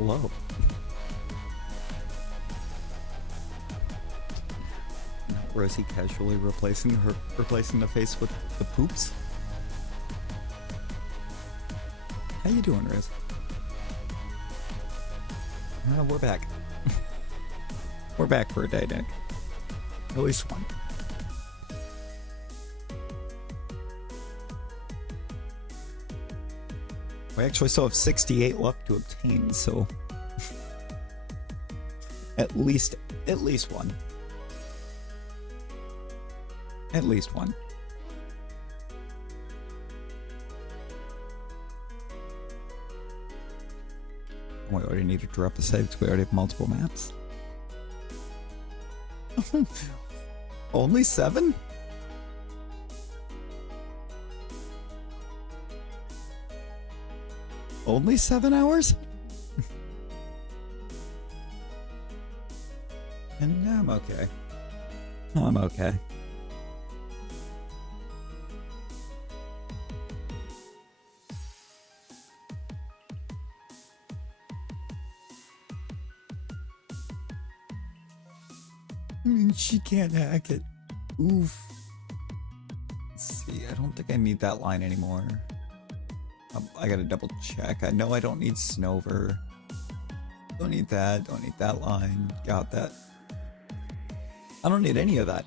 Hello. Rosie casually replacing the face with the poops. How you doing, Rose? We're back. We're back for a day, Nick. At least one. We actually still have 68 left to obtain, so at least one. At least one. We already need to drop a save because we already have multiple maps. Only 7? Only 7 hours? And I'm okay. I'm okay. She can't hack it. Oof. Let's see, I don't think I need that line anymore. I gotta double check. I know I don't need Snover. Don't need that. Don't need that line. Got that. I don't need any of that.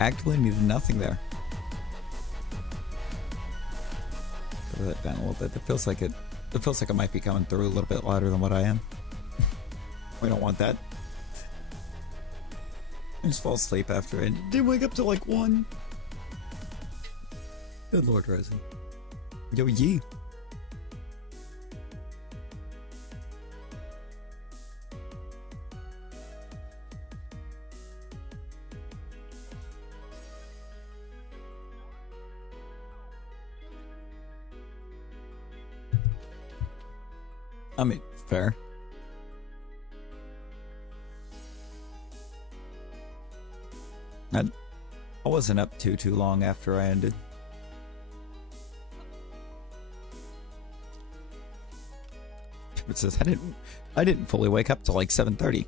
Actively needed nothing there. Go that down a little bit. It feels like it might be coming through a little bit louder than what I am. We don't want that. I just fall asleep after it. Didn't wake up till like 1. Good Lord, Rosie. Yo, yee. I mean, fair. I wasn't up too long after I ended. It says I didn't fully wake up till like 7:30.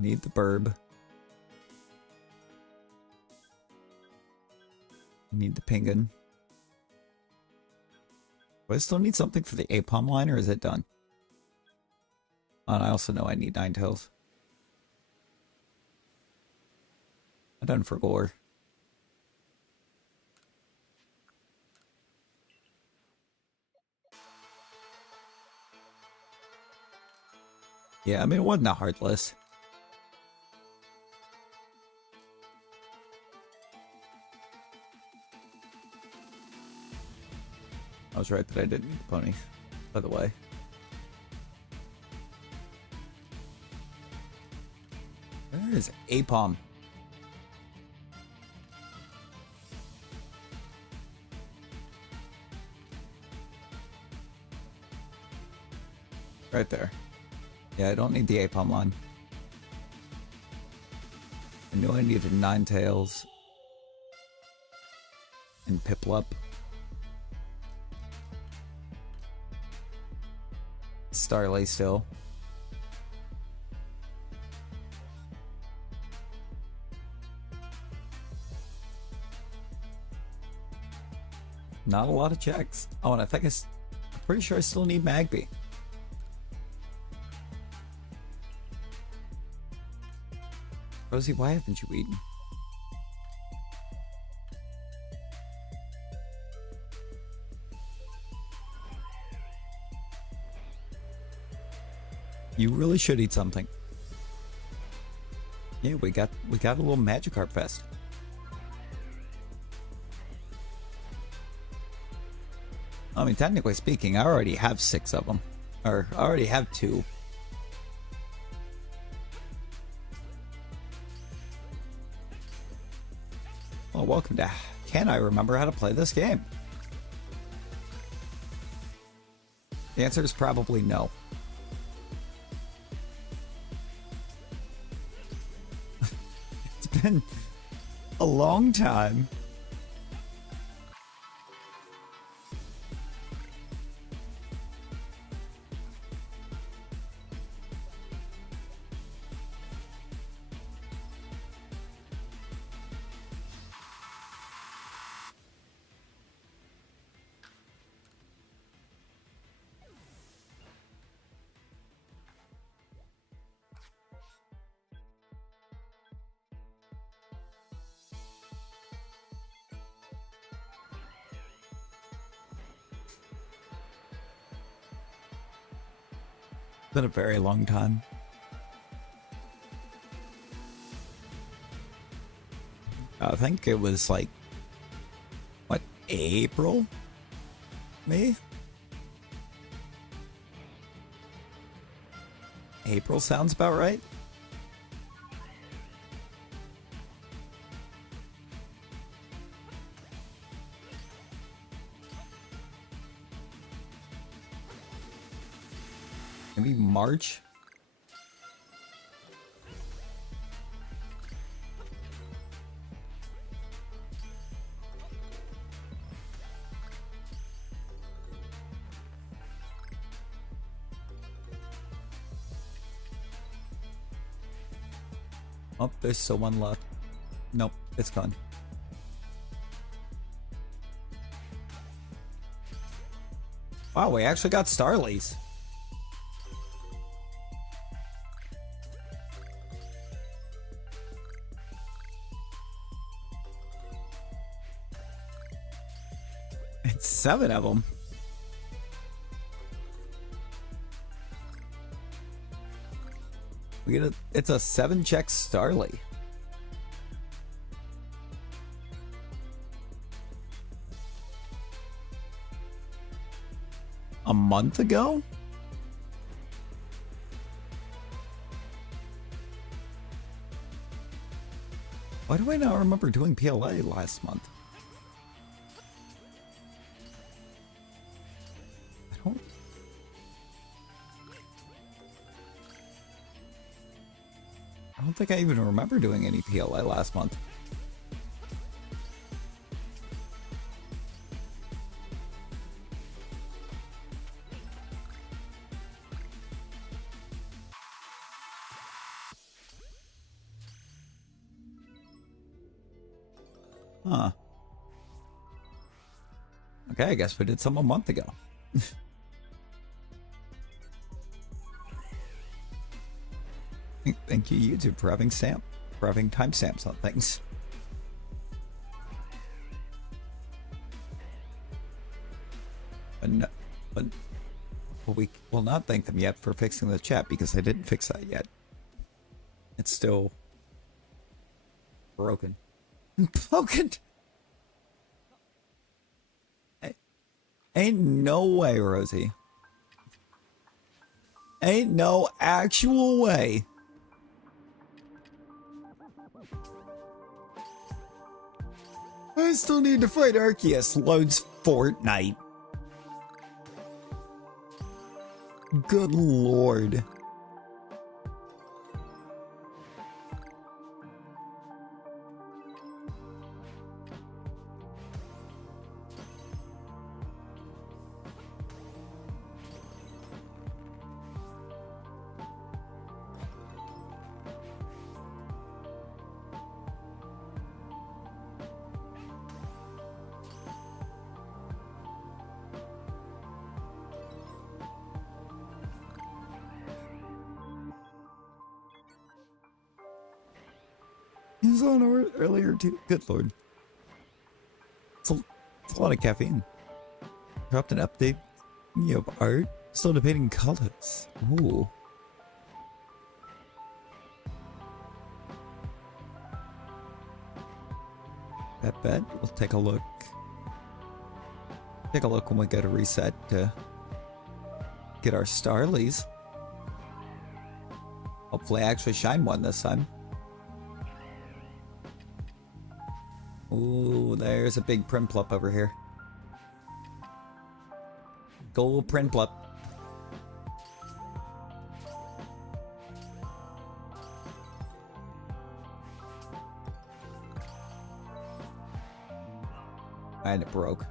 Need the burb. Need the penguin. Do I still need something for the Apom line, or is it done? And I also know I need Ninetales. I'm done for gore. Yeah, I mean, it wasn't a hard list. I was right that I didn't need the ponies, by the way. Where is Apom? Right there. Yeah, I don't need the Apom line. I knew I needed Ninetales and Piplup. Starly still. Not a lot of checks. Oh, and I'm pretty sure I still need Magby. Rosie, why haven't you eaten? You really should eat something. Yeah, we got a little Magikarp fest. I mean, technically speaking, I already have 6 of them. Or, I already have 2. Well, welcome to Can I Remember How to Play This Game? The answer is probably no. It's been a long time. Been a very long time. I think it was like, what, April? May? April sounds about right. Maybe March? Oh, there's still one left. Nope, it's gone. Wow, we actually got Starlies. It's 7 of them. It's a 7-check Starly. A month ago? Why do I not remember doing PLA last month? I don't think I even remember doing any PLA last month. Huh. Okay, I guess we did some a month ago. Thank you, YouTube, for having timestamps on things. But we will not thank them yet for fixing the chat because I didn't fix that yet. It's still broken. Broken. Ain't no way, Rosie. Ain't no actual way. I still need to fight Arceus. Loads Fortnite. Good lord. He was on earlier too. Good lord. It's a lot of caffeine. Dropped an update of art. Still debating colors. Ooh. Bet. We'll take a look. Take a look when we get a reset to get our Starlies. Hopefully I actually shine one this time. Ooh, there's a big Primplup over here. Go Primplup. And it broke.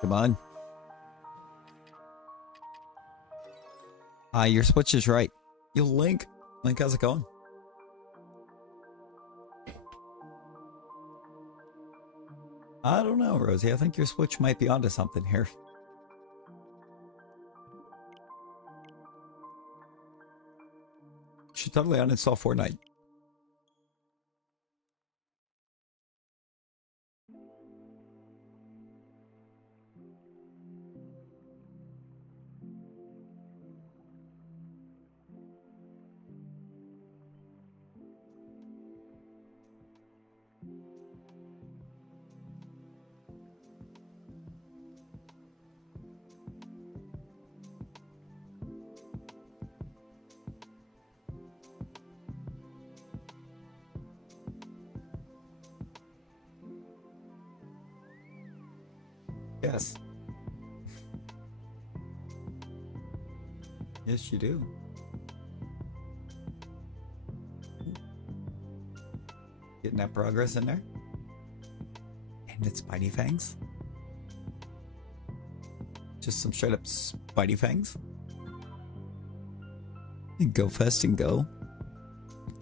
Come on. Your switch is right. You Link. Link, how's it going? I don't know, Rosie. I think your Switch might be onto something here. You should totally uninstall Fortnite. Yes. Yes, you do. Getting that progress in there. And it's Spidey Fangs. Just some straight up Spidey Fangs. And go fast and go.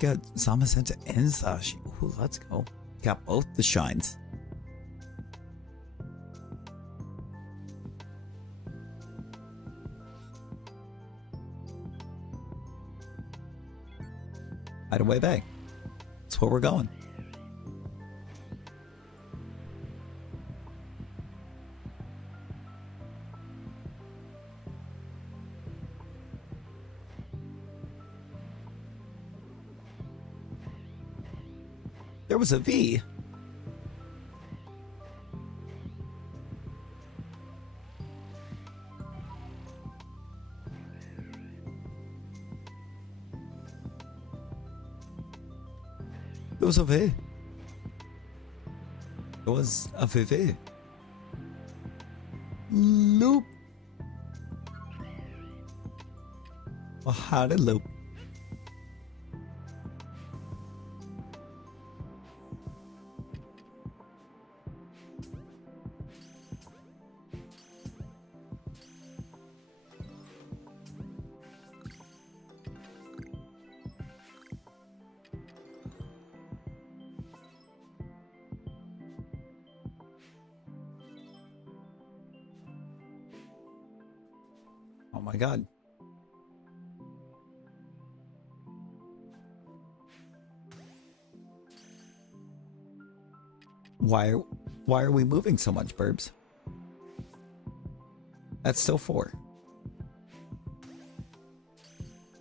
Got Zamazenta and Sashi. Ooh, let's go. Got both the shines. Hideaway Bay. That's where we're going. There was a V. There was a V. There was a VV. Loop. Oh, how did loop? Oh my god. Why are we moving so much, Burbs? That's still 4.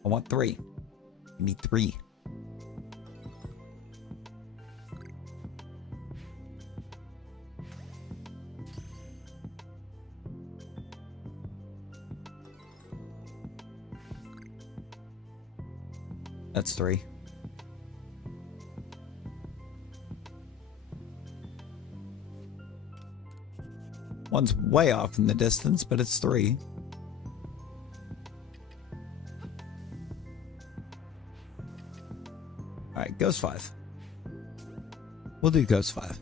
I want 3. Give me 3. That's 3. One's way off in the distance, but it's 3. Alright, Ghost 5. We'll do Ghost 5.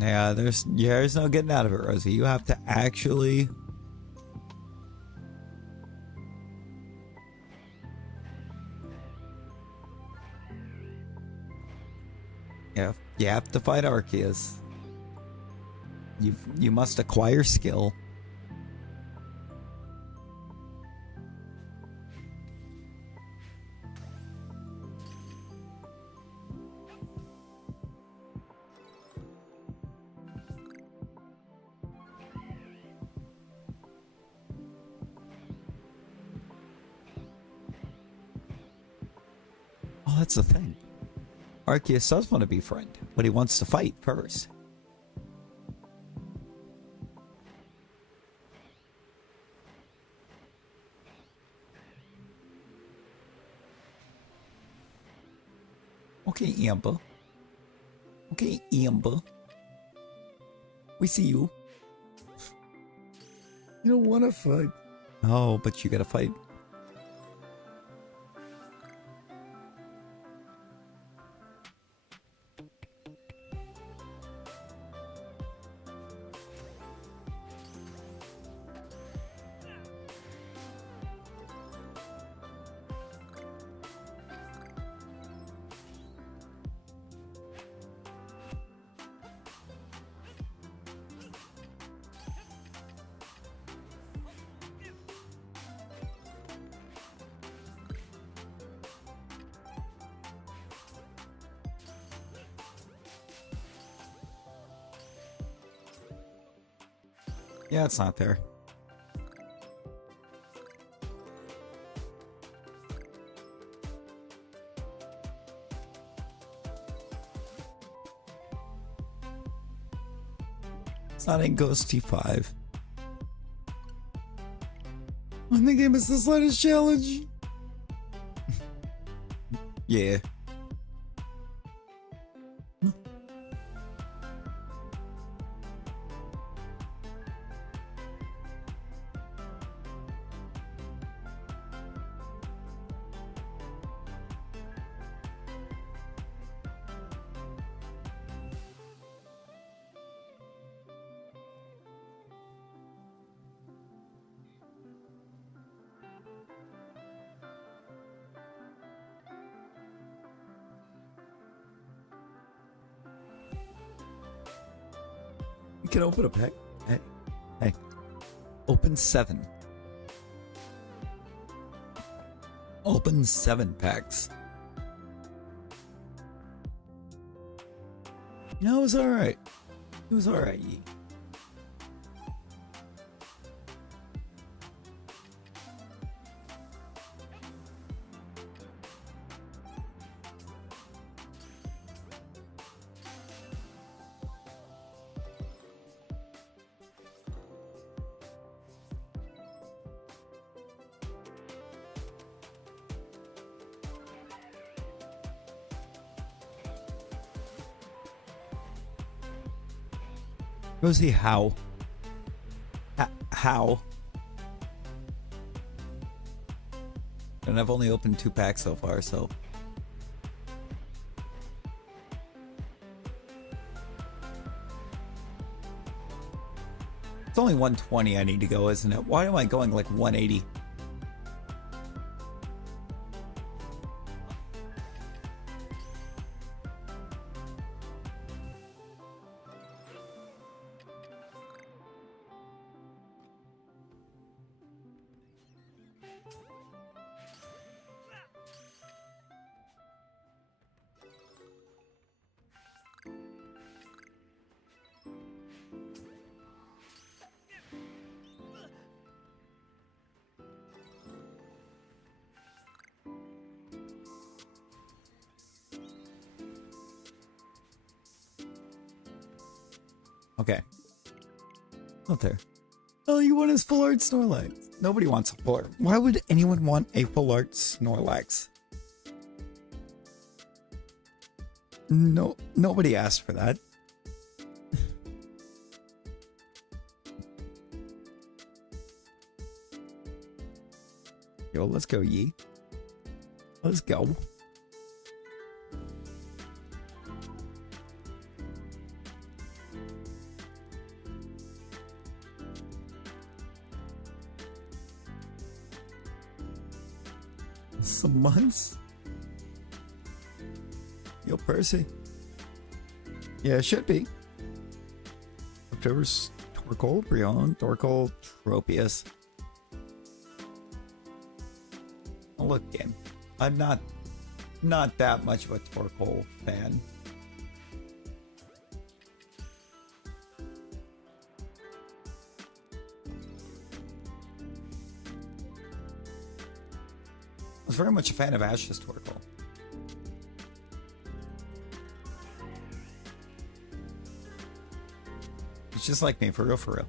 Yeah, there's no getting out of it, Rosie. You have to actually Yeah, you have to fight Arceus. You must acquire skill. Oh, that's the thing. Arceus does want to be friend, but he wants to fight first. Okay, Amber. Okay, Amber. We see you. You don't want to fight. Oh, but you gotta fight. Yeah, it's not there. It's not in Ghost T5. I think I missed the slightest challenge. Yeah. You can open a pack. Hey. Open 7. Open 7 packs. No, it was alright. It was alright. Rosie, how? How? And I've only opened 2 packs so far, so. It's only 120 I need to go, isn't it? Why am I going like 180? Okay. Not there. All you want is full art Snorlax. Nobody wants a full art. Why would anyone want a full art Snorlax? No, nobody asked for that. Yo, let's go, Yi. Let's go. Some months? Yo, Percy. Yeah, it should be. If there was Torkoal, Brion, Torkoal, Tropius. Oh, look, game. I'm not that much of a Torkoal fan. I was very much a fan of Ash's Torkoal. It's just like me, for real, for real.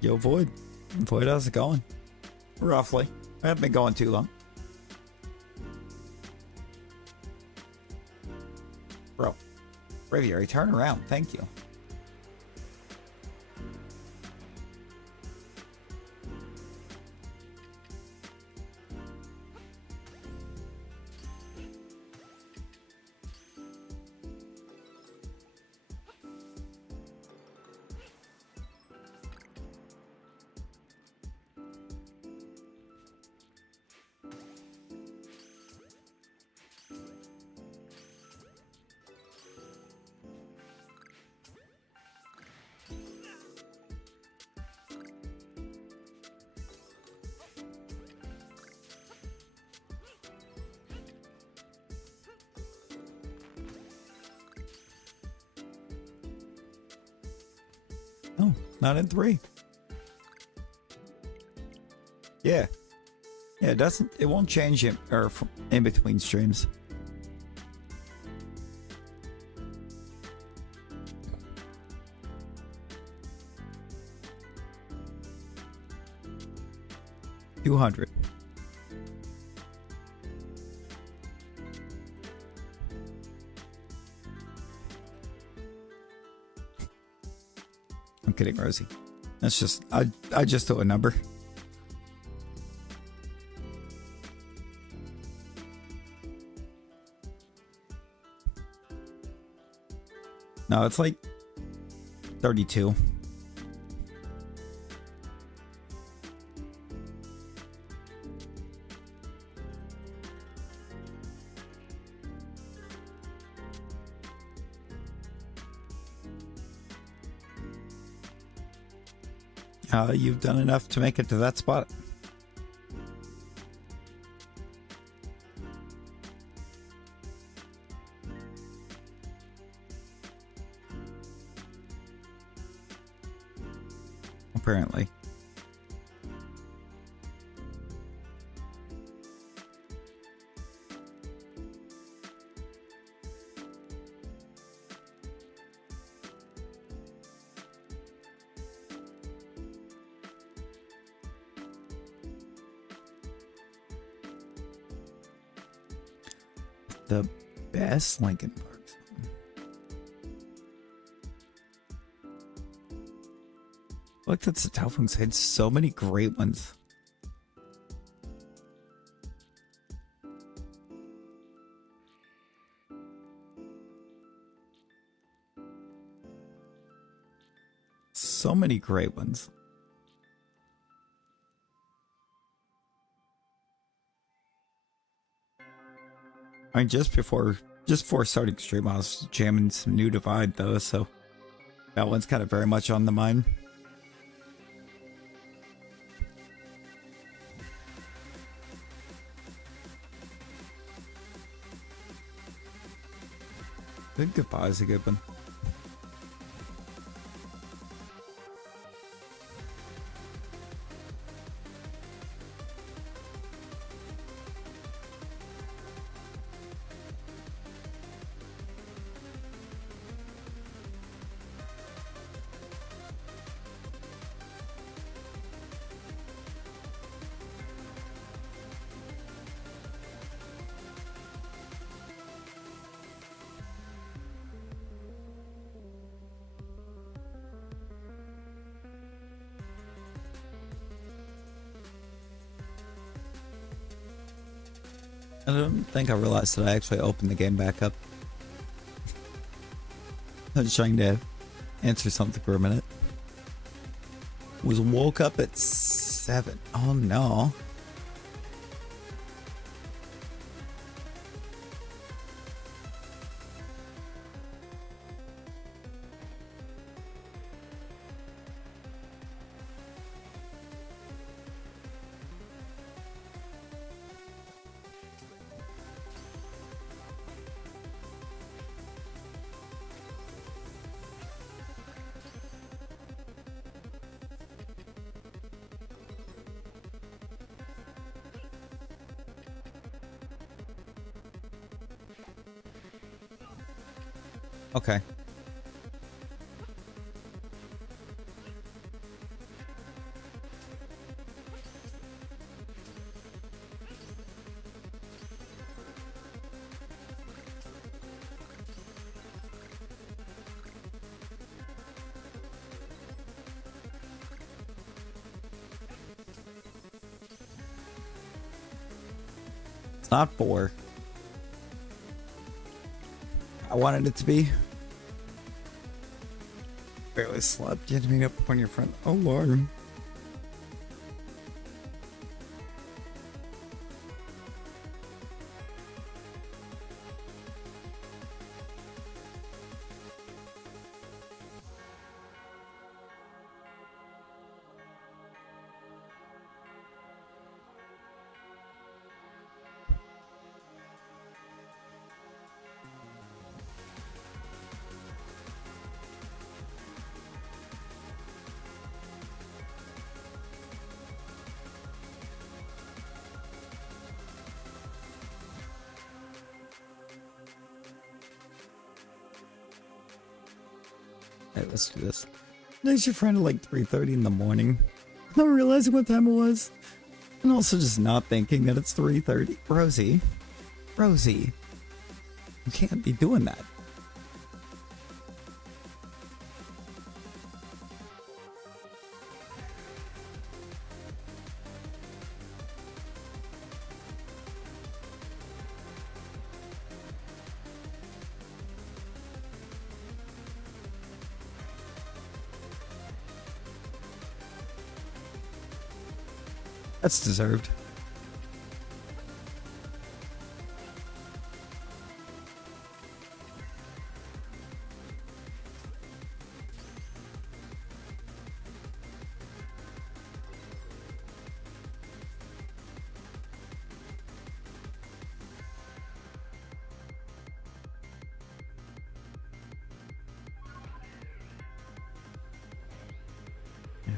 Yo, Void. Void, how's it going? Roughly. I haven't been going too long. Bro. Braviary, turn around. Thank you. Oh, not in 3. Yeah. Yeah, it won't change in between streams. $200. I'm kidding, Rosie. That's just I just threw a number. No, it's like 32. You've done enough to make it to that spot. Apparently. The best Linkin Park song. Look, that's the Talfung's had so many great ones. So many great ones. I mean, just before starting stream, I was jamming some New Divide though, so that one's kind of very much on the mind. Good Goodbye is a good one. I don't think I realized that I actually opened the game back up. I was trying to answer something for a minute. Was woke up at 7. Oh no. Okay. It's not 4. I wanted it to be. Barely slept. You had to meet up on your friend. Oh, Lord. Alright, let's do this. There's your friend at like 3:30 in the morning. Not realizing what time it was. And also just not thinking that it's 3:30. Rosie. Rosie. You can't be doing that. That's deserved.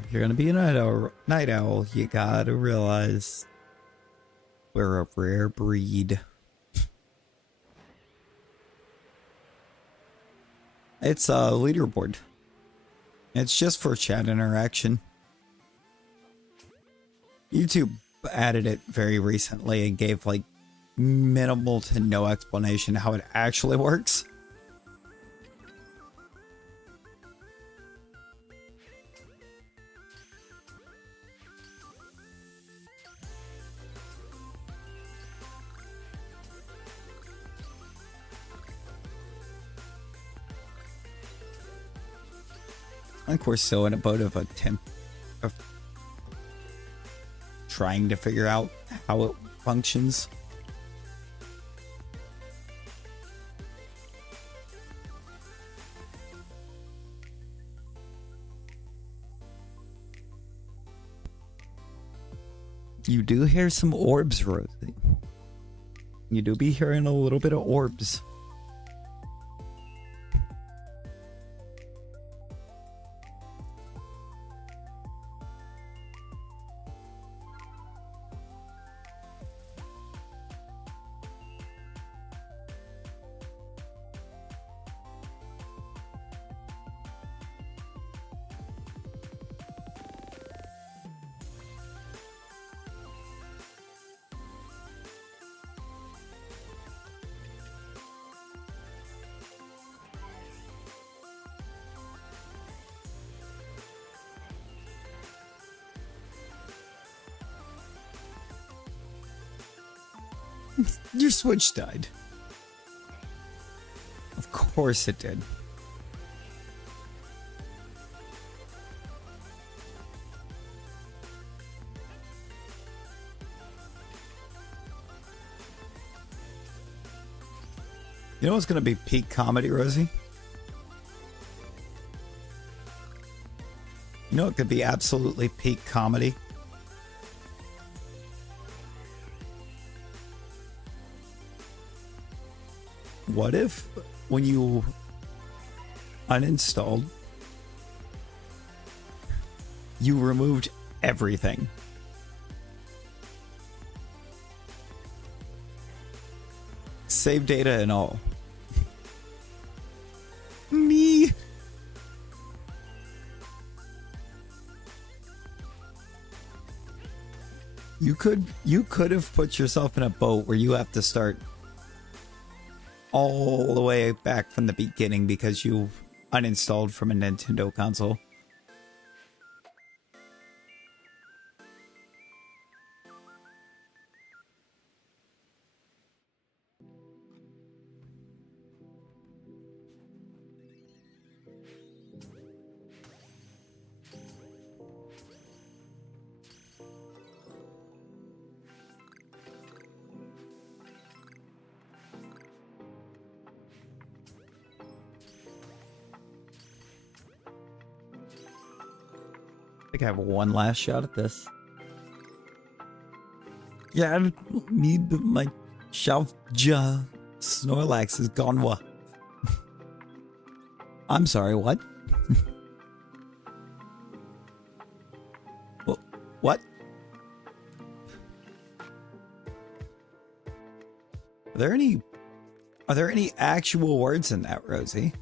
If you're gonna be a night owl, you gotta realize we're a rare breed. It's a leaderboard. It's just for chat interaction. YouTube added it very recently and gave like minimal to no explanation how it actually works. Of course, still in a boat of trying to figure out how it functions. You do hear some orbs, Rosie. You do be hearing a little bit of orbs. Your Switch died. Of course it did. You know what's going to be peak comedy, Rosie? You know it could be absolutely peak comedy? What if, when you uninstalled, you removed everything? Save data and all. You could have put yourself in a boat where you have to start all the way back from the beginning because you uninstalled from a Nintendo console. I think I have one last shot at this. Yeah, I need my Shalpha Snorlax is gone. What? I'm sorry, what? What? Are there any actual words in that, Rosie?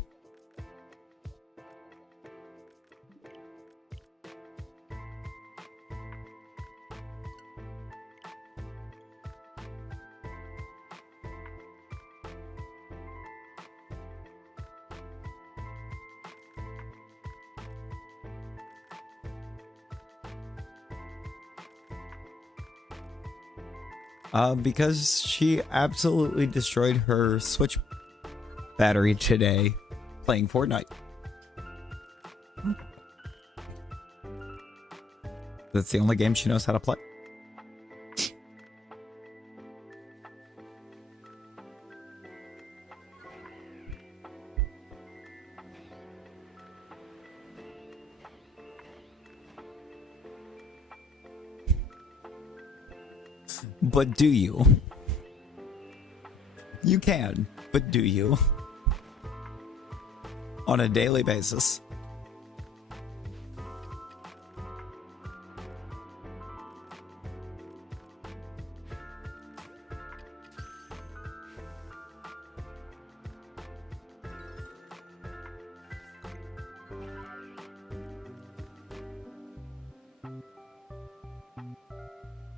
Because she absolutely destroyed her Switch battery today playing Fortnite. That's the only game she knows how to play. But do you? You can, but do you? On a daily basis.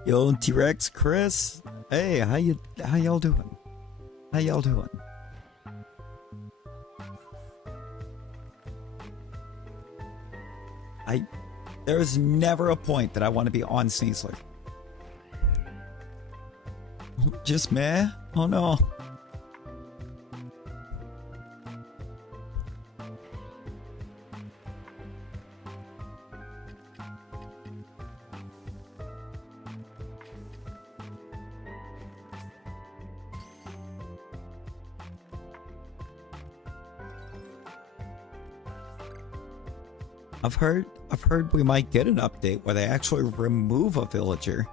Yo, T-Rex, Chris. Hey, how y'all doing? How y'all doing? There's never a point that I want to be on Sneasler. Just meh? Oh no. I've heard we might get an update where they actually remove a villager.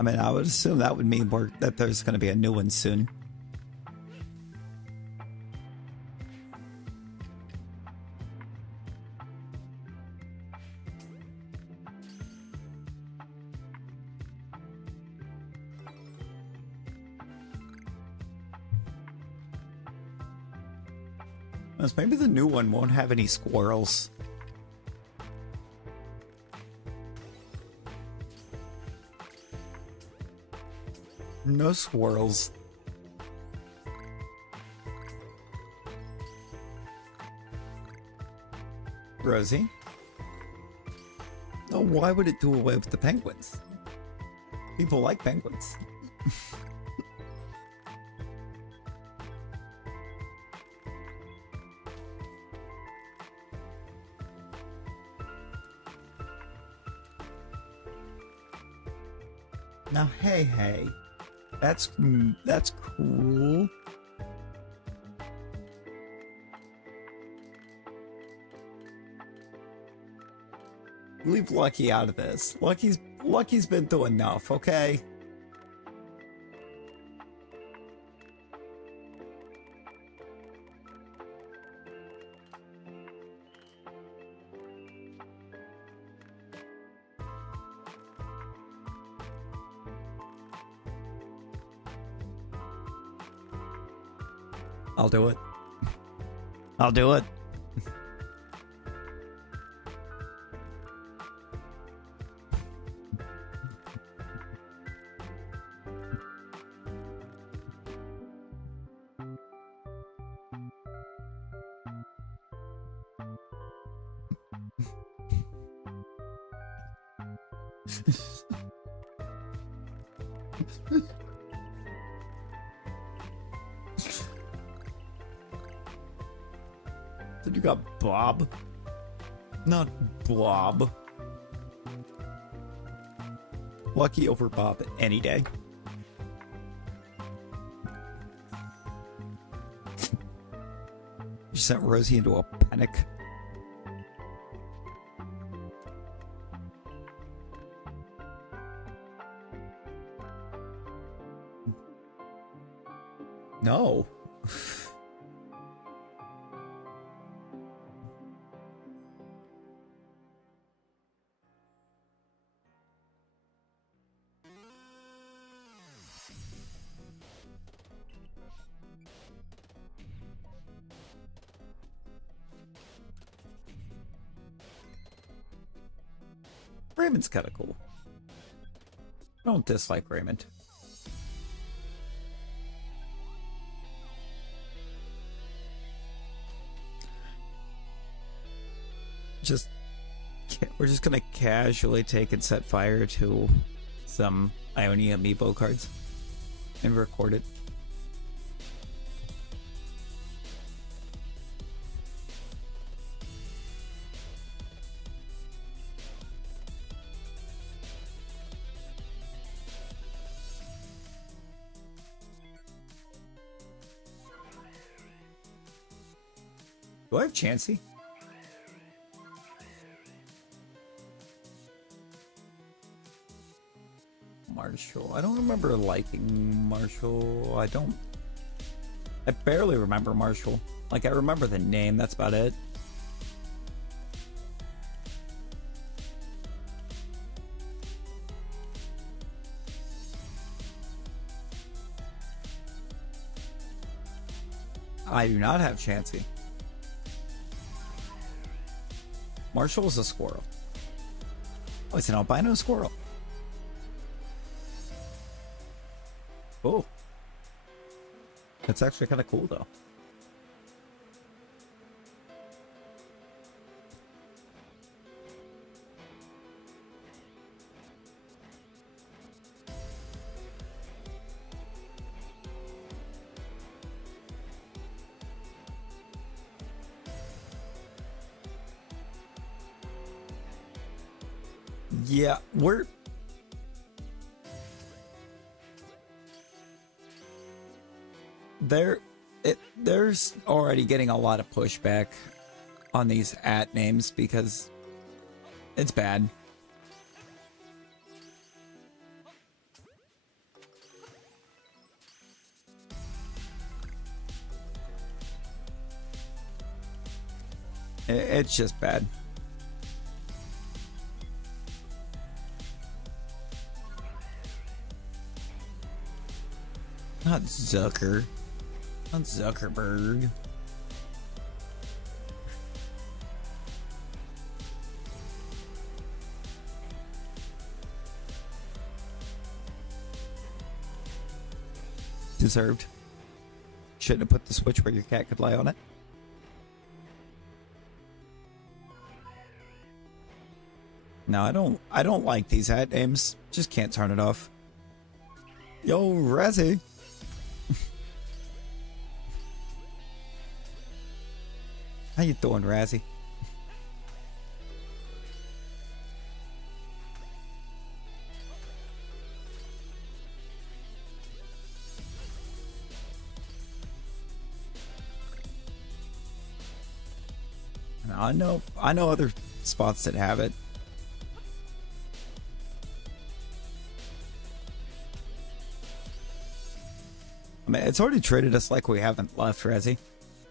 I mean, I would assume that would mean that there's going to be a new one soon. Maybe the new one won't have any squirrels. No squirrels. Rosie? Oh, why would it do away with the penguins? People like penguins. Now, hey. That's cruel. Leave Lucky out of this. Lucky's been through enough, okay? I'll do it. I'll do it. Then you got Bob, not Blob. Lucky over Bob any day. You sent Rosie into a panic. No. Raymond's kind of cool. I don't dislike Raymond. We're just gonna casually take and set fire to some Ionia amiibo cards and record it. Do I have Chansey? Marshall. I don't remember liking Marshall. I barely remember Marshall. Like, I remember the name, that's about it. I do not have Chansey. Marshall is a squirrel. Oh, it's an albino squirrel. Oh. That's actually kind of cool, though. Yeah, there's already getting a lot of pushback on these @names because it's bad. It's just bad. Not Zucker. Not Zuckerberg. Deserved. Shouldn't have put the switch where your cat could lie on it. No, I don't like these @names. Just can't turn it off. Yo, Razzie. How you doing, Razzie? I know other spots that have it. I mean, it's already treated us like we haven't left, Razzie.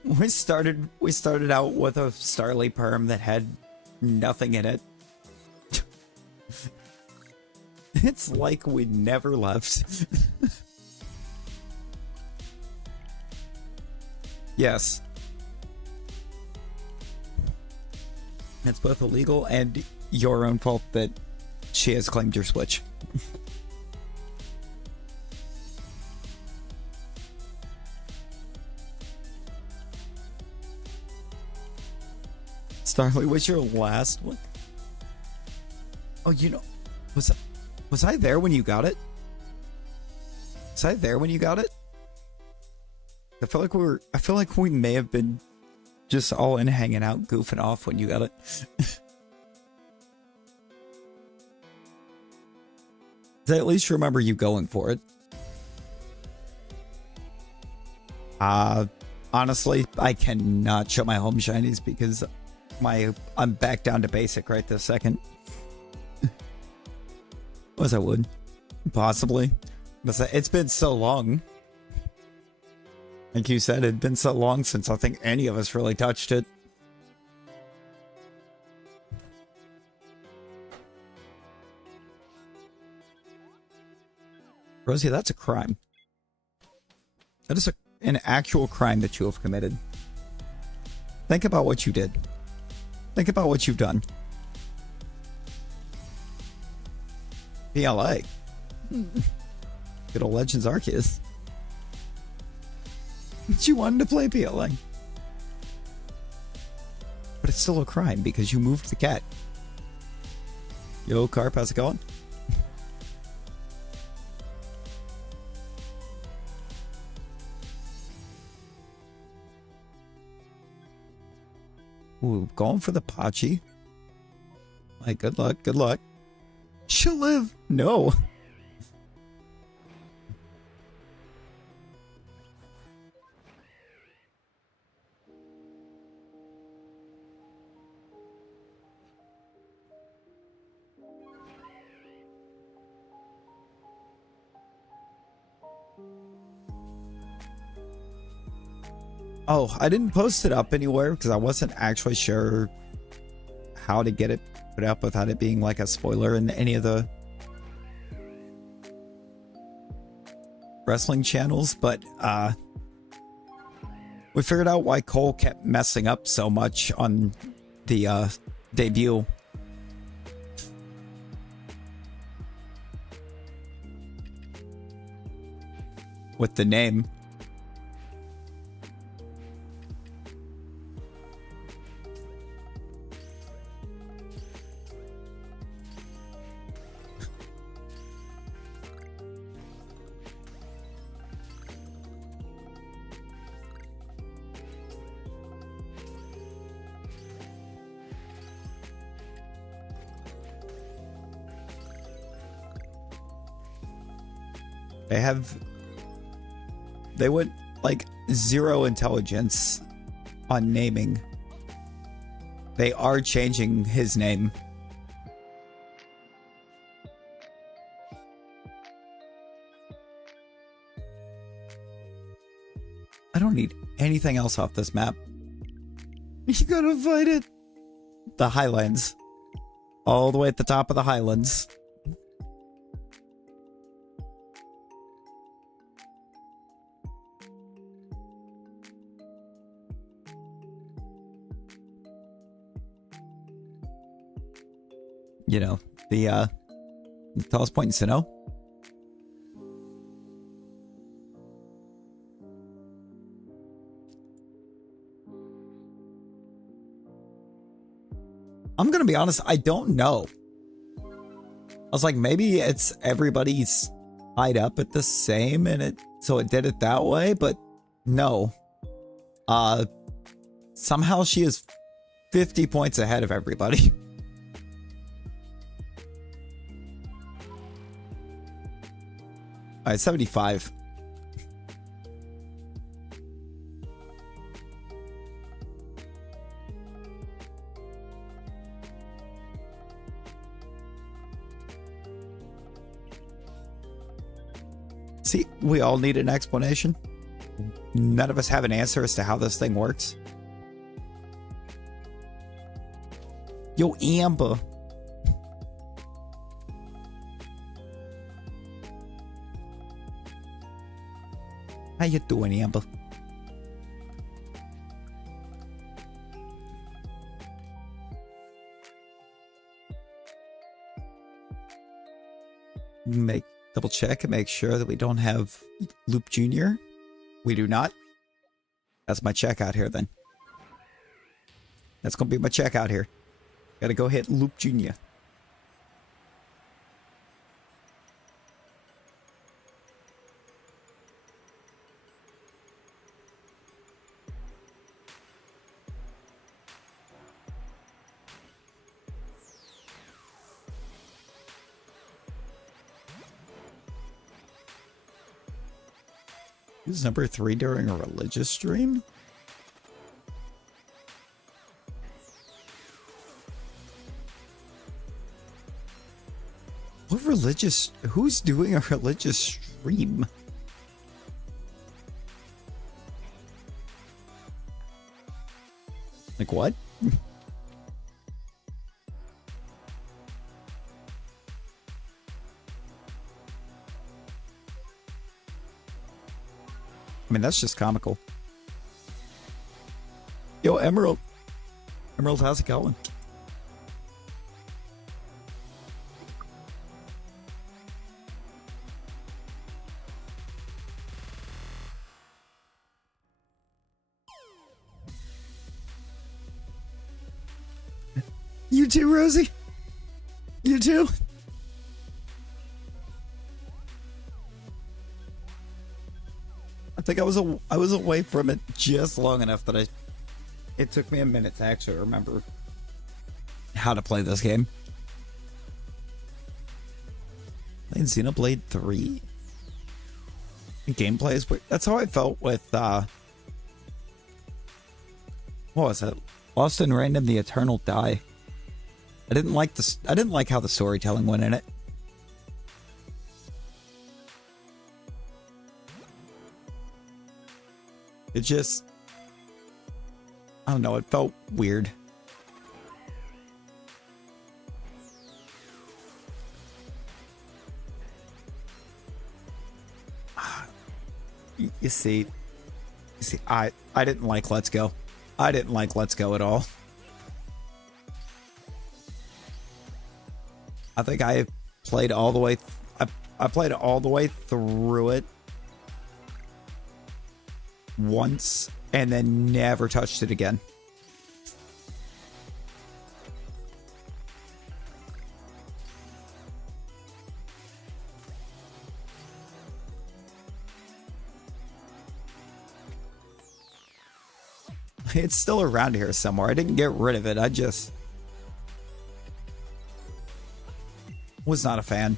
We started out with a Starly perm that had nothing in it. It's like we never left. Yes. It's both illegal and your own fault that she has claimed your Switch. Starly was your last one? Oh, you know, was I there when you got it? Was I there when you got it? I feel like we may have been just all in hanging out, goofing off when you got it. 'Cause I at least remember you going for it. Honestly, I cannot show my home shinies because I'm back down to basic right this second. Was I would? Possibly. But it's been so long. Like you said, it'd been so long since I think any of us really touched it. Rosie, that's a crime. That is an actual crime that you have committed. Think about what you did. Think about what you've done. PLA. Good old Legends Arceus. But you wanted to play PLA. But it's still a crime because you moved the cat. Yo, Carp, how's it going? Ooh, going for the Pachi. Like, good luck, good luck. She'll live. No. Oh, I didn't post it up anywhere because I wasn't actually sure how to get it put up without it being like a spoiler in any of the wrestling channels, but we figured out why Cole kept messing up so much on the debut. With the name. They went like zero intelligence on naming. They are changing his name. I don't need anything else off this map. You gotta fight it. The Highlands. All the way at the top of the Highlands. You know, the tallest point in Sinnoh. I'm gonna be honest, I don't know. I was like, maybe it's everybody's tied up at the same and so it did it that way, but no. Somehow she is 50 points ahead of everybody. All right, 75. See, we all need an explanation. None of us have an answer as to how this thing works. Yo, Amber. How you doing, Amber? double check and make sure that we don't have Loop Jr. We do not. That's my check out here then. That's gonna be my check out here. Gotta go hit Loop Jr. Is number 3 during a religious stream? What religious... Who's doing a religious stream? Like what? I mean, that's just comical. Yo, Emerald. Emerald, how's it going? You too, Rosie? You too? I think I was away from it just long enough that it took me a minute to actually remember how to play this game. Playing Xenoblade 3. Gameplay is that's how I felt with what was it? Lost in Random the Eternal Die. I didn't like how the storytelling went in it. It just, I don't know, it felt weird. You see, I didn't like Let's Go. I didn't like Let's Go at all. I think I played all the way, I played all the way through it once and then never touched it again. It's still around here somewhere. I didn't get rid of it. I just was not a fan.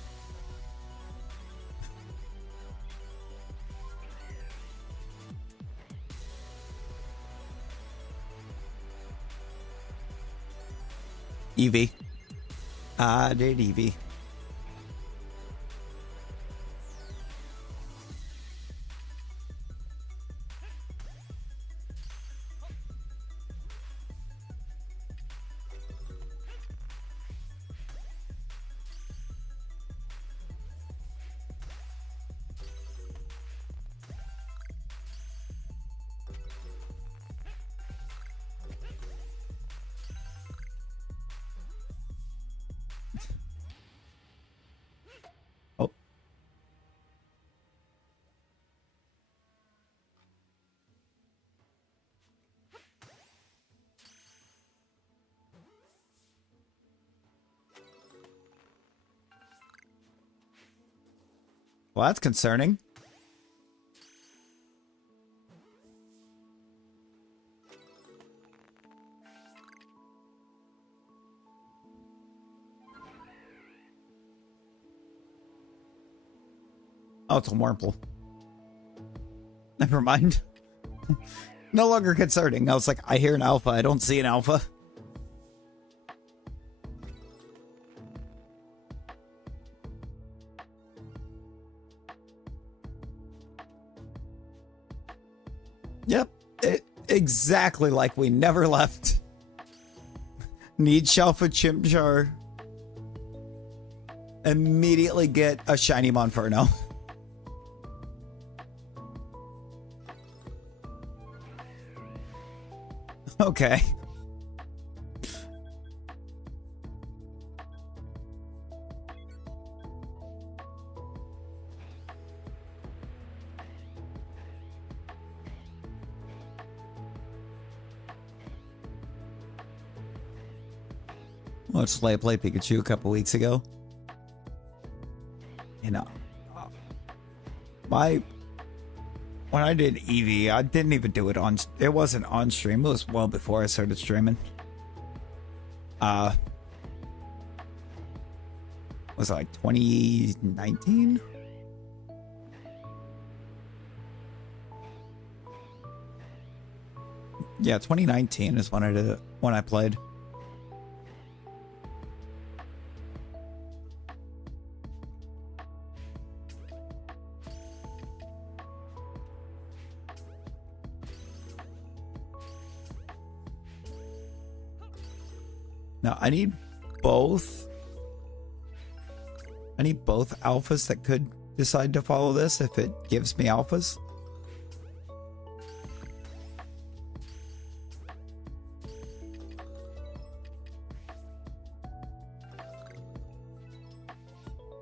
Eevee. I did Eevee. Well, that's concerning. Oh, it's a Wurmple. Never mind. No longer concerning. I was like, I hear an alpha. I don't see an alpha. Yep, exactly like we never left. Need Shalpha Chimchar. Immediately get a shiny Monferno. Okay. Watched Slay play Pikachu a couple weeks ago. You know, when I did Eevee, I didn't even do it on. It wasn't on stream. It was well before I started streaming. Was it like 2019? Yeah, 2019 is when I did it, when I played. Now I need both. I need both alphas that could decide to follow this if it gives me alphas.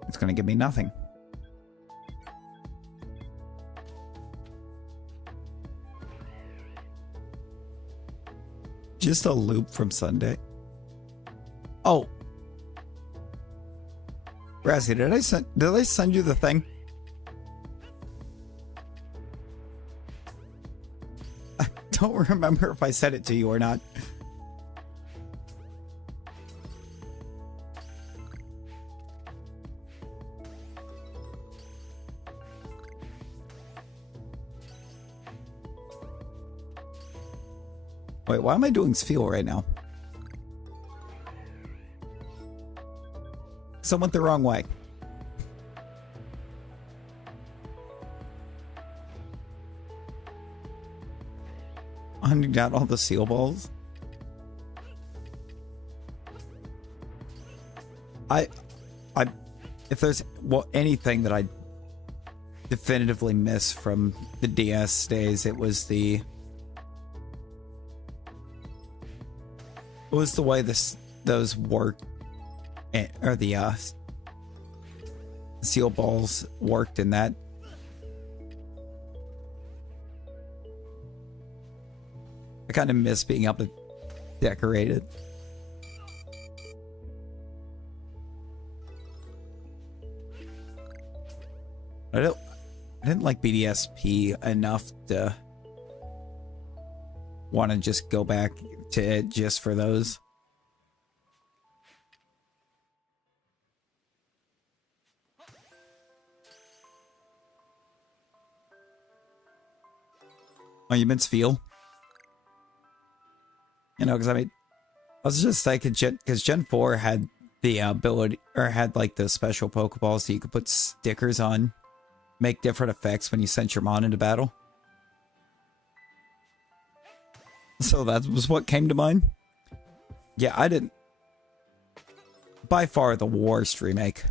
It's going to give me nothing. Just a loop from Sunday. Oh. Razzie, did I send you the thing? I don't remember if I sent it to you or not. Wait, why am I doing Sfeel right now? So I went the wrong way. Hunting down all the seal balls. If there's anything that I definitively miss from the DS days, it was the way those worked, or the seal balls worked in that. I kind of miss being able to decorate it. I didn't like BDSP enough to want to just go back to it just for those. Oh, you meant Sfeel? You know, because I was just thinking, because Gen 4 had the ability, or had like the special Pokeballs that you could put stickers on, make different effects when you sent your Mon into battle. So that was what came to mind. Yeah, I didn't. By far the worst remake.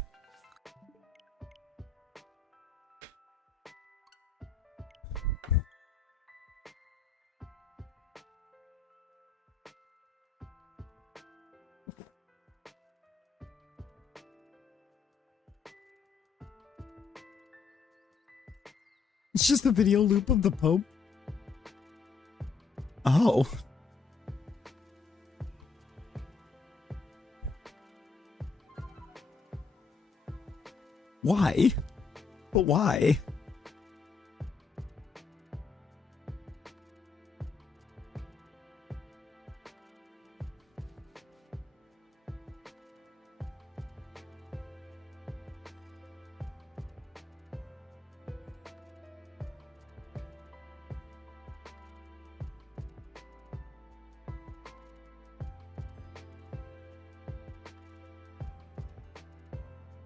It's just a video loop of the Pope. Oh. Why? But why?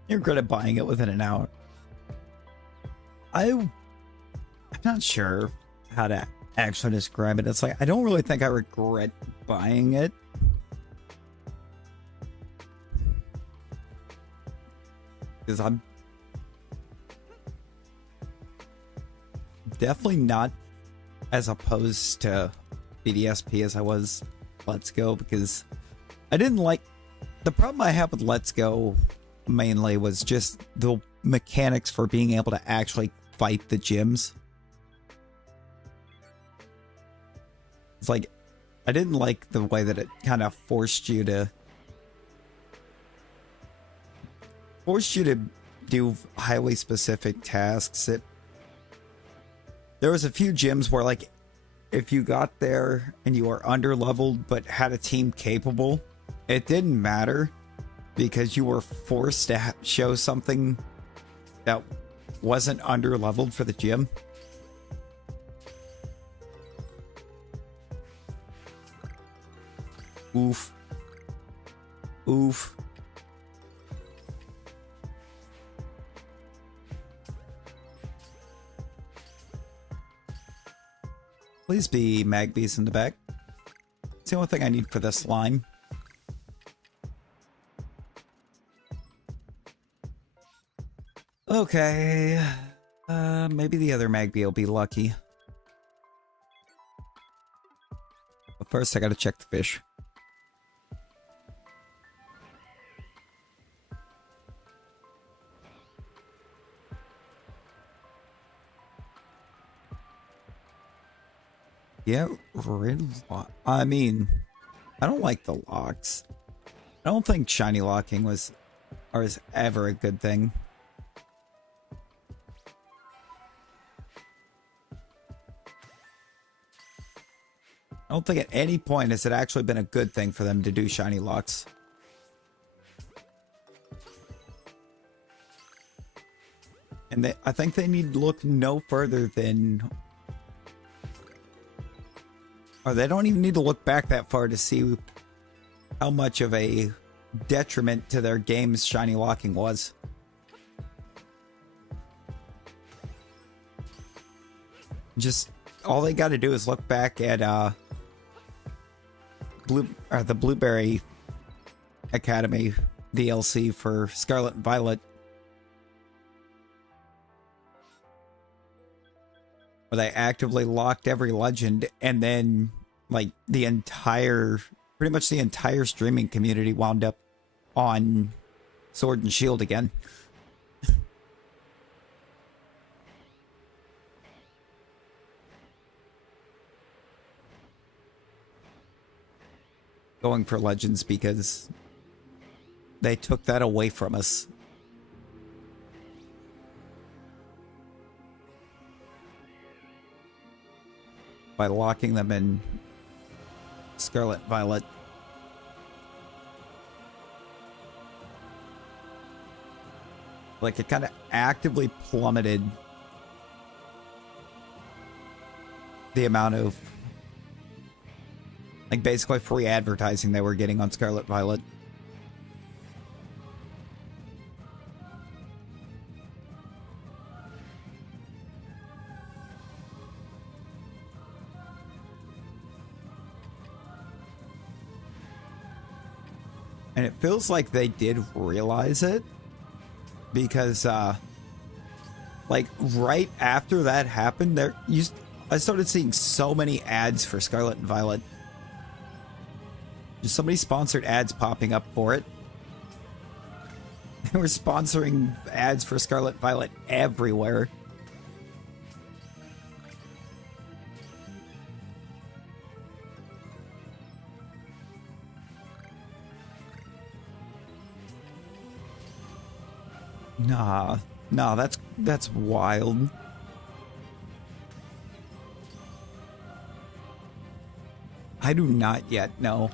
You're good at buying it within an hour. I'm not sure how to actually describe it. It's like, I don't really think I regret buying it. Because I'm definitely not as opposed to BDSP as I was Let's Go, because I didn't like... The problem I have with Let's Go mainly was just the mechanics for being able to actually fight the gyms. It's like, I didn't like the way that it kind of forced you to forced you to do highly specific tasks. There was a few gyms where, like, if you got there and you were under leveled but had a team capable, it didn't matter because you were forced to show something that wasn't under leveled for the gym. Oof. Oof. Please be Magbees in the back. It's the only thing I need for this line. Okay. Maybe the other Magbee will be lucky. But first, I gotta check the fish. Yeah, I mean, I don't like the locks. I don't think shiny locking was ever a good thing. I don't think at any point has it actually been a good thing for them to do shiny locks. And I think they need to look no further than... Or they don't even need to look back that far to see how much of a detriment to their game's shiny locking was. Just all they got to do is look back at the Blueberry Academy DLC for Scarlet and Violet, where they actively locked every legend, and then like pretty much the entire streaming community wound up on Sword and Shield again. Going for legends because they took that away from us. By locking them in Scarlet Violet. Like, it kind of actively plummeted the amount of, like, basically free advertising they were getting on Scarlet Violet. And it feels like they did realize it, because like right after that happened, I started seeing so many ads for Scarlet and Violet. Just so many sponsored ads popping up for it. They were sponsoring ads for Scarlet and Violet everywhere. Nah, that's wild. I do not yet know.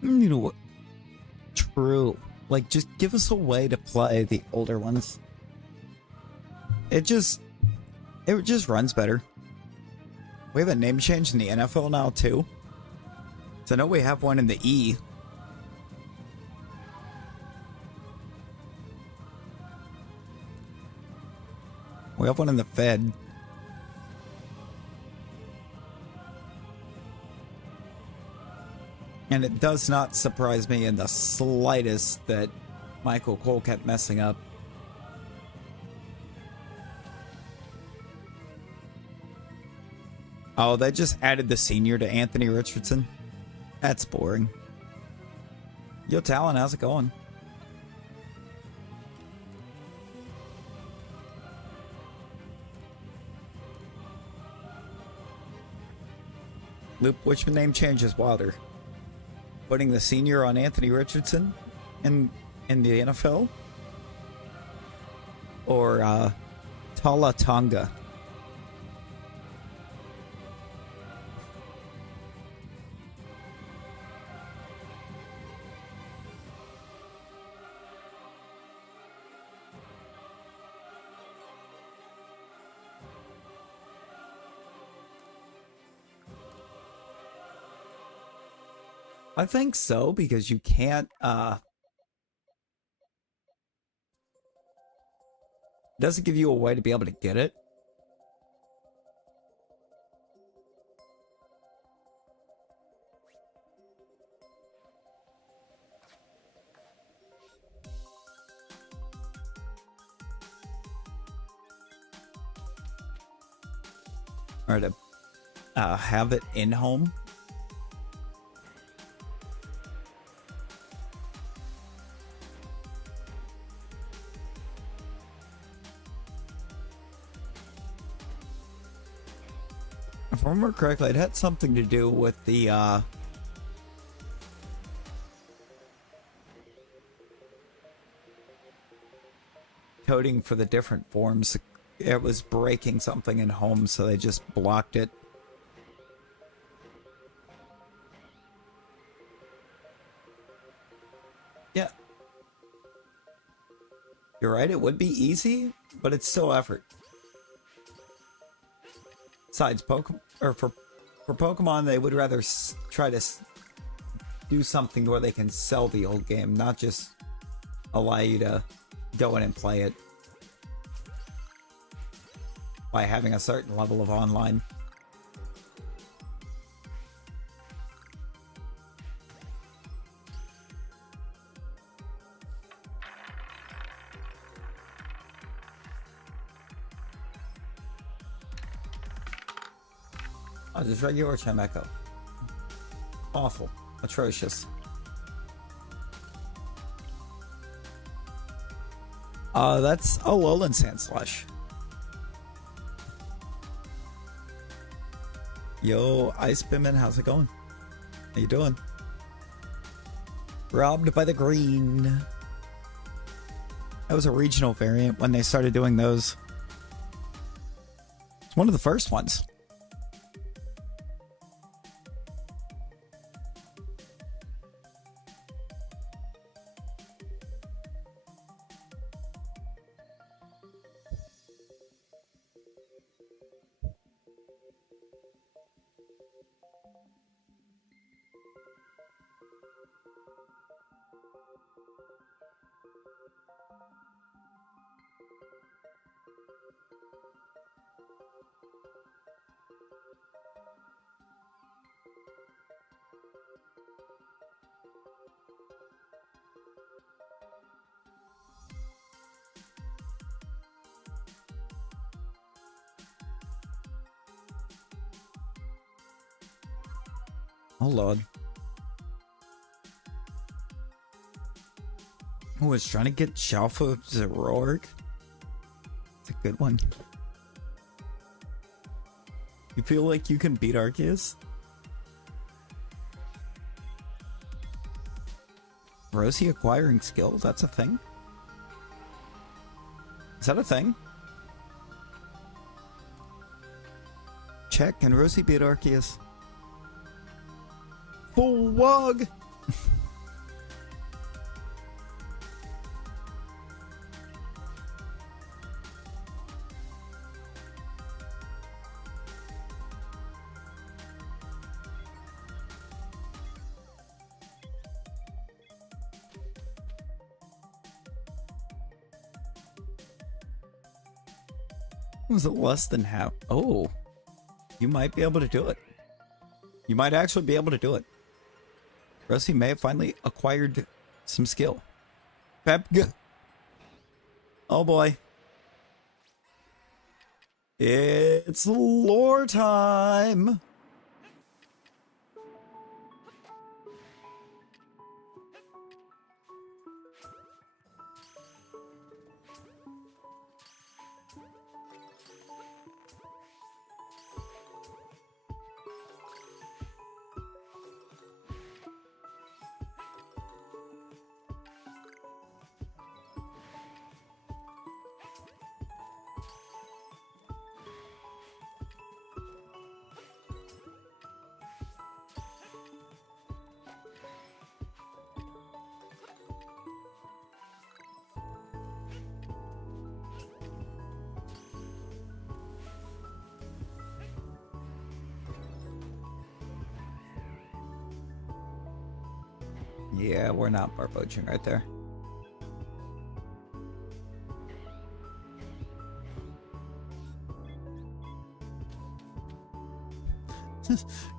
You know what? True. Like, just give us a way to play the older ones. It just runs better. We have a name change in the NFL now, too. So I know we have one in the E. We have one in the Fed. And it does not surprise me in the slightest that Michael Cole kept messing up. Oh, they just added the senior to Anthony Richardson? That's boring. Yo, Talon, how's it going? Loop, which name change is wilder? Putting the senior on Anthony Richardson in the NFL? Or Tala Tonga? I think so, because you can't, doesn't give you a way to be able to get it. Or to have it in home. If I remember correctly, it had something to do with the coding for the different forms. It was breaking something in home, so they just blocked it. Yeah. You're right, it would be easy, but it's still effort. Besides, for Pokemon, they would rather try to do something where they can sell the old game, not just allow you to go in and play it by having a certain level of online. Oh, just regular Chimecho. Awful. Atrocious. That's a Lowland Sand Slush. Yo, Ice Bimmin, how's it going? How you doing? Robbed by the green. That was a regional variant when they started doing those. It's one of the first ones. Oh lord. Who was trying to get Shalpha Zoroark? It's a good one. You feel like you can beat Arceus? Rosie acquiring skill? That's a thing? Is that a thing? Check, can Rosie beat Arceus? Full wog! Was it less than half? Oh, you might be able to do it. You might actually be able to do it. Rosie may have finally acquired some skill. Oh boy. It's lore time. Yeah, we're not bar poaching right there.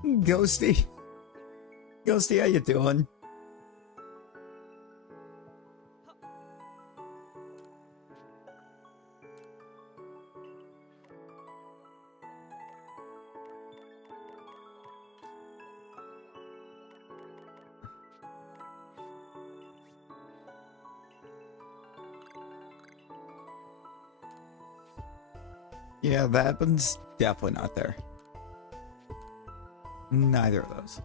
Ghosty. Ghosty, how you doing? Yeah, that one's definitely not there. Neither of those.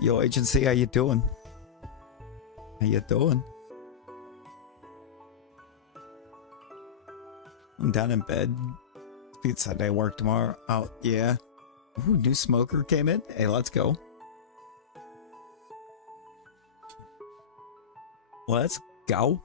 Yo, agency, how you doing? How you doing? I'm down in bed. It's Sunday, work tomorrow. Oh, yeah. Ooh, new smoker came in. Hey, let's go. Let's go.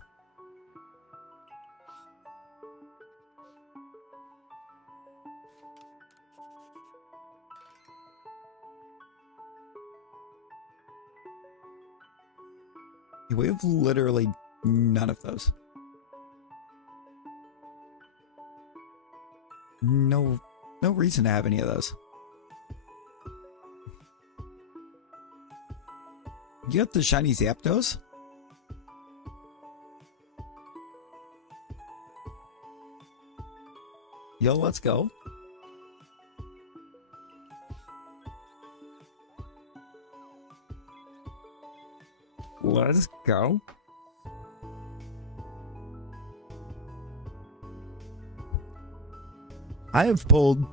We have literally none of those. No reason to have any of those. You got the shiny Zapdos? Yo, let's go. Let's go. I have pulled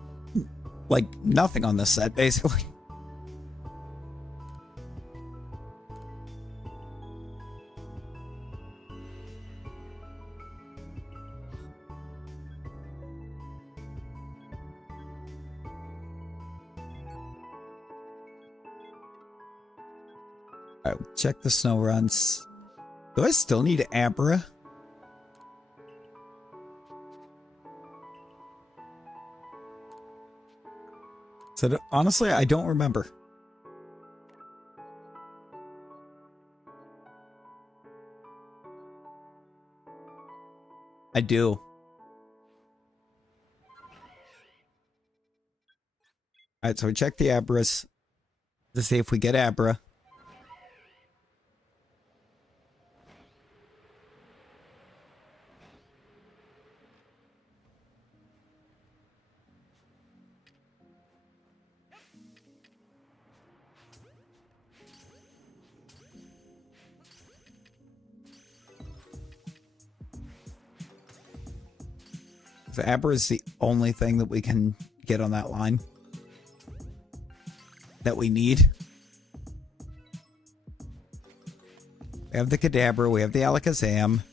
like nothing on this set, basically. Alright, check the snow runs. Do I still need Abra? So honestly, I don't remember. I do. Alright, so we check the Abras to see if we get Abra. The Abra is the only thing that we can get on that line that we need. We have the Kadabra, we have the Alakazam.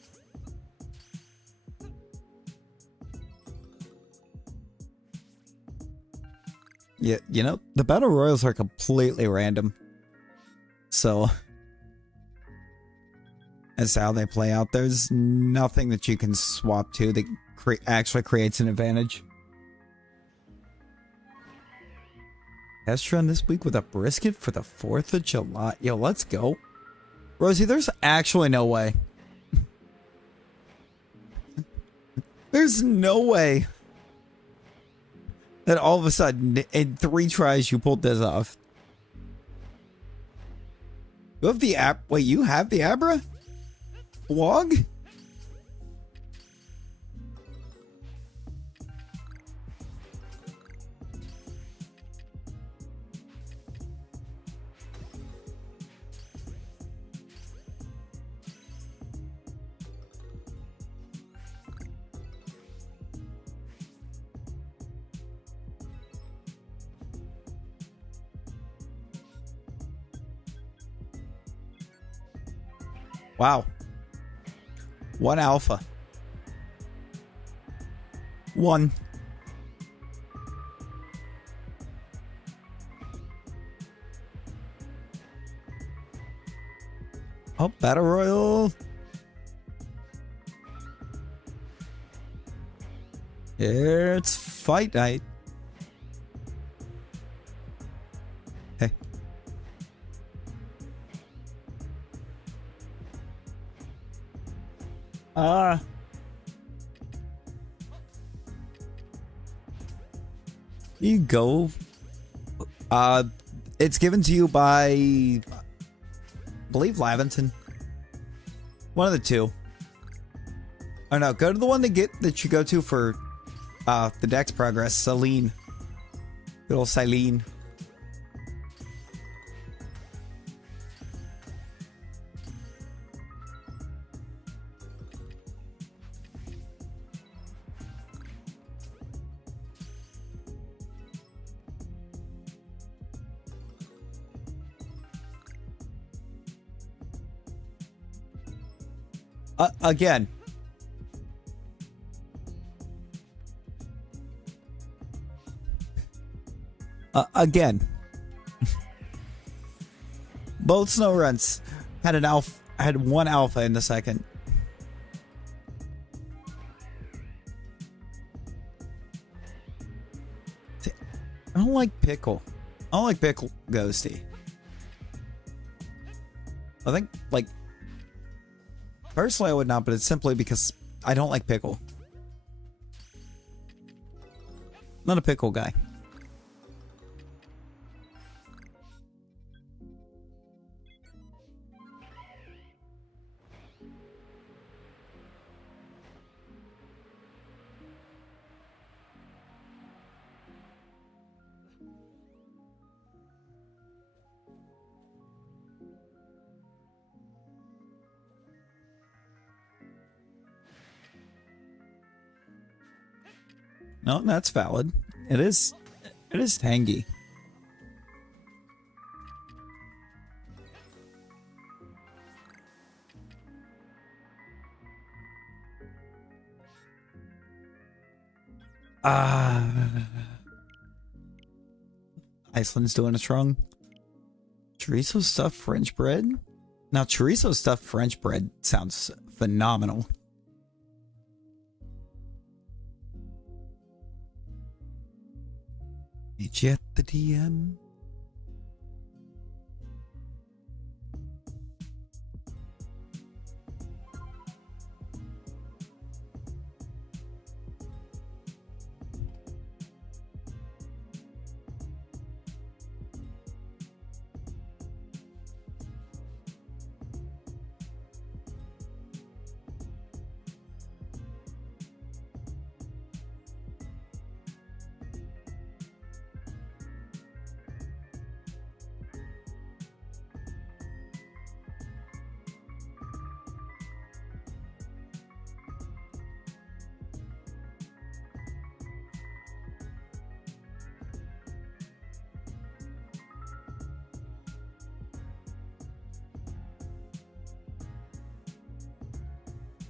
Yeah, you know, the Battle Royals are completely random. So, as to how they play out, there's nothing that you can swap to that actually creates an advantage. Test run this week with a brisket for the 4th of July. Yo, let's go. Rosie, there's actually no way. There's no way that all of a sudden, in 3 tries, you pulled this off. You have the app. Wait, you have the Abra? Log? Wow. 1 alpha. 1. Oh, Battle Royale. It's fight night. Hey. You go. It's given to you by, I believe, Laventon. One of the 2. Oh no, go to the one that you go to for the dex progress. Celine. Good old Celine. Again. Again. Both snow runs had an alpha. Had 1 alpha in the second. I don't like Pickle. I don't like Pickle Ghosty. I think, like, personally I would not, but it's simply because I don't like Pickle. Not a Pickle guy. No, that's valid. It is tangy. Iceland's doing it strong. Chorizo stuffed French bread? Now, chorizo stuffed French bread sounds phenomenal. Did you get the DM?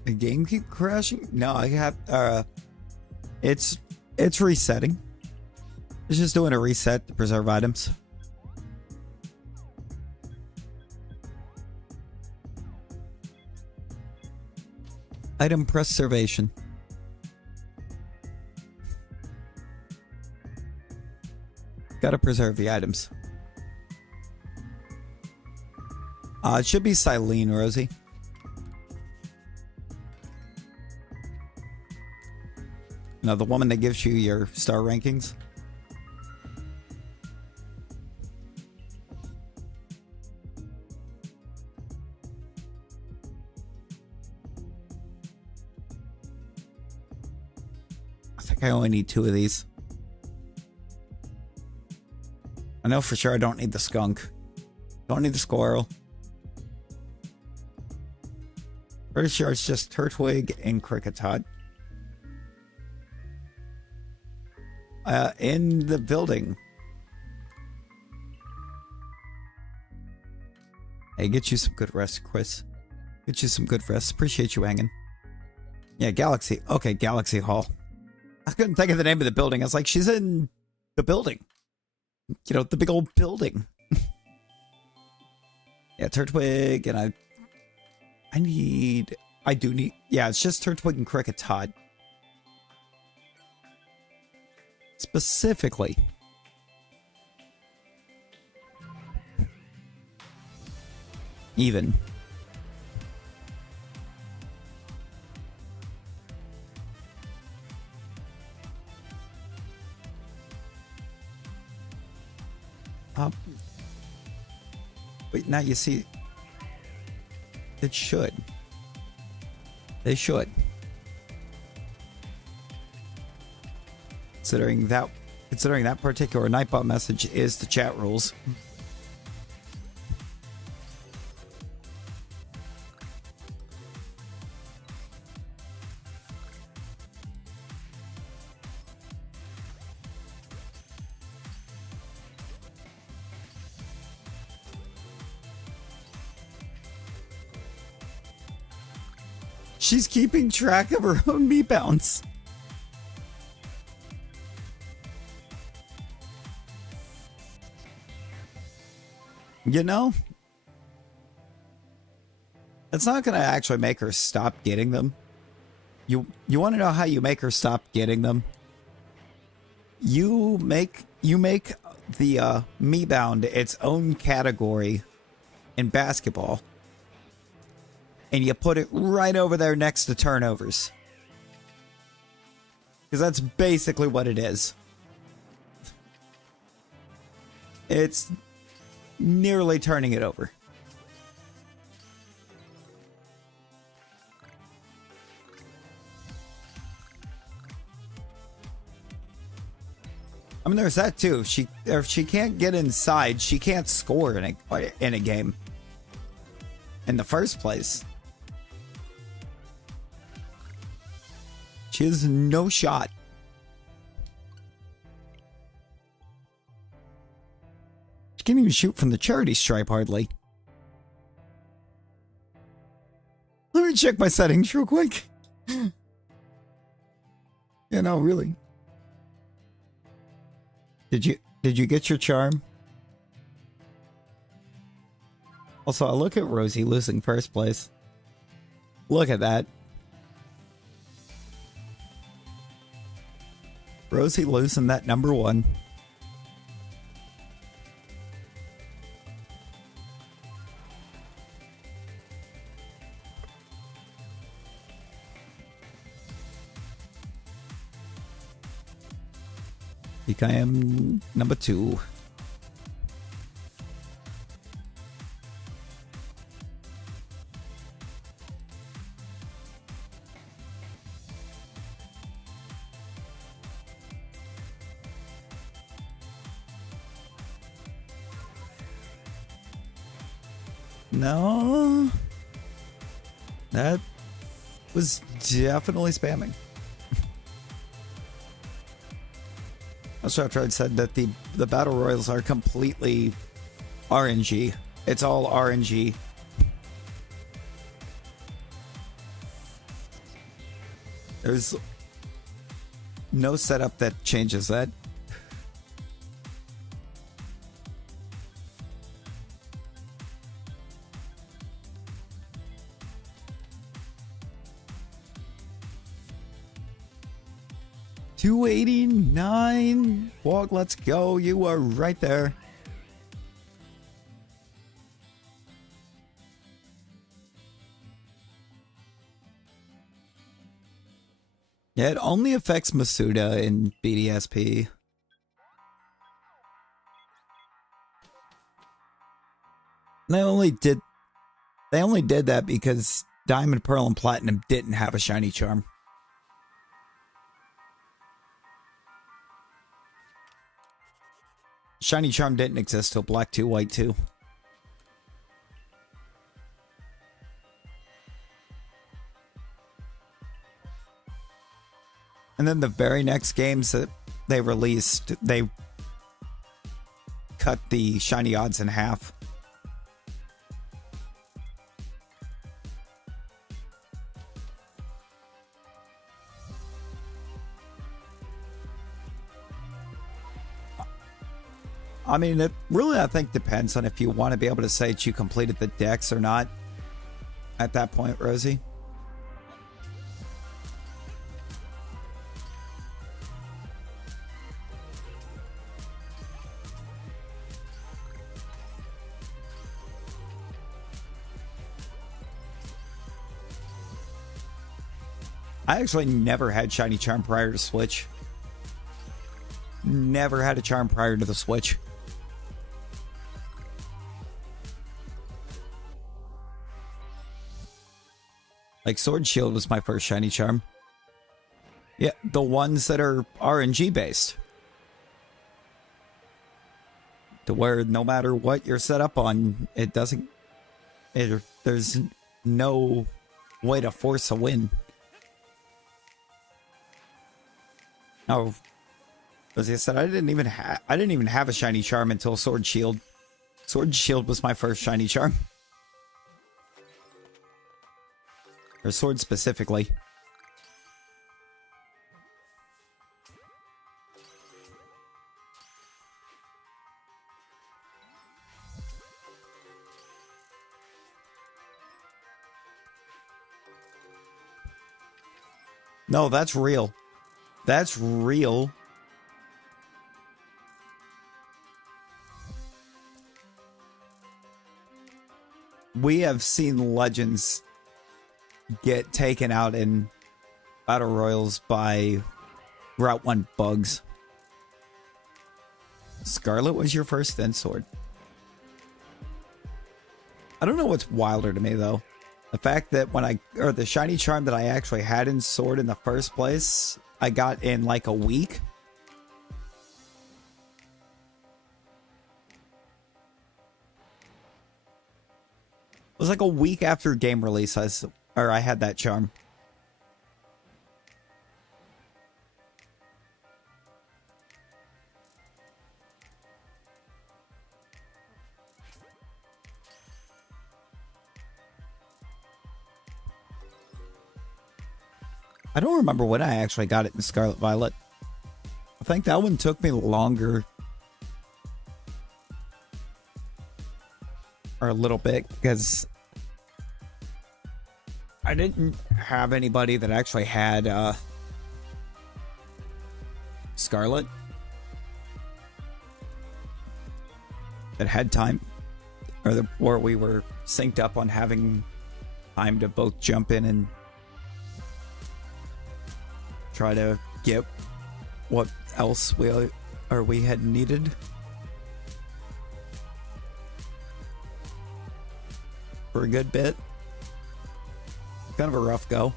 The game keep crashing? No, I have it's resetting. It's just doing a reset to preserve items. Item preservation. Gotta preserve the items. It should be Silene, Rosie. No, the woman that gives you your star rankings. I think I only need 2 of these. I know for sure I don't need the skunk. Don't need the squirrel. Pretty sure it's just Turtwig and Crickettot. In the building. Hey, get you some good rest, Chris. Get you some good rest. Appreciate you hanging. Yeah, Galaxy. Okay, Galaxy Hall. I couldn't think of the name of the building. I was like, she's in the building. You know, the big old building. Yeah, Turtwig, and I do need, yeah, it's just Turtwig and Crickettot. Specifically. Even. Wait, now you see, it should. They should. Considering that particular Nightbot message is the chat rules. She's keeping track of her own meat bounce. You know, it's not going to actually make her stop getting them. You want to know how you make her stop getting them? You make the me bound its own category in basketball, and you put it right over there next to turnovers, because that's basically what it is. It's nearly turning it over. I mean, there's that too. If she can't get inside, she can't score in a game in the first place. She has no shot. She can't even shoot from the charity stripe hardly. Let me check my settings real quick. Yeah, no, really. Did you get your charm? Also, I look at Rosie losing first place. Look at that. Rosie losing that number 1. I think I am number 2. No, that was definitely spamming. Also, after I'd said that the battle royals are completely RNG. It's all RNG. There's no setup that changes that. $289. Walk, let's go. You are right there. Yeah, it only affects Masuda in BDSP. And they only did that because Diamond, Pearl, and Platinum didn't have a shiny charm. Shiny charm didn't exist till Black 2, White 2. And then the very next games that they released, they cut the shiny odds in half. I mean, it really, I think, depends on if you want to be able to say that you completed the decks or not at that point, Rosie. I actually never had shiny charm prior to Switch. Never had a charm prior to the Switch. Like, Sword Shield was my first shiny charm. Yeah, the ones that are RNG based. To where no matter what you're set up on, it doesn't... there's no way to force a win. Oh, as I said, I didn't even have a shiny charm until Sword Shield. Sword Shield was my first shiny charm. Or sword specifically. No, that's real. That's real. We have seen Legends get taken out in Battle Royals by Route 1 bugs. Scarlet was your first then Sword. I don't know what's wilder to me though. The fact that or the shiny charm that I actually had in Sword in the first place, I got in like a week. It was like a week after game release I had that charm. I don't remember when I actually got it in Scarlet Violet. I think that one took me longer. Or a little bit, because I didn't have anybody that actually had Scarlet that had time, or we were synced up on having time to both jump in and try to get what else we had needed for a good bit. Kind of a rough go.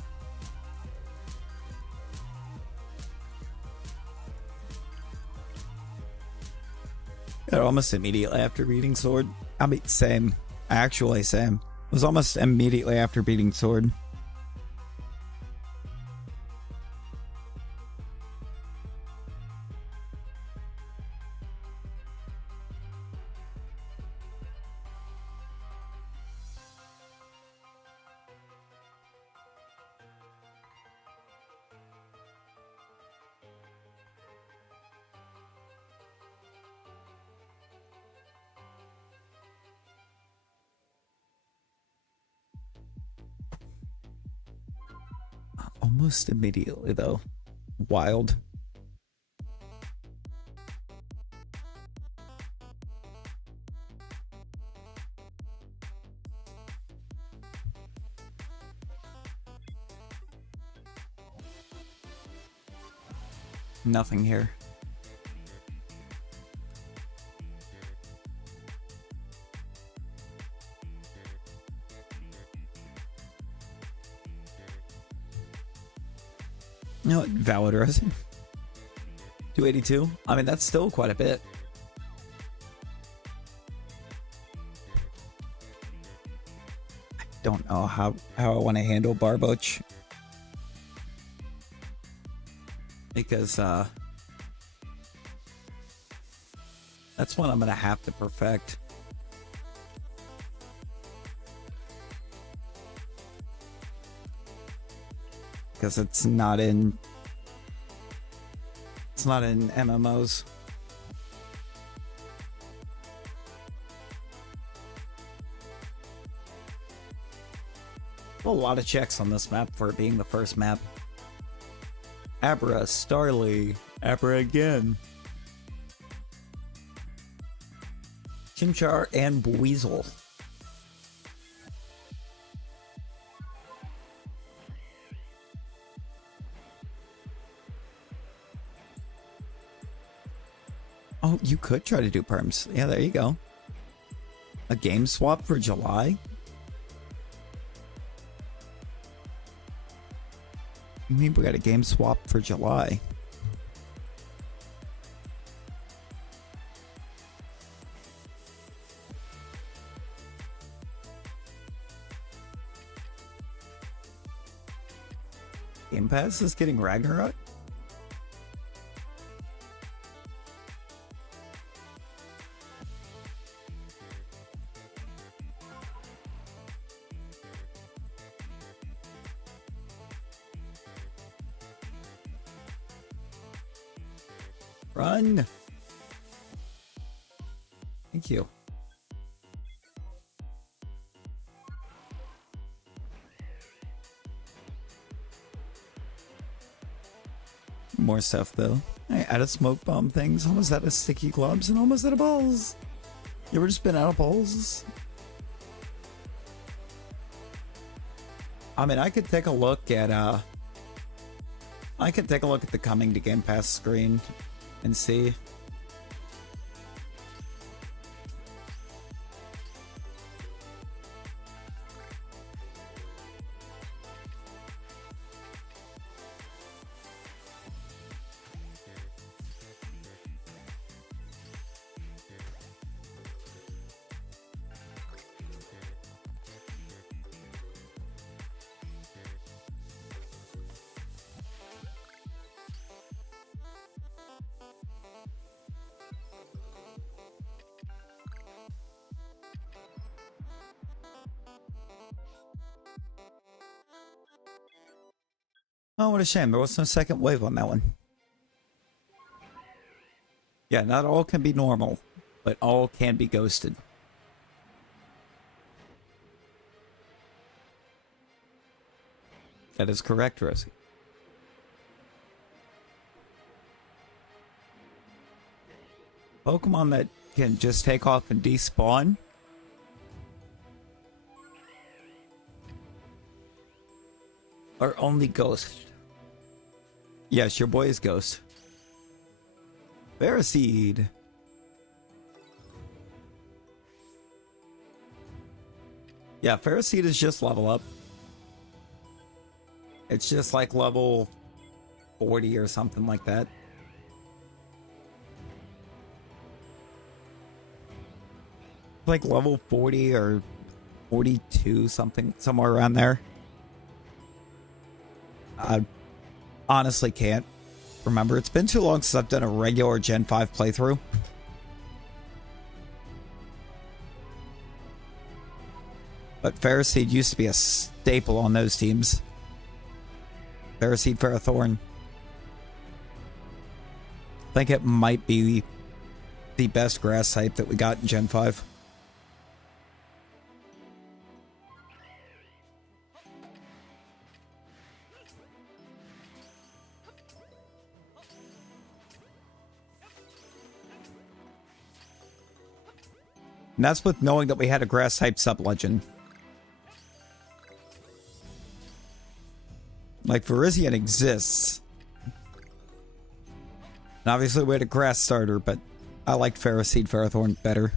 Got almost immediately after beating Sword. I mean, same. Actually, same. It was almost immediately after beating Sword. Almost immediately, though. Wild. Nothing here. You know what? Valid resin. 282. I mean, that's still quite a bit. I don't know how I want to handle Barboach. Because that's one I'm going to have to perfect. Because it's not in MMOs. A lot of checks on this map for it being the first map. Abra, Starly, Abra again. Chimchar and Buizel. Oh, you could try to do perms. Yeah, there you go. A game swap for July? You mean we got a game swap for July? Game Pass is getting Ragnarok? Run! Thank you. More stuff though. I added smoke bomb things, almost out of sticky gloves, and almost out of balls. You ever just been out of balls? I mean, I could take a look at the coming to Game Pass screen and see. Oh, what a shame. There was no second wave on that one. Yeah, not all can be normal, but all can be ghosted. That is correct, Rosie. Pokemon that can just take off and despawn. Or only Ghost. Yes, your boy is Ghost. Ferroseed. Yeah, Ferroseed is just level up. It's just like level 40 or something like that. Like level 40 or 42, something, somewhere around there. I honestly can't remember. It's been too long since I've done a regular Gen 5 playthrough. But Ferroseed used to be a staple on those teams. Ferroseed, Ferrothorn. I think it might be the best grass type that we got in Gen 5. And that's with knowing that we had a grass type sub-legend. Like, Virizion exists. And obviously we had a grass starter, but I liked Ferroseed Ferrothorn better.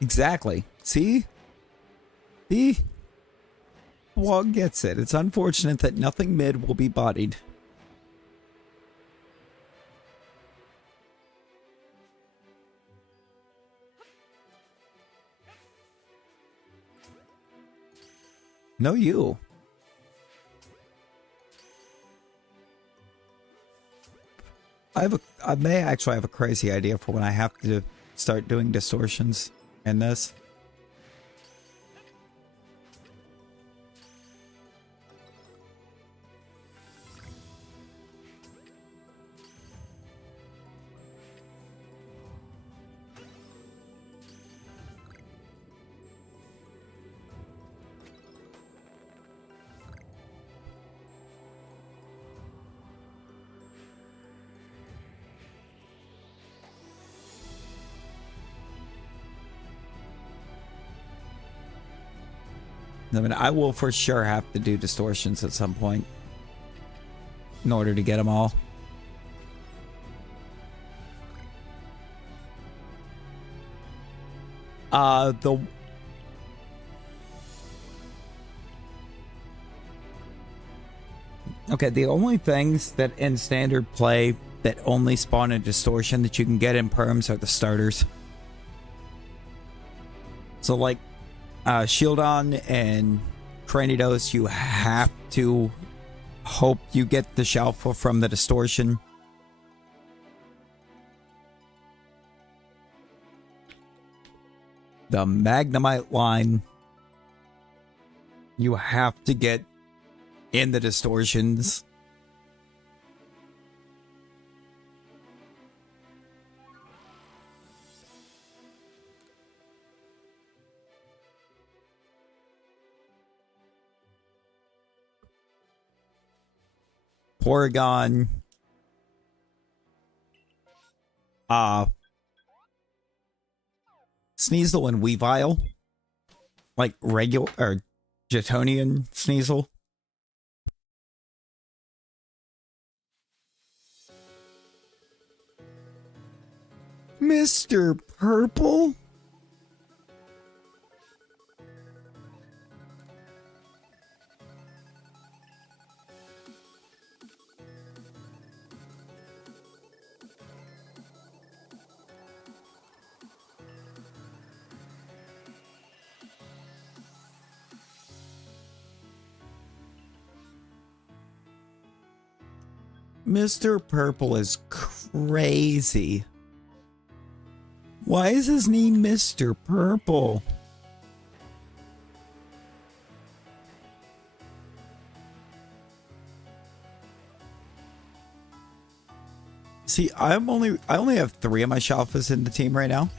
Exactly. See? See? PokeRogue gets it. It's unfortunate that nothing mid will be bodied. No, you. I may actually have a crazy idea for when I have to start doing distortions in this. I mean, I will for sure have to do distortions at some point in order to get them all. Okay, the only things that in standard play that only spawn a distortion that you can get in perms are the starters. So like Shieldon and Cranidos, you have to hope you get the Shalpha from the distortion. The Magnemite line, you have to get in the distortions. Porygon, Sneasel and Weavile, like regular or Jetonian Sneasel. Mr. Purple? Mr. Purple is crazy. Why is his name Mr. Purple? See, I only have 3 of my Shalphas in the team right now,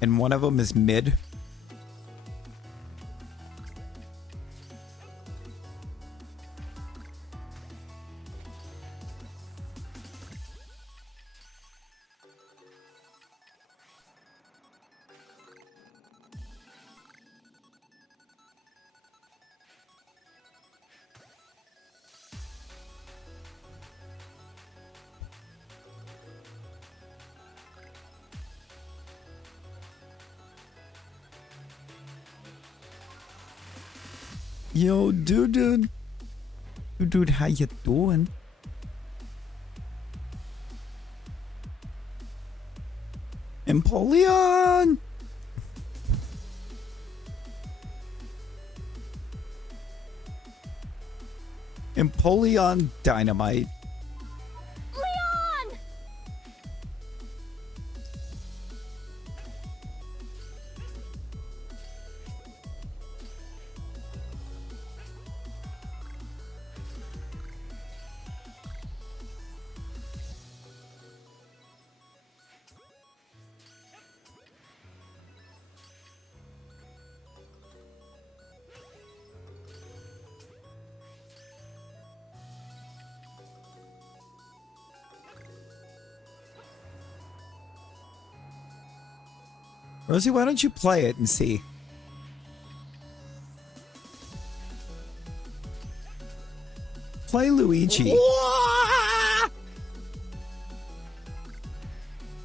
and one of them is mid. Yo, dude, how you doing? Empoleon! Empoleon Dynamite. Leon! Rosie, why don't you play it and see? Play Luigi.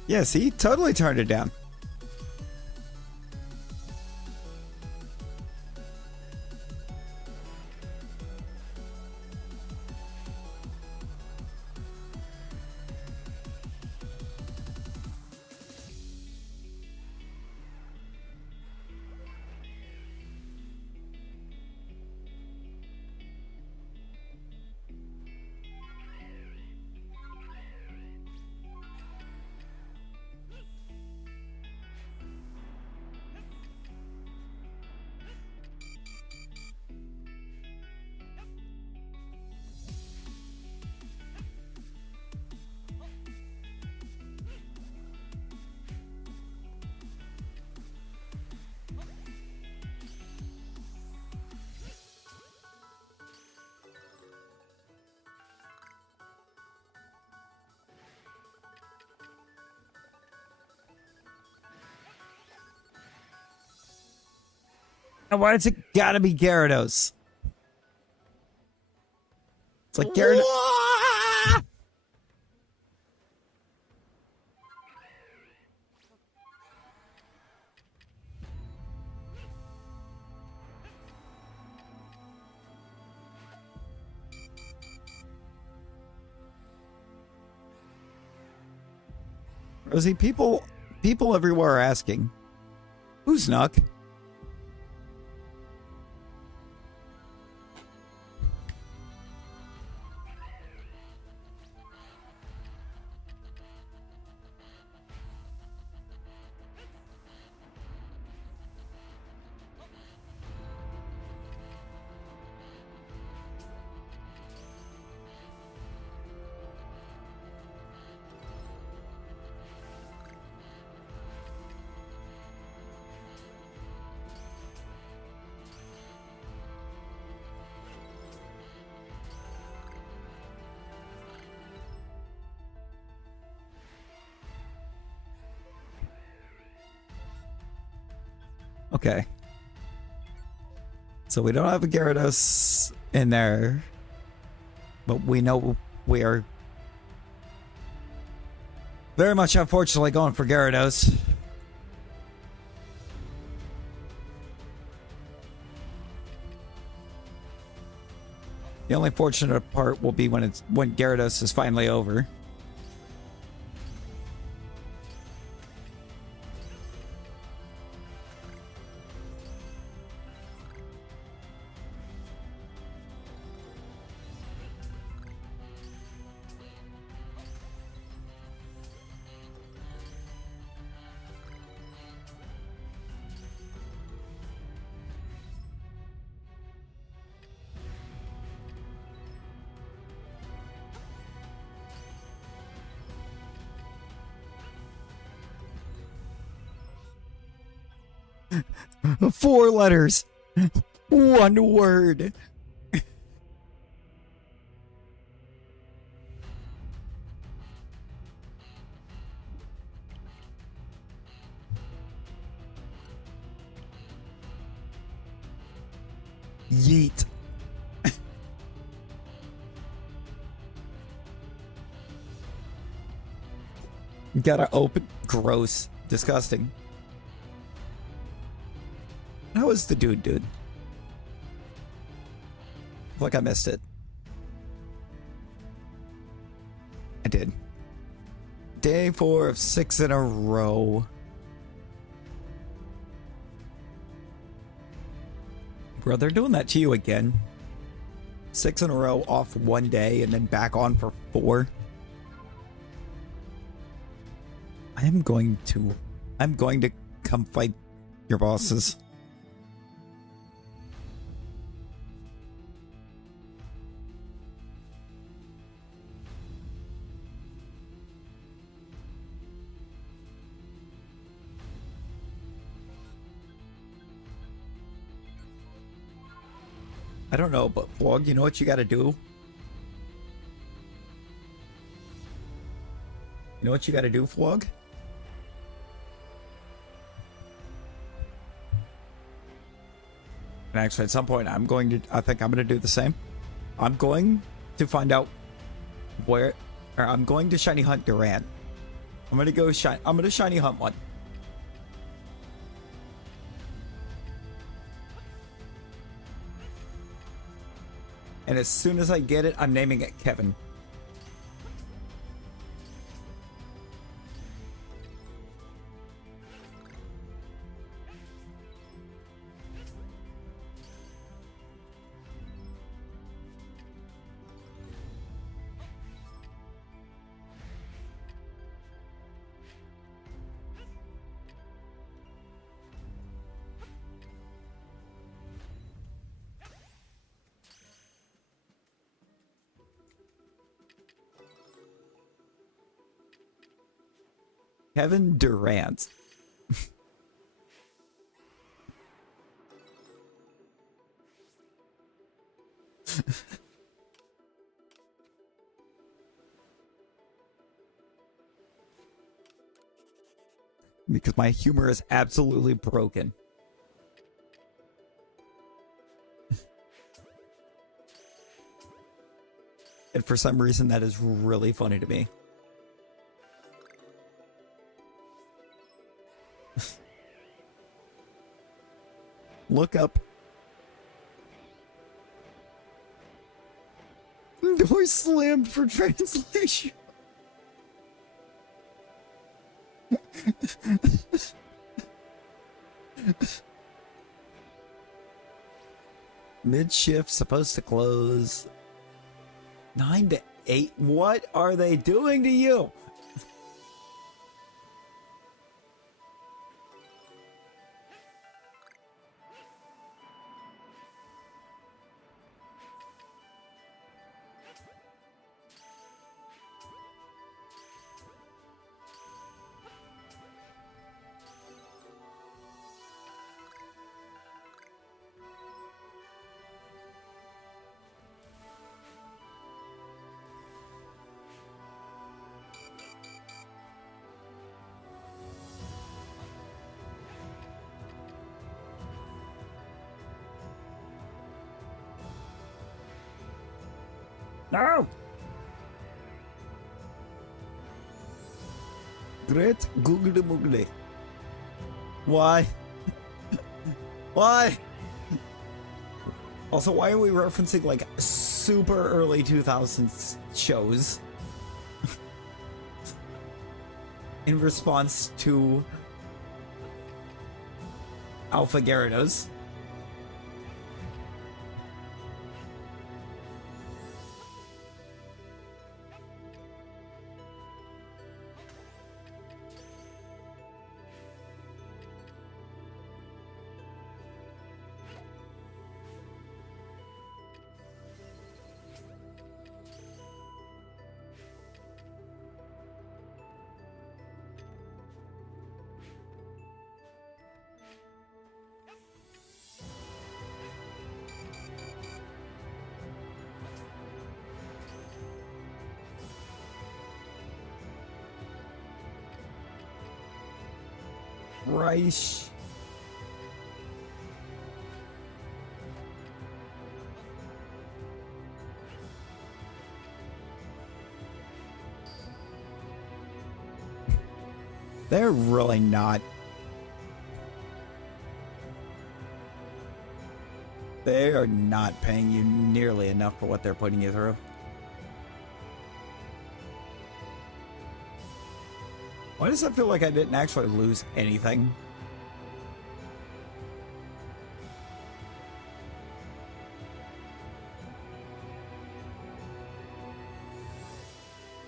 Yeah, see? Totally turned it down. Why is it gotta be Gyarados? It's like Gyarados. Rosie, people everywhere are asking, who's Snuck? Okay. So we don't have a Gyarados in there, but we know we are very much unfortunately going for Gyarados. The only fortunate part will be when Gyarados is finally over. Four letters. One word. Yeet. Gotta open. Gross. Disgusting. How was the dude? I feel like I missed it. I did. Day 4 of 6 in a row. Bro, they're doing that to you again. 6 in a row off one day and then back on for 4. I'm going to come fight your bosses. I don't know, but Vlog, you know what you gotta do? You know what you gotta do, Vlog? And actually, at some point, I think I'm going to do the same. I'm going to find out where, or I'm going to shiny hunt Durant. I'm going to shiny hunt one. And as soon as I get it, I'm naming it Kevin. Kevin Durant. Because my humor is absolutely broken. And for some reason, that is really funny to me. Look up. Door slammed for translation. Mid-shift supposed to close 9 to 8. What are they doing to you? No! Great Google Moogle. Why? Why? Also, why are we referencing like super early 2000s shows in response to Alpha Gyarados? Rice. They're really not. They are not paying you nearly enough for what they're putting you through. Why does it feel like I didn't actually lose anything?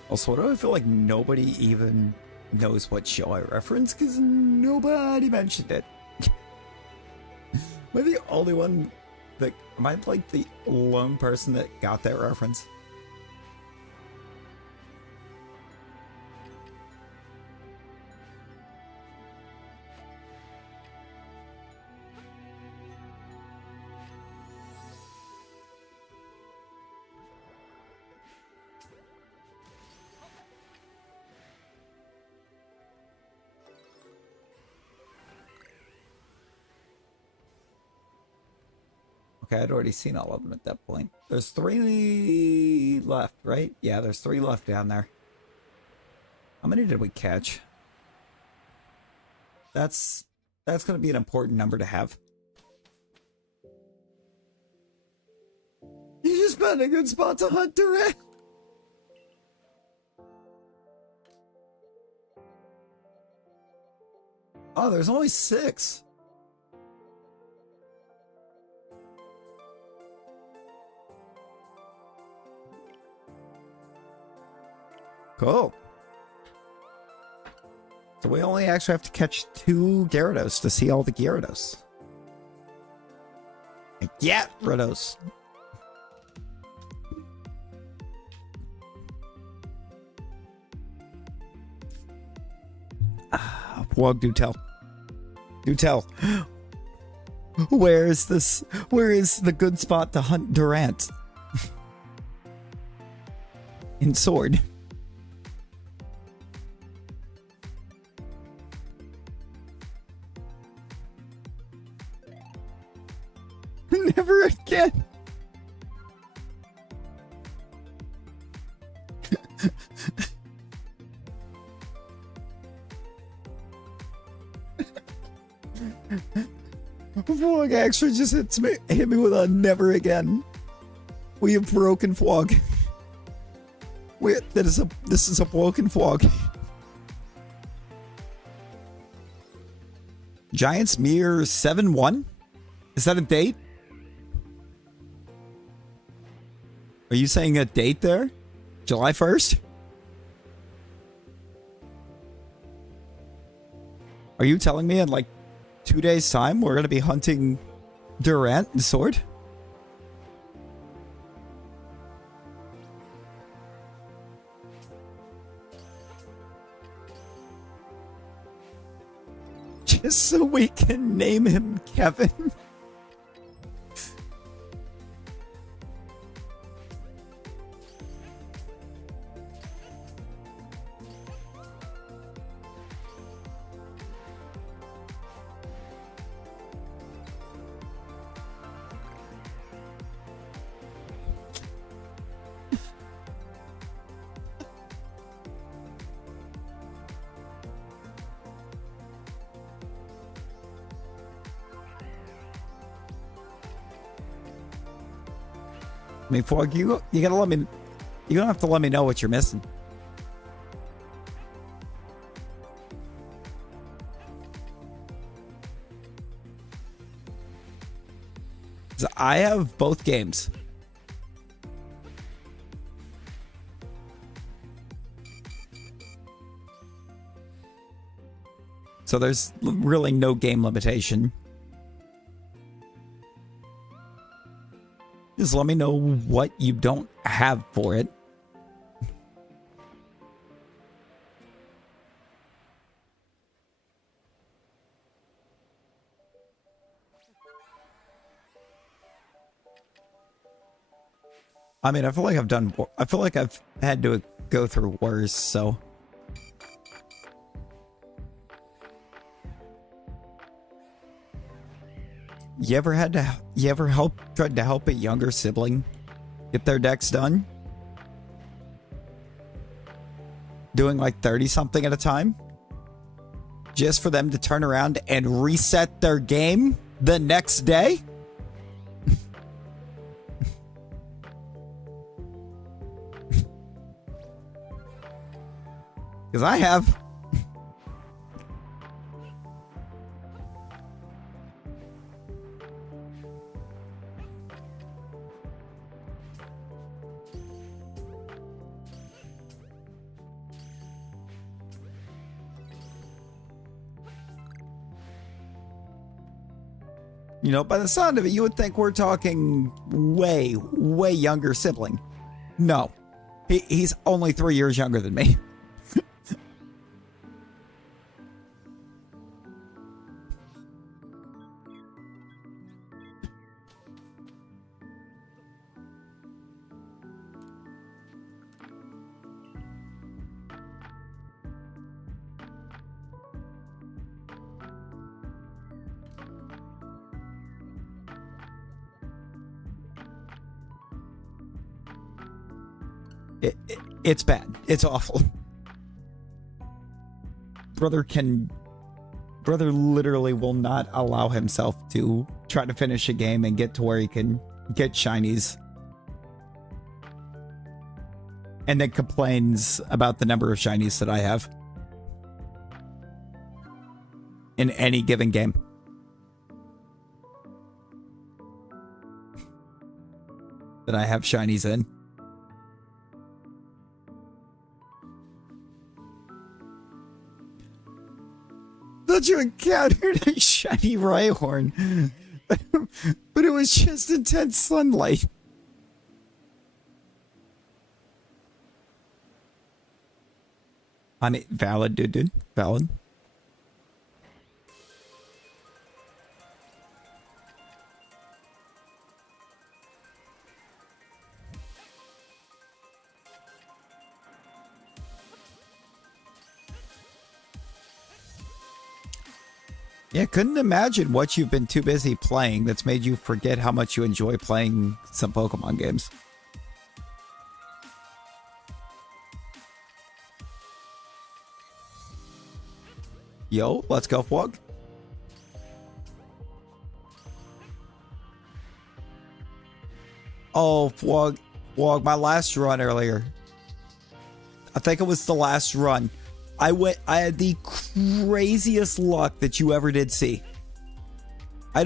Also, why do I feel like nobody even knows what show I reference? Because nobody mentioned it. Am I the only one that... Am I like the lone person that got that reference? Okay, I'd already seen all of them at that point. There's 3 left, right? Yeah, there's 3 left down there. How many did we catch? That's going to be an important number to have. You just found a good spot to hunt direct. Oh, there's only 6. Cool. So we only actually have to catch 2 Gyarados to see all the Gyarados. Gyarados. Wog, do tell. Do tell. Where is this? Where is the good spot to hunt Durant? In Sword. Never again. Fwog actually just hit me with a never again. We have broken Fwog. This is a broken Fwog. Giants Mirror 7-1? Is that a date? Are you saying a date there? July 1st? Are you telling me in like 2 days' time we're going to be hunting Durant and Sword? Just so we can name him Kevin. I mean, Fog, you gotta let me. You don't have to let me know what you're missing. So I have both games. So there's really no game limitation. Just let me know what you don't have for it. I mean, I feel like I feel like I've had to go through worse, so. You ever tried to help a younger sibling get their decks done? Doing like 30 something at a time? Just for them to turn around and reset their game the next day? Because I have. You know, by the sound of it, you would think we're talking way, way younger sibling. No. He's only 3 years younger than me. It's bad. It's awful. Brother literally will not allow himself to try to finish a game and get to where he can get shinies. And then complains about the number of shinies that I have in any given game. That I have shinies in. Thought you encountered a shiny Rhyhorn, but it was just intense sunlight. I mean, valid, dude. Valid. Yeah, couldn't imagine what you've been too busy playing that's made you forget how much you enjoy playing some Pokemon games. Yo, let's go, Fwog. Oh, Fwog, my last run earlier. I think it was the last run. I had the craziest luck that you ever did see. I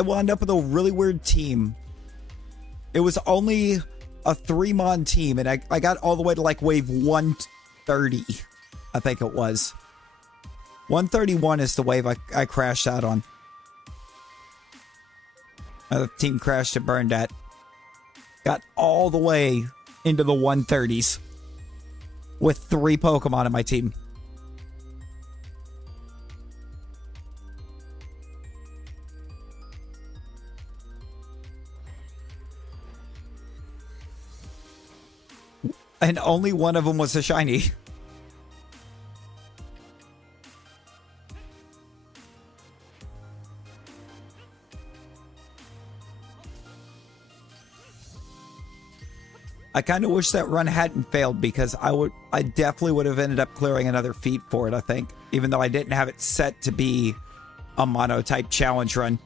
wound up with a really weird team. It was only a 3-mon team, and I got all the way to like wave 130, I think it was. 131 is the wave I crashed out on. The team crashed and burned at. Got all the way into the 130s. With 3 Pokemon in my team. And only one of them was a shiny. I kind of wish that run hadn't failed because I definitely would have ended up clearing another feat for it, I think. Even though I didn't have it set to be a mono-type challenge run.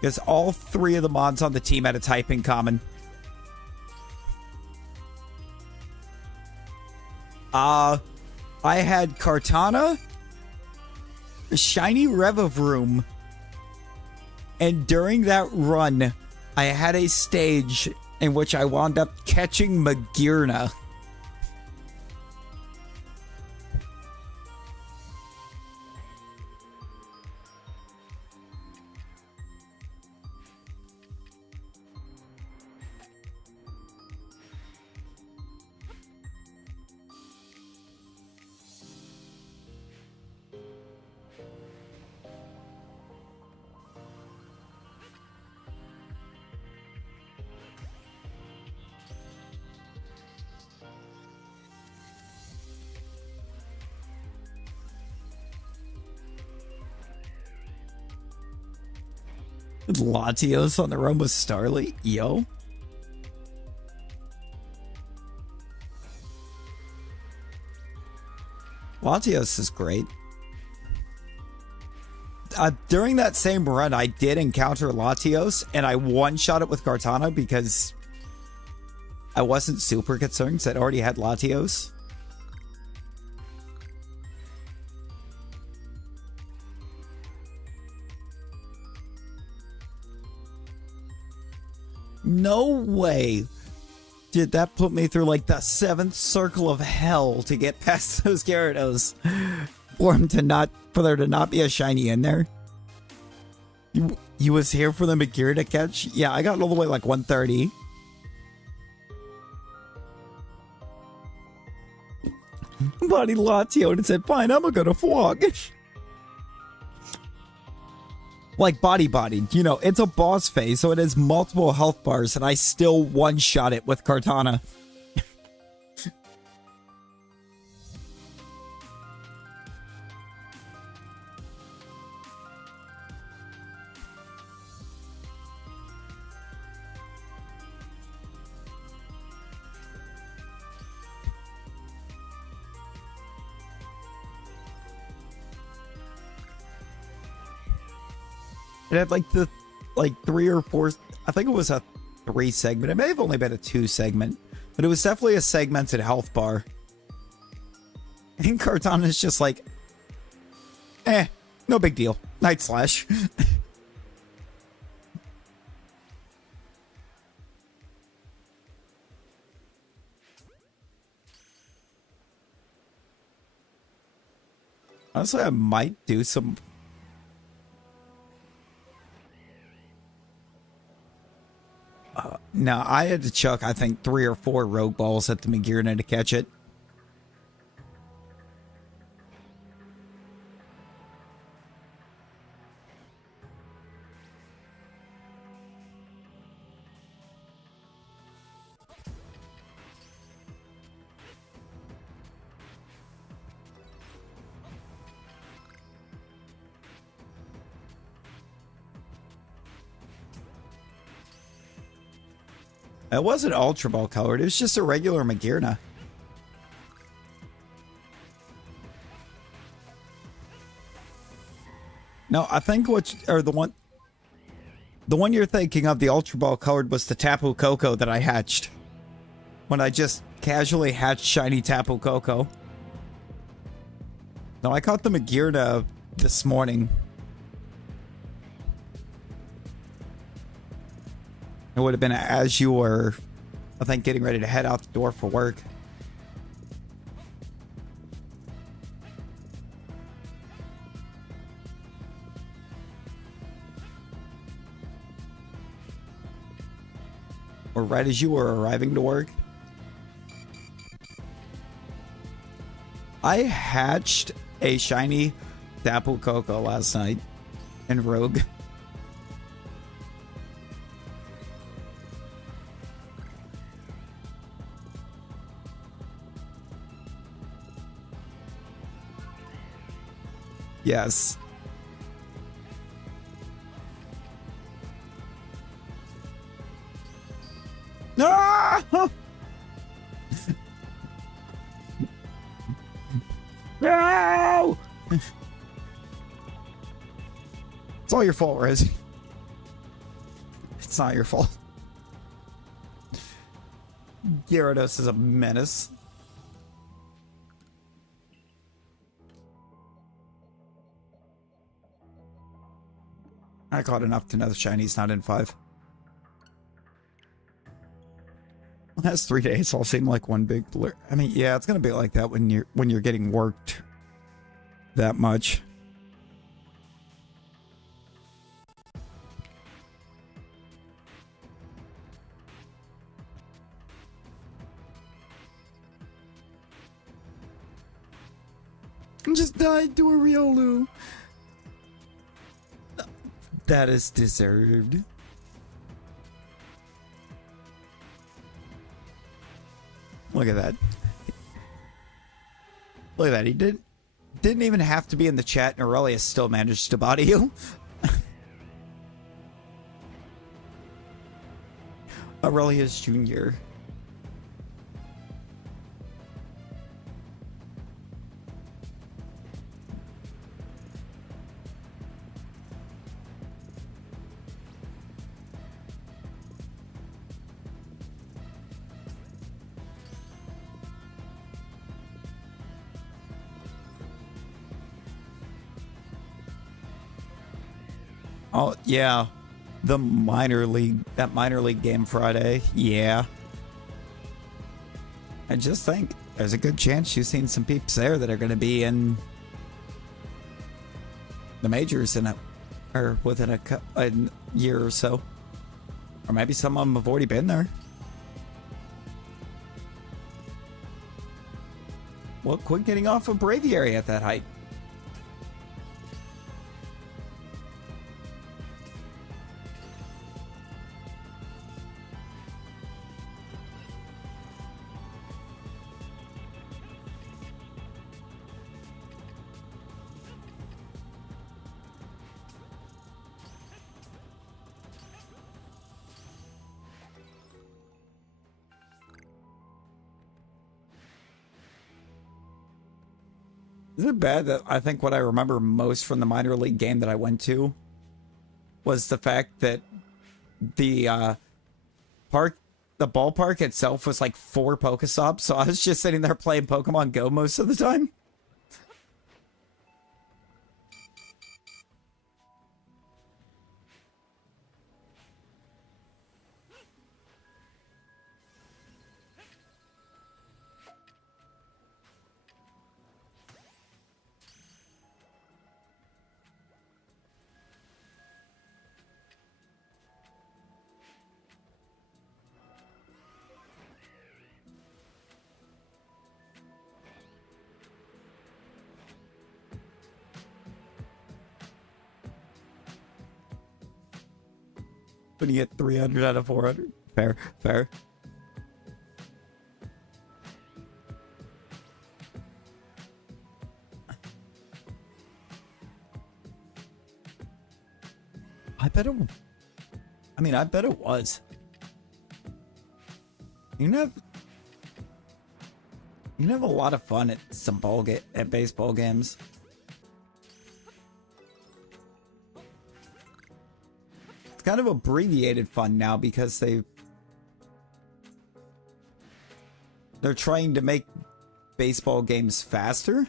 Because all 3 of the mods on the team had a type in common. I had Kartana, Shiny Revavroom, and during that run, I had a stage in which I wound up catching Magearna. Latios on the run with Starly? Yo. Latios is great. During that same run, I did encounter Latios, and I one-shot it with Kartana because I wasn't super concerned because I'd already had Latios. No way did that put me through like the 7th circle of hell to get past those Gyarados for there to not be a shiny in there. You was here for the Magearna to catch? Yeah, I got all the way like 130. Body Latio and it said, fine, I'm gonna Fwog. Like bodied, you know, it's a boss phase, so it has multiple health bars, and I still one-shot it with Kartana. It had like the 3 or 4. I think it was a 3 segment. It may have only been a 2 segment, but it was definitely a segmented health bar. And Carton is just like, no big deal. Night Slash. Honestly, I might do some... no, I had to chuck, I think, 3 or 4 rogue balls at the Magearna to catch it. It wasn't Ultra Ball colored. It was just a regular Magearna. No, I think the one you're thinking of, the Ultra Ball colored, was the Tapu Koko that I hatched. When I just casually hatched shiny Tapu Koko. No, I caught the Magearna this morning. It would have been as you were, I think, getting ready to head out the door for work. Or right as you were arriving to work. I hatched a shiny Tapu Koko last night in Rogue. Yes. Ah! No! It's all your fault, Riz. It's not your fault. Gyarados is a menace. I caught enough to know the shiny's not in 5. That's 3 days. All seem like one big blur. I mean, yeah, it's gonna be like that when you're getting worked that much. I just died to a Riolu. That is deserved. Look at that. Look at that. He didn't even have to be in the chat, and Aurelius still managed to body you. Aurelius Jr. Oh, yeah. The minor league, that minor league game Friday. Yeah. I just think there's a good chance you've seen some peeps there that are going to be in the majors or within a year or so. Or maybe some of them have already been there. Well, quit getting off of Braviary at that height. Is it bad that I think what I remember most from the minor league game that I went to was the fact that the ballpark itself was like 4 Pokestops, so I was just sitting there playing Pokemon Go most of the time. When you get 300 out of 400. Fair, fair. I bet it was. You can have a lot of fun at some baseball games. It's kind of abbreviated fun now because they're trying to make baseball games faster.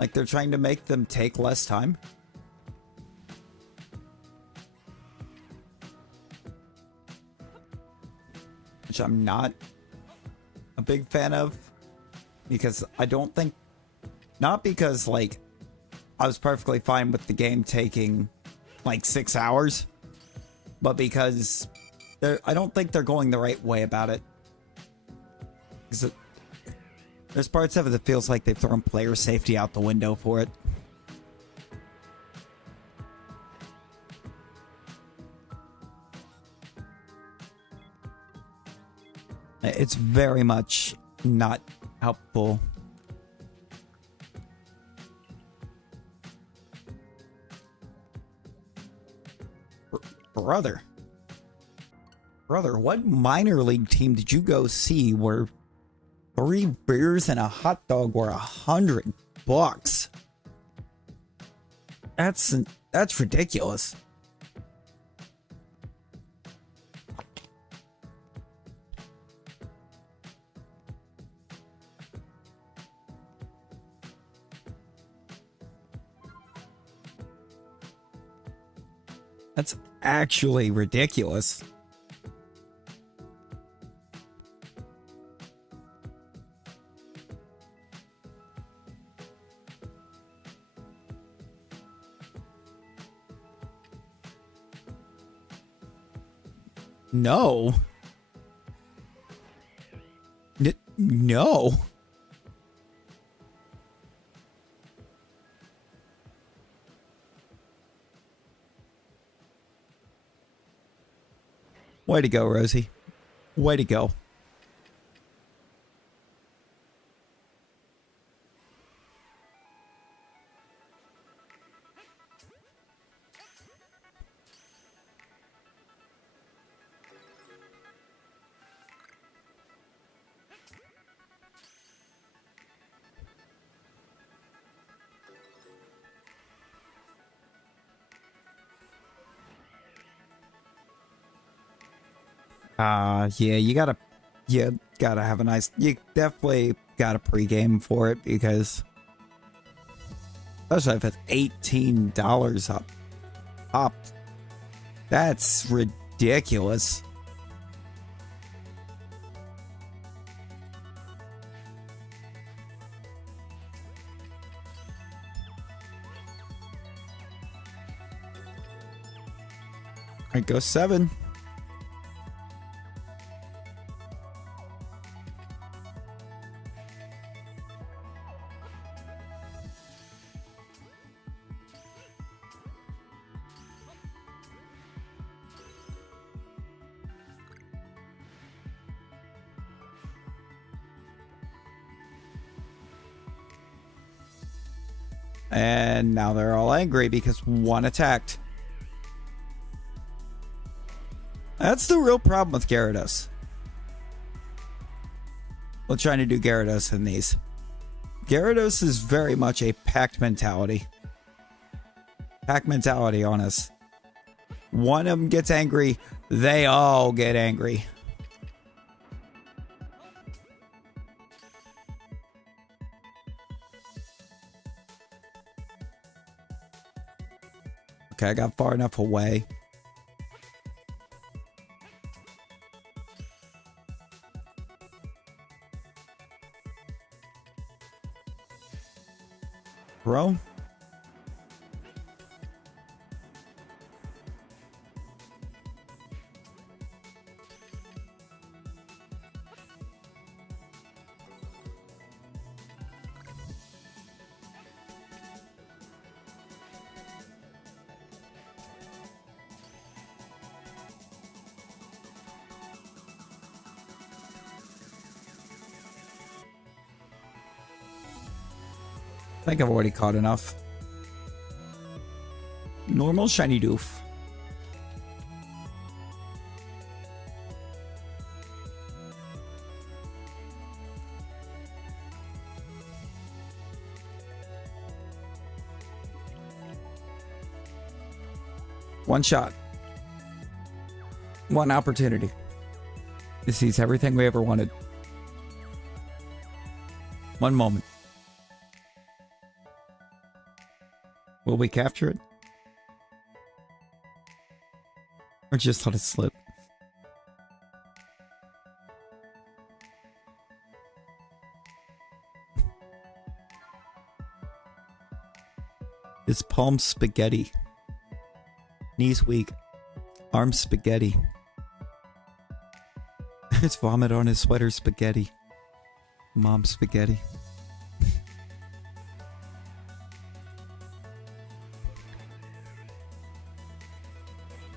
Like they're trying to make them take less time. Which I'm not a big fan of, because I don't think, not because like I was perfectly fine with the game taking like 6 hours, but because I don't think they're going the right way about it. Because there's parts of it that feels like they've thrown player safety out the window for it. It's very much not helpful. Brother, what minor league team did you go see where 3 beers and a hot dog were $100? That's ridiculous. That's actually ridiculous. No. No. Way to go, Rosie. Way to go. Yeah, you gotta have a nice, you definitely got a pregame for it, because especially if it's $18 up, that's ridiculous. All right, go 7. And now they're all angry because one attacked. That's the real problem with Gyarados. We're trying to do Gyarados in these. Gyarados is very much a pack mentality. Pack mentality on us. One of them gets angry, they all get angry. Okay, I got far enough away. Bro? I think I've already caught enough. Normal shiny doof. One shot. One opportunity. This is everything we ever wanted. One moment. Will we capture it? Or just let it slip? It's palm spaghetti. Knees weak. Arms spaghetti. It's vomit on his sweater spaghetti. Mom spaghetti.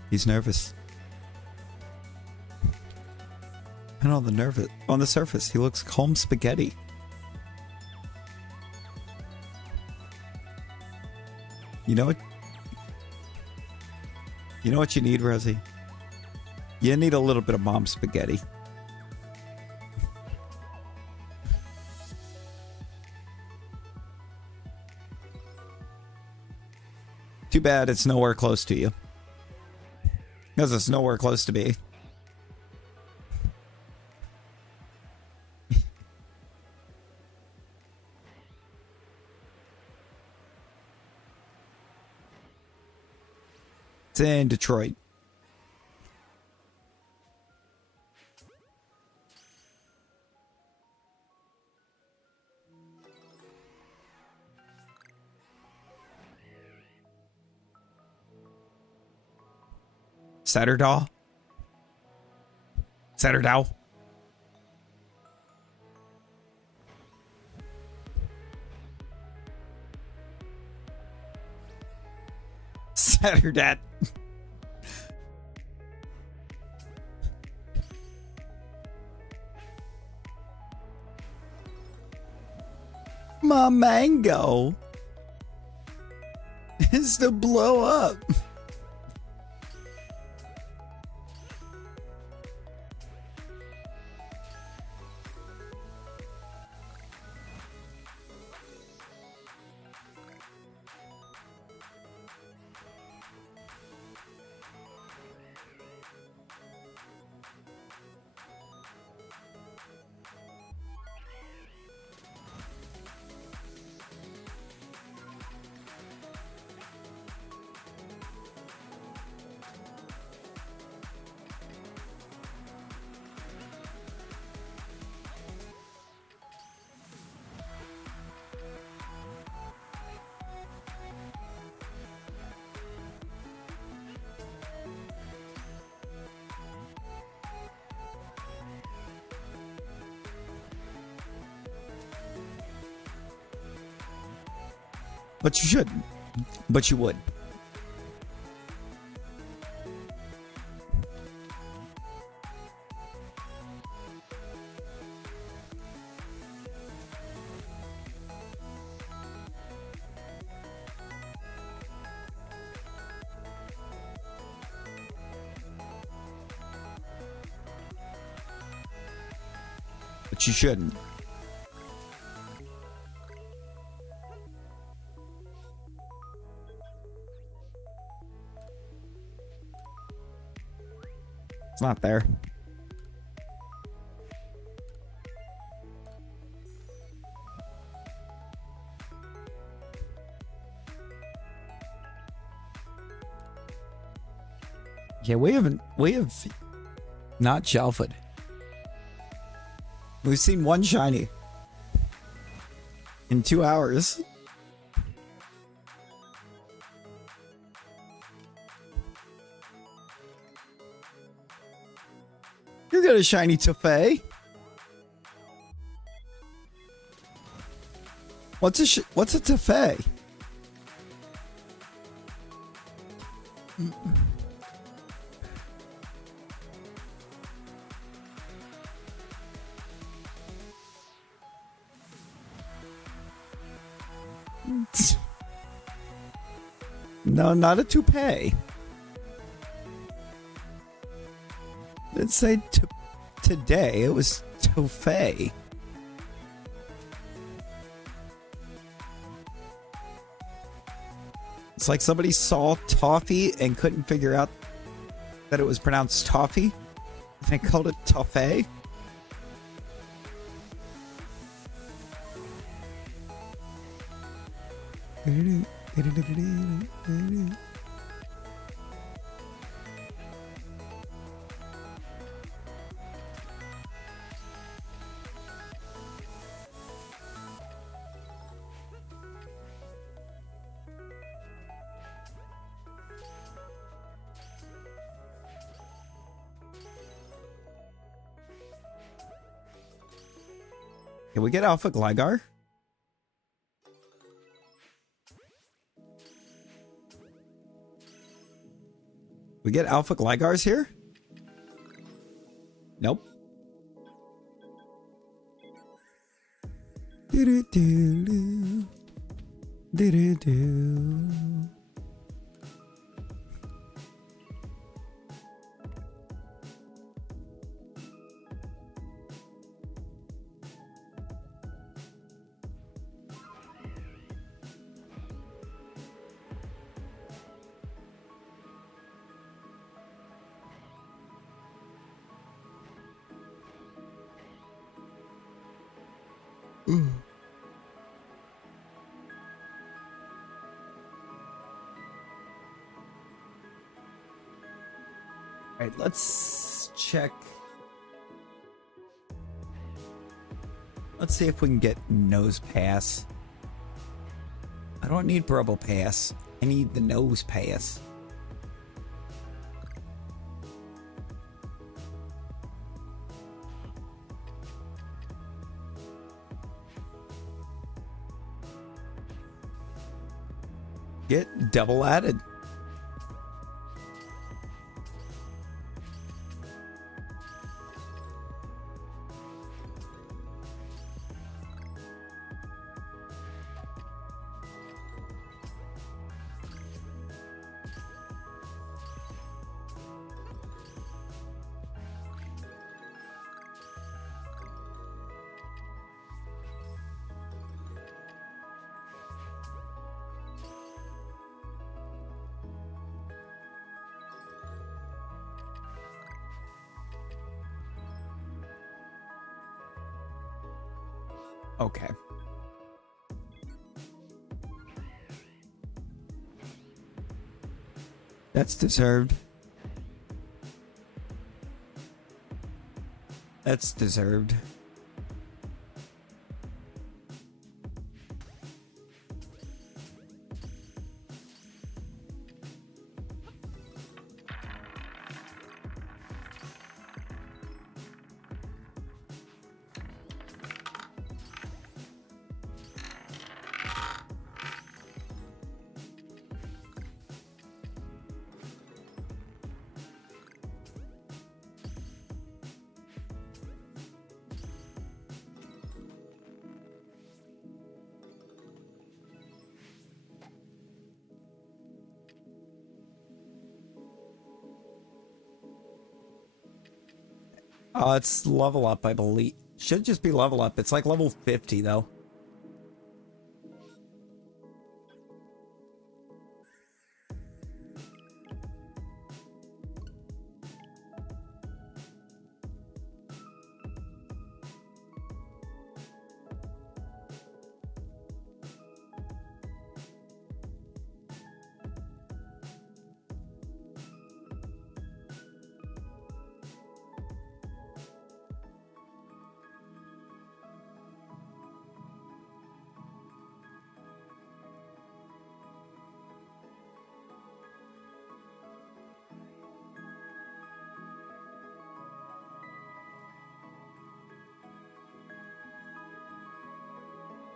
He's nervous. And on the surface, he looks calm spaghetti. You know what? You know what you need, Rosie? You need a little bit of mom spaghetti. Too bad it's nowhere close to you. Because it's nowhere close to me. It's in Detroit. Saturday. Saturday. Saturday. My mango is to blow up. But you shouldn't. But you would. But you shouldn't. It's not there. Yeah, we have not Shalpha. We've seen one shiny in 2 hours. You got a shiny Tefay. What's a Tefay? No, not a toupee. Didn't say today. It was Tefay. It's like somebody saw toffee and couldn't figure out that it was pronounced toffee. And they called it toffee. Can we get Alpha Gligar? We get Alpha Gligars here? Nope. Do-do-do-do. Do-do-do. Alright, let's check. Let's see if we can get Nose Pass. I don't need Brubble Pass. I need the Nose Pass. Get double added. Okay. That's deserved. That's deserved. It's level up, I believe. Should just be level up. It's like level 50, though.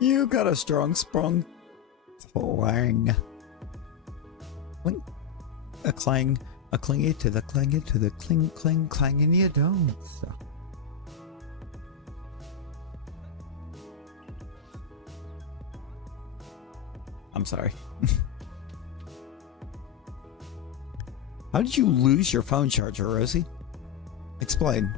You got a strong sprung twang. Cling. A clang. A clingy to the clang to the cling clang clang, and you don't. I'm sorry. How did you lose your phone charger, Rosie? Explain.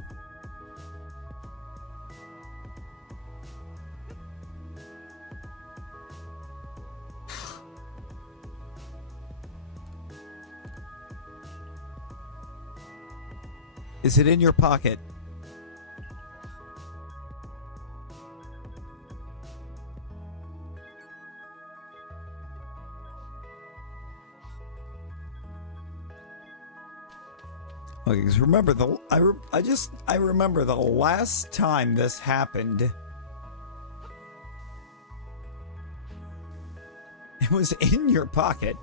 Is it in your pocket? Okay, because remember I remember the last time this happened. It was in your pocket.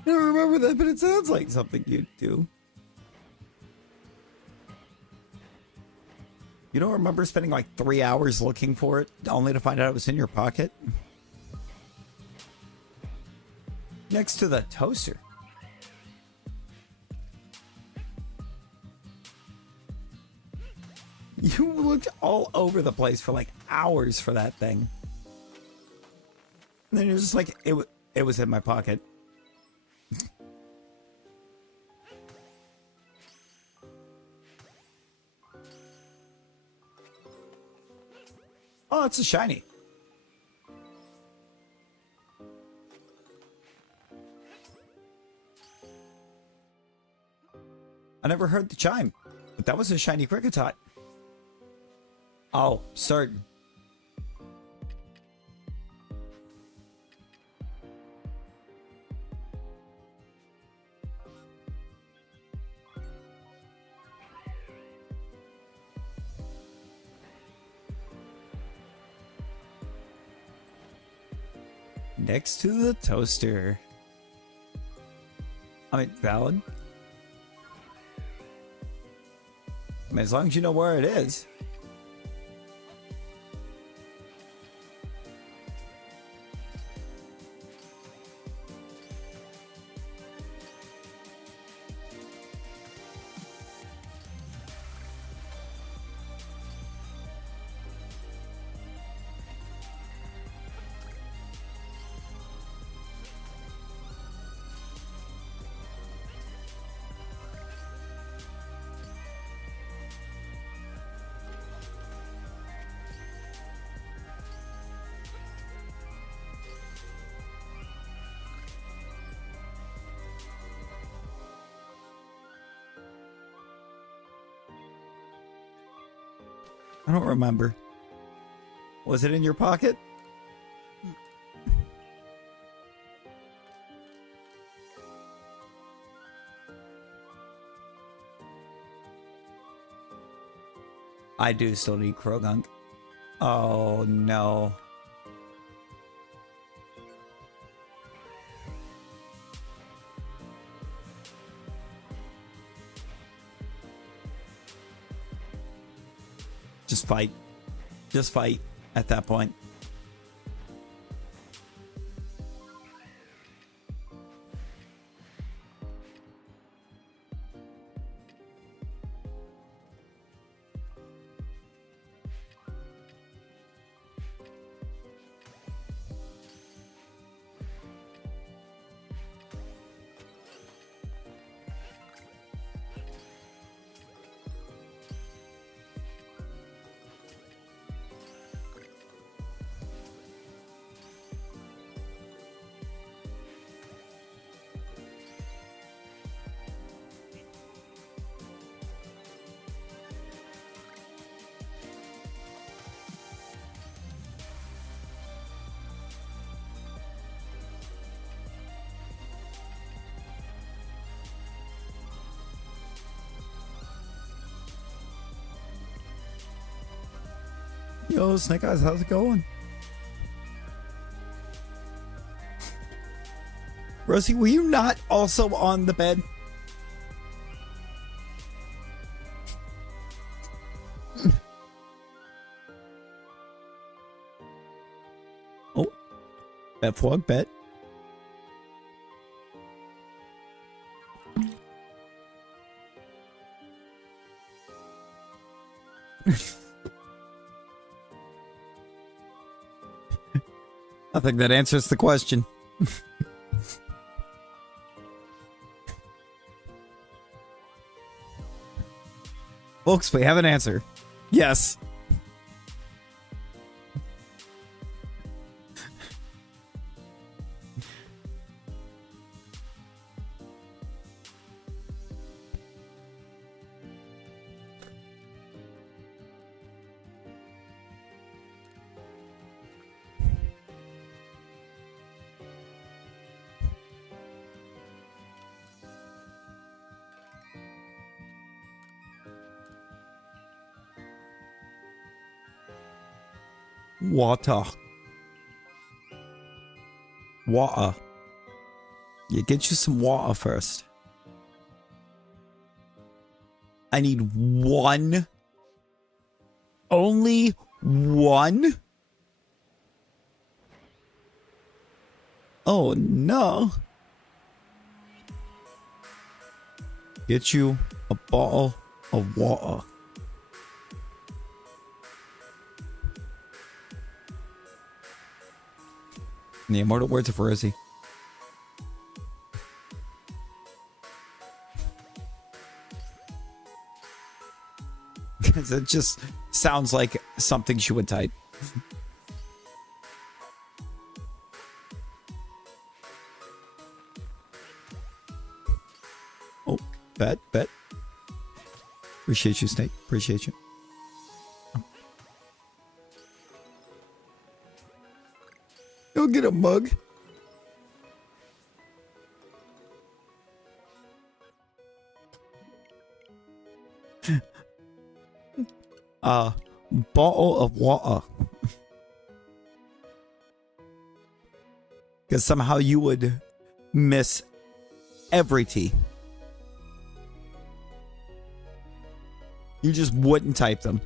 I don't remember that, but it sounds like something you'd do. You don't remember spending like 3 hours looking for it, only to find out it was in your pocket? Next to the toaster. You looked all over the place for like hours for that thing. And then you're just like, it was in my pocket. Oh, it's a shiny. I never heard the chime, but that was a shiny Kricketot. Oh, certain. Next to the toaster. I mean, valid. I mean, as long as you know where it is. I don't remember. Was it in your pocket? I do still need Krogunk. Oh no. Just fight. Just fight at that point. Yo, Snake Eyes, how's it going? Rosie, were you not also on the bed? Oh, PokeRogue, bet. I think that answers the question. Folks, we have an answer. Yes. Water. Water. Yeah, get you some water first. I need one. Only one? Oh no. Get you a bottle of water. The immortal words of Rosie. Because it just sounds like something she would type. Oh, bet. Appreciate you, Snake. Appreciate you. Go get a mug. Bottle of water. Because somehow you would miss every tea. You just wouldn't type them.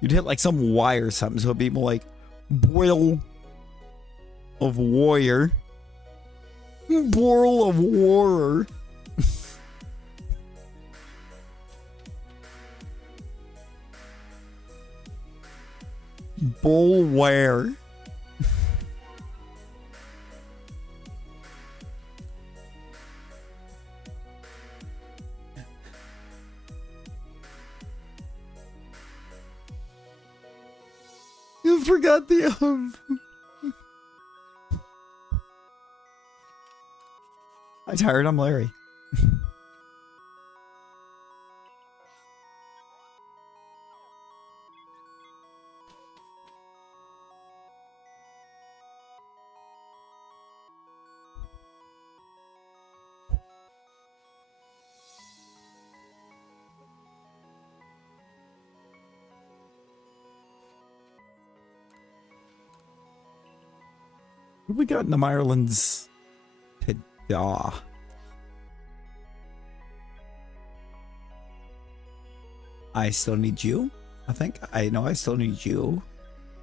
You'd hit like some Y or something, so it'd be more like boil of warrior. Boil of warrior. Bullware. You forgot the I'm tired, I'm Larry. What we got in the Ireland's Tada. I still need you. I think I know I still need you.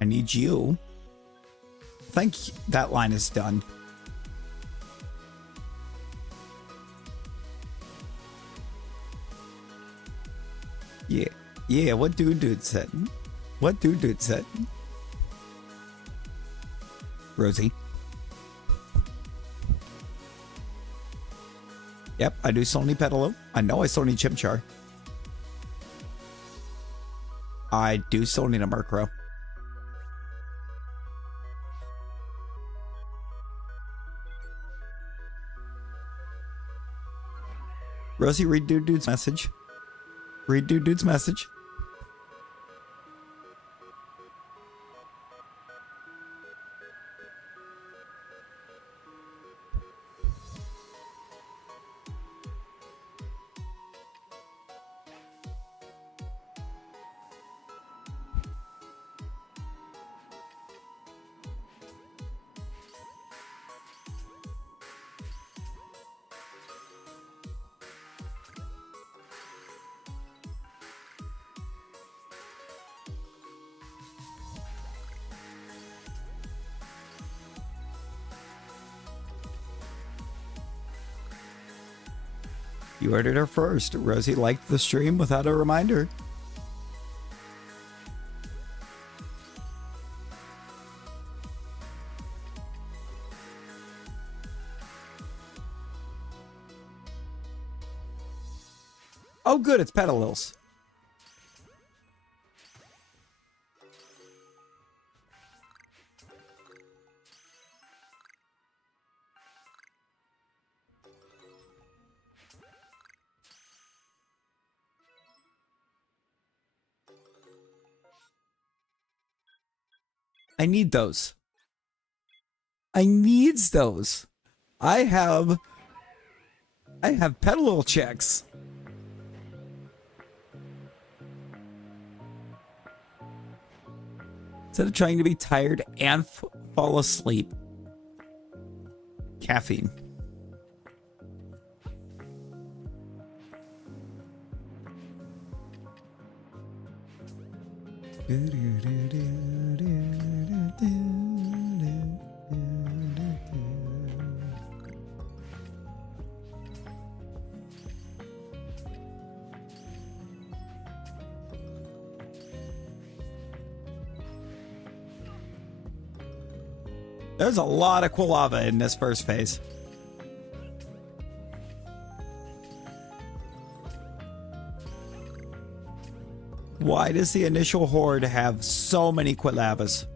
I need you. I think that line is done. Yeah. Yeah, what dude said? What dude said? Rosie. Yep, I do still need Petalo. I know I still need Chimchar. I do still need a Murkrow. Rosie, read dude's message. Read dude's message. You heard it here first. Rosie liked the stream without a reminder. Oh, good. It's Petalils. I need those. I needs those. I have Petalil checks. Instead of trying to be tired and fall asleep. Caffeine. There's a lot of Quilava in this first phase. Why does the initial horde have so many Quilavas?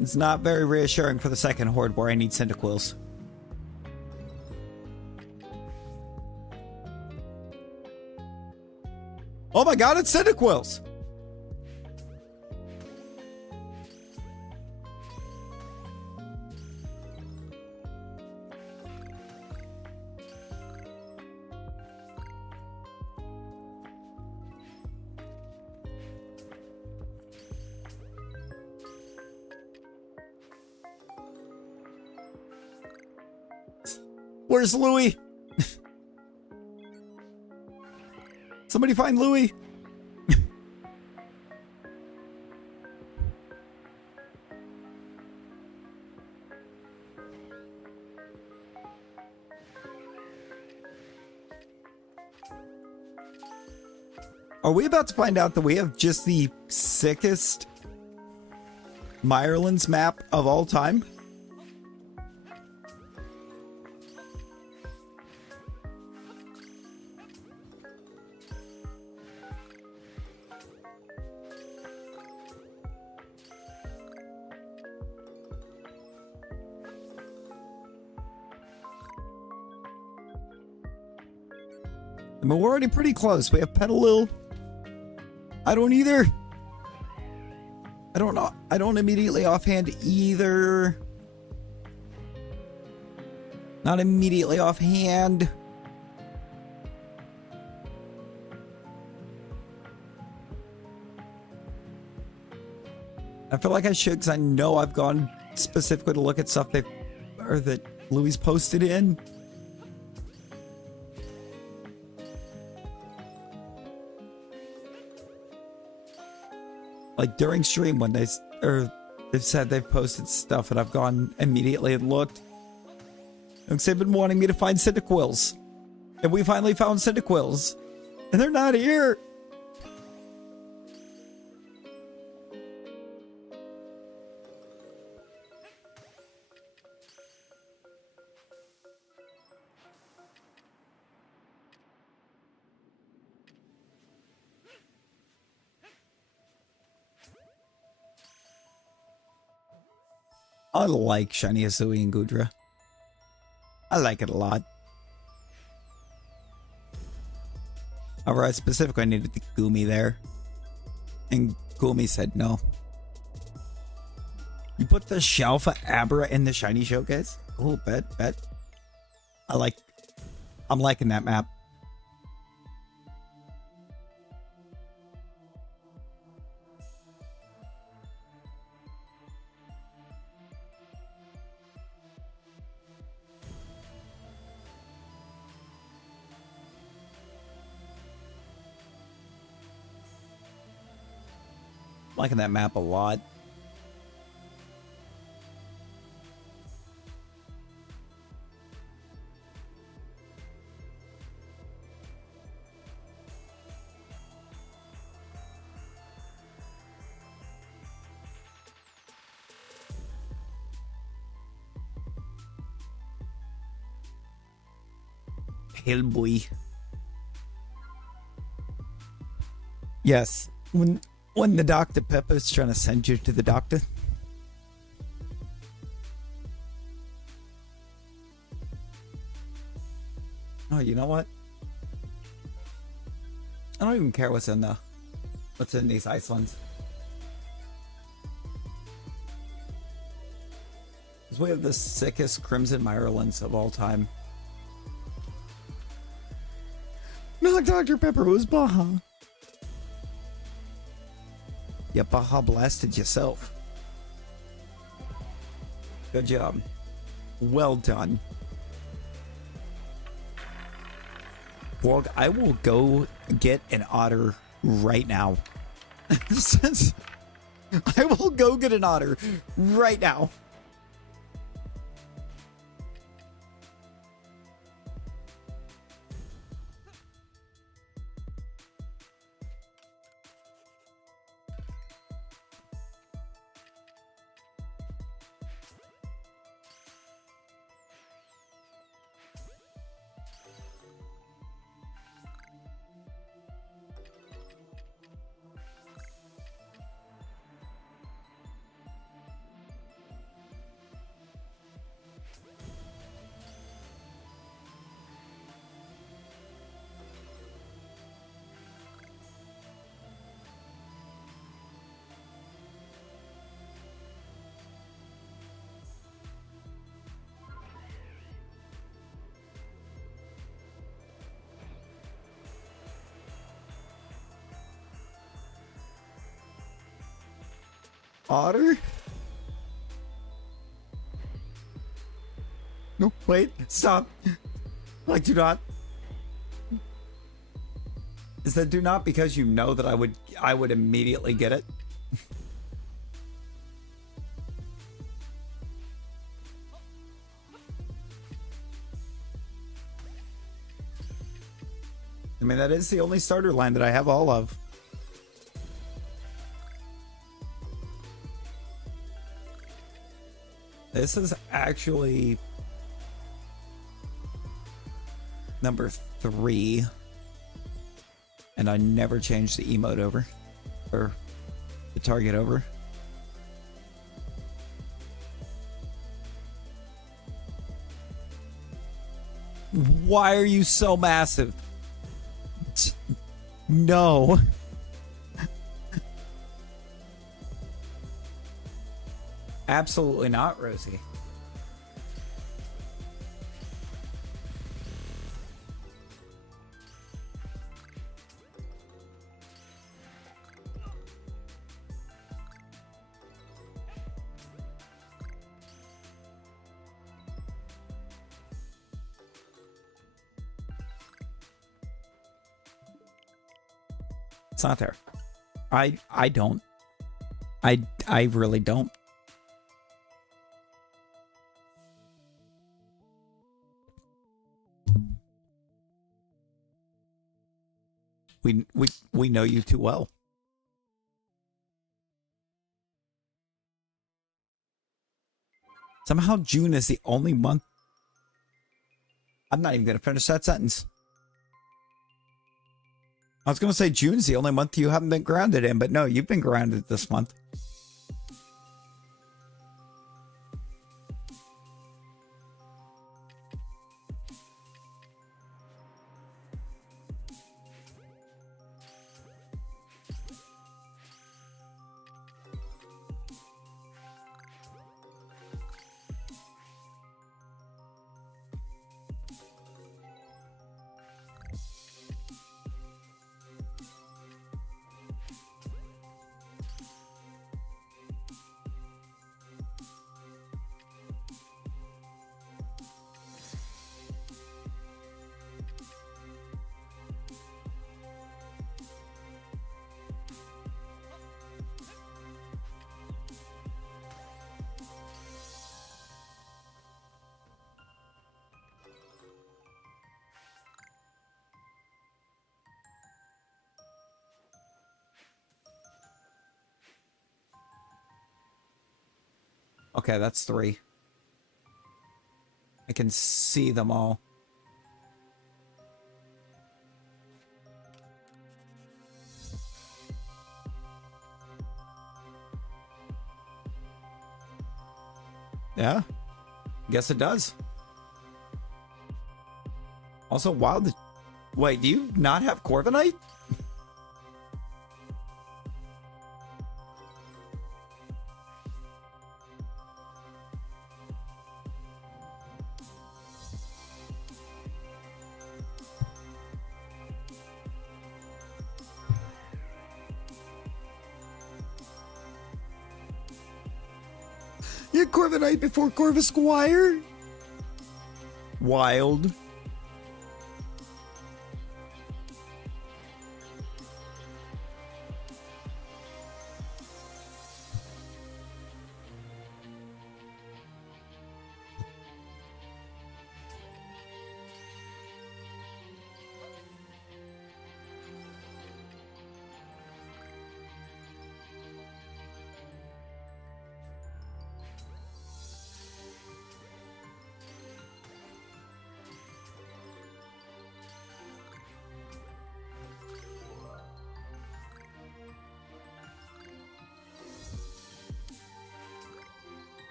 It's not very reassuring for the second horde where I need Cyndaquils. Oh my god, it's Cyndaquils! Where's Louis? Somebody find Louis. Are we about to find out that we have just the sickest Mirelands map of all time? I mean, we're already pretty close. We have Petalil. I don't either. I don't know. I don't immediately offhand either. Not immediately offhand. I feel like I should because I know I've gone specifically to look at stuff that Louis posted in. Like during stream when they've said they've posted stuff and I've gone immediately and looked. Because they've been wanting me to find Cyndaquils. And we finally found Cyndaquils. And they're not here. I like Shiny Hisui and Goodra. I like it a lot. However, I specifically needed the Goomy there. And Goomy said no. You put the Shalpha Abra in the Shiny Showcase? Oh, bet. I'm liking that map. Liking that map a lot. Hellboy. Yes, when the Dr. Pepper's trying to send you to the doctor. Oh, you know what? I don't even care what's in these Icelands. Because we have the sickest Crimson Myrlands of all time. Not Dr. Pepper, it was Baja. You Baja blasted yourself. Good job. Well done. Borg, I will go get an otter right now. I will go get an otter right now. Otter? No, wait, stop. Like, do not. Is that do not because you know that I would immediately get it? I mean, that is the only starter line that I have all of. This is actually number 3. And I never changed the emote over. Or the target over. Why are you so massive? No. Absolutely not, Rosie. It's not there. I don't. I really don't. We know you too well. Somehow June is the only month. I'm not even going to finish that sentence. I was going to say June's the only month you haven't been grounded in, but no, you've been grounded this month. Okay, that's 3. I can see them all. Yeah. Guess it does. Also, wow. Wait, do you not have Corviknight? You had Corviknight before Corvisquire? Wild.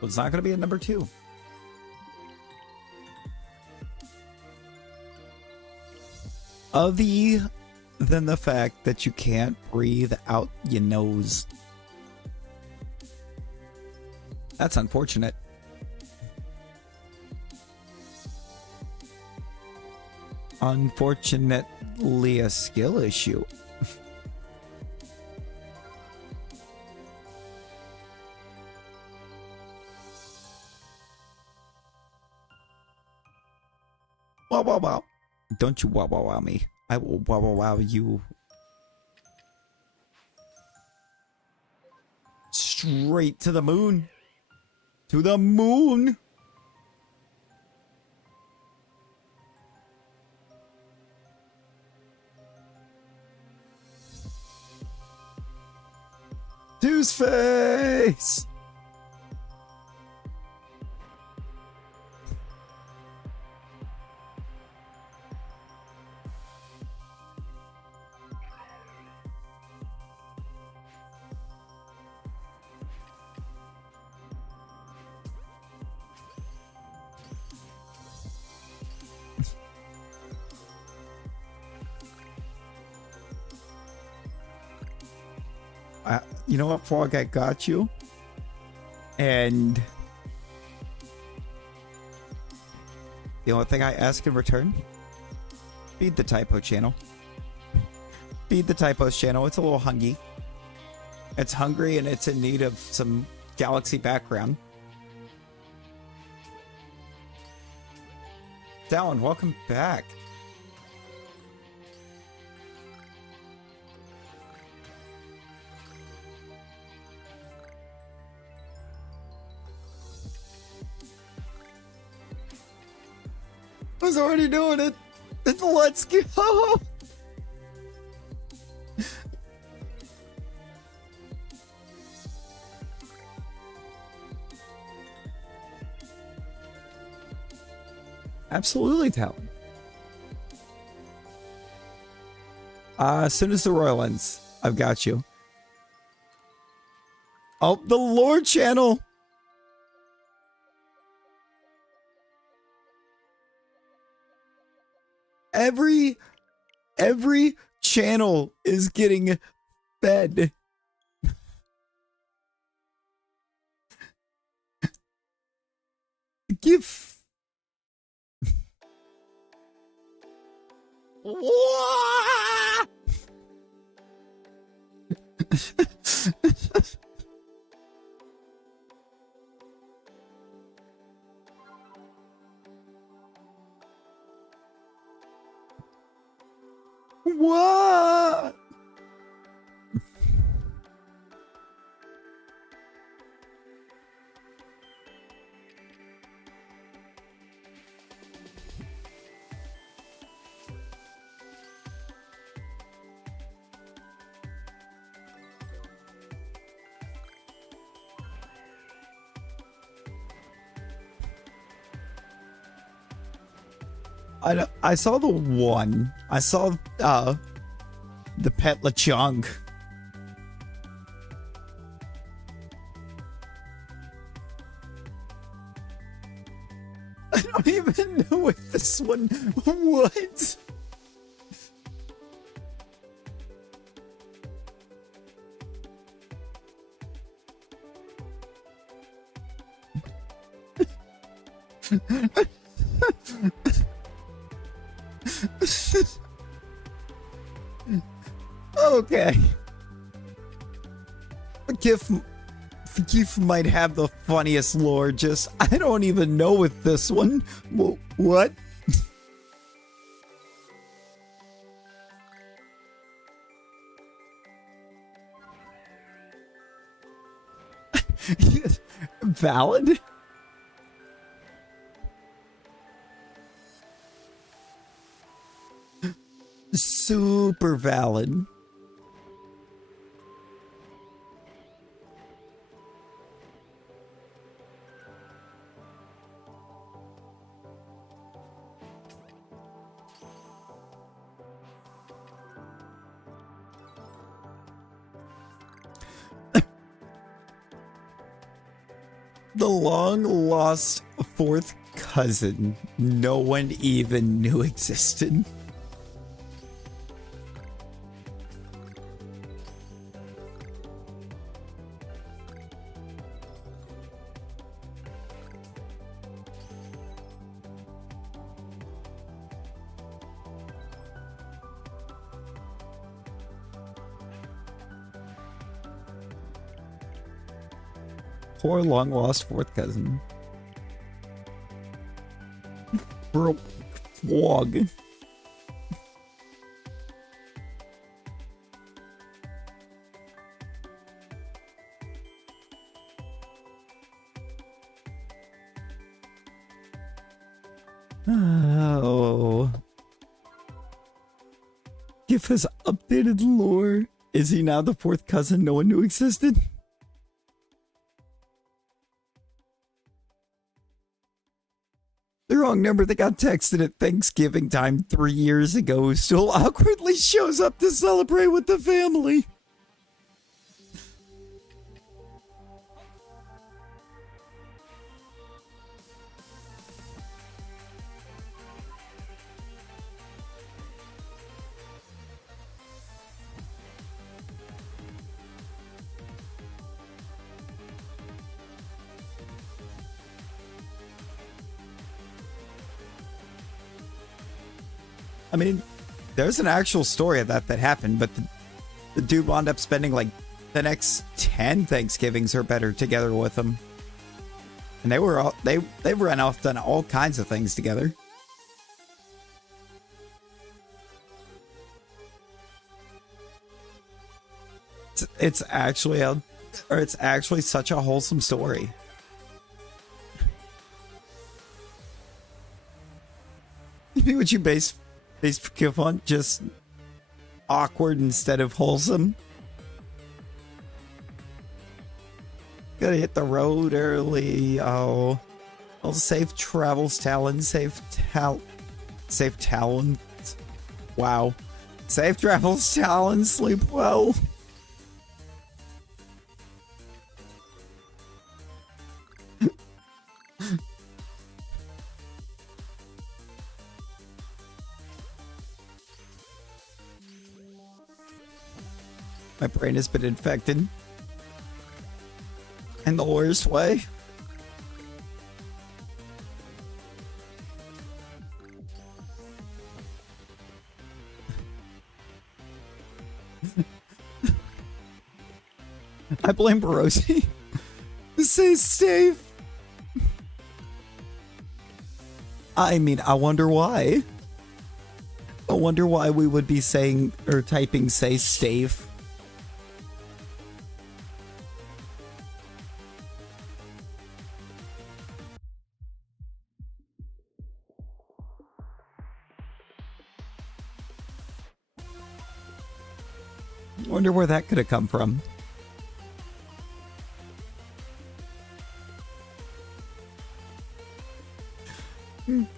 Well, it's not going to be a number 2. Other than the fact that you can't breathe out your nose. That's unfortunate. Unfortunately, a skill issue. Wow, wow, wow. Don't you wow, wow, wow me. I will wow, wow, wow you. Straight to the moon. To the moon. Deuce face. You know what, Frog? I got you. And the only thing I ask in return, feed the typo channel. Feed the typos channel. It's a little hungry. It's hungry and it's in need of some galaxy background. Dallin, welcome back. I was already doing it. Let's go. Absolutely, Talon. As soon as the Royal ends, I've got you. Oh, the Lord channel. Every channel is getting fed. Give. What? I saw the one. I saw the pet Lechonk. don't even know what this one. What? Okay. Giff might have the funniest lore, just I don't even know with this one. What? Valid? Super valid. The long-lost fourth cousin no one even knew existed. Poor long-lost fourth cousin. PokeRogue. Oh. Giff has updated lore. Is he now the fourth cousin no one knew existed? The wrong number that got texted at Thanksgiving time 3 years ago still awkwardly shows up to celebrate with the family. I mean, there's an actual story of that happened, but the dude wound up spending like the next 10 Thanksgivings or better together with him. And they ran off done all kinds of things together. It's actually such a wholesome story. Would you base Giff on just awkward instead of wholesome? Gotta hit the road early. Oh, well, safe travels, Talon. Safe Talon. Wow. Safe travels, Talon. Sleep well. My brain has been infected. In the worst way. I blame Barosi. Say safe. I mean, I wonder why. I wonder why we would be saying or typing say safe. Wonder where that could have come from.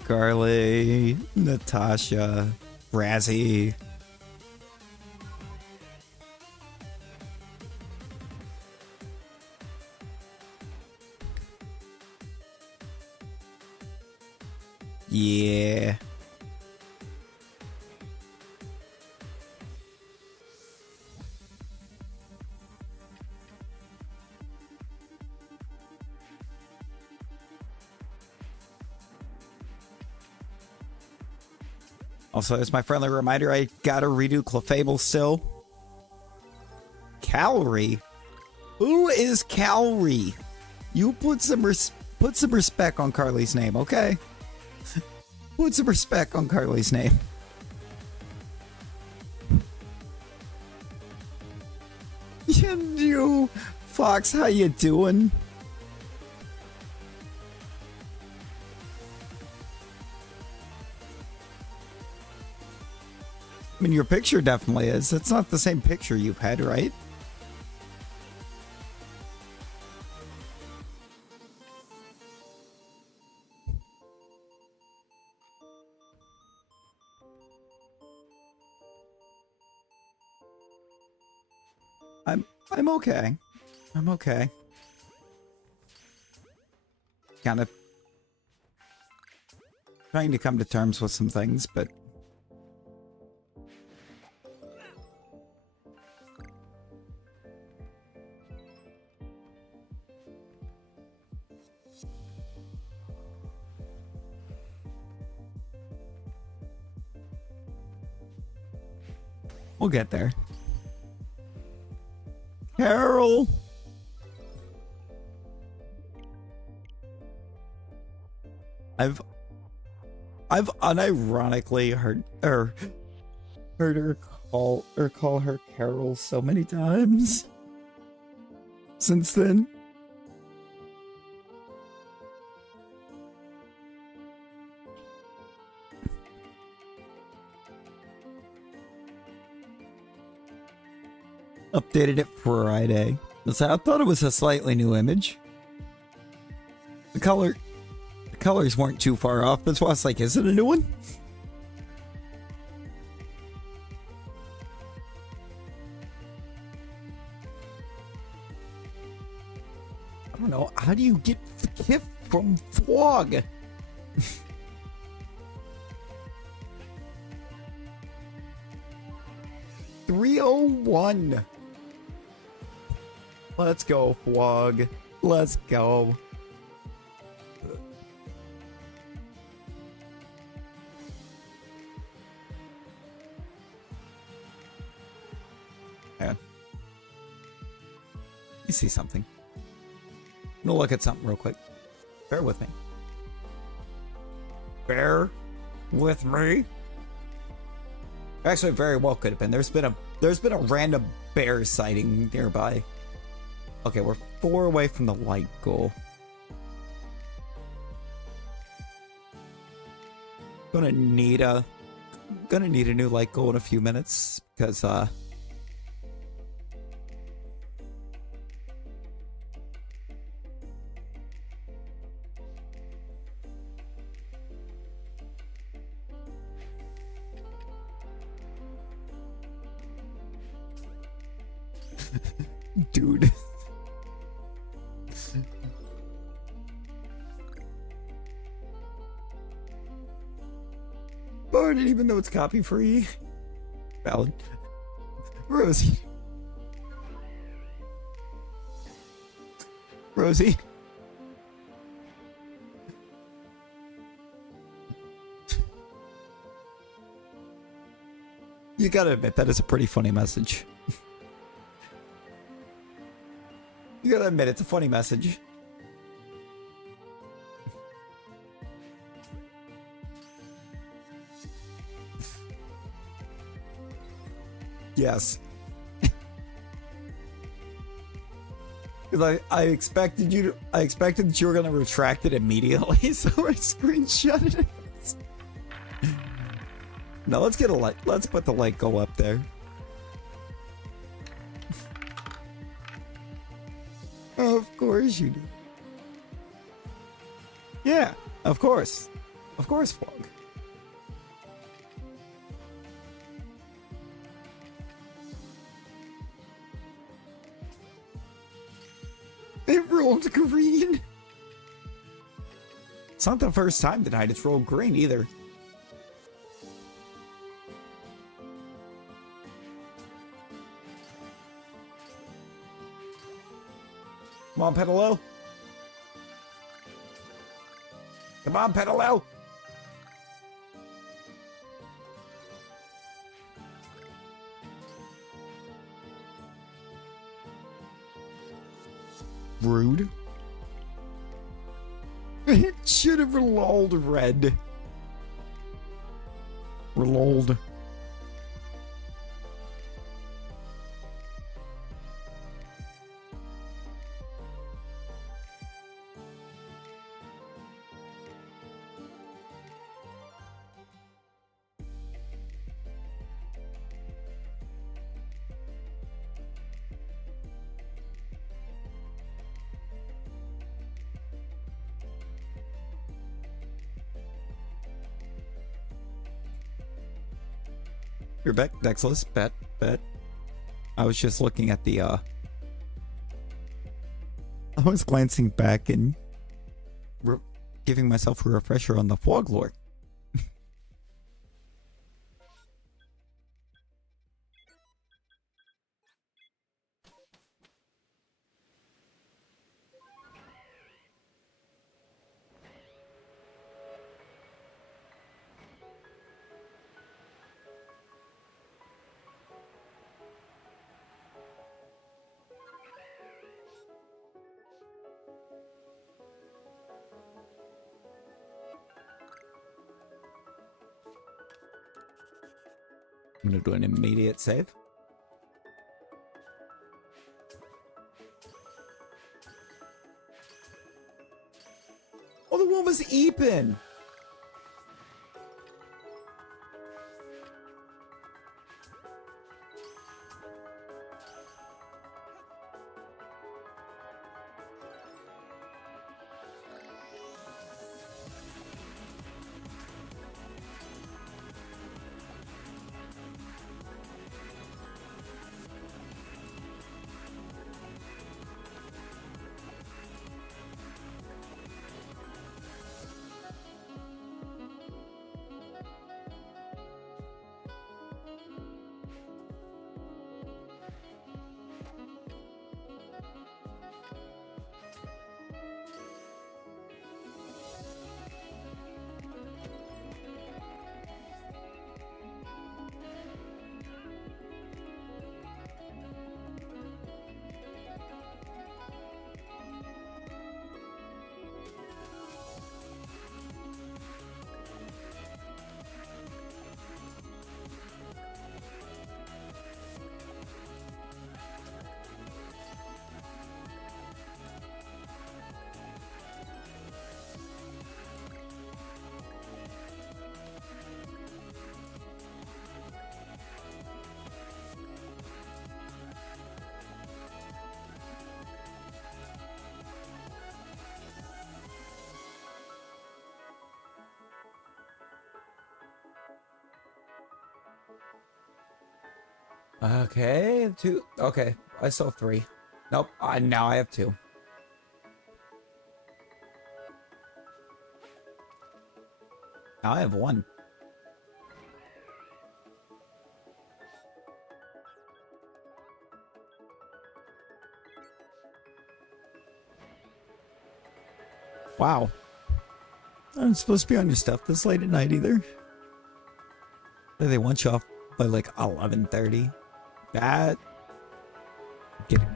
Carly, Natasha, Razzie. Yeah. Also, as my friendly reminder, I gotta redo Clefable still. Calorie? Who is Calorie? You put some respect on Carly's name, okay? Put some respect on Carly's name. You, Fox, how you doing? I mean, your picture definitely is. It's not the same picture you've had, right? I'm okay. I'm okay. Kind of trying to come to terms with some things, but we'll get there. Carol! I've unironically heard her call her Carol so many times since then. Updated it Friday. I thought it was a slightly new image. The colors weren't too far off. That's why I was like, is it a new one? I don't know. How do you get Kif from Fog? 301. Let's go, Fog. Let's go. Yeah. You see something. I'm gonna look at something real quick. Bear with me. Bear with me. Actually, very well could have been. There's been a random bear sighting nearby. Okay, we're 4 away from the light goal. Gonna need a new light goal in a few minutes because dude. Oh, I didn't even know it's copy free. Valid. Rosie. Rosie. You gotta admit, that is a pretty funny message. You gotta admit, it's a funny message. Yes. Because I expected that you were gonna retract it immediately, so I screenshotted it. Now let's get a light. Let's put the light go up there. Of course you do. Yeah, of course. Of course, Fog. It rolled green. It's not the first time tonight it's rolled green either. Come on, Petalil. Come on, Petalil. Rude. It should have rolled red. Rolled. You're back, Dexless. Bet. I was just looking at the, I was glancing back and giving myself a refresher on the fog lore. I'm gonna do an immediate save. Oh, the one was Eepin! Okay, 2. Okay, I still have 3. Nope, now I have 2. Now I have 1. Wow. I'm supposed to be on your stuff this late at night either. They want you off by like 11:30. That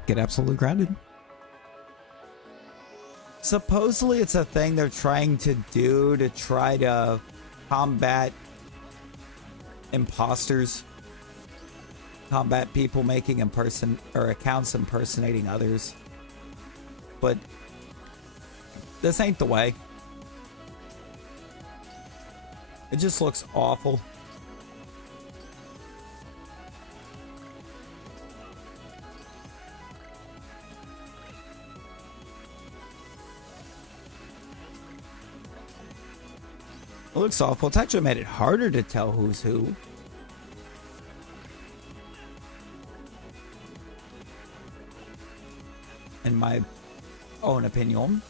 get absolutely grounded. Supposedly it's a thing they're trying to do to try to combat imposters, combat people making accounts impersonating others. But this ain't the way. It just looks awful. It looks awful. It's actually made it harder to tell who's who. In my own opinion.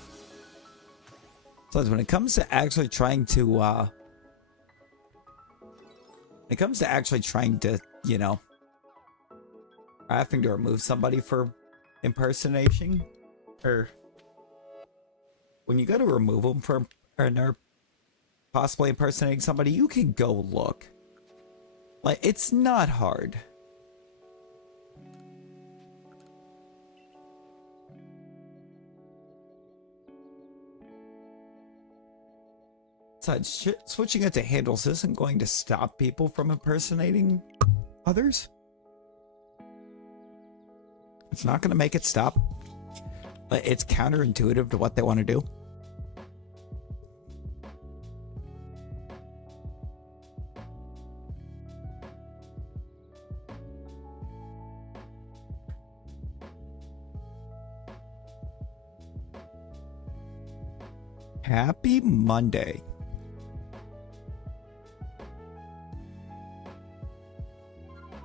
So when it comes to actually trying to, you know, having to remove somebody for impersonation, or when you go to remove them from, or they're possibly impersonating somebody, you can go look. Like, it's not hard. Besides, switching it to handles isn't going to stop people from impersonating others. It's not going to make it stop. It's counterintuitive to what they want to do. Happy Monday.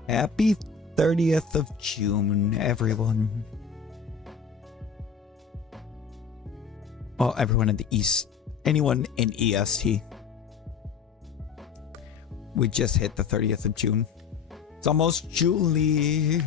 Happy 30th of June, everyone. Well, everyone in the East. Anyone in EST. We just hit the 30th of June. It's almost Julie.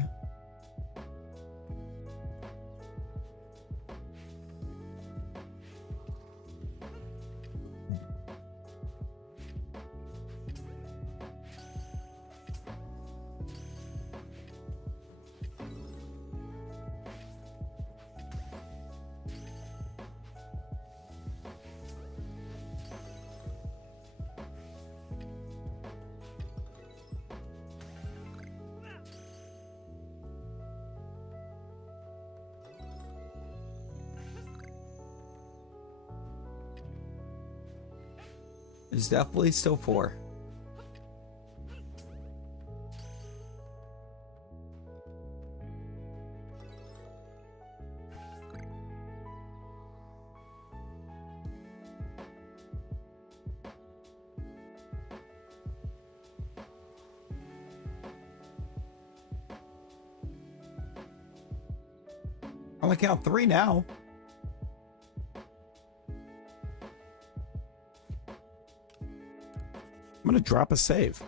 There's definitely still 4. Only count 3 now. I'm gonna drop a save.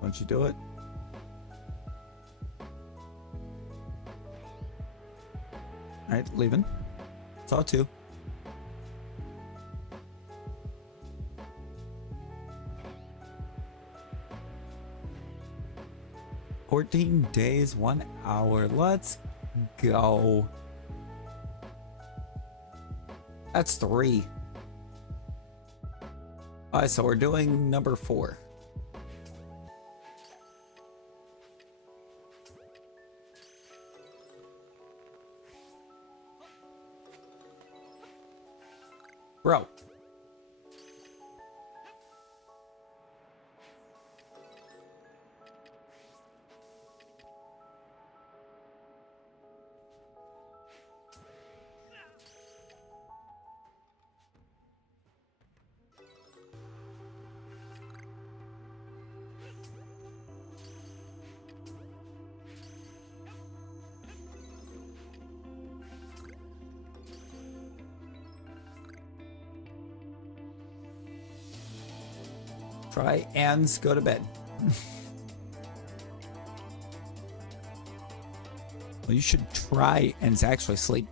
Don't you do it? All right, leaving. Saw 2. "14 days, 1 hour. Let's go. That's 3. Alright, so we're doing number 4. Bro. Try and go to bed. Well, you should try and actually sleep.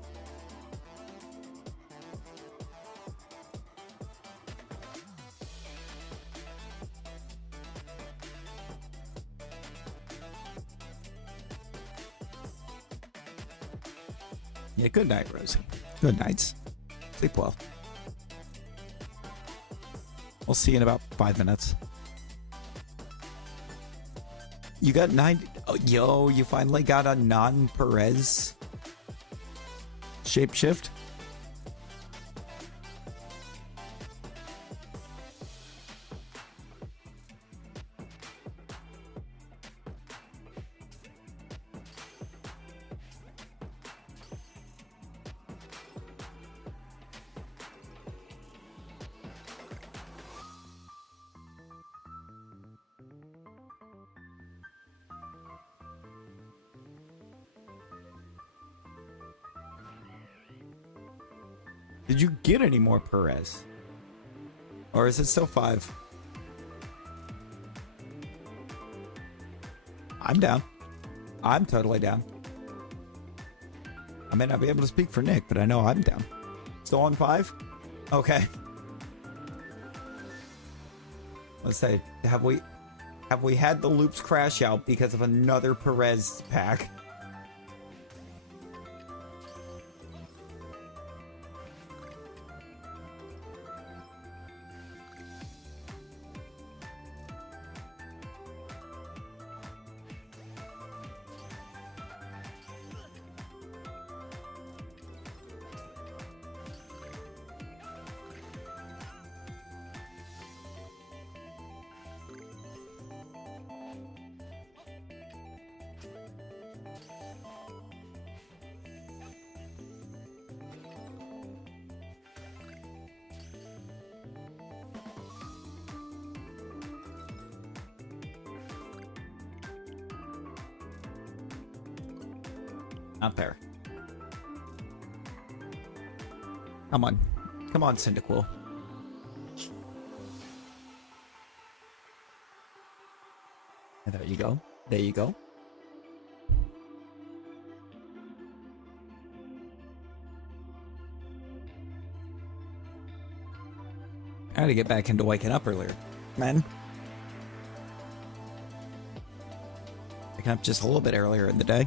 Yeah, good night, Rosie. Good nights. Sleep well. We'll see you in about 5 minutes. You got 9. Oh, yo, you finally got a non-Perez shapeshift. Did you get any more Perez? Or is it still 5? I'm down. I'm totally down. I may not be able to speak for Nick, but I know I'm down. Still on 5? Okay. Let's say, have we had the loops crash out because of another Perez pack? Not there. Come on. Come on, Cyndaquil. And there you go. There you go. I gotta get back into waking up earlier, man. Waking up just a little bit earlier in the day.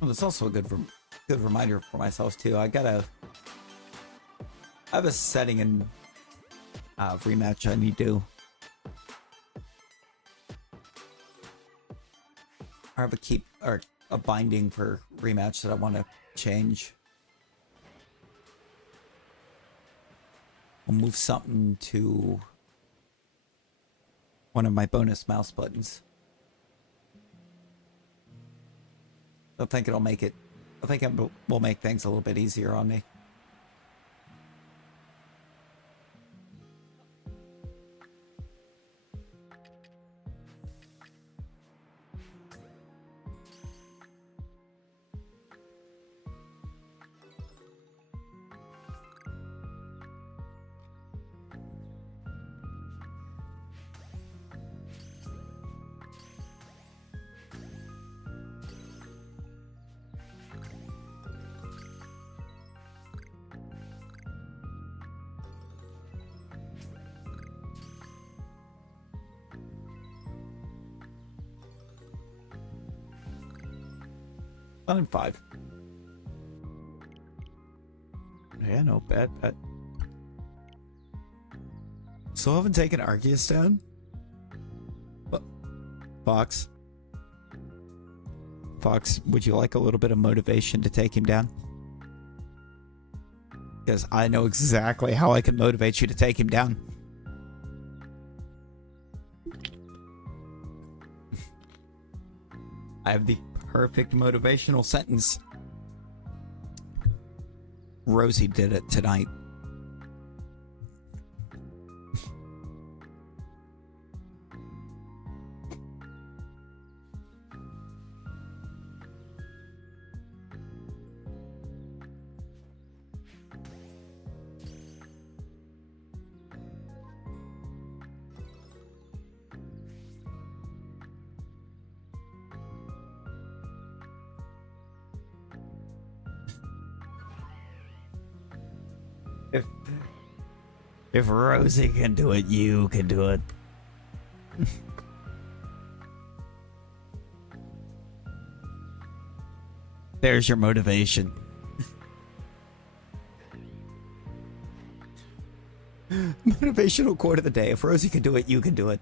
Well, it's also a good reminder for myself too. I have a setting in rematch I need to. I have a binding for rematch that I want to change. I'll move something to one of my bonus mouse buttons. I think it'll make it. I think it will make things a little bit easier on me. One in 5. Yeah, no, bad. Still haven't taken Arceus down? Fox, would you like a little bit of motivation to take him down? Because I know exactly how I can motivate you to take him down. I have the perfect motivational sentence. Rosie did it tonight. If Rosie can do it, you can do it. There's your motivation. Motivational quote of the day. If Rosie can do it, you can do it.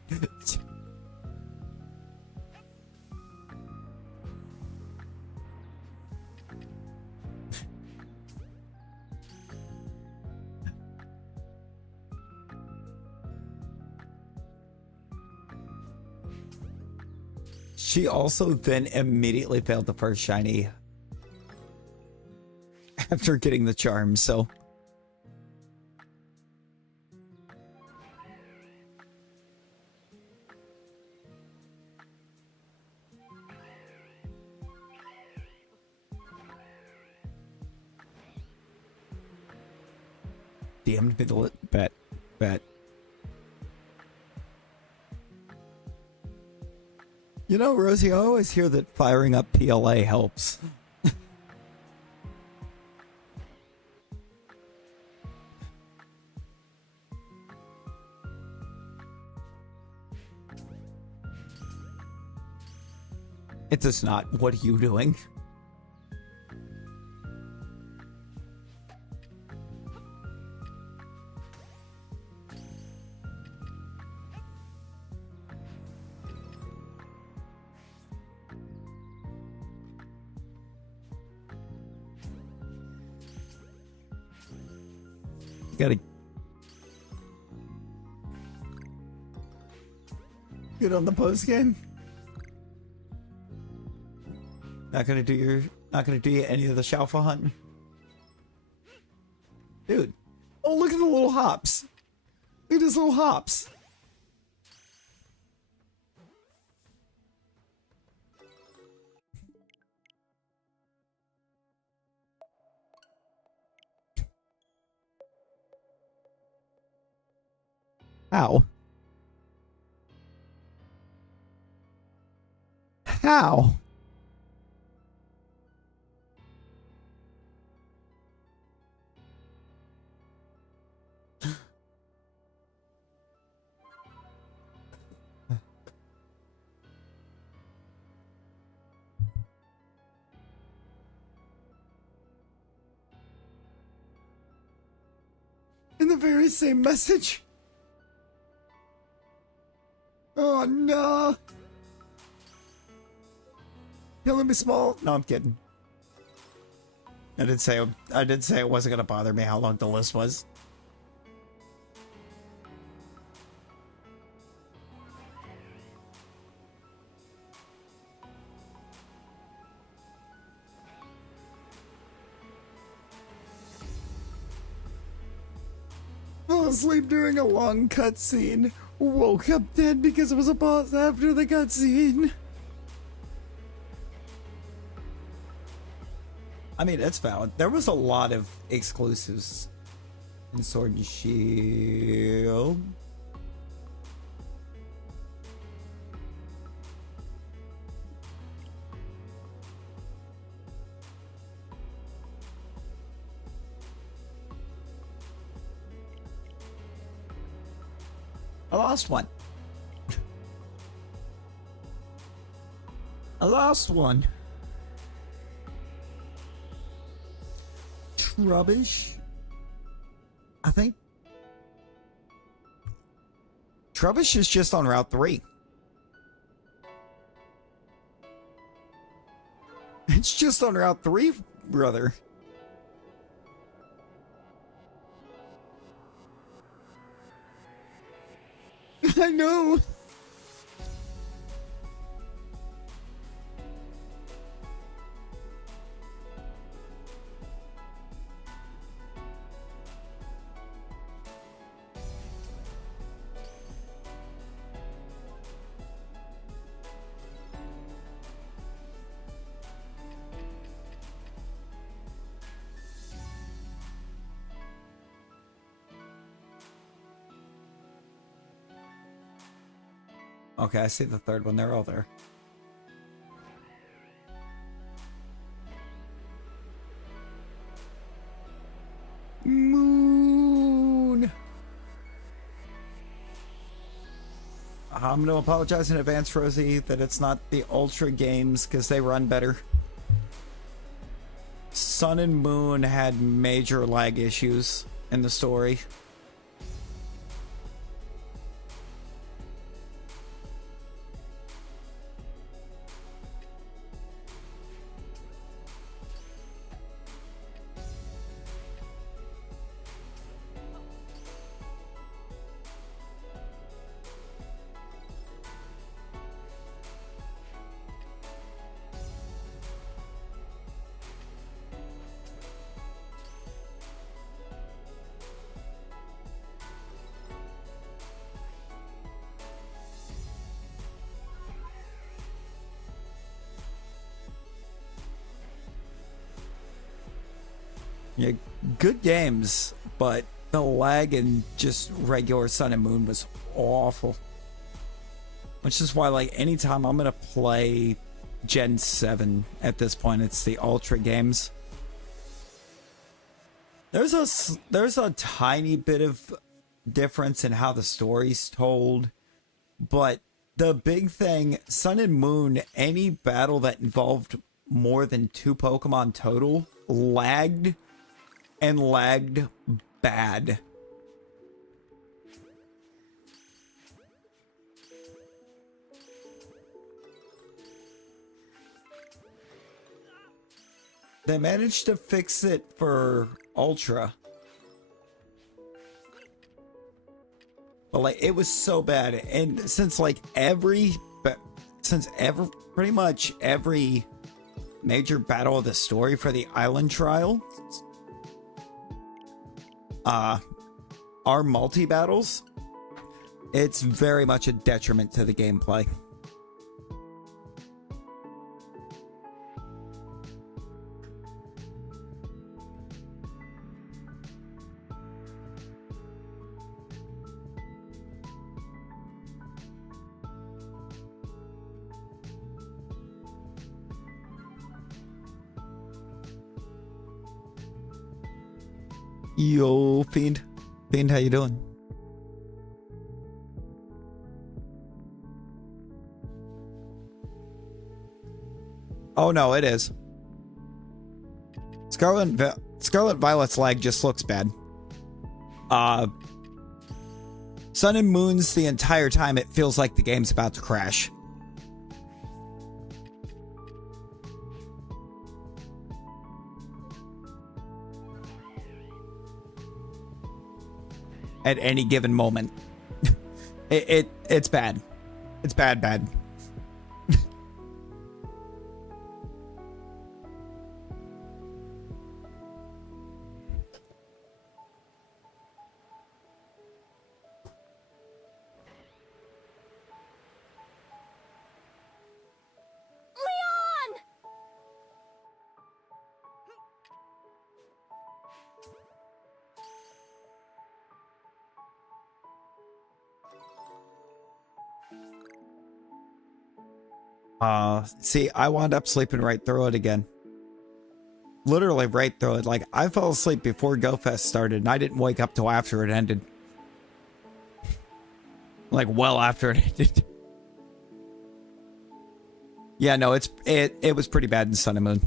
She also then immediately failed the first shiny after getting the charm, so... DM'd me the bet. You know, Rosie, I always hear that firing up PLA helps. It does not. What are you doing? Gotta get on the post game. Not gonna do you any of the Shalpha hunting, dude. Oh, look at the little hops. Look at his little hops. How? How? In the very same message? Oh no! Killing me small? No, I'm kidding. I did say it wasn't gonna bother me how long the list was. Fell asleep during a long cutscene. Woke up dead because it was a boss after the cutscene. I mean, it's valid. There was a lot of exclusives in Sword and Shield. I lost one. I lost one. Trubbish? I think Trubbish is just on Route 3. It's just on Route 3, brother. I know. Okay, I see the third one. They're all there. Moon. I'm going to apologize in advance, Rosie, that it's not the Ultra games because they run better. Sun and Moon had major lag issues in the story. Yeah, good games, but the lag in just regular Sun and Moon was awful. Which is why, like, anytime I'm gonna play Gen 7 at this point, it's the Ultra games. There's a tiny bit of difference in how the story's told, but the big thing, Sun and Moon, any battle that involved more than 2 Pokemon total lagged, and lagged bad. They managed to fix it for Ultra. But like, it was so bad. And since like pretty much every major battle of the story for the island trial are multi-battles, it's very much a detriment to the gameplay. Yo, Fiend. Fiend, how you doing? Oh no, it is. Scarlet Violet's lag just looks bad. Sun and Moon's the entire time it feels like the game's about to crash. At any given moment. It's bad. It's bad. See, I wound up sleeping right through it again. Literally right through it. Like, I fell asleep before GoFest started, and I didn't wake up till after it ended. Like, well after it ended. Yeah, no, it was pretty bad in Sun and Moon.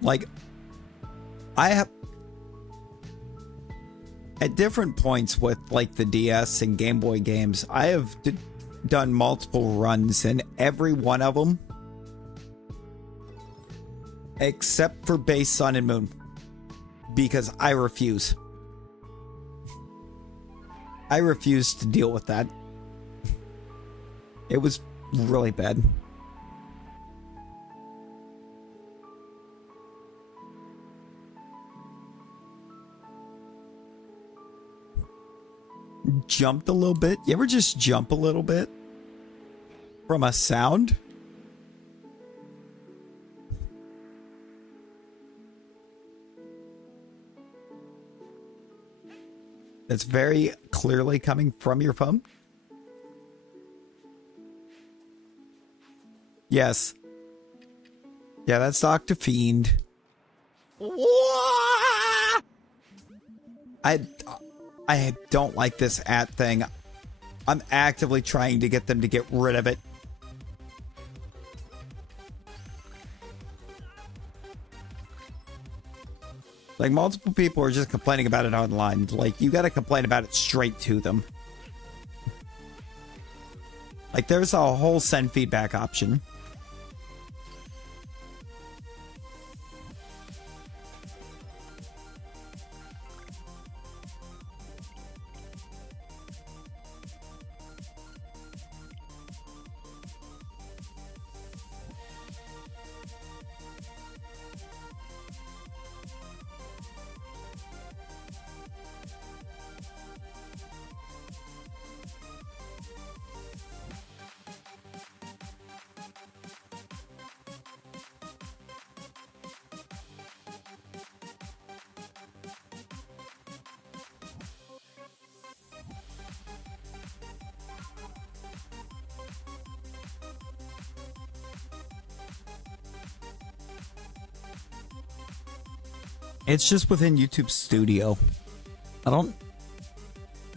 Like, I have... At different points with like the DS and Game Boy games, I have done multiple runs, and every one of them, except for base Sun and Moon, because I refuse. I refuse to deal with that. It was really bad. Jumped a little bit. You ever just jump a little bit from a sound? That's very clearly coming from your phone. Yes. Yeah, that's Dr. Fiend. I don't like this at thing. I'm actively trying to get them to get rid of it. Like, multiple people are just complaining about it online. Like, you gotta complain about it straight to them. Like, there's a whole send feedback option. It's just within YouTube Studio. I don't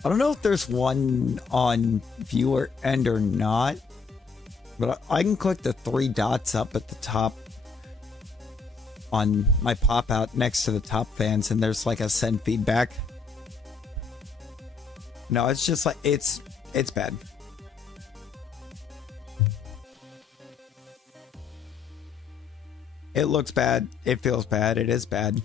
know if there's one on viewer end or not, but I can click the 3 dots up at the top on my pop out next to the top fans, and there's like a send feedback. No, it's just like it's bad. It looks bad. It feels bad. It is bad.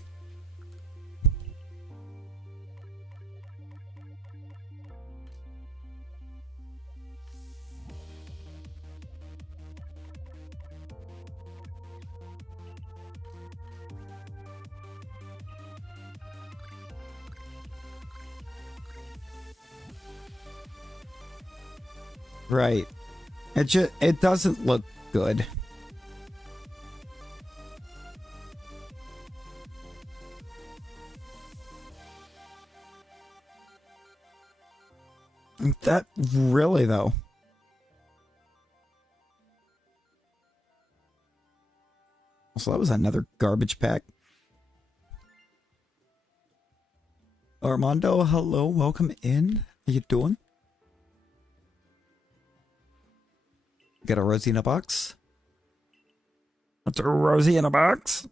Right. It doesn't look good. That really though. So that was another garbage pack. Armando, hello, welcome in. How you doing? Got a Rosie in a box? That's a Rosie in a box?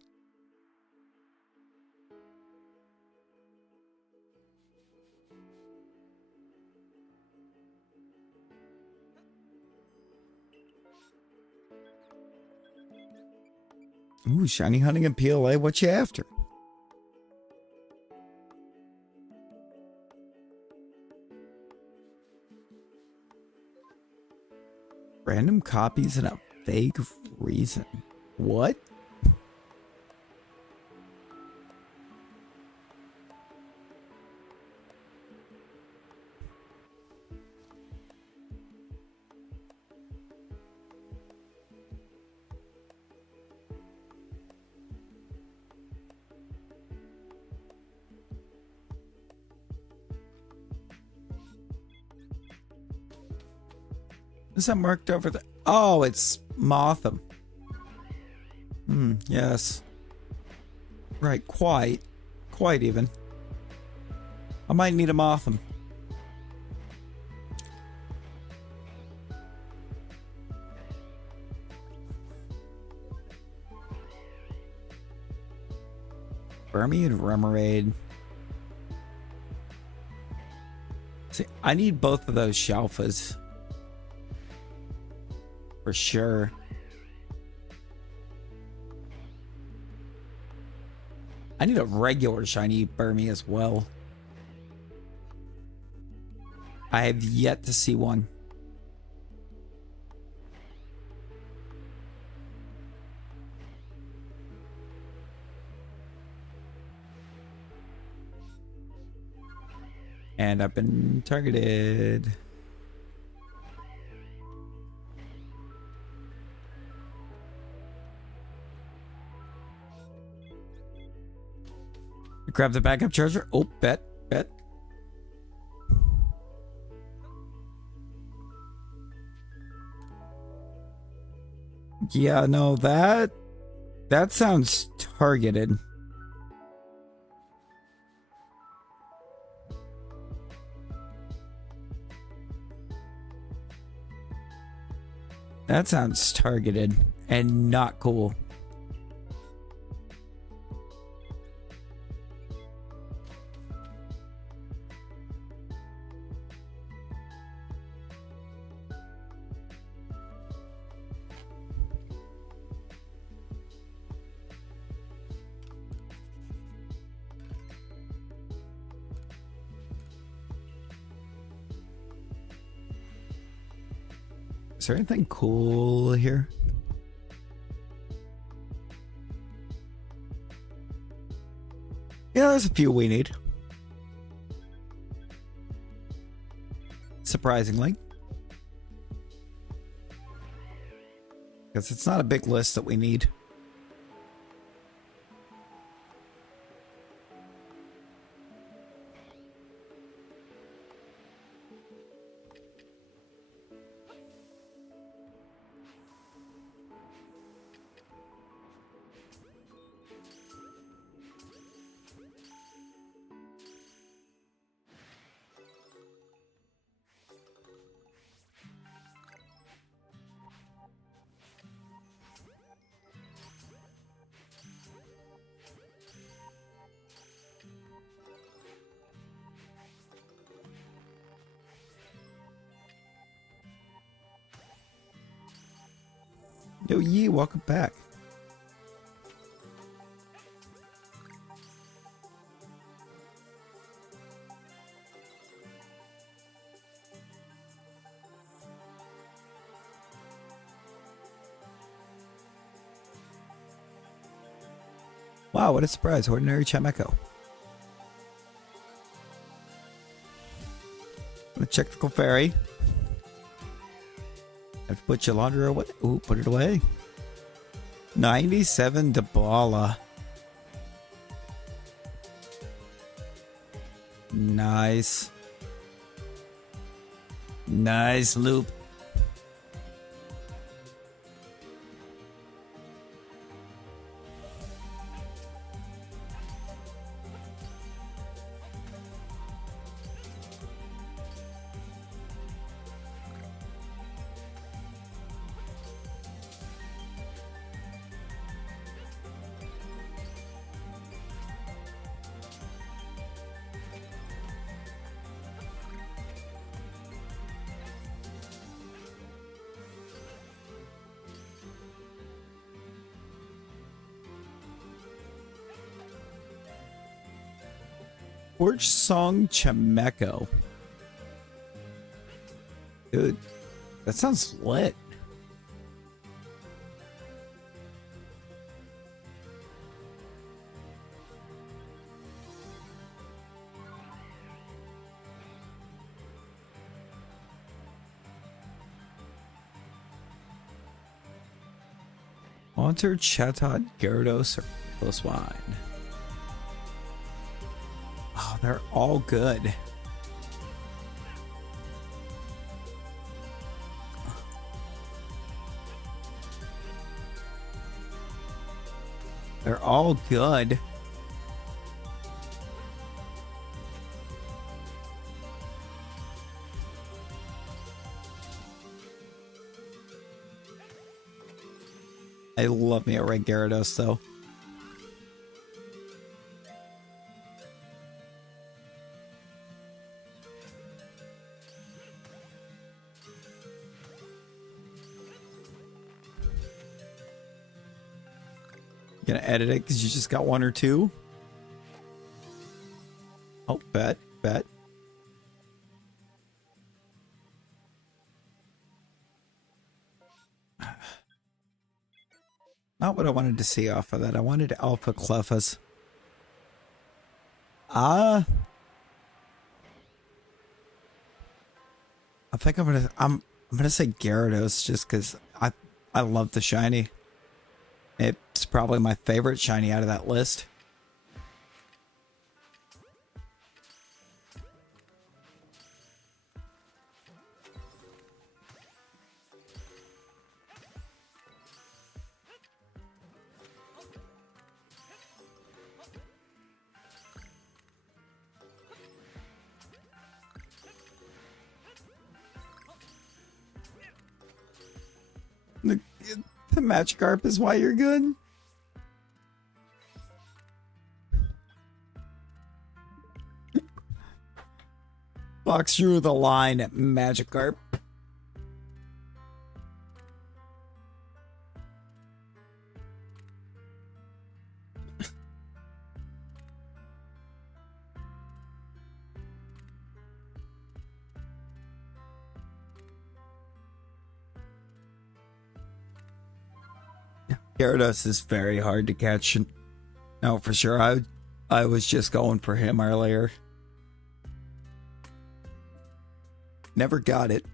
Ooh, shiny hunting and PLA, what you after? Random copies and a vague reason. What? Is that marked over there? Oh, it's Motham. Yes. Right, quite even. I might need a Motham. Burmy and Remoraid. See, I need both of those Shalphas. For sure. I need a regular shiny Burmy as well. I have yet to see one. And I've been targeted. Grab the backup charger. Oh, bet. Yeah, no, that sounds targeted. That sounds targeted and not cool. Is there anything cool here? Yeah, there's a few we need. Surprisingly. Because it's not a big list that we need. Yo, Yee, welcome back. Wow, what a surprise. Ordinary Chimecho. I'm gonna check the Clefairy. Have to put your laundry away. Ooh, put it away. 97 Dabala. Nice. Nice loop. Forge Song Chimecho. Dude, that sounds lit. Haunter, Chatot, Gyarados, or Plus Wine. Oh, they're all good. They're all good. I love me a red Gyarados, though. Gonna edit it because you just got one or two. Oh, bet. Not what I wanted to see off of that. I wanted Alpha Clefas. I think I'm gonna say Gyarados just because I love the shiny. It's probably my favorite shiny out of that list. The Magikarp is why you're good. Box through the line at Magikarp. Gyarados is very hard to catch. No, for sure. I was just going for him earlier. Never got it.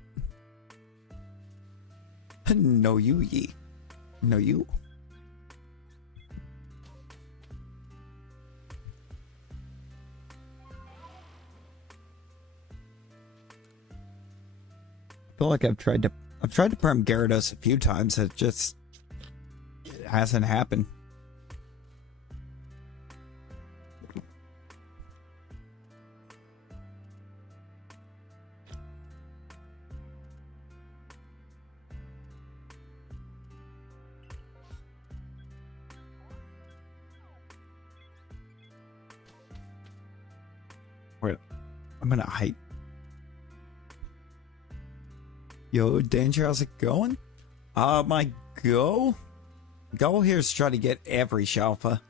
No you, Yee. No you. I feel like I've tried to perm Gyarados a few times. It just hasn't happened. Wait, I'm gonna Yo, Danger, how's it going? My goal here is to try to get every Shalpha.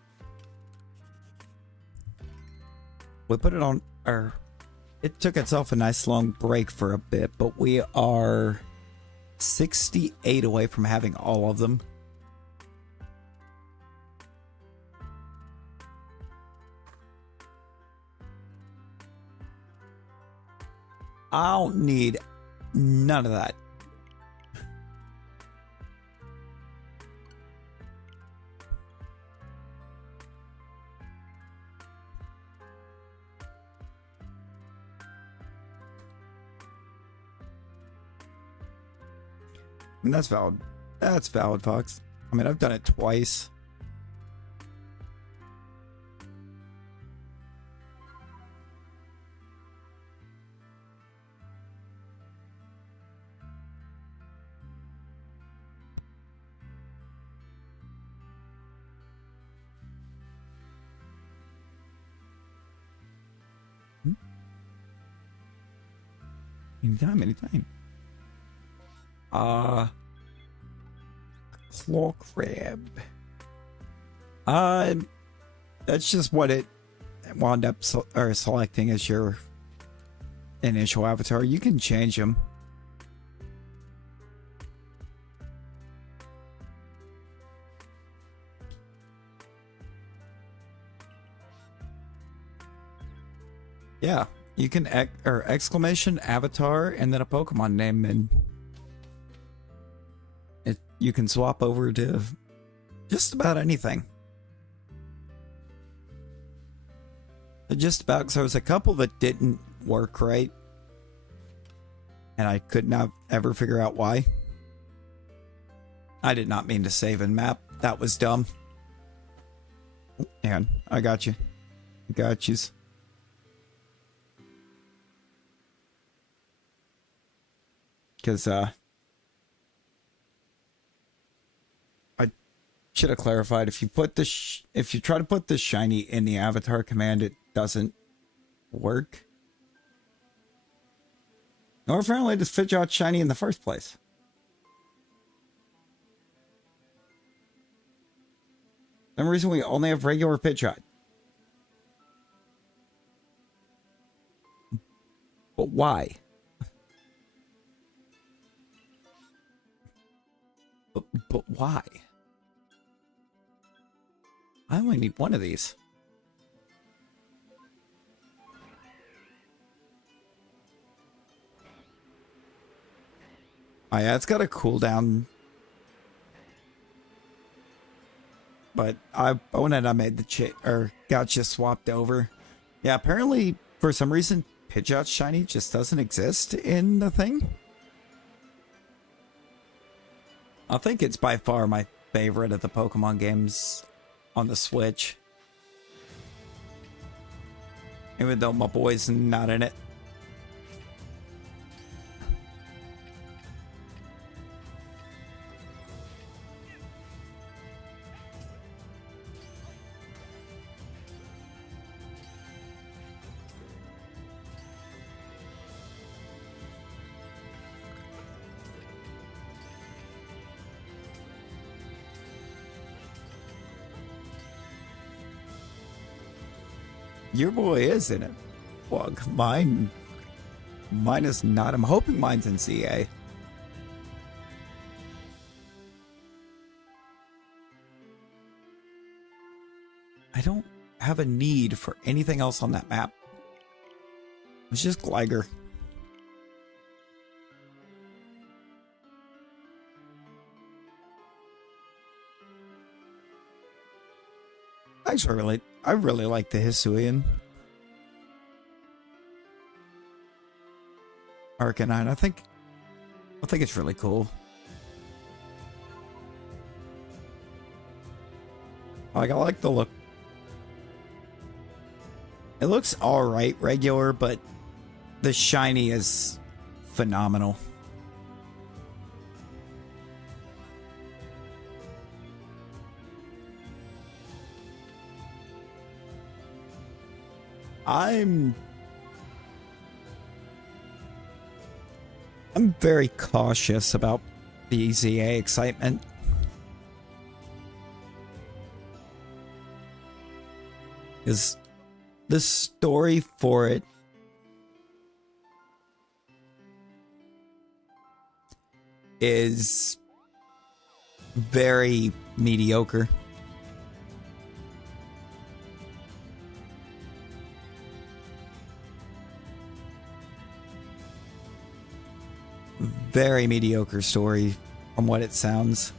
We put it on, or it took itself a nice long break for a bit, but we are 68 away from having all of them. I don't need none of that. I mean, that's valid. That's valid, Fox. I mean, I've done it twice. Anytime, anytime. Claw crab. That's just what it wound up selecting as your initial avatar. You can change them. Yeah, you can exclamation avatar and then a Pokemon name, and you can swap over to just about anything. Just about, because there was a couple that didn't work right, and I could not ever figure out why. I did not mean to save in map. That was dumb. And I got you. Got yous. Because I should have clarified, if you put the if you try to put the shiny in the avatar command, it doesn't work. Nor apparently does Pidgeot shiny in the first place. For some reason we only have regular Pidgeot. But why? But why? I only need one of these. Oh yeah, it's got a cooldown. But I went and I made the gotcha swapped over. Yeah, apparently for some reason Pidgeot shiny just doesn't exist in the thing. I think it's by far my favorite of the Pokemon games on the Switch. Even though my boy's not in it. Your boy is in it. Well, mine is not. I'm hoping mine's in CA. I don't have a need for anything else on that map. It's just Gligar. Actually, I really like the Hisuian Arcanine. I think it's really cool. Like, I like the look. It looks alright regular, but the shiny is phenomenal. I'm very cautious about the EZA excitement. Is the story for it is very mediocre. Very mediocre story from what it sounds.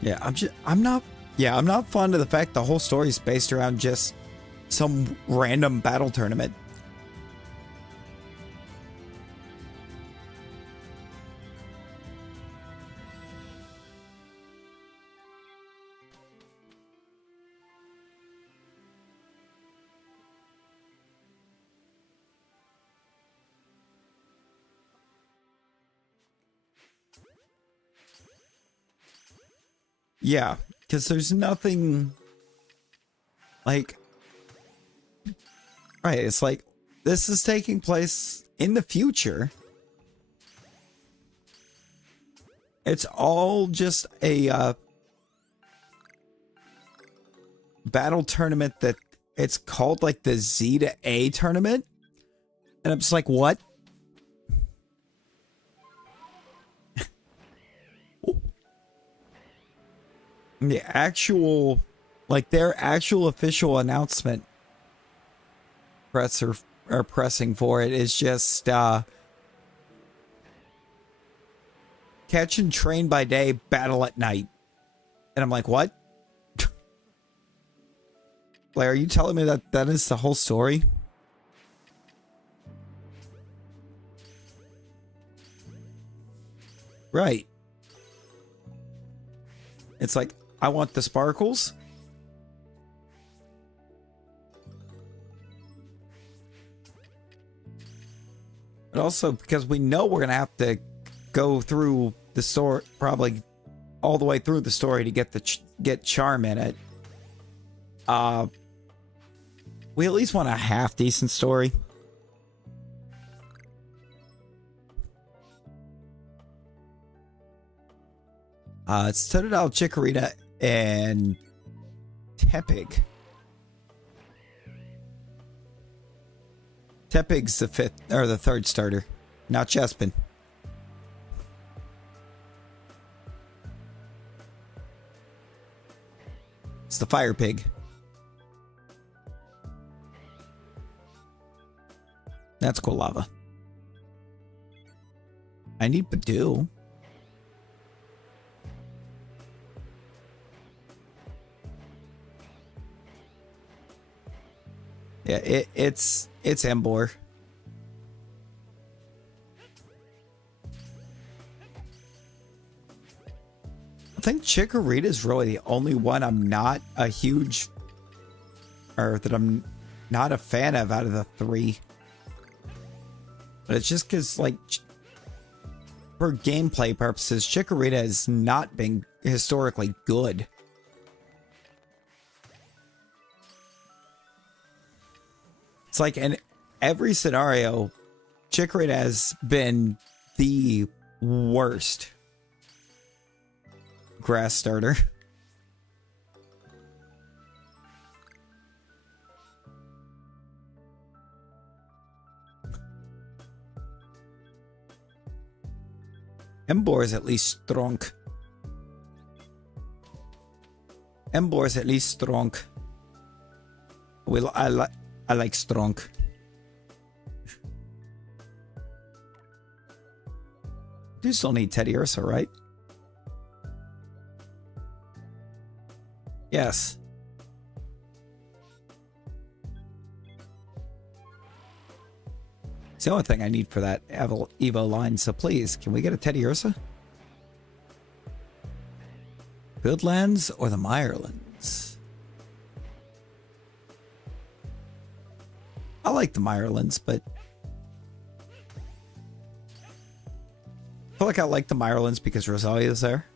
Yeah, I'm not fond of the fact the whole story is based around just some random battle tournament. Yeah, because there's nothing like, right, it's like this is taking place in the future. It's all just a battle tournament that it's called like the Z to A tournament. And I'm just like, what? The actual, like their actual official announcement presser or pressing for it is just catch and train by day, battle at night. And I'm like, what? Like, are you telling me that that is the whole story? Right. It's like, I want the sparkles. But also because we know we're going to have to go through the story, probably all the way through the story to get the get charm in it. We at least want a half decent story. It's Totodile, Chikorita, and Tepig. Tepig's the fifth or the third starter, not Chespin. It's the Fire Pig. That's cool lava. I need Badoo. Yeah, it's Embor. I think Chikorita is really the only one I'm not a huge, or that I'm not a fan of out of the three. But it's just because, like, for gameplay purposes, Chikorita has not been historically good. It's like in every scenario, Chikorita has been the worst grass starter. Embor is at least strong. Embor is at least strong. Well, I like strong. Do still need Teddy Ursa, right? Yes. It's the only thing I need for that Evo line, so please, can we get a Teddy Ursa? Fieldlands or the Mirelands? I like the Mirelands, but I feel like I like the Mirelands because Rosalia's there.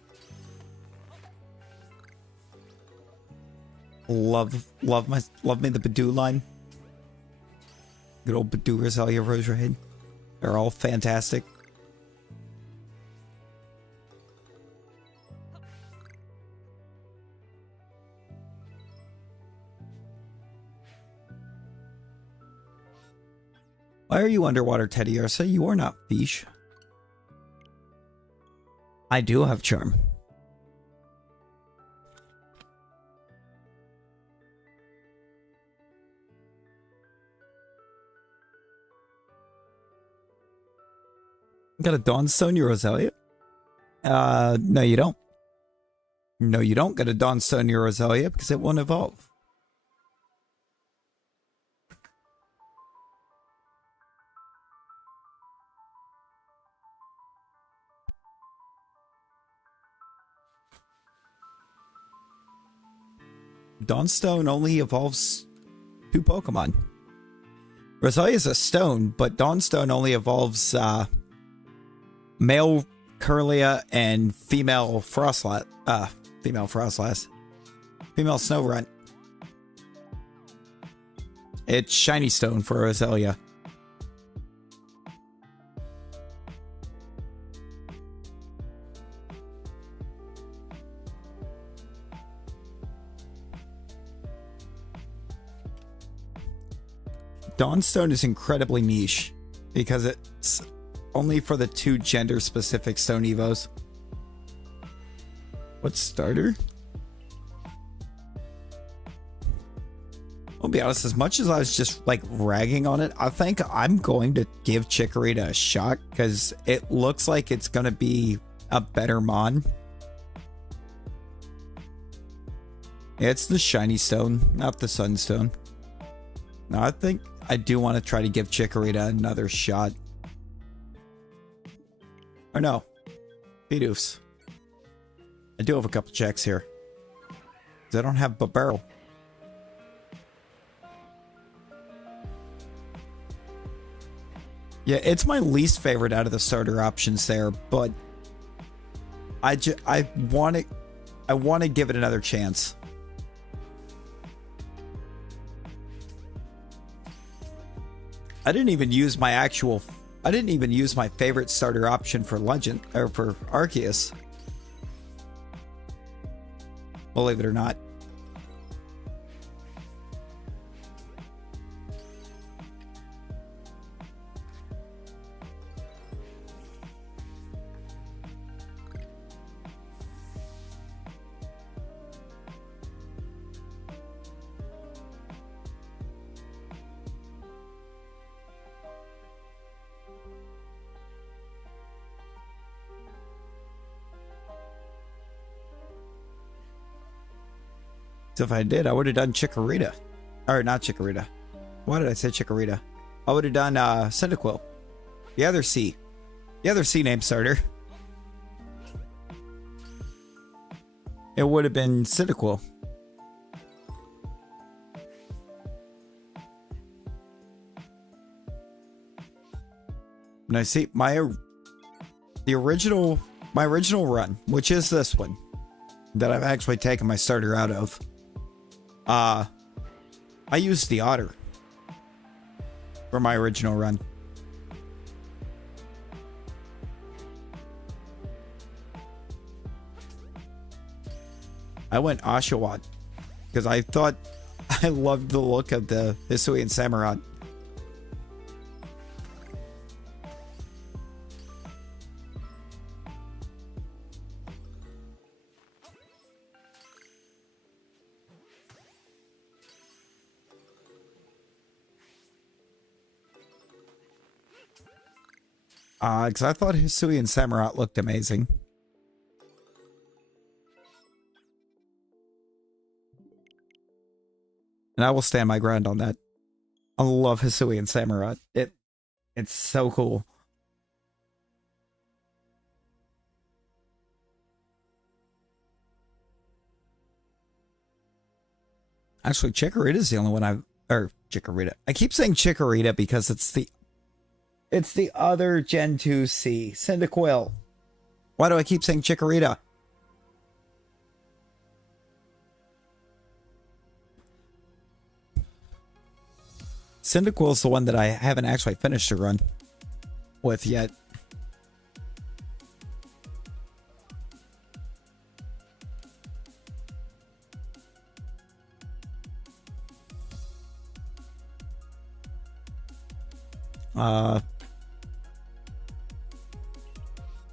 Love me the Badoo line. Good old Badoo, Rosalia, Roserade. They're all fantastic. Why are you underwater, Teddy Ursa? You are not fish. I do have charm. Got a Dawnstone, you Rosalia? No you don't. No you don't get a Dawnstone, you Rosalia, because it won't evolve. Dawnstone only evolves 2 Pokemon. Rosalia is a stone, but Dawnstone only evolves male Curlia and female Frostlass. Female Snowrunt. It's Shiny Stone for Rosalia. Dawnstone is incredibly niche because it's only for the 2 gender-specific Stone Evos. What starter? I'll be honest, as much as I was just like ragging on it, I think I'm going to give Chikorita a shot because it looks like it's going to be a better Mon. It's the Shiny Stone, not the Sunstone. No, I think I do want to try to give Chikorita another shot. Or no. Bedoofs. I do have a couple checks here. Because I don't have Barrel. Yeah, it's my least favorite out of the starter options there, but I want to give it another chance. I didn't even use my favorite starter option for Legend or for Arceus. Believe it or not. So if I did, I would have done Chikorita. Or not Chikorita. Why did I say Chikorita? I would have done Cyndaquil. The other C. The other C name starter. It would have been Cyndaquil. And I see my original run, which is this one, that I've actually taken my starter out of. I used the Otter for my original run. I went Oshawott because I thought I loved the look of the Hisuian Samurott. Because I thought Hisuian Samurott looked amazing. And I will stand my ground on that. I love Hisuian Samurott. It's so cool. Actually, Chikorita is the only one Chikorita. I keep saying Chikorita because it's the other Gen 2C, Cyndaquil. Why do I keep saying Chikorita? Cyndaquil's the one that I haven't actually finished a run with yet.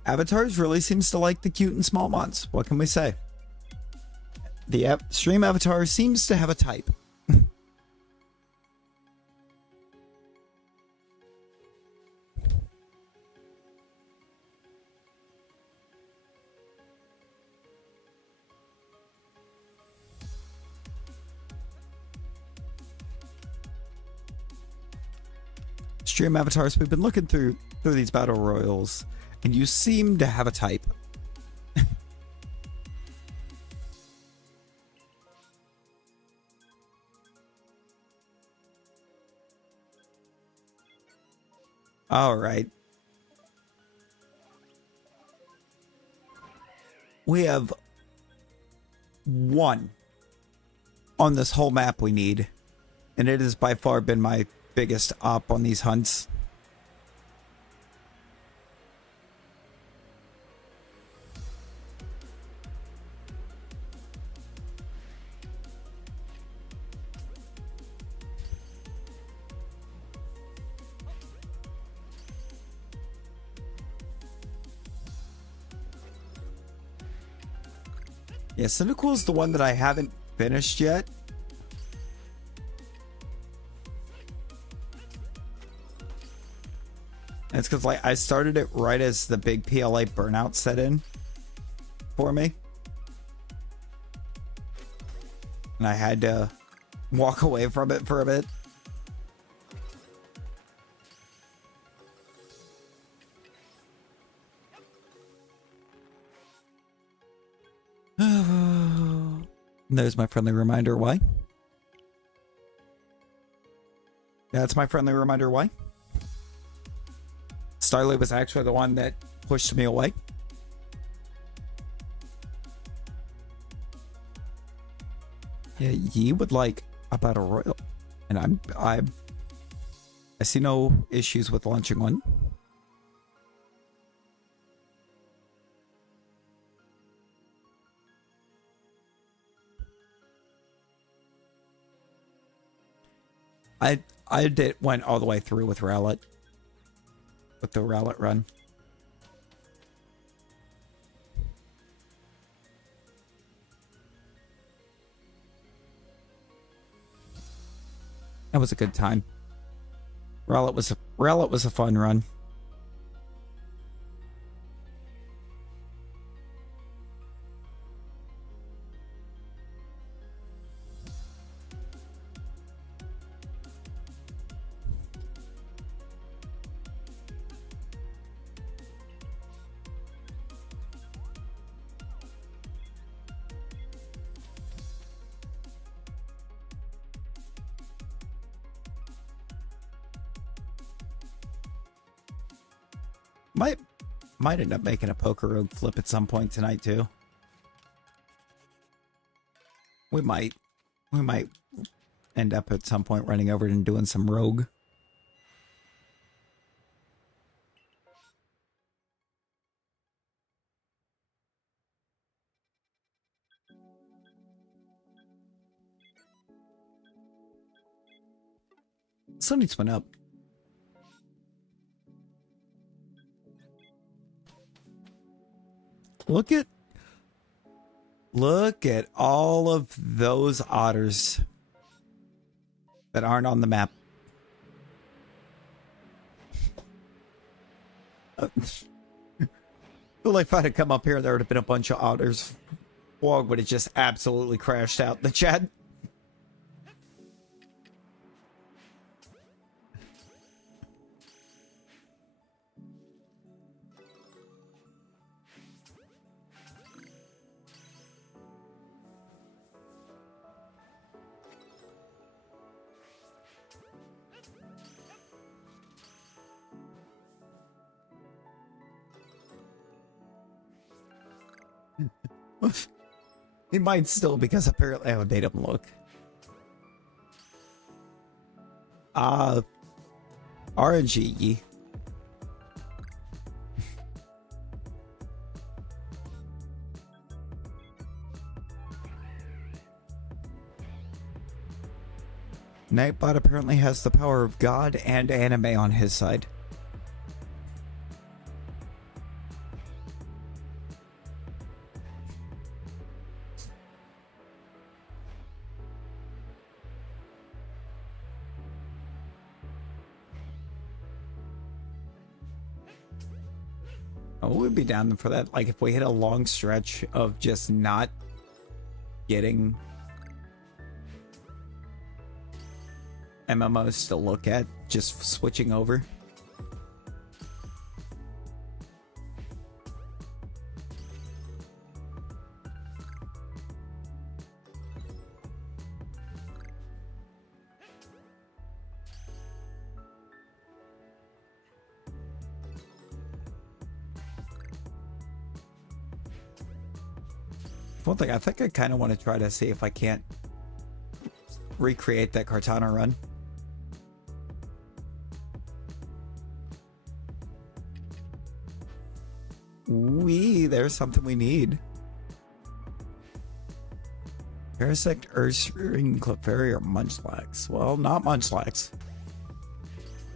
Avatars really seems to like the cute and small mons. What can we say? The stream avatar seems to have a type. Stream avatars, we've been looking through these battle royals, and you seem to have a type. All right. We have one on this whole map we need, and it has by far been my biggest op on these hunts. Yeah, Cyndaquil is the one that I haven't finished yet. And it's because like I started it right as the big PLA burnout set in for me. And I had to walk away from it for a bit. There's my friendly reminder why. That's my friendly reminder why. Starly was actually the one that pushed me away. Yeah, ye would like a battle royal, and I see no issues with launching one. I went all the way through with Rowlet. With the Rowlet run. That was a good time. Rowlet was a fun run. Might end up making a PokeRogue flip at some point tonight too. We might end up at some point running over and doing some rogue. Sun just went up. Look at all of those otters that aren't on the map. Feel like if I'd have come up here, there would have been a bunch of otters. Wog would have just absolutely crashed out the chat. He might still, because apparently I made him look. RNG. Nightbot apparently has the power of God and anime on his side. Oh, we'd be down for that. Like if we hit a long stretch of just not getting MMOs to look at, just switching over. One thing, I think I kind of want to try to see if I can't recreate that Cortana run. There's something we need. Parasect, Ursaring, Clefairy, or Munchlax? Well, not Munchlax.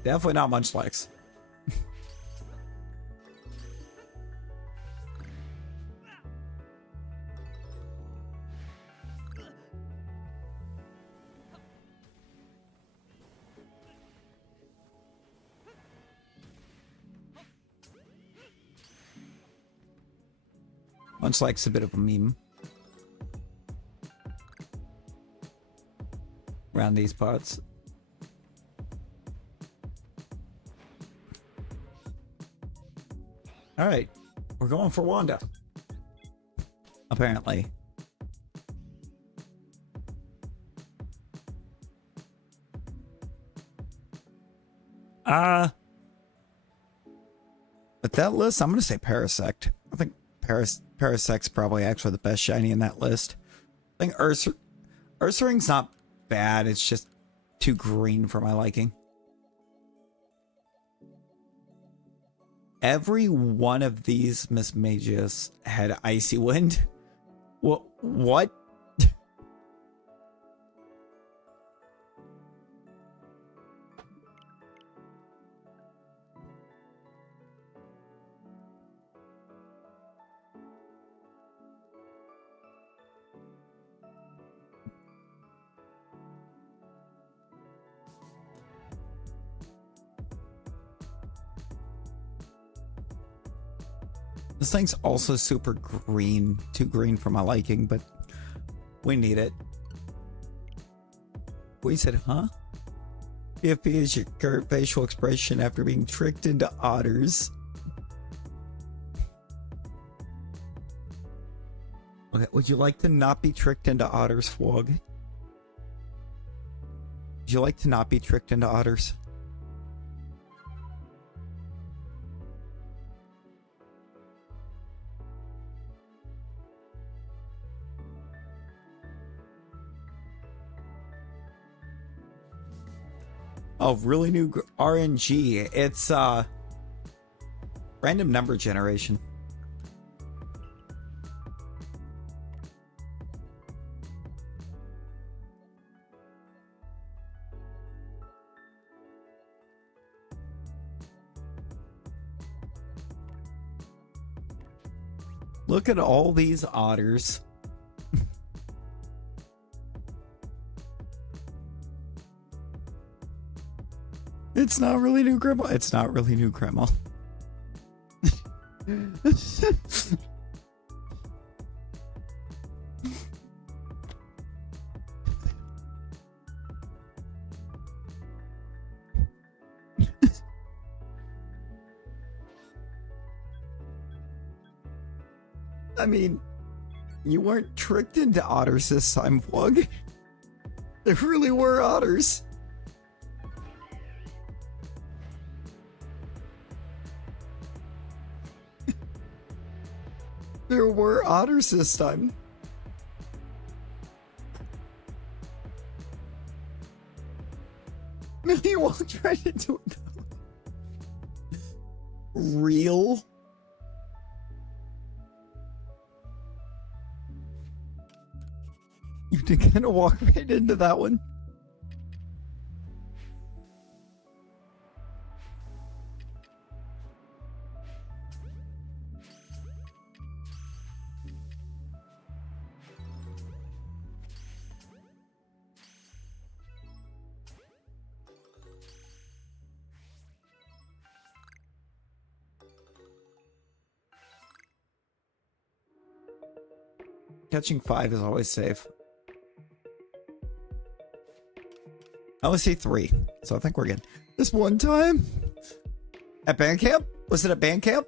Definitely not Munchlax. Munchlax's a bit of a meme around these parts. All right, we're going for Wanda. Apparently. With that list, I'm going to say Parasect. I think Parasect's probably actually the best shiny in that list. I think Ursaring's not bad. It's just too green for my liking. Every one of these Miss Mages had Icy Wind. What? This thing's also super green. Too green for my liking, but we need it. We said, huh? PFP is your current facial expression after being tricked into otters. Okay, would you like to not be tricked into otters, Fwog? Would you like to not be tricked into otters? Oh, really new RNG. It's random number generation. Look at all these otters. It's not really new grandma. It's not really new grandma. I mean, you weren't tricked into otters this time, Vlog. There really were otters. There were otters this time. No, you walked right into it. Real? You did kind of walk right into that one. Catching 5 is always safe. I only see 3, so I think we're good. This one time? At band camp? Was it at band camp?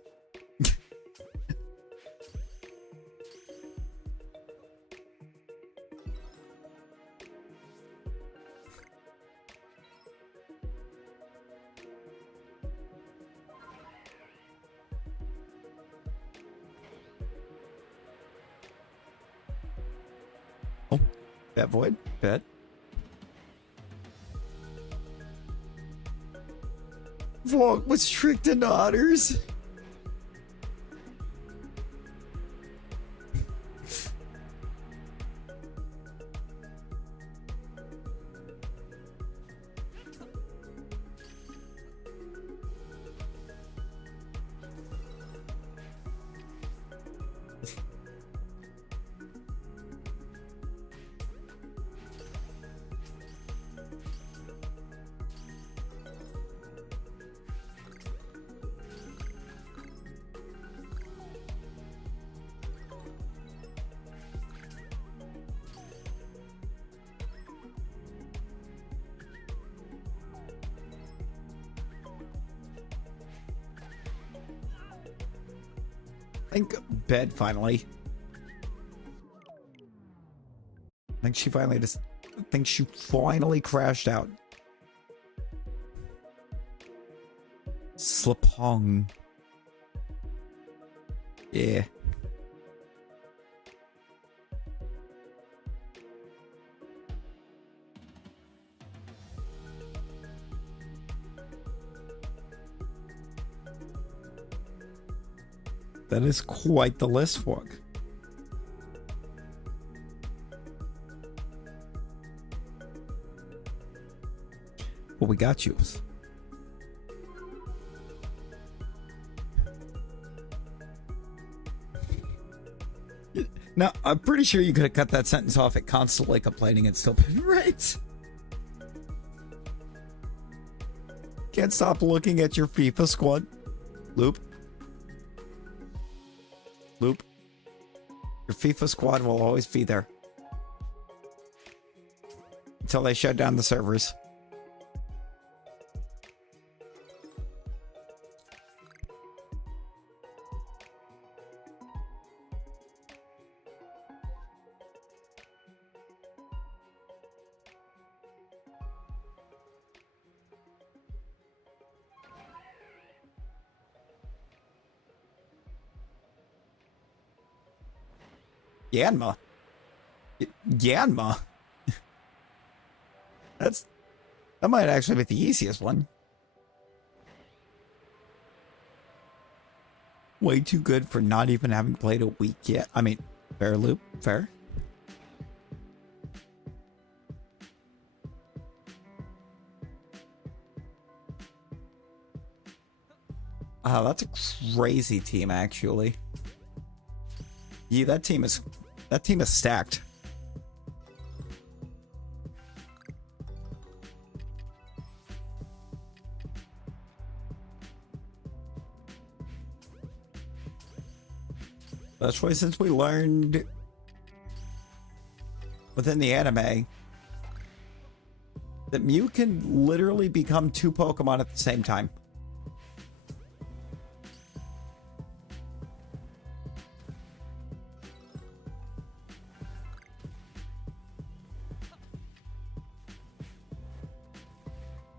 Oh, bet void, bet. Vlog was tricked into otters. I think bed finally. I think she finally crashed out. Slapong. Yeah. That is quite the list, Fork. Well, we got you. Now, I'm pretty sure you could have cut that sentence off at constantly complaining and still been right. Can't stop looking at your FIFA squad. Loop. Loop. Your FIFA squad will always be there. Until they shut down the servers. Yanma. Yanma. That might actually be the easiest one. Way too good for not even having played a week yet. I mean, fair loop, fair. That's a crazy team, actually. Yeah, that team is stacked. Especially since we learned within the anime that Mew can literally become 2 Pokemon at the same time.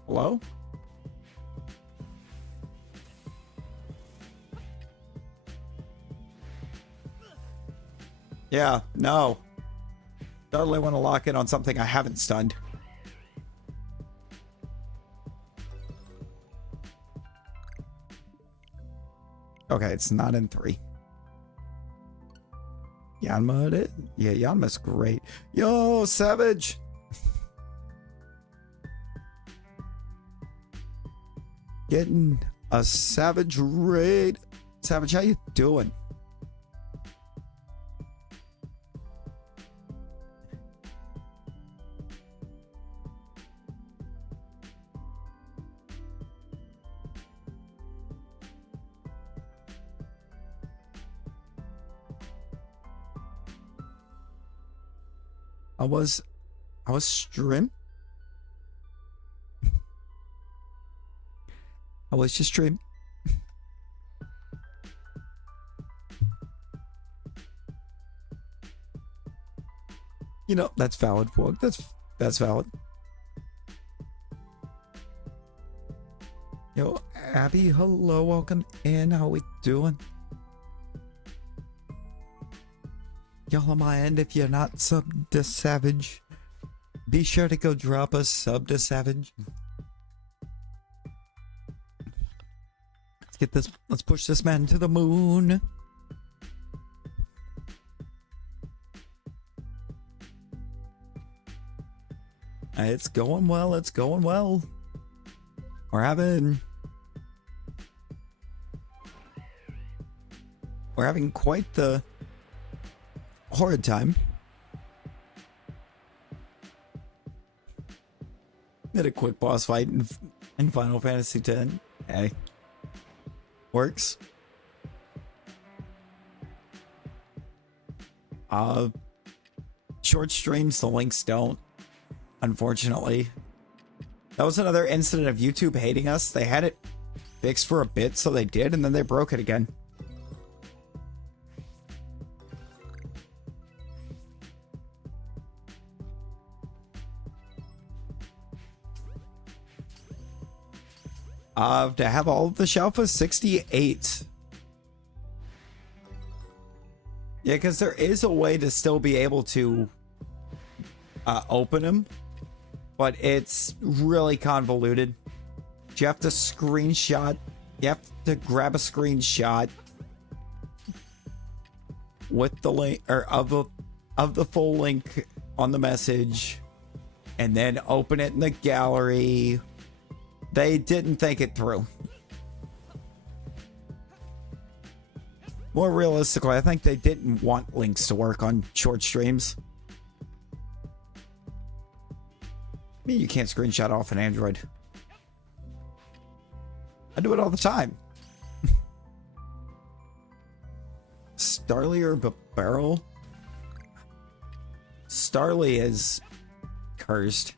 Hello? Yeah, no. Totally want to lock in on something I haven't stunned. Okay, it's not in 3. Yanma it is? Yeah, Yanma's great. Yo, Savage! Getting a Savage raid. Savage, how you doing? I was stream. I was just stream. You know, that's valid, Pog. That's valid. Yo, Abby, hello, welcome in. How we doing? Y'all on my end, if you're not subbed to Savage, be sure to go drop a sub to Savage. Let's get this, let's push this man to the moon. It's going well, it's going well. We're having quite the horrid time. Did a quick boss fight in Final Fantasy X. Hey. Works. Short streams, the links don't. Unfortunately. That was another incident of YouTube hating us. They had it fixed for a bit, so they did, and then they broke it again. To have all of the Shalpha 68. Yeah, because there is a way to still be able to open them, but it's really convoluted. You have to screenshot. You have to grab a screenshot with the link or of the full link on the message, and then open it in the gallery. They didn't think it through. More realistically, I think they didn't want links to work on short streams. I mean, you can't screenshot off an Android. I do it all the time. Starly or Barrel? Starly is cursed.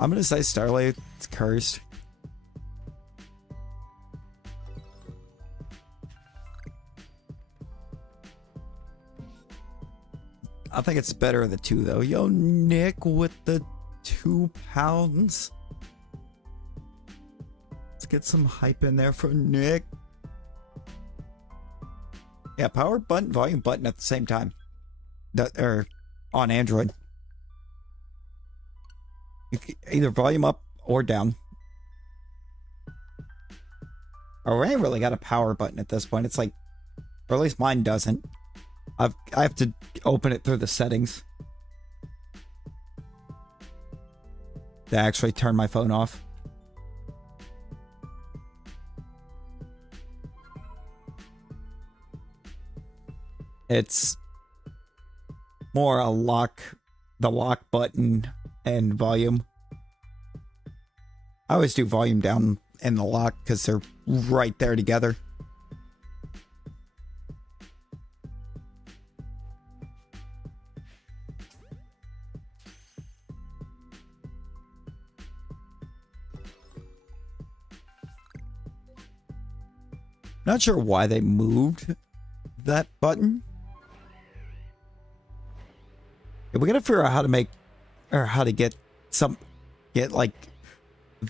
I'm gonna say Starly is cursed. I think it's better of the two, though. Yo, Nick with the 2 pounds. Let's get some hype in there for Nick. Yeah, power button, volume button at the same time. Or on Android. You can either volume up or down. Oh, I ain't really got a power button at this point. It's like, or at least mine doesn't. I have to open it through the settings to actually turn my phone off. It's more a the lock button and volume. I always do volume down and the lock because they're right there together. Not sure why they moved that button. Yeah, we gotta figure out how to make, or how to get like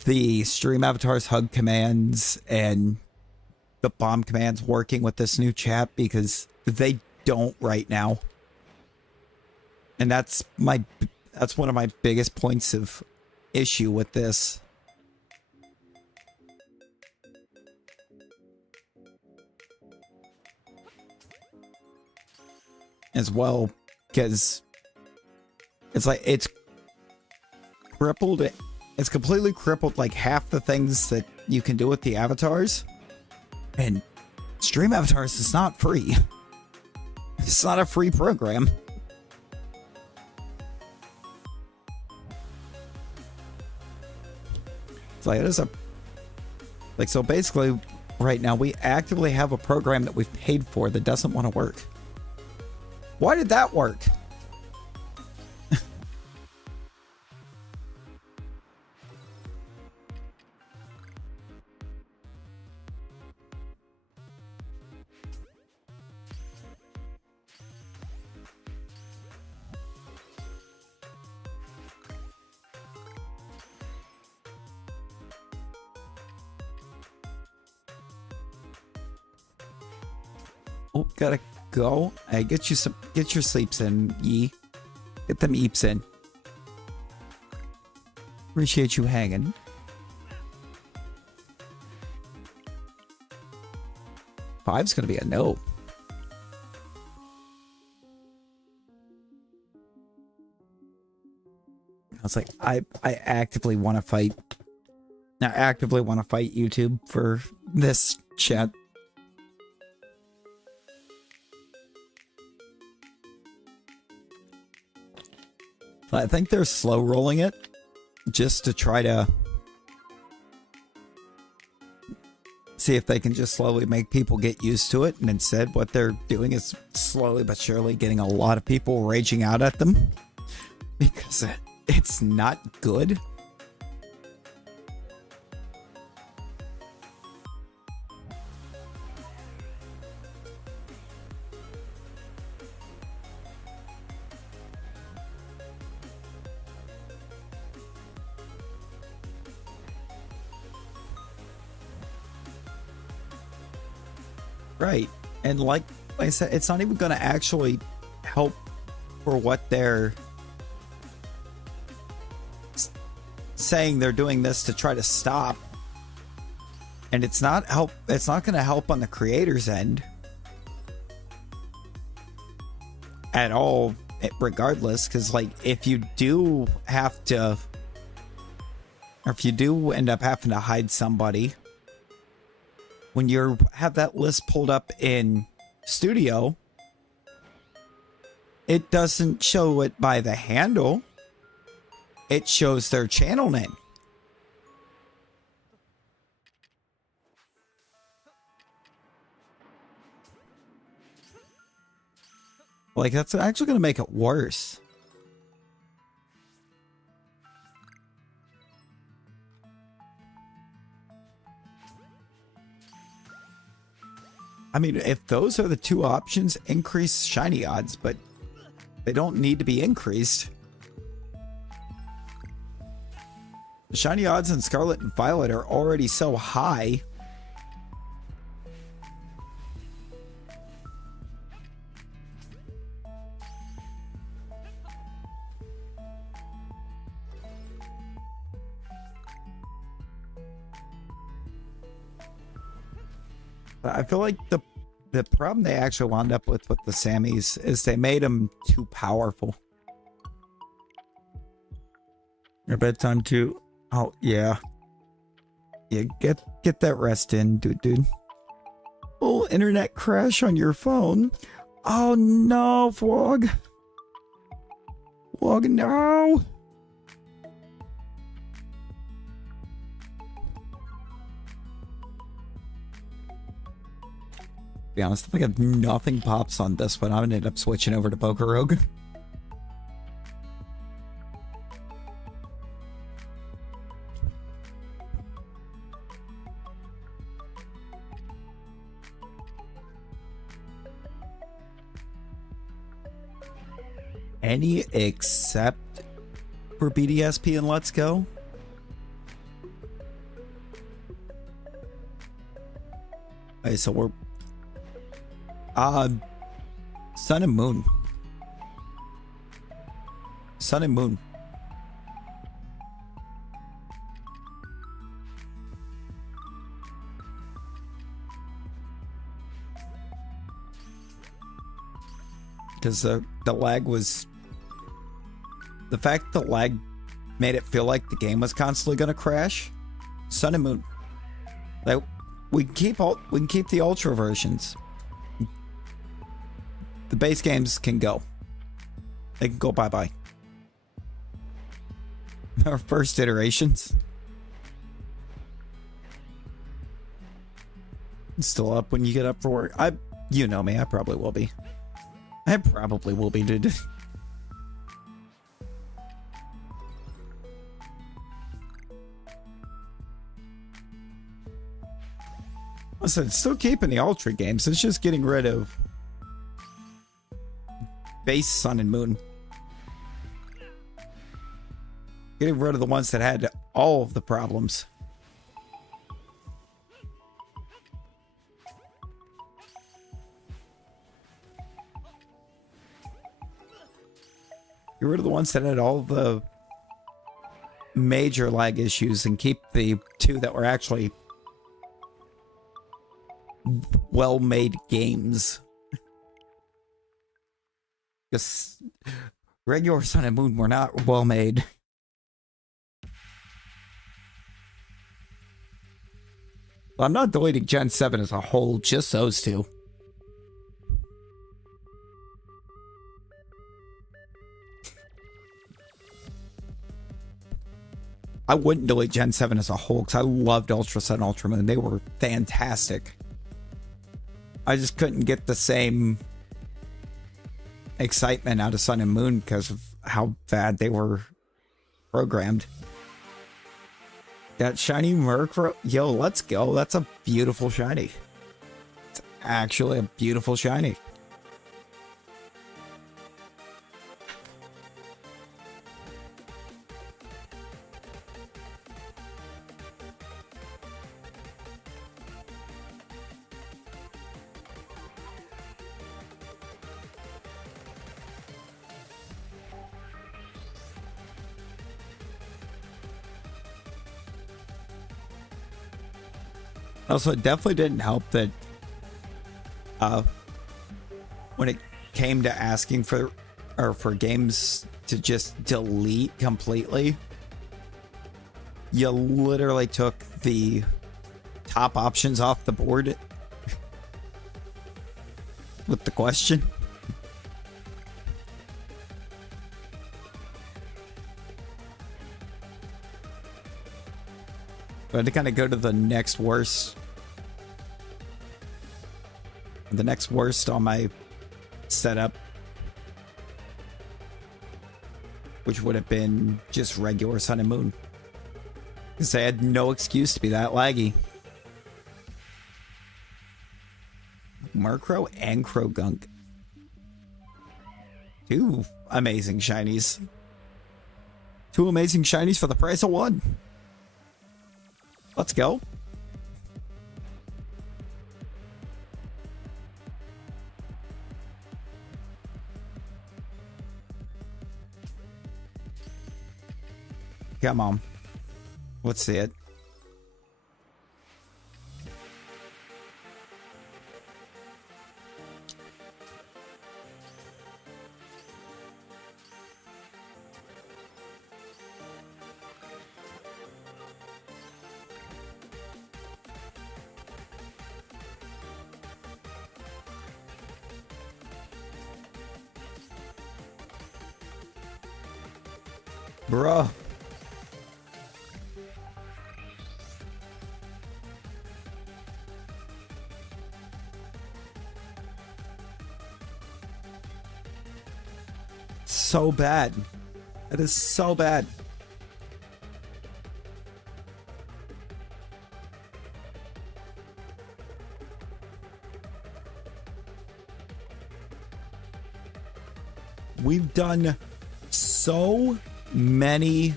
the stream avatars hug commands and the bomb commands working with this new chat, because they don't right now. And that's one of my biggest points of issue with this. as well, because it's like it's crippled. It's completely crippled like half the things that you can do with the avatars. And stream avatars is not free. It's not a free program. It's like it is a like so basically right now we actively have a program that we've paid for that doesn't want to work. Why did that work? Oh, gotta go. Hey, get your sleeps in, Yi. Get them eeps in. Appreciate you hanging. Five's gonna be a no. I was like, I actively want to fight. I actively want to fight YouTube for this chat. I think they're slow rolling it just to try to see if they can just slowly make people get used to it. And instead, what they're doing is slowly but surely getting a lot of people raging out at them because it's not good. Right. And like I said, it's not even going to actually help for what they're saying they're doing this to try to stop. And it's not going to help on the creator's end at all, regardless, because like if you do have to, or if you do end up having to hide somebody, when you have that list pulled up in Studio, it doesn't show it by the handle. It shows their channel name. Like, that's actually going to make it worse. I mean, if those are the two options, increase shiny odds, but they don't need to be increased. The shiny odds in Scarlet and Violet are already so high. I feel like the problem they actually wound up with the Sammys is they made them too powerful. Your bedtime too. Oh yeah. Yeah, get that rest in, dude. Oh, internet crash on your phone. Oh no, Vlog. Vlog, no. To be honest, I think if nothing pops on this one, I'm gonna end up switching over to PokeRogue. Any except for BDSP and Let's Go? Okay, so we're Sun and Moon. Sun and Moon. Because the lag was... The fact the lag made it feel like the game was constantly going to crash. Sun and Moon. Like, we can keep the Ultra versions. The base games can go. They can go bye-bye. Our first iterations. Still up when you get up for work. You know me, I probably will be. I probably will be, dude. Listen, it's still keeping the Ultra games. It's just getting rid of base Sun and Moon. Getting rid of the ones that had all of the problems. Get rid of the ones that had all the major lag issues and keep the two that were actually well-made games. Because regular Sun and Moon were not well-made. I'm not deleting Gen 7 as a whole, just those two. I wouldn't delete Gen 7 as a whole because I loved Ultra Sun, Ultra Moon. They were fantastic. I just couldn't get the same excitement out of Sun and Moon because of how bad they were programmed. That shiny Murkrow. Yo, let's go. That's a beautiful shiny. It's actually a beautiful shiny. Also, it definitely didn't help that when it came to asking for games to just delete completely, you literally took the top options off the board with the question. I had to kind of go to the next worst. The next worst on my setup, which would have been just regular Sun and Moon. Because I had no excuse to be that laggy. Murkrow and Croagunk. Two amazing shinies. Two amazing shinies for the price of one. Let's go. Come on. Let's see it. Bruh. So bad. It is so bad. We've done so many.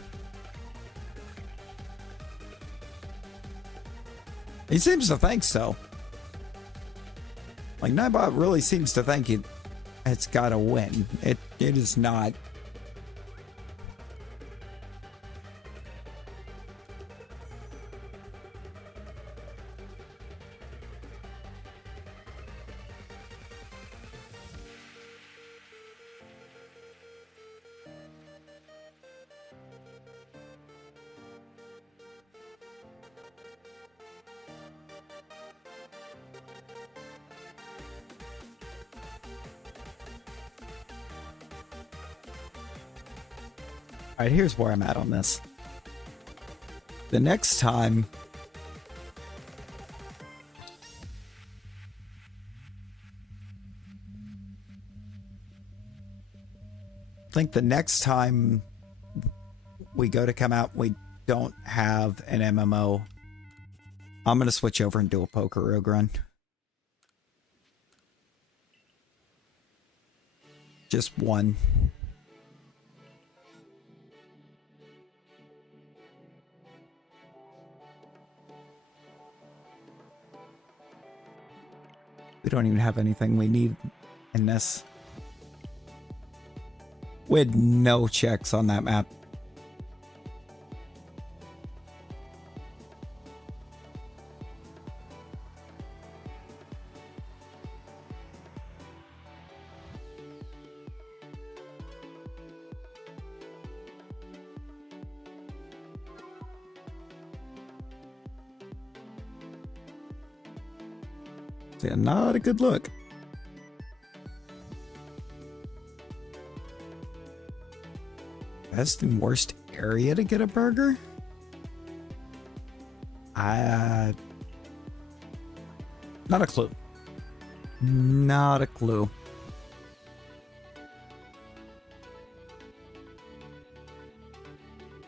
He seems to think so. Like, Nightbot really seems to think it's got to win. It is not. Alright, here's where I'm at on this. The next time... I think the next time we go to come out, we don't have an MMO. I'm going to switch over and do a PokeRogue run. Just one. We don't even have anything we need in this. We had no checks on that map. Yeah, not a good look. Best and worst area to get a burger? Not a clue. Not a clue.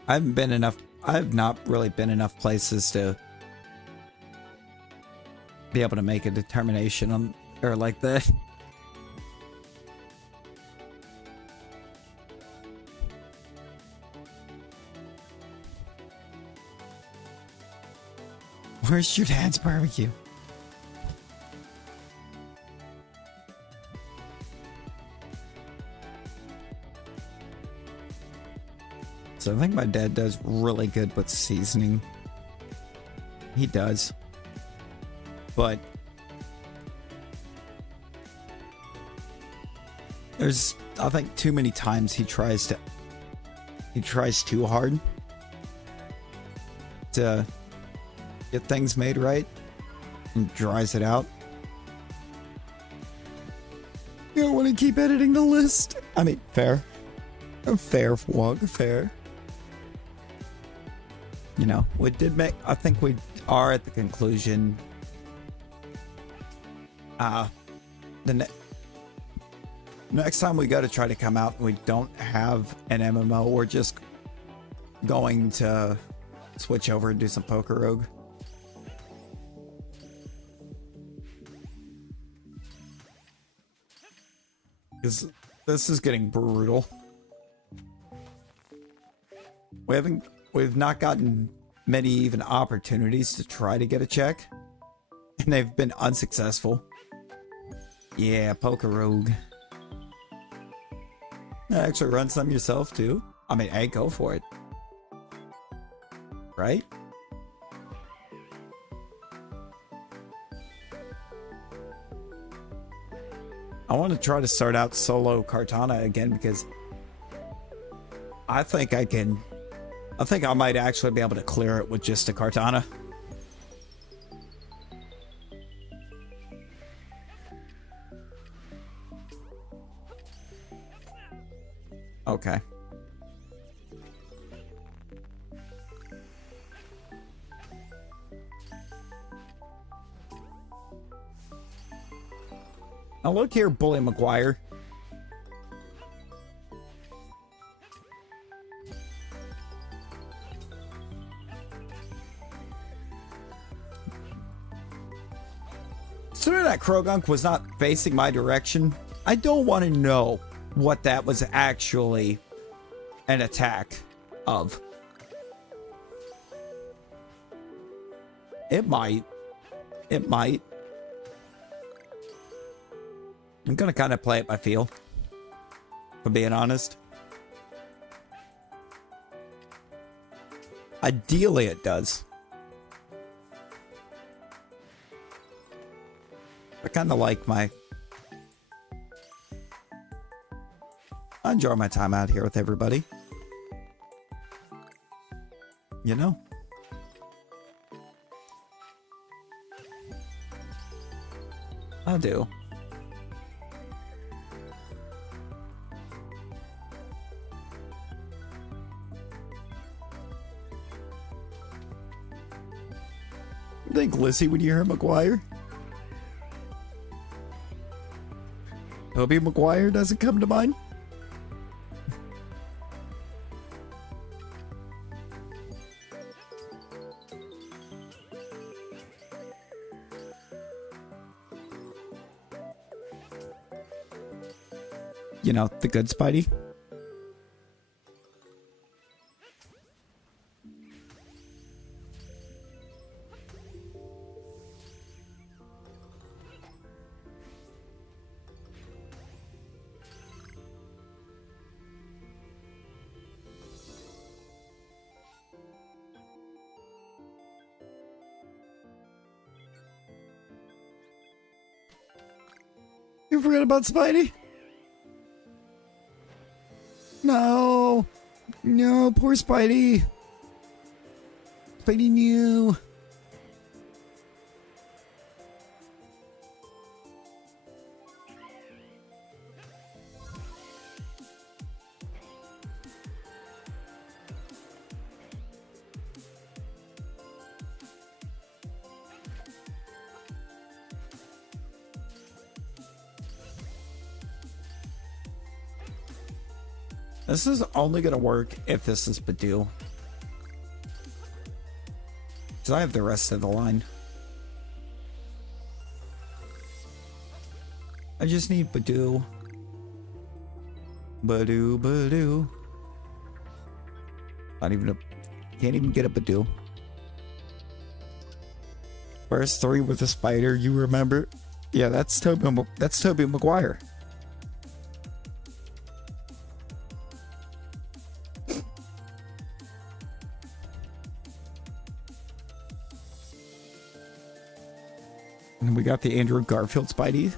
I've not really been enough places to be able to make a determination on or like that. Where's your dad's barbecue? So I think my dad does really good with seasoning. He does. But there's, I think, too many times he tries too hard to get things made right and dries it out. You don't want to keep editing the list. I mean, fair. Fair, Wog, fair. You know, we did make, I think we are at the conclusion. Next time we go to try to come out and we don't have an MMO, we're just going to switch over and do some PokeRogue. Because this is getting brutal. We've not gotten many even opportunities to try to get a check, and they've been unsuccessful. Yeah, PokeRogue. Actually run some yourself too. I mean, hey, go for it. Right? I want to try to start out solo Kartana again because I think I might actually be able to clear it with just a Kartana. Okay. Now look here, Bully McGuire. Considering that Krogunk was not facing my direction, I don't want to know what that was actually an attack of. It might. It might. I'm gonna kind of play it by feel, for being honest. Ideally, it does. I kind of like my... I enjoy my time out here with everybody. You know? I do. Think Lissy when you hear McGuire? Tobey Maguire doesn't come to mind? You know, the good Spidey? You forgot about Spidey? No. No, poor Spidey. Spidey knew. This is only gonna work if this is Badoo. Because I have the rest of the line. I just need Badoo. Badoo, Badoo. Not even a... Can't even get a Badoo. First 3 with the spider, you remember? Yeah, that's Tobey Maguire. And we got the Andrew Garfield Spidey.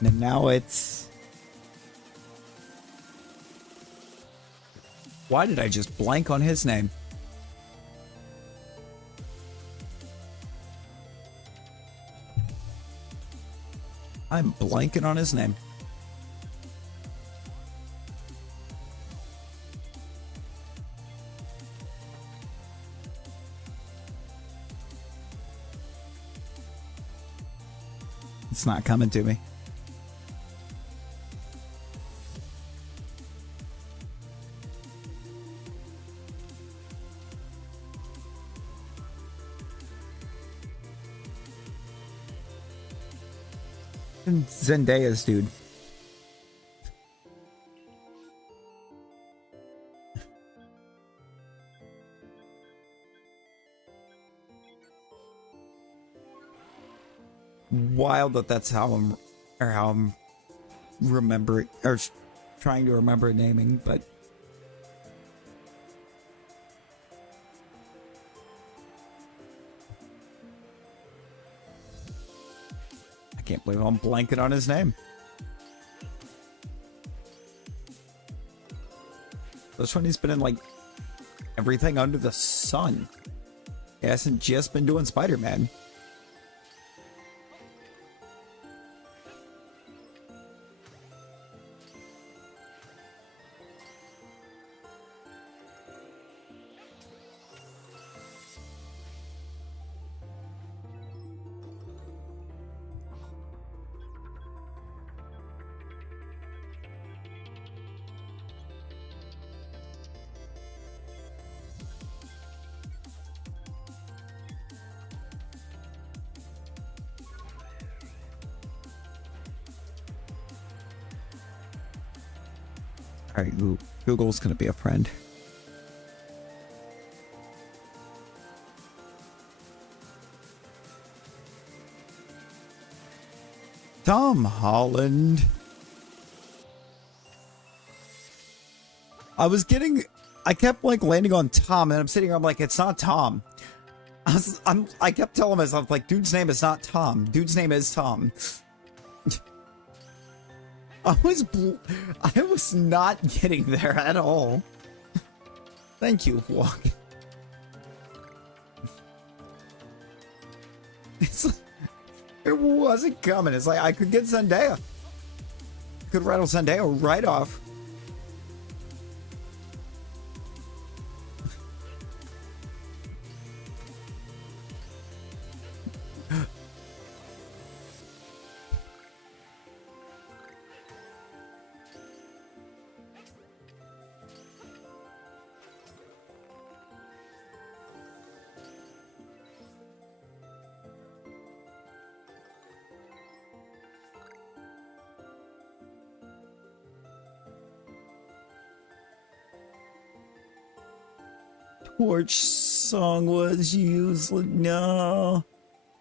And now it's... Why did I just blank on his name? I'm blanking on his name. It's not coming to me. Zendaya's dude. Wild that that's how I'm remembering or trying to remember naming, but I can't believe I'm blanking on his name. This one, he's been in like everything under the sun. He hasn't just been doing Spider-Man. All right, Google's gonna be a friend. Tom Holland. I kept like landing on Tom, and I'm sitting here, I'm like, it's not Tom. I kept telling myself, like, dude's name is not Tom. Dude's name is Tom. I was not getting there at all. Thank you, Walk. It's like, it wasn't coming. It's like I could get Zendaya. Could rattle Zendaya right off. Which song was useless? No.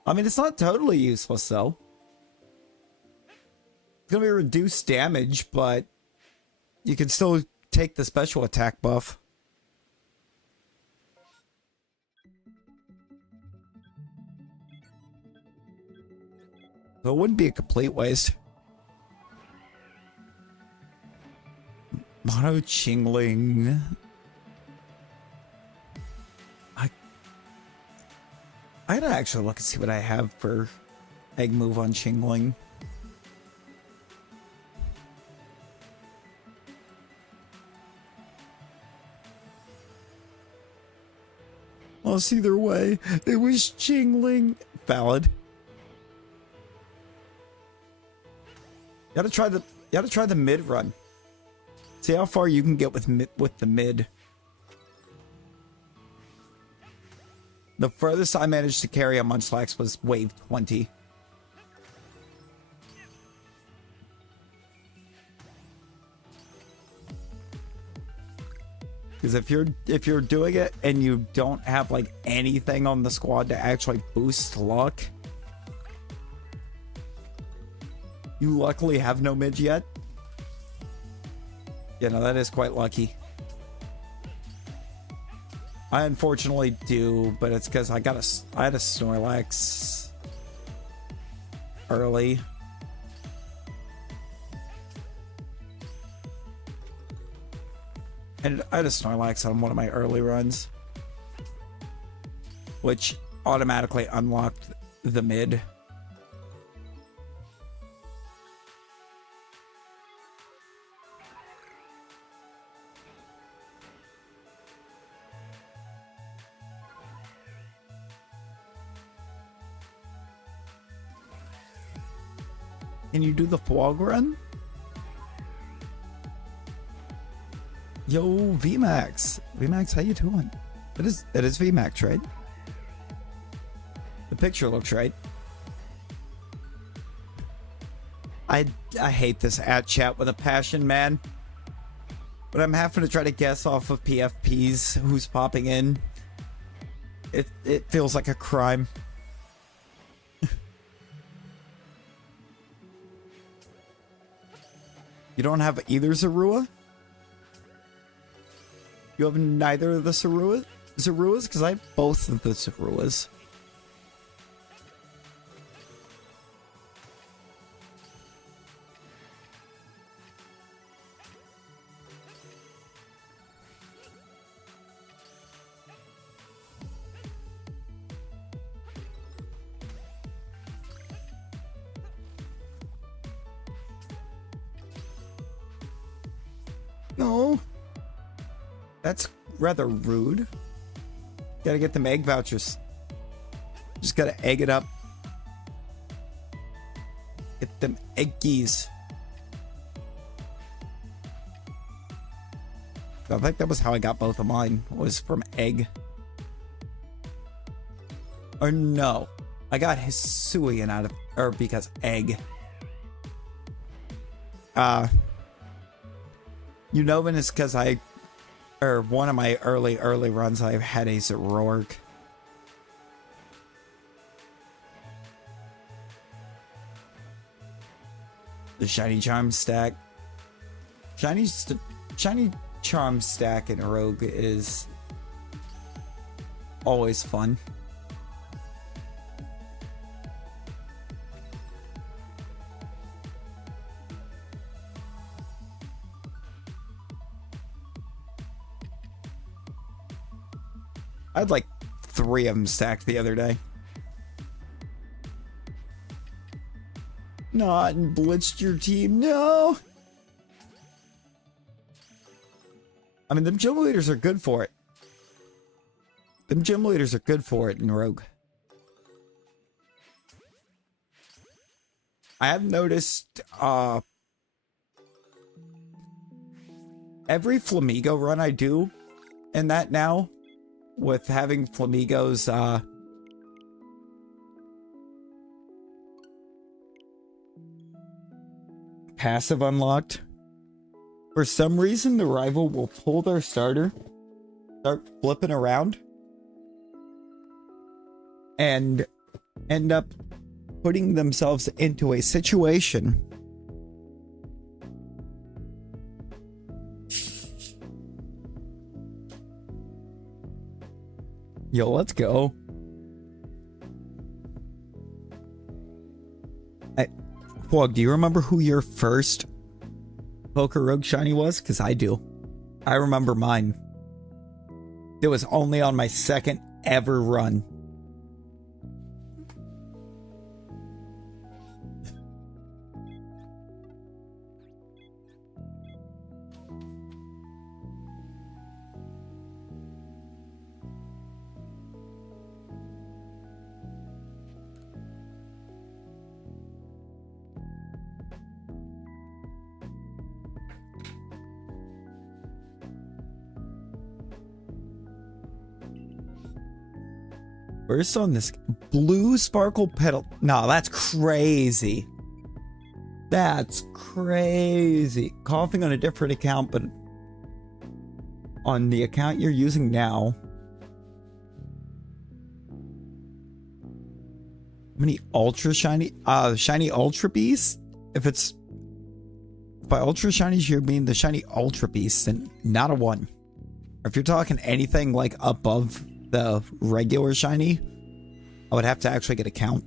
I mean, it's not totally useless, though. It's gonna be reduced damage, but you can still take the special attack buff. So it wouldn't be a complete waste. Mono Chingling. I gotta actually look and see what I have for egg move on Chingling. Well, either way, it was Chingling. Valid. You gotta try the mid run. See how far you can get with the mid. The furthest I managed to carry a Munchlax was wave 20. Because if you're doing it and you don't have like anything on the squad to actually boost luck, you luckily have no mid yet. Yeah, no, that is quite lucky. I unfortunately do, but it's because I had a Snorlax early. And I had a Snorlax on one of my early runs, which automatically unlocked the mid. Can you do the PokeRogue run? Yo, VMAX. VMAX, how you doing? That is VMAX, right? The picture looks right. I hate this ad chat with a passion, man. But I'm having to try to guess off of PFPs who's popping in. It feels like a crime. You don't have either Zorua? You have neither of the Zoruas? Because I have both of the Zoruas. No. That's rather rude. Gotta get them egg vouchers. Just gotta egg it up. Get them eggies. I think that was how I got both of mine, was from egg. Or no. I got Hisuian out of, or because egg. Unova is because one of my early runs, I had a Zoroark. The Shiny Charm stack. Shiny Charm stack in Rogue is always fun. I had like 3 of them stacked the other day. Not and blitzed your team, no! I mean, them gym leaders are good for it. Them gym leaders are good for it in Rogue. I have noticed, every Flamigo run I do in that now, with having Flamigo's, passive unlocked, for some reason the rival will pull their starter start flipping around and end up putting themselves into a situation yo, let's go. PokeRogue, do you remember who your first PokeRogue shiny was? Because I do. I remember mine. It was only on my second ever run. First on this blue sparkle petal. No, that's crazy. That's crazy. Coughing on a different account, but on the account you're using now. How many ultra shiny? Shiny ultra beasts? If by ultra shinies you mean the shiny ultra beasts, then not a one. Or if you're talking anything like above the regular shiny, I would have to actually get a count.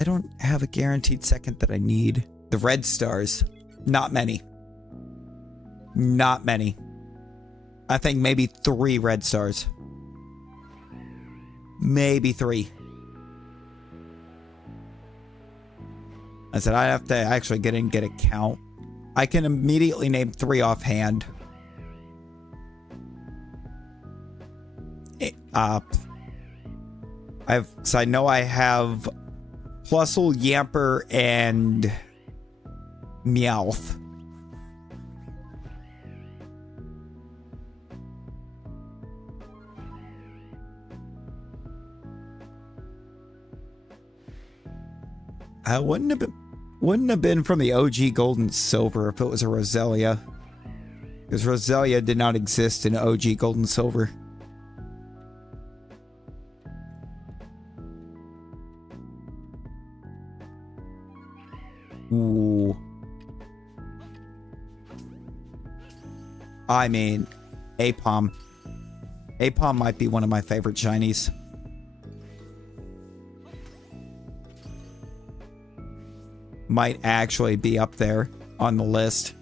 I don't have a guaranteed second that I need. The red stars, not many. Not many. I think maybe 3 red stars. Maybe 3. I said I have to actually get in and get a count. I can immediately name 3 offhand. I know I have Plusle, Yamper, and Meowth. I wouldn't have been from the OG Gold and Silver if it was a Roselia. Because Roselia did not exist in OG Gold and Silver. Ooh. I mean, Apom. Apom might be one of my favorite shinies. Might actually be up there on the list.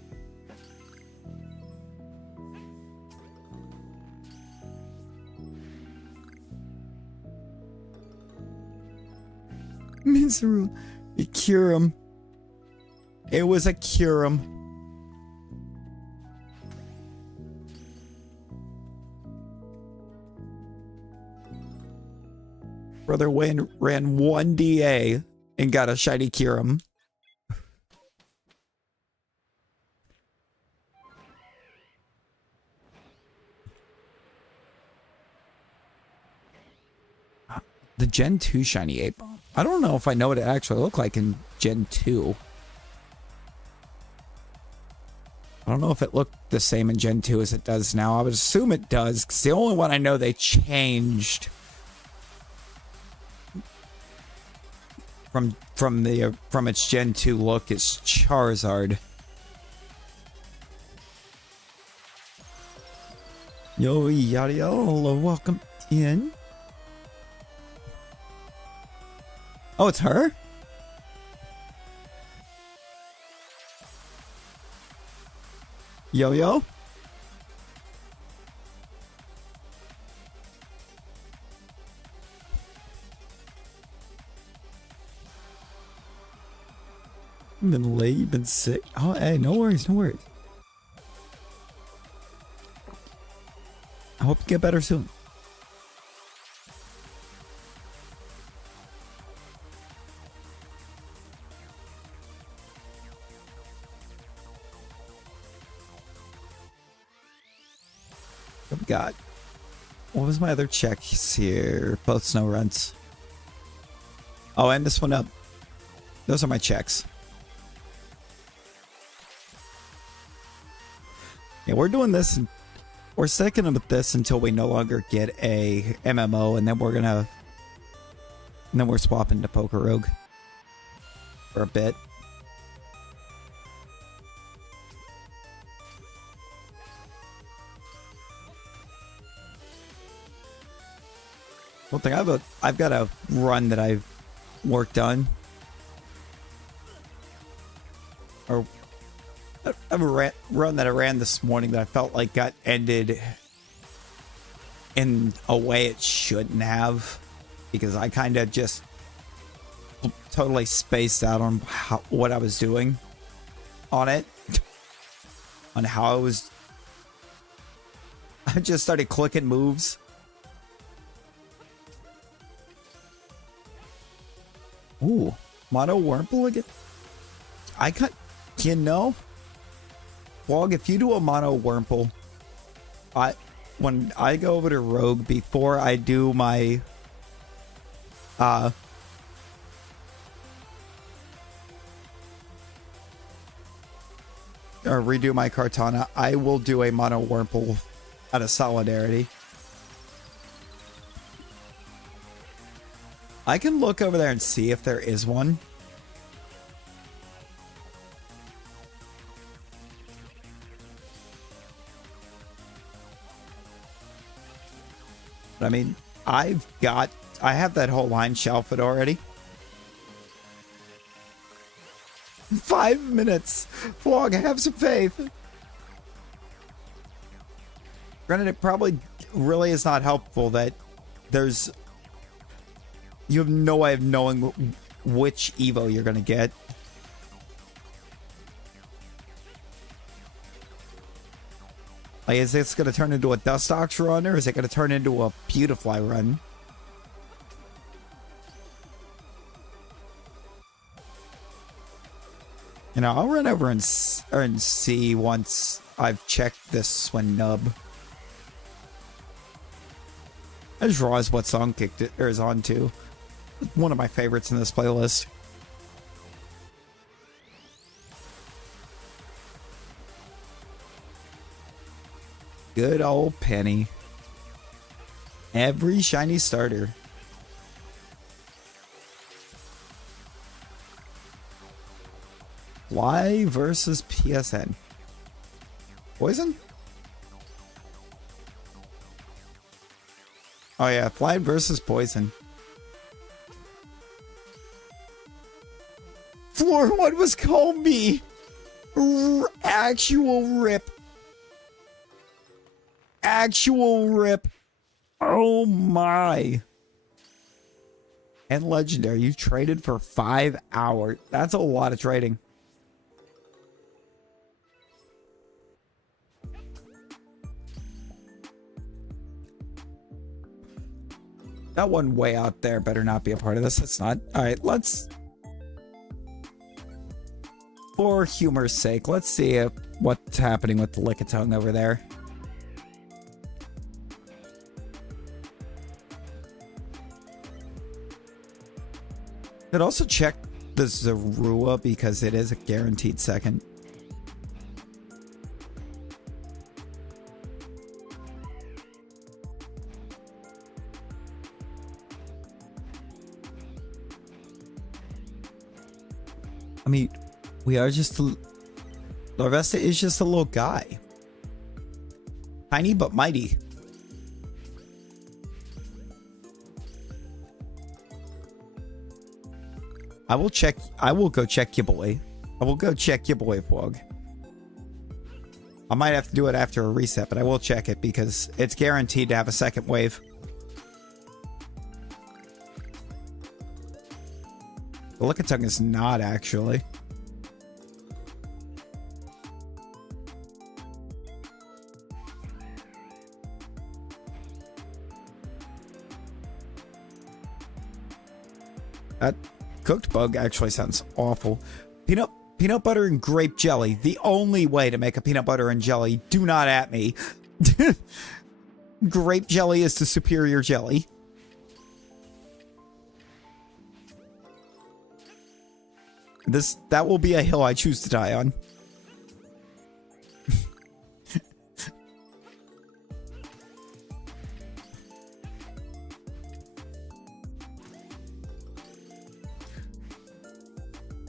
Miseru, Kyurem. It was a Kyurem. Brother Wayne ran 1 DA and got a shiny Kyurem. The Gen 2 shiny ape. I don't know if I know what it actually looked like in Gen 2. I don't know if it looked the same in Gen 2 as it does now. I would assume it does, because the only one I know they changed from its Gen 2 look is Charizard. Yo, yada yada, welcome in. Oh, it's her? Yo-Yo? You've been late, you've been sick. Oh, hey, no worries, no worries. I hope you get better soon. Got. What was my other checks here? Both snow runs. Oh, and this one up. Those are my checks. Yeah, we're doing this. We're sticking with this until we no longer get a MMO, and then we're gonna. And then we're swapping to PokeRogue for a bit. One thing I've got a run that I've worked on, or I have a run that I ran this morning that I felt like got ended in a way it shouldn't have, because I kind of just totally spaced out on what I was doing on it, on how I was. I just started clicking moves. Ooh, Mono Wurmple again? I cut, you know, Wog, if you do a Mono Wurmple, when I go over to Rogue, before I do my, or redo my Kartana, I will do a Mono Wurmple out of solidarity. I can look over there and see if there is one. But I mean, I have that whole line shelfed already. 5 minutes. Vlog, have some faith. Granted, it probably really is not helpful that there's... You have no way of knowing which Evo you're going to get. Like, is this going to turn into a Dustox run, or is it going to turn into a Beautifly run? You know, I'll run over and see once I've checked this Swin Nub. I just realized what song kicked it, or is on to. One of my favorites in this playlist. Good old Penny. Every shiny starter. Fly versus PSN. Poison? Oh yeah, Fly versus Poison. Floor 1 was Combi. Actual rip. Actual rip. Oh my. And legendary. You traded for 5 hours. That's a lot of trading. That one way out there better not be a part of this. It's not. Alright, let's... For humor's sake, let's see what's happening with the Lickitung over there. I'd also check the Zorua because it is a guaranteed second. I mean, we are just... Larvesta is just a little guy. Tiny but mighty. I will go check your boy. I will go check your boy, Vlog. I might have to do it after a reset, but I will check it because it's guaranteed to have a second wave. The Lickitung is not, actually. That cooked bug actually sounds awful. Peanut butter and grape jelly. The only way to make a peanut butter and jelly. Do not at me. Grape jelly is the superior jelly. That will be a hill I choose to die on.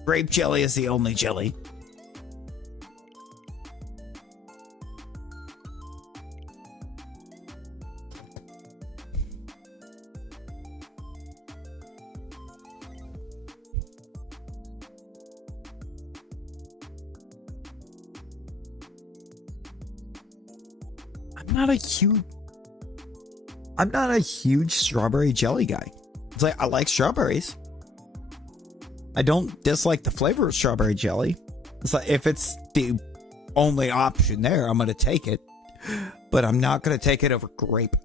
Grape jelly is the only jelly. I'm not a huge strawberry jelly guy. It's like, I like strawberries. I don't dislike the flavor of strawberry jelly. It's like, if it's the only option there, I'm going to take it. But I'm not going to take it over grape.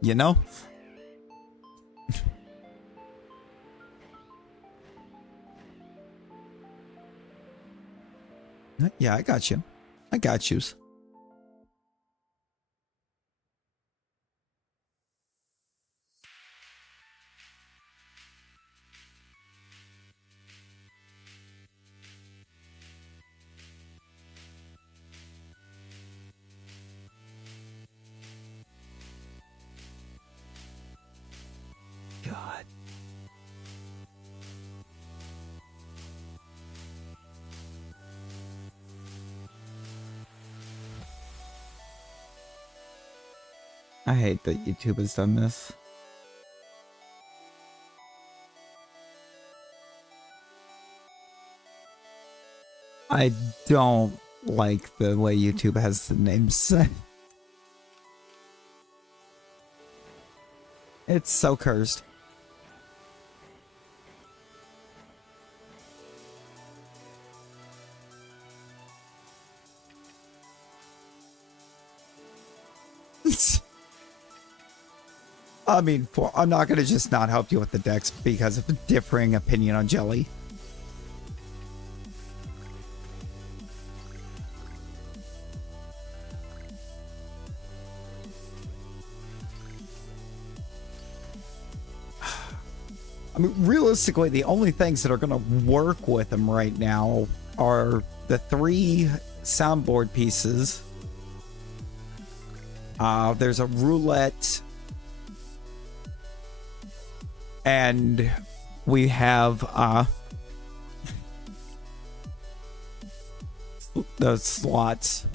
You know? Yeah, I got you. I got yous. God. I hate that YouTube has done this. I don't like the way YouTube has the names set. It's so cursed. I mean, I'm not going to just not help you with the decks because of a differing opinion on jelly. I mean, realistically, the only things that are going to work with them right now are the 3 soundboard pieces. There's a roulette. And we have the slots.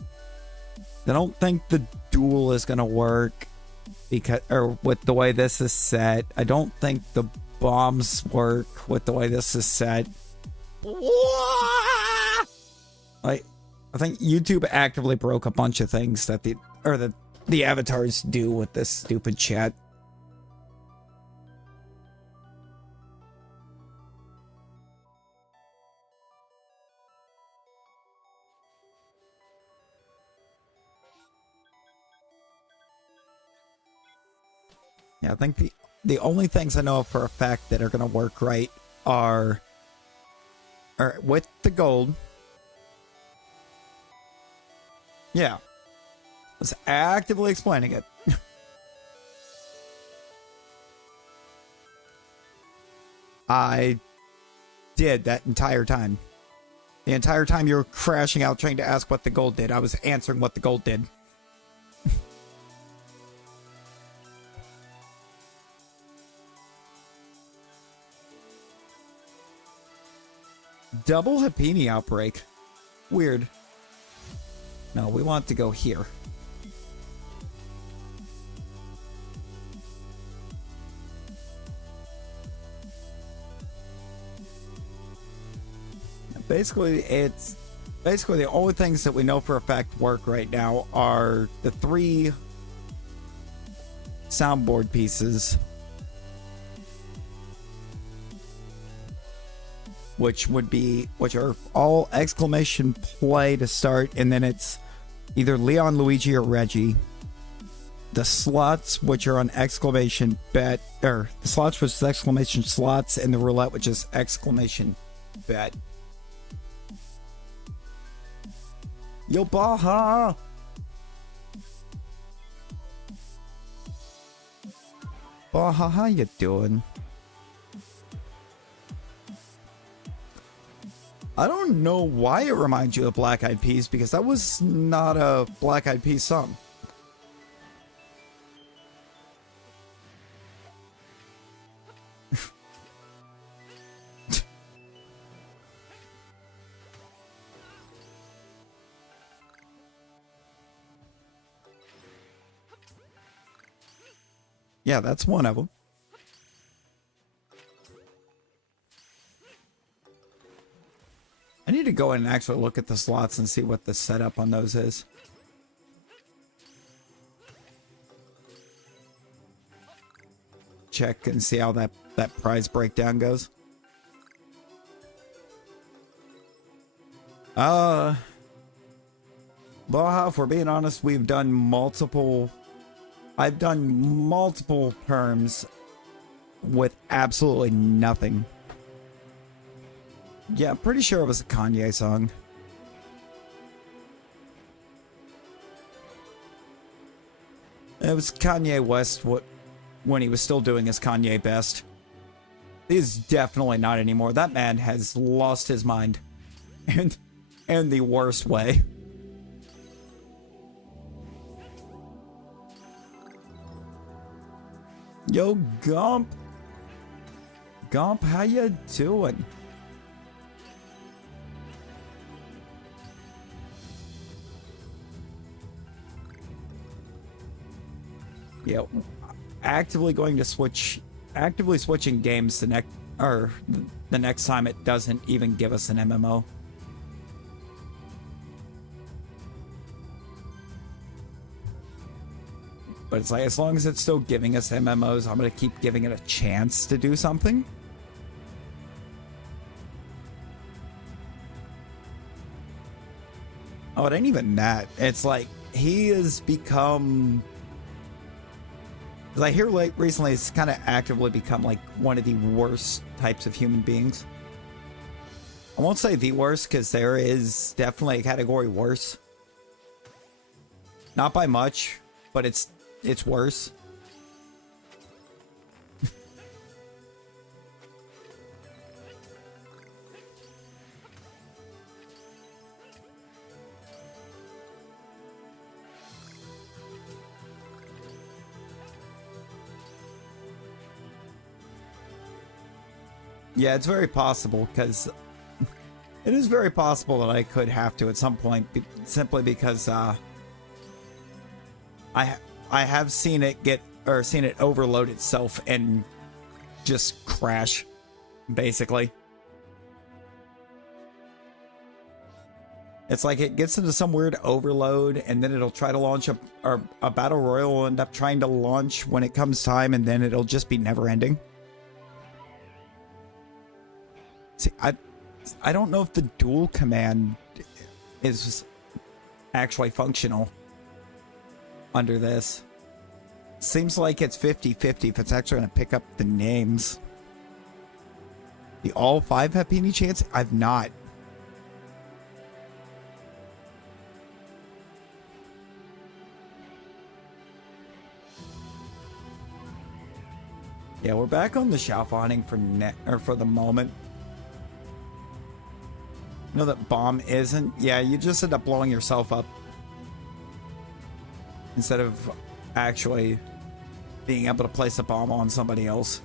I don't think the duel is going to work because, or with the way this is set. I don't think the bombs work with the way this is set. I think YouTube actively broke a bunch of things that the avatars do with this stupid chat. Yeah, I think the only things I know for a fact that are going to work right are with the gold. Yeah. I was actively explaining it. I did that entire time. The entire time you were crashing out trying to ask what the gold did, I was answering what the gold did. Double Hapini outbreak. Weird. No, we want to go here. Basically, the only things that we know for a fact work right now are the 3 soundboard pieces, which are all exclamation play to start, and then it's either Leon, Luigi, or Reggie. The slots, which are on exclamation bet, or the slots which is exclamation slots, and the roulette, which is exclamation bet. Yo, Baja! Baja, how you doing? I don't know why it reminds you of Black Eyed Peas, because that was not a Black Eyed Peas song. Yeah, that's one of them. I need to go in and actually look at the slots and see what the setup on those is. Check and see how that prize breakdown goes. Baja, if we're being honest, I've done multiple perms with absolutely nothing. Yeah, I'm pretty sure it was a Kanye song. It was Kanye West when he was still doing his Kanye best. He's definitely not anymore. That man has lost his mind. And in the worst way. Yo, Gump. Gump, how you doing? Yeah, actively switching games the next time it doesn't even give us an MMO. But it's like, as long as it's still giving us MMOs, I'm gonna keep giving it a chance to do something. Oh, it ain't even that. It's like, he has become... I hear like recently it's kind of actively become like one of the worst types of human beings. I won't say the worst, because there is definitely a category worse. Not by much, but it's worse. Yeah, it's very possible, because it is very possible that I could have to at some point, simply because I have seen it overload itself and just crash, basically. It's like it gets into some weird overload, and then it'll try to launch a battle royal will end up trying to launch when it comes time, and then it'll just be never ending. See, I don't know if the dual command is actually functional under this. Seems like it's 50-50 if it's actually going to pick up the names. The all 5 have any chance? I've not. Yeah, we're back on the Shalpha hunting for the moment. You know that bomb isn't? Yeah, you just end up blowing yourself up instead of actually being able to place a bomb on somebody else.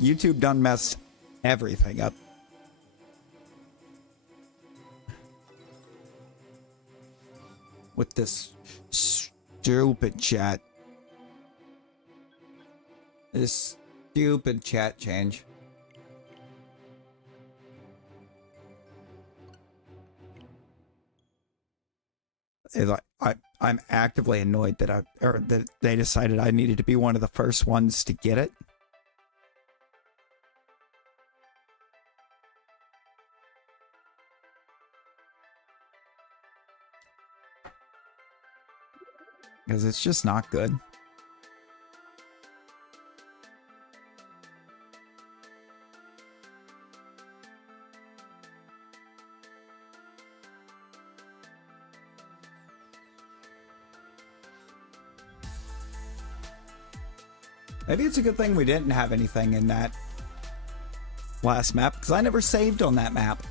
YouTube done messed everything up. With this stupid chat. This stupid chat change. I'm actively annoyed that that they decided I needed to be one of the first ones to get it. Because it's just not good. Maybe it's a good thing we didn't have anything in that last map, because I never saved on that map.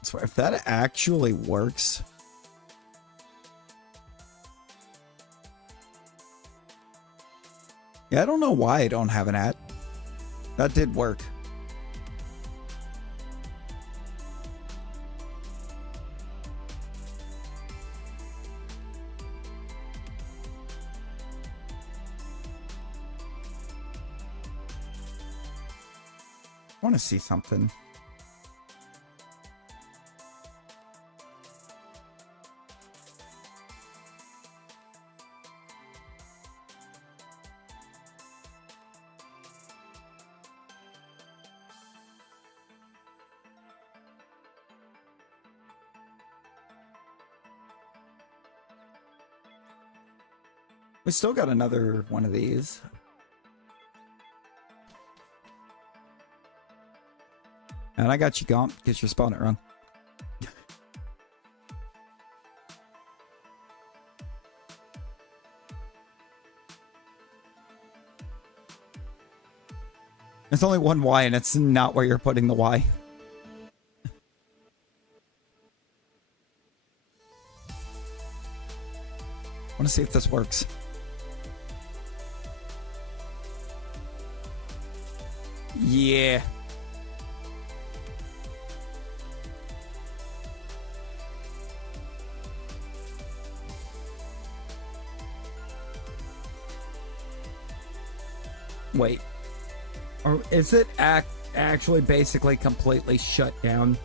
I swear, if that actually works... Yeah, I don't know why I don't have an at. That did work. I want to see something. We still got another one of these. And I got you, Gomp. Get your spawn it run. There's only one Y, and it's not where you're putting the Y. I want to see if this works. Yeah. Wait. Or is it actually basically completely shut down?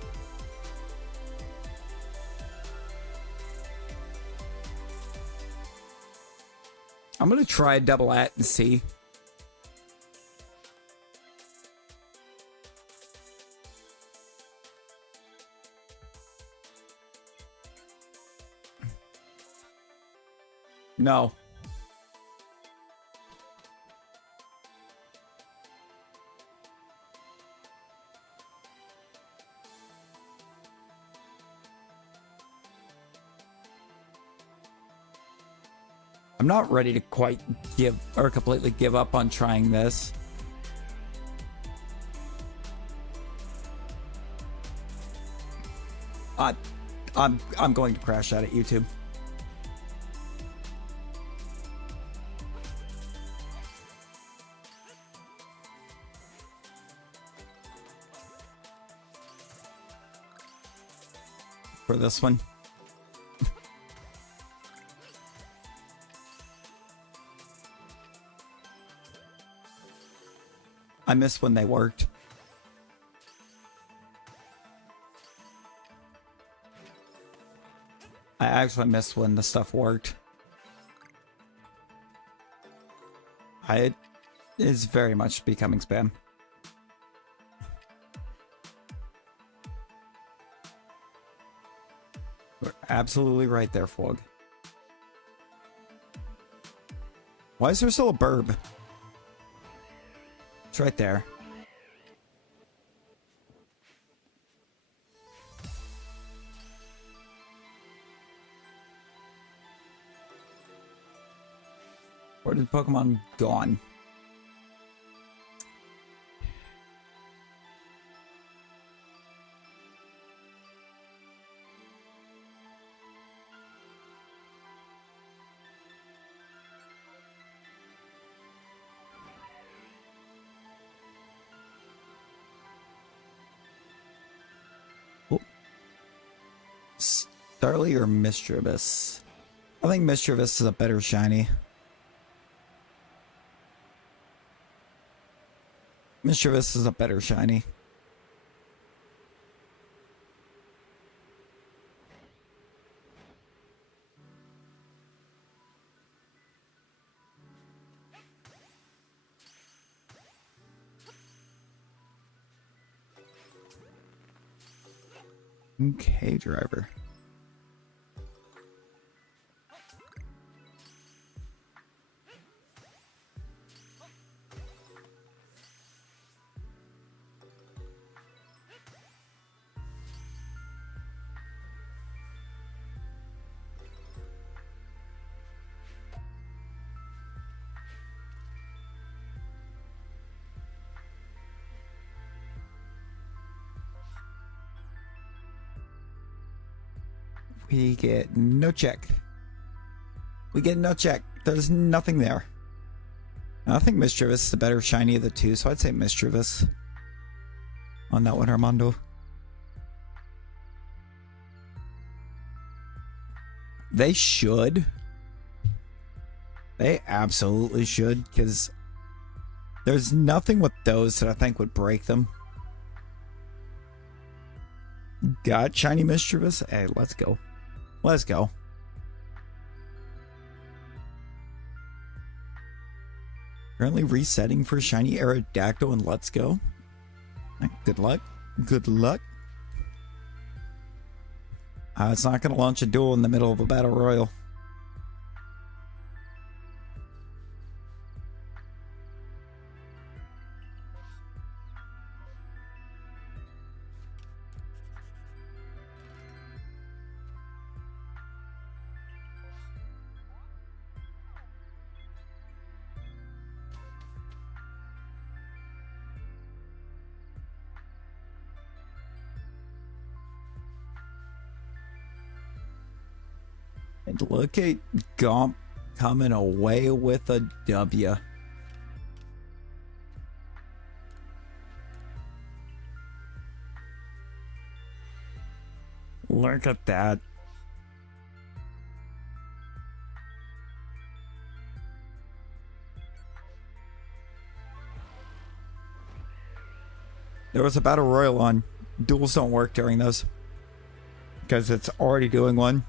I'm going to try a double at and see. No. I'm not ready to quite give or completely give up on trying this. I'm going to crash out at YouTube. For this one. I miss when they worked. I actually miss when the stuff worked. It is very much becoming spam. We're absolutely right there, Fog. Why is there still a burb? It's right there. Where did Pokemon gone? Starly or Mischievous? I think Mischievous is a better shiny. Mischievous is a better shiny. Okay, driver. We get no check. We get no check. There's nothing there. I think Mischievous is the better shiny of the two, so I'd say Mischievous on that one, Armando. They should. They absolutely should, because there's nothing with those that I think would break them. Got shiny Mischievous? Hey, let's go. Let's go. Currently resetting for shiny Aerodactyl, and let's go. Good luck. Good luck. It's not going to launch a duel in the middle of a battle royal. And look at Gomp coming away with a W. Look at that. There was a battle royal on. Duels don't work during those, because it's already doing one.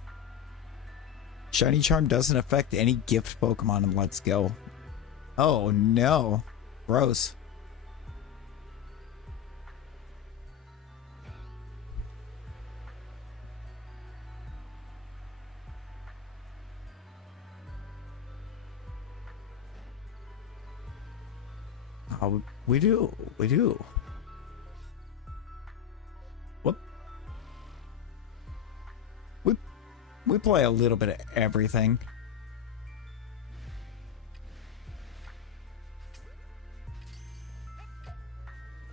Shiny Charm doesn't affect any gift Pokemon, and let's go. Oh no. Gross. Oh, we do. Whoop. We play a little bit of everything.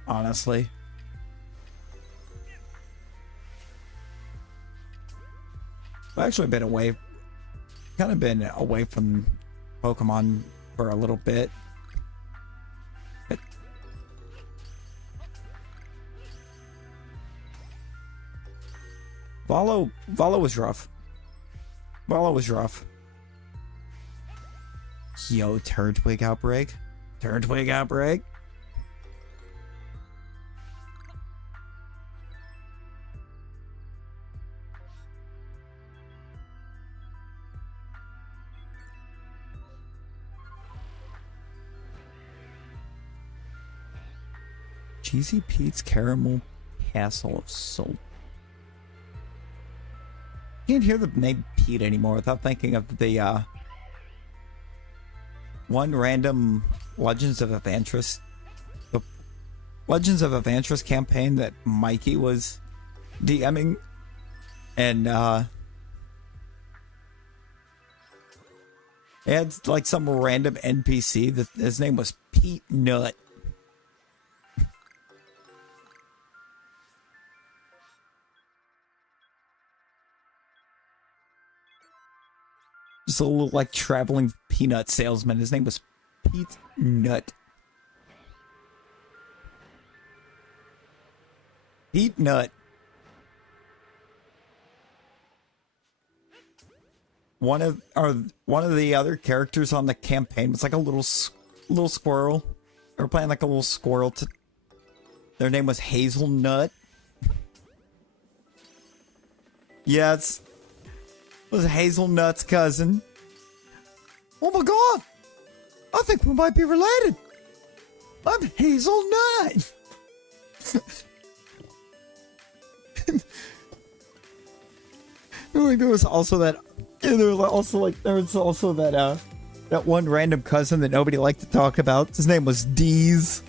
Honestly. I've actually been away from Pokemon for a little bit. Volo was rough. Volo was rough. Yo, Turtwig outbreak. Turtwig outbreak. Cheesy Pete's Caramel Castle of Salt. Can't hear the name Pete anymore without thinking of the one random Legends of Evantris, the Legends of Evantris campaign that Mikey was DMing, and it had like some random NPC that his name was Pete Nut. Just a little like traveling peanut salesman. His name was Pete Nut. Pete Nut. One of the other characters on the campaign was like a little squirrel. They were playing like a little squirrel. Their name was Hazelnut. Yeah, it was Hazelnut's cousin. Oh my god! I think we might be related. I'm Hazelnut. There was also that. There was also that one random cousin that nobody liked to talk about. His name was Deez.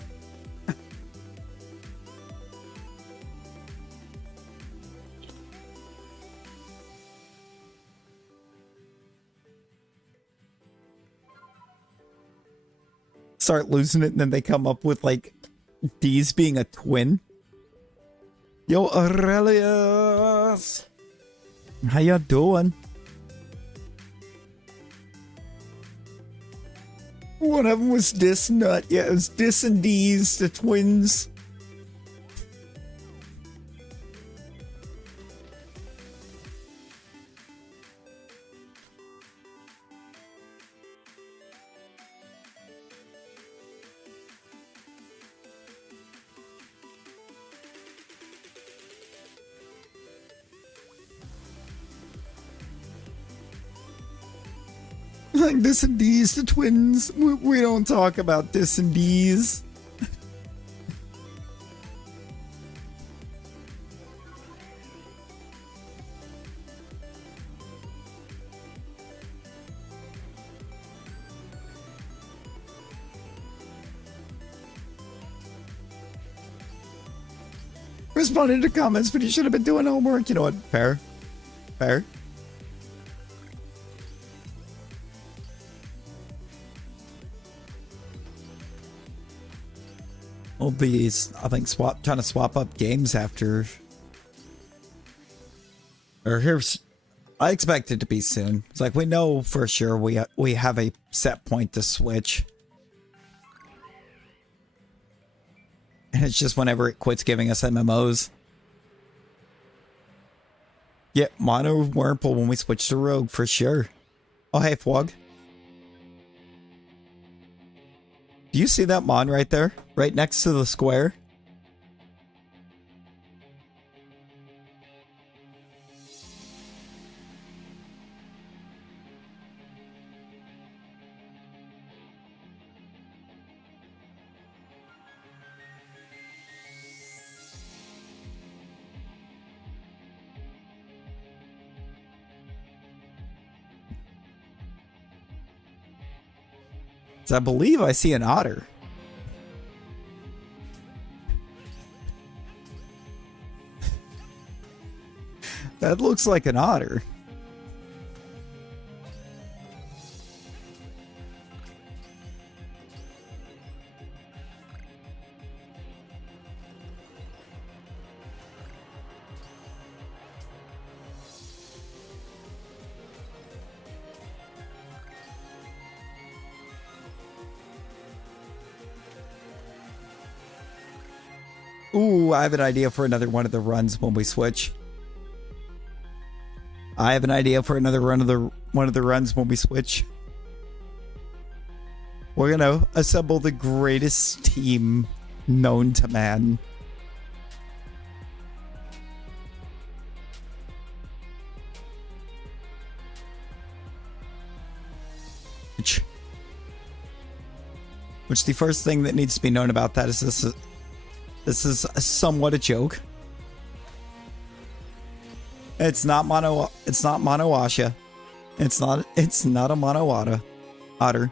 Start losing it, and then they come up with like Deez being a twin. Yo, Aurelius. How y'all doing? One of them was Dis Nut. Yeah, it was Dis and D's, the twins. Like Dis and D's, the twins. We don't talk about Dis and D's. Responding to comments, but you should have been doing homework. You know what? Fair. Fair. We'll be, I think, trying to swap up games after. Or here's, I expect it to be soon. It's like we know for sure we have a set point to switch, and it's just whenever it quits giving us MMOs. Yeah, Mono Wurmple when we switch to Rogue for sure. Oh hey Fwog. Do you see that Mon right there? Right next to the square? I believe I see an otter. That looks like an otter. Ooh, I have an idea for another one of the runs when we switch. I have an idea for another one of the runs when we switch. We're gonna assemble the greatest team known to man. Which the first thing that needs to be known about that is this is somewhat a joke. It's not mono Asha. It's not a mono otter.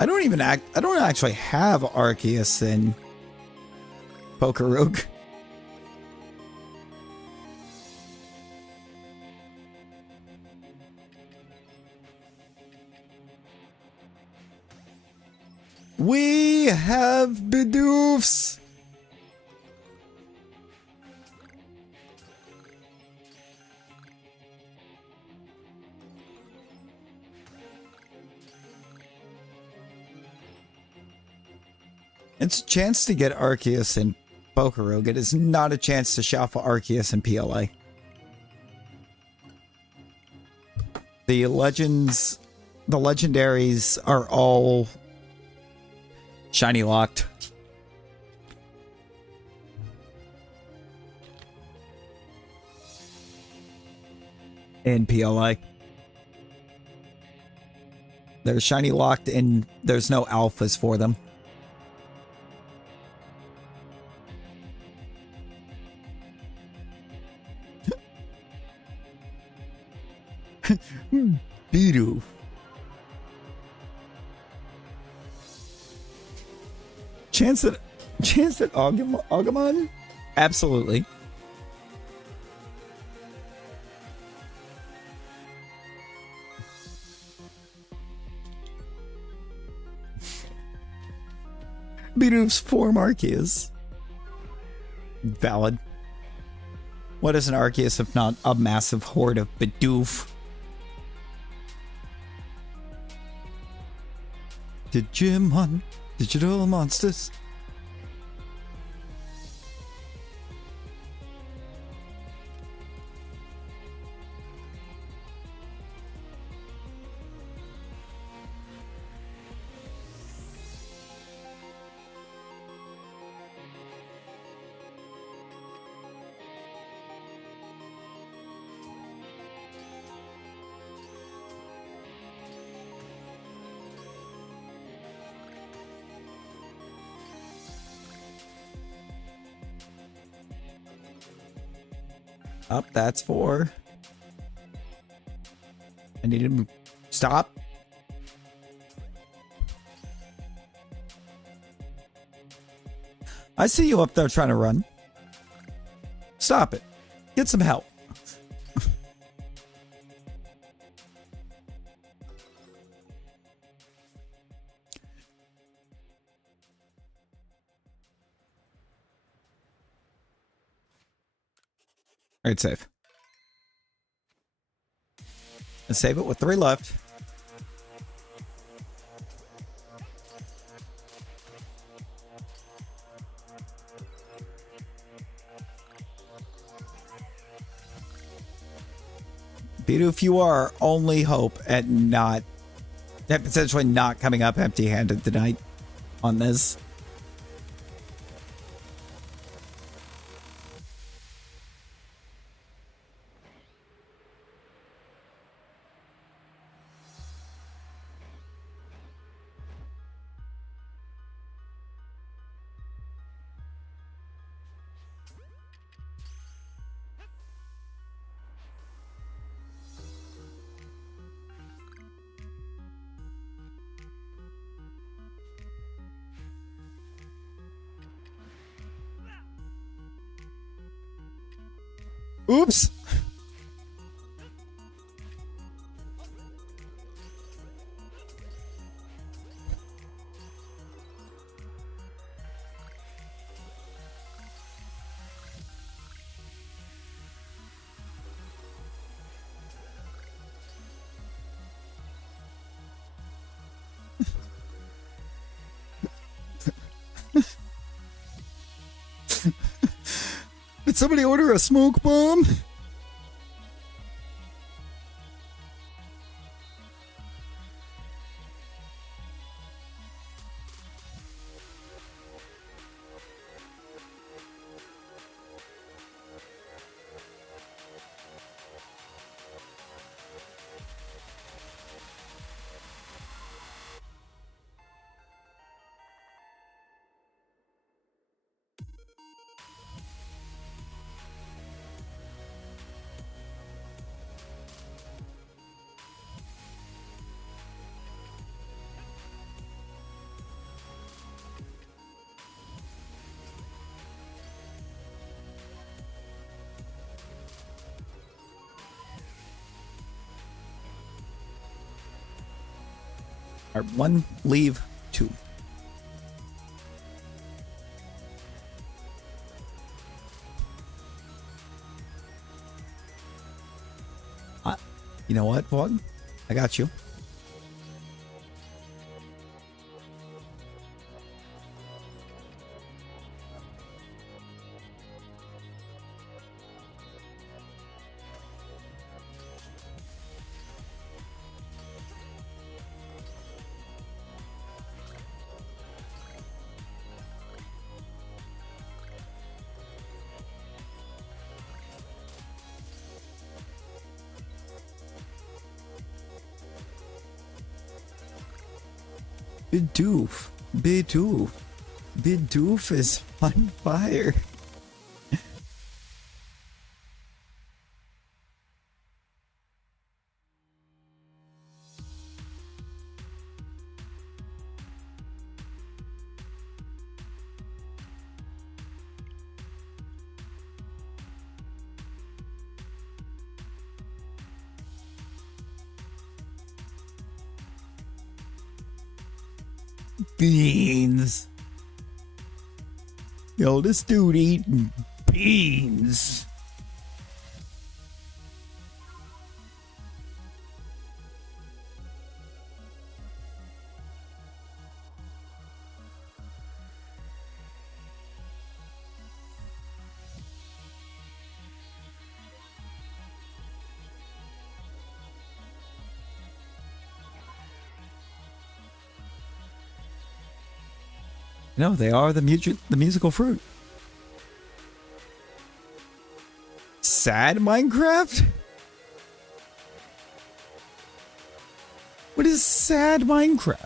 I don't actually have Arceus in PokeRogue. We have Bidoofs. It's a chance to get Arceus in PokeRogue. It is not a chance to Shalpha Arceus in PLA. The legendaries are all shiny locked. In PLA. They're shiny locked and there's no alphas for them. Bidoof. Chance at Agumon? Absolutely. Bidoof's form Arceus. Valid. What is an Arceus if not a massive horde of Bidoof? Digimon, digital monsters. Up, that's 4. I need him to stop. I see you up there trying to run. Stop it. Get some help. Alright, save. And save it with 3 left. Bidoof, you are our only hope at potentially not coming up empty-handed tonight on this. Oops. Did somebody order a smoke bomb? All right, 1, leave 2. You know what, Vaughn? I got you. Bidoof. Bidoof. Bidoof is on fire. Beans. Yo, this dude eating beans. No, they are the musical fruit. Sad Minecraft? What is sad Minecraft?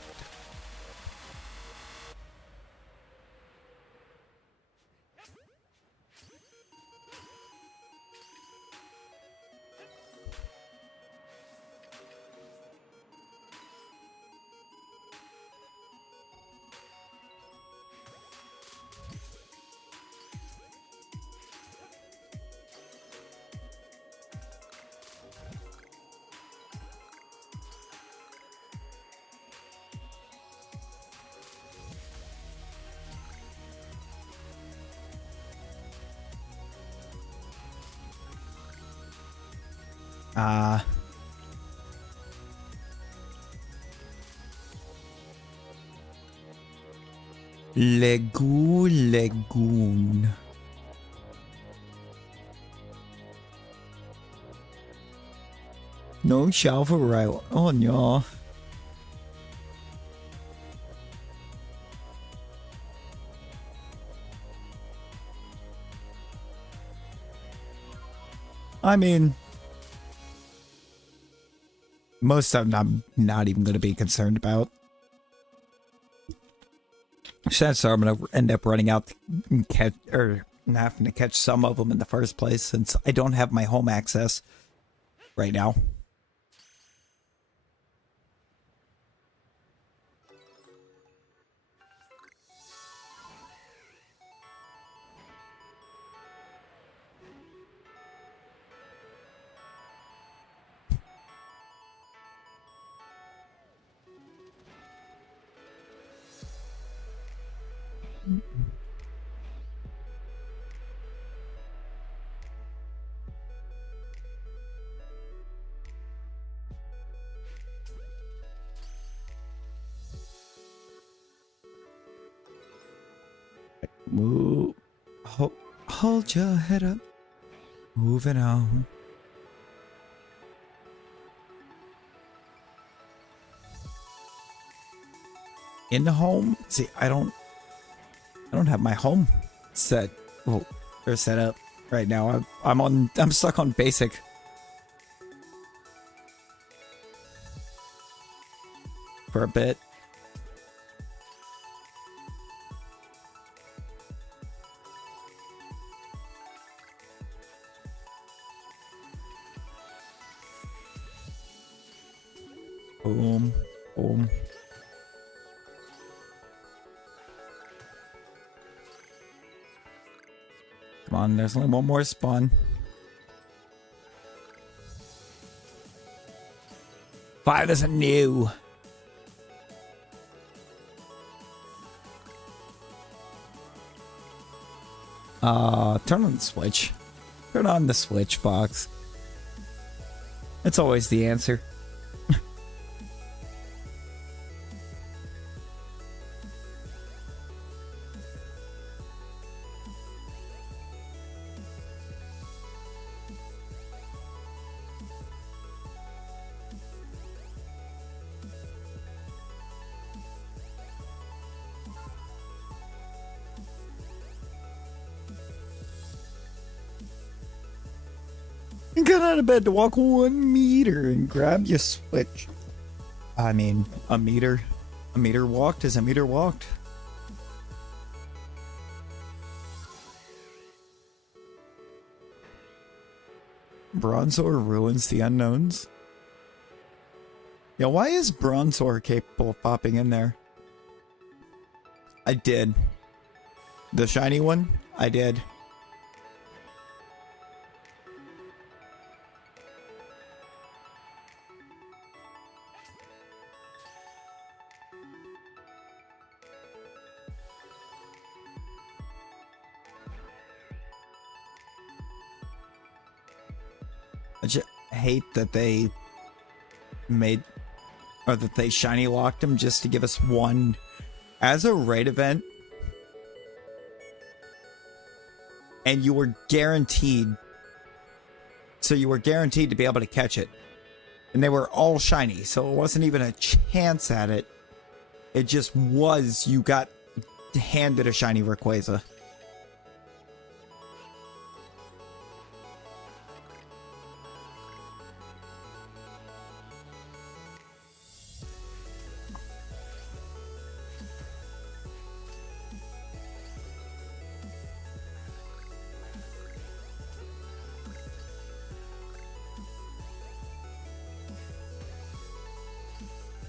Lagoon. No Shalpha right. Oh no. I mean, most of them I'm not even going to be concerned about. Chances are I'm going to end up running out and catch, or having to catch some of them in the first place, since I don't have my home access right now. Move. Hold your head up. Moving on. In the home? See, I don't have my home set. Well, or set up right now. I'm stuck on basic. For a bit. Boom, boom. Come on, there's only one more spawn. 5 isn't new. Turn on the switch. Turn on the switch, Fox. It's always the answer. Get out of bed to walk 1 meter and grab your switch. I mean, a meter walked is a meter walked. Bronzor ruins the unknowns. Yeah, why is Bronzor capable of popping in there? I did. The shiny one? I did. I just hate that they made, or that they shiny locked him just to give us one as a raid event, and you were guaranteed, so you were guaranteed to be able to catch it, and they were all shiny, so it wasn't even a chance at it. It just was, you got handed a shiny Rayquaza.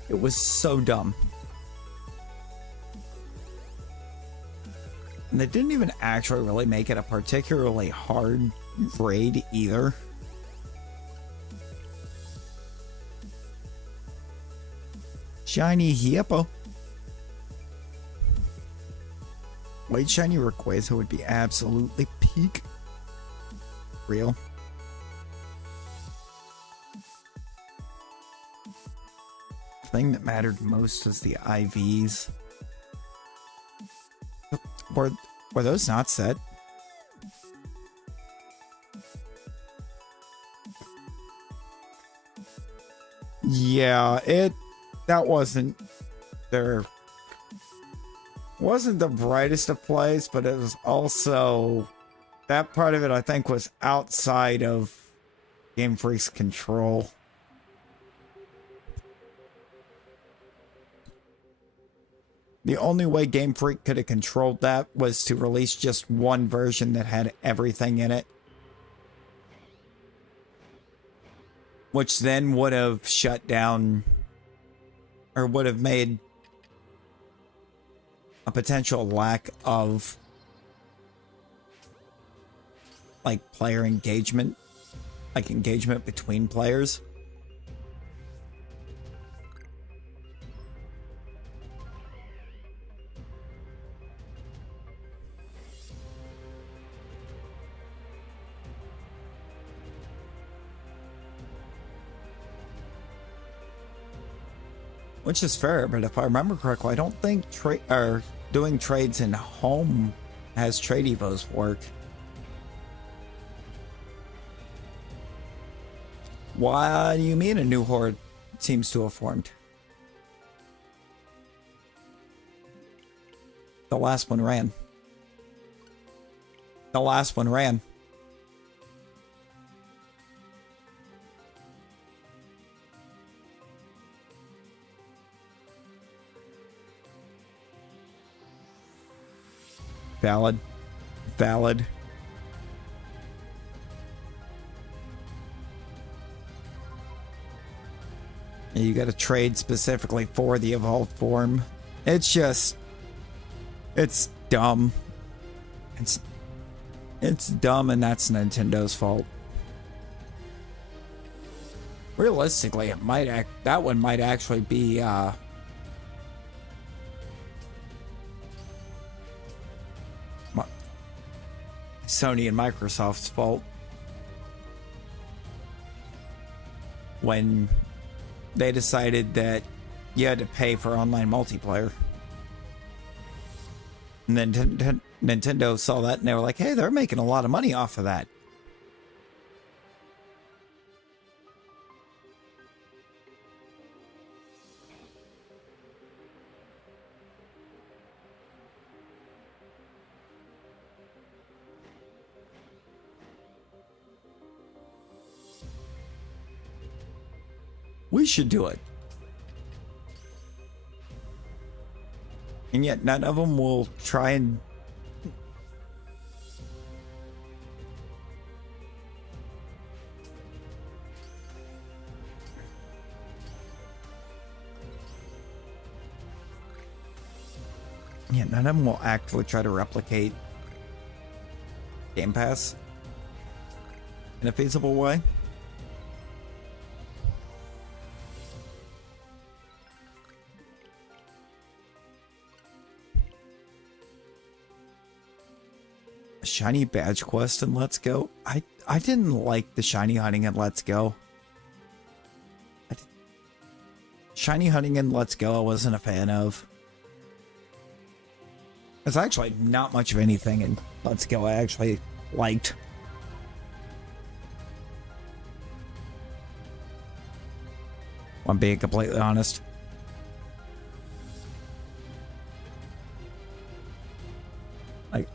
It was so dumb. And they didn't even actually really make it a particularly hard raid either. Shiny Hippo. White shiny Rayquaza would be absolutely peak. Real. Thing that mattered most was the IVs. Were those not set? Yeah, that wasn't the brightest of plays, but it was also, that part of it I think was outside of Game Freak's control. The only way Game Freak could have controlled that was to release just one version that had everything in it. Which then would have shut down, or would have made a potential lack of, like, player engagement. Like, engagement between players. Which is fair, but if I remember correctly, I don't think doing trades in home has trade evos work. Why do you mean a new horde seems to have formed? The last one ran. The last one ran. Valid. Valid. You got to trade specifically for the evolved form. It's just, it's dumb. It's dumb, and that's Nintendo's fault. Realistically, it might that one might actually be Sony and Microsoft's fault when they decided that you had to pay for online multiplayer. And then Nintendo saw that and they were like, hey, they're making a lot of money off of that. We should do it. And yet none of them will try and... Yeah, none of them will actually try to replicate Game Pass in a feasible way. Shiny badge quest in Let's Go. I didn't like the shiny hunting in Let's Go. Shiny hunting in Let's Go I wasn't a fan of. There's actually not much of anything in Let's Go I actually liked. I'm being completely honest. Like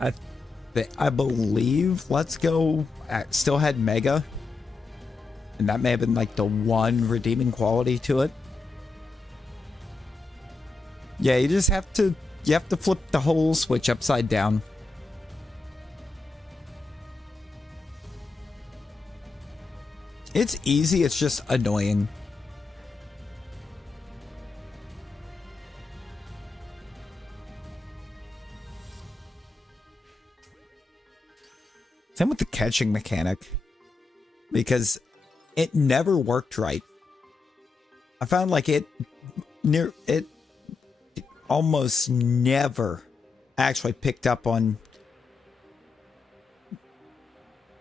I believe Let's Go still had Mega, and that may have been like the one redeeming quality to it. Yeah, you just have to flip the whole Switch upside down. It's easy, it's just annoying. Same with the catching mechanic, because it never worked right. I found like it almost never actually picked up on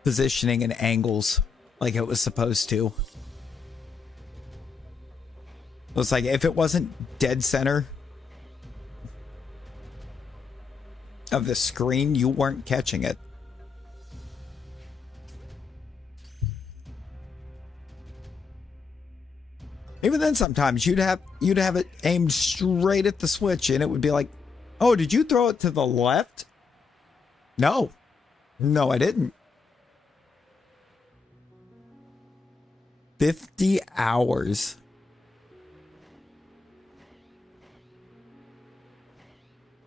positioning and angles like it was supposed to. It was like if it wasn't dead center of the screen, you weren't catching it. Even then, sometimes you'd have it aimed straight at the Switch, and it would be like, "Oh, did you throw it to the left?" No, I didn't. 50 hours.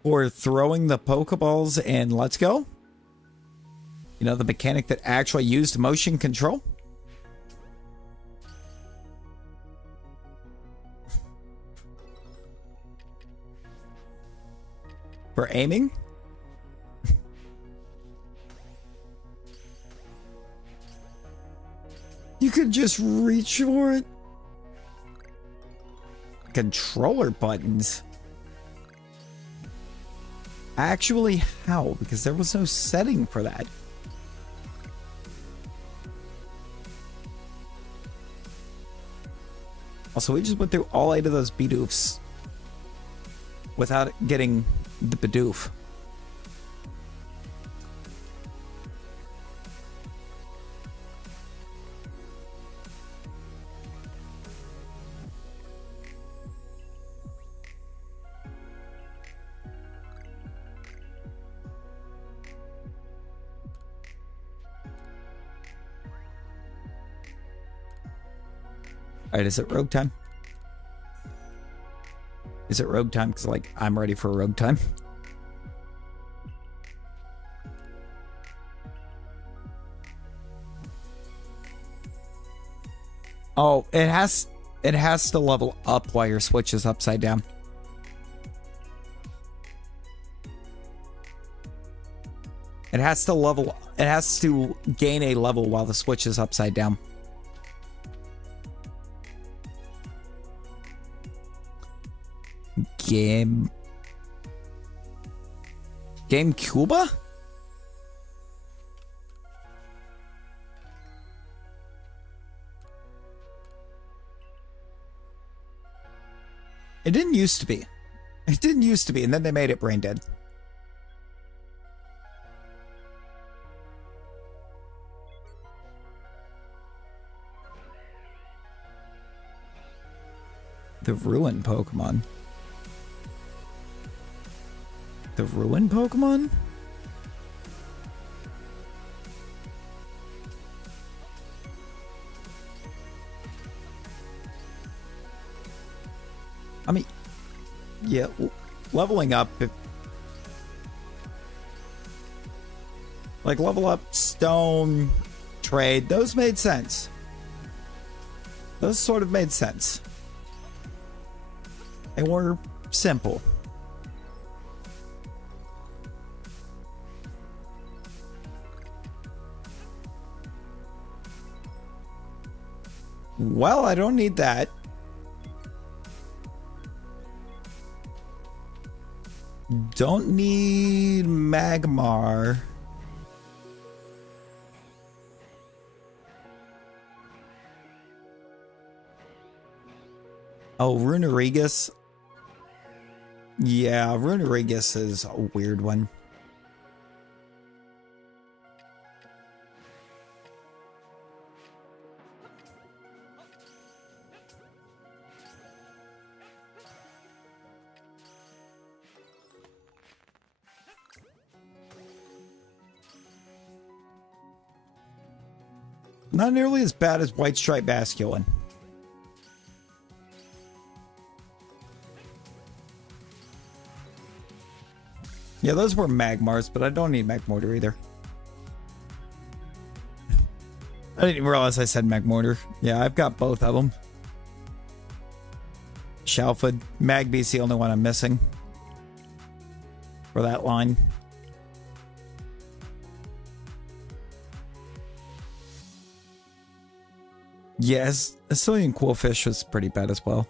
For throwing the Pokeballs and Let's Go. You know, the mechanic that actually used motion control. For aiming. You could just reach for it. Controller buttons. Actually, how? Because there was no setting for that. Also, we just went through all 8 of those Bidoofs without getting the Bidoof. Alright, is it rogue time? Is it rogue time? Because, like, I'm ready for rogue time. Oh, it has to level up while your Switch is upside down. It has to gain a level while the Switch is upside down. Game Cuba? It didn't used to be. It didn't used to be, and then they made it brain dead. The Ruin Pokemon. The Ruin Pokemon? I mean, yeah, leveling up. Like, level up, stone, trade, those made sense. Those sort of made sense. They were simple. Well, I don't need that. Don't need Magmar. Oh, Runerigus. Yeah, Runerigus is a weird one. Not nearly as bad as White Stripe Basculin. Yeah, those were Magmars, but I don't need Magmortar either. I didn't even realize I said Magmortar. Yeah, I've got both of them. Shalpha, Magby's the only one I'm missing for that line. Yes, Asilian Quillfish was pretty bad as well.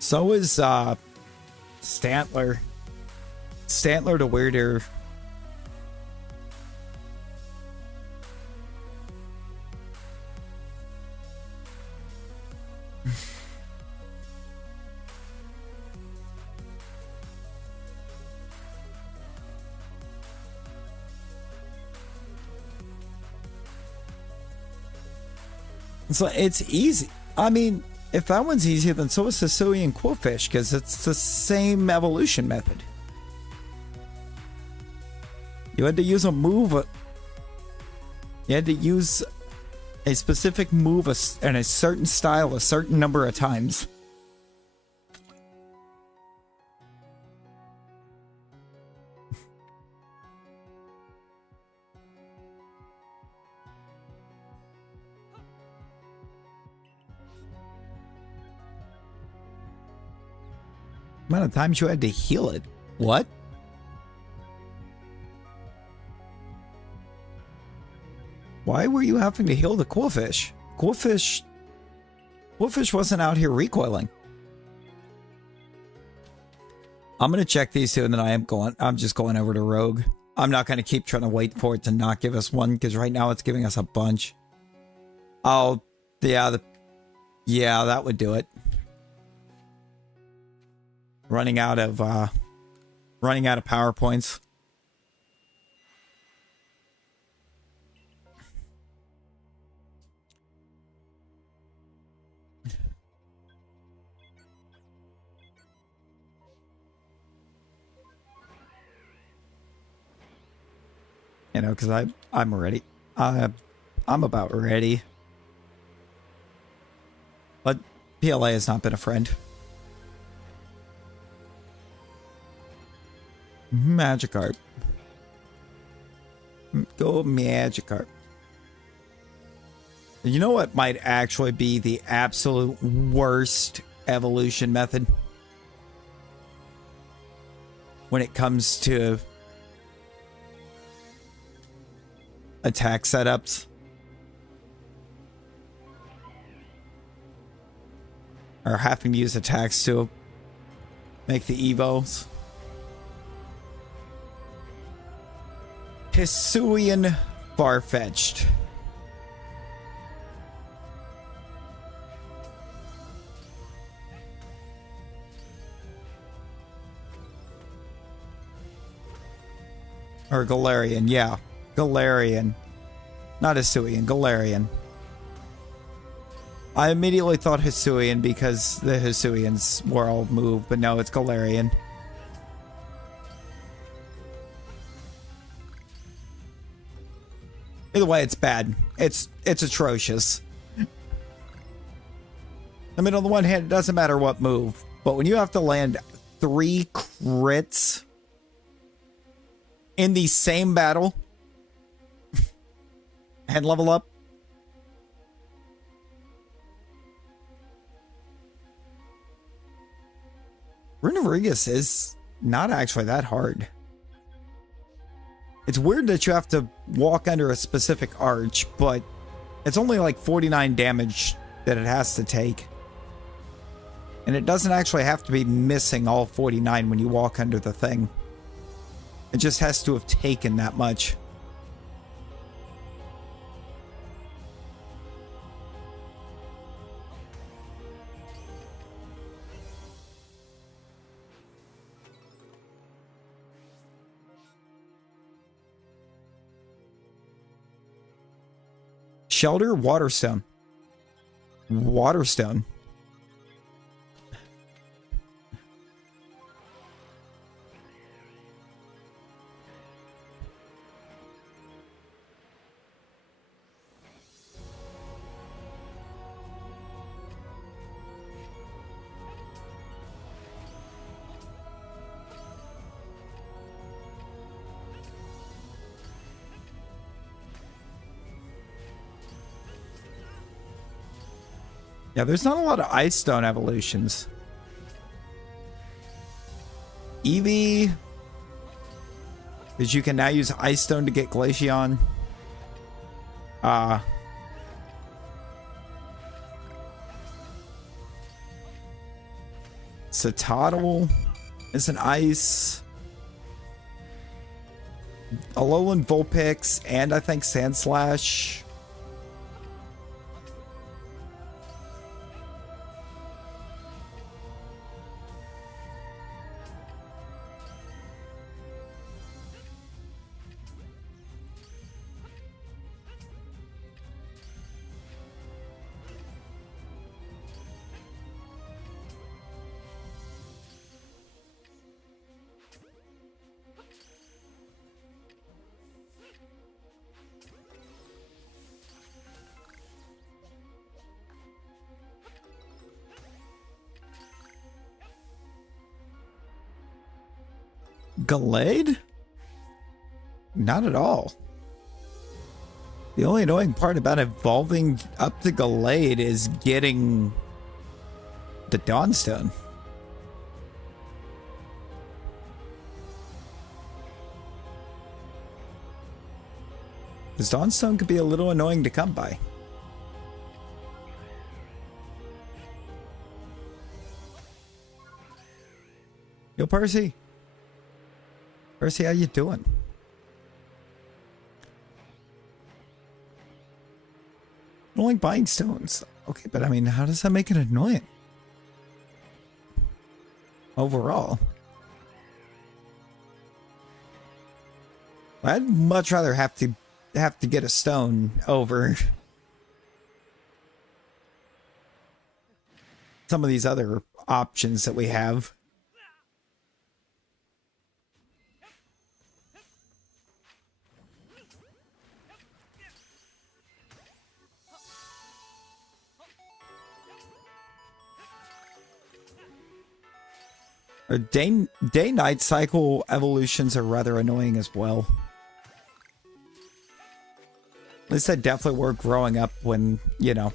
So is Stantler. Stantler to Weirder. So it's easy. I mean, if that one's easier, then so is Sicilian Quillfish, because it's the same evolution method. You had to use a move. You had to use a specific move and a certain style a certain number of times. Amount of times you had to heal it. What? Why were you having to heal the Quillfish? Quillfish wasn't out here recoiling. I'm gonna check these two, and then I'm just going over to Rogue. I'm not gonna keep trying to wait for it to not give us one, because right now it's giving us a bunch. Oh, yeah, that would do it. Running out of PowerPoints. You know, because I'm ready. I'm about ready. But PLA has not been a friend. Magikarp. Go Magikarp. You know what might actually be the absolute worst evolution method? When it comes to attack setups. Or having to use attacks to make the evos. Hisuian Farfetch'd. Or Galarian, yeah. Galarian. Not Hisuian, Galarian. I immediately thought Hisuian because the Hisuians were all moved, but no, it's Galarian. Either way, it's bad. It's atrocious. I mean, on the one hand, it doesn't matter what move, but when you have to land 3 crits in the same battle and level up. Runerigus is not actually that hard. It's weird that you have to walk under a specific arch, but it's only like 49 damage that it has to take. And it doesn't actually have to be missing all 49 when you walk under the thing. It just has to have taken that much. Shelter, Waterstone. Waterstone. Yeah, there's not a lot of Ice Stone evolutions. Eevee, because you can now use Ice Stone to get Glaceon. Citadel is an ice. Alolan Vulpix and I think Sandslash. Gallade? Not at all. The only annoying part about evolving up to Gallade is getting the Dawnstone. Because Dawnstone could be a little annoying to come by. Yo, Percy. Percy, how you doing? I don't like buying stones. Okay, but I mean, how does that make it annoying? Overall. I'd much rather have to get a stone over some of these other options that we have. Or day-night cycle evolutions are rather annoying as well. At least they definitely were growing up when, you know,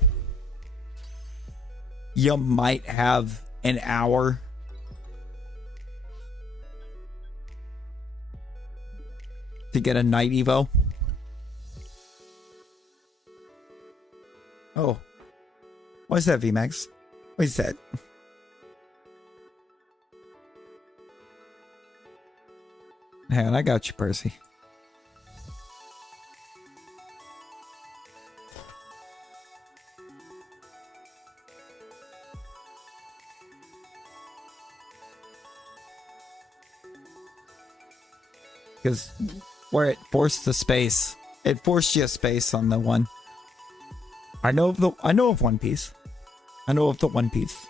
you might have an hour to get a night evo. Oh. What is that, VMAX? What is that? Hang on, I got you, Percy. Because where it forced the space, it forced you a space on the one. I know of One Piece. I know of the One Piece.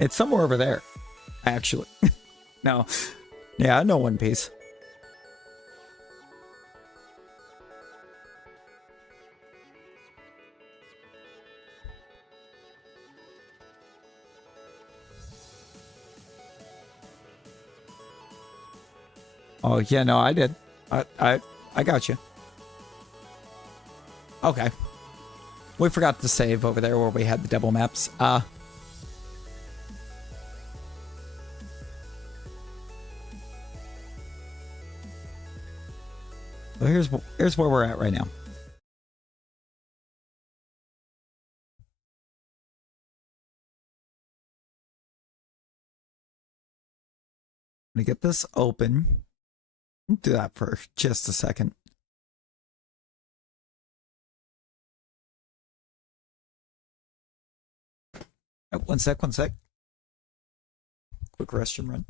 It's somewhere over there, actually. No. Yeah, I know One Piece. Oh, yeah, no, I did. I got you. Okay. We forgot to save over there where we had the double maps. So here's where we're at right now. I'm gonna get this open. Do that for just a second. Oh, one sec. Quick restroom run.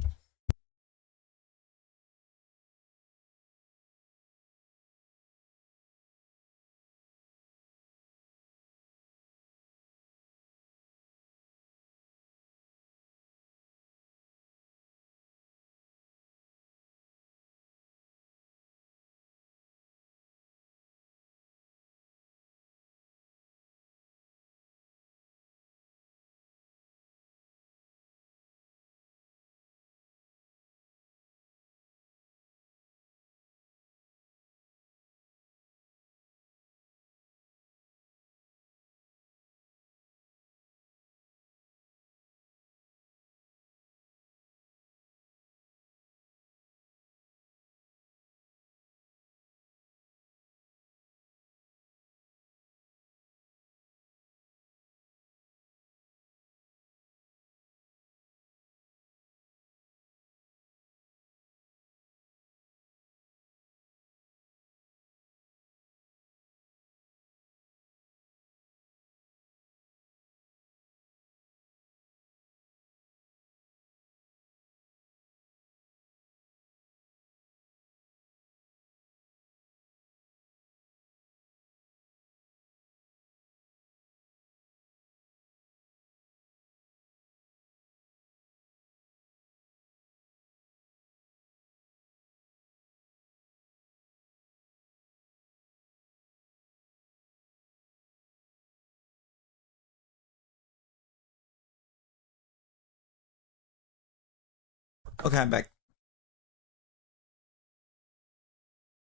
Okay, I'm back.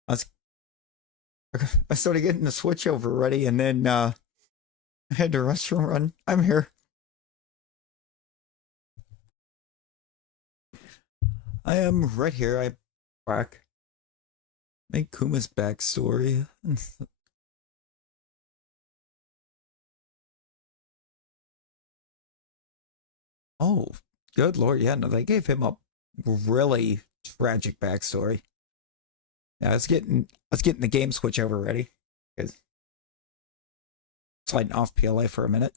I was I started getting the switch over ready, and then I had to restroom run. I'm here. I am right here. I back. Make Kuma's backstory. Oh, good lord! Yeah, no, they gave him a really tragic backstory. Yeah, I was getting the game switch over ready. Because sliding off PLA for a minute.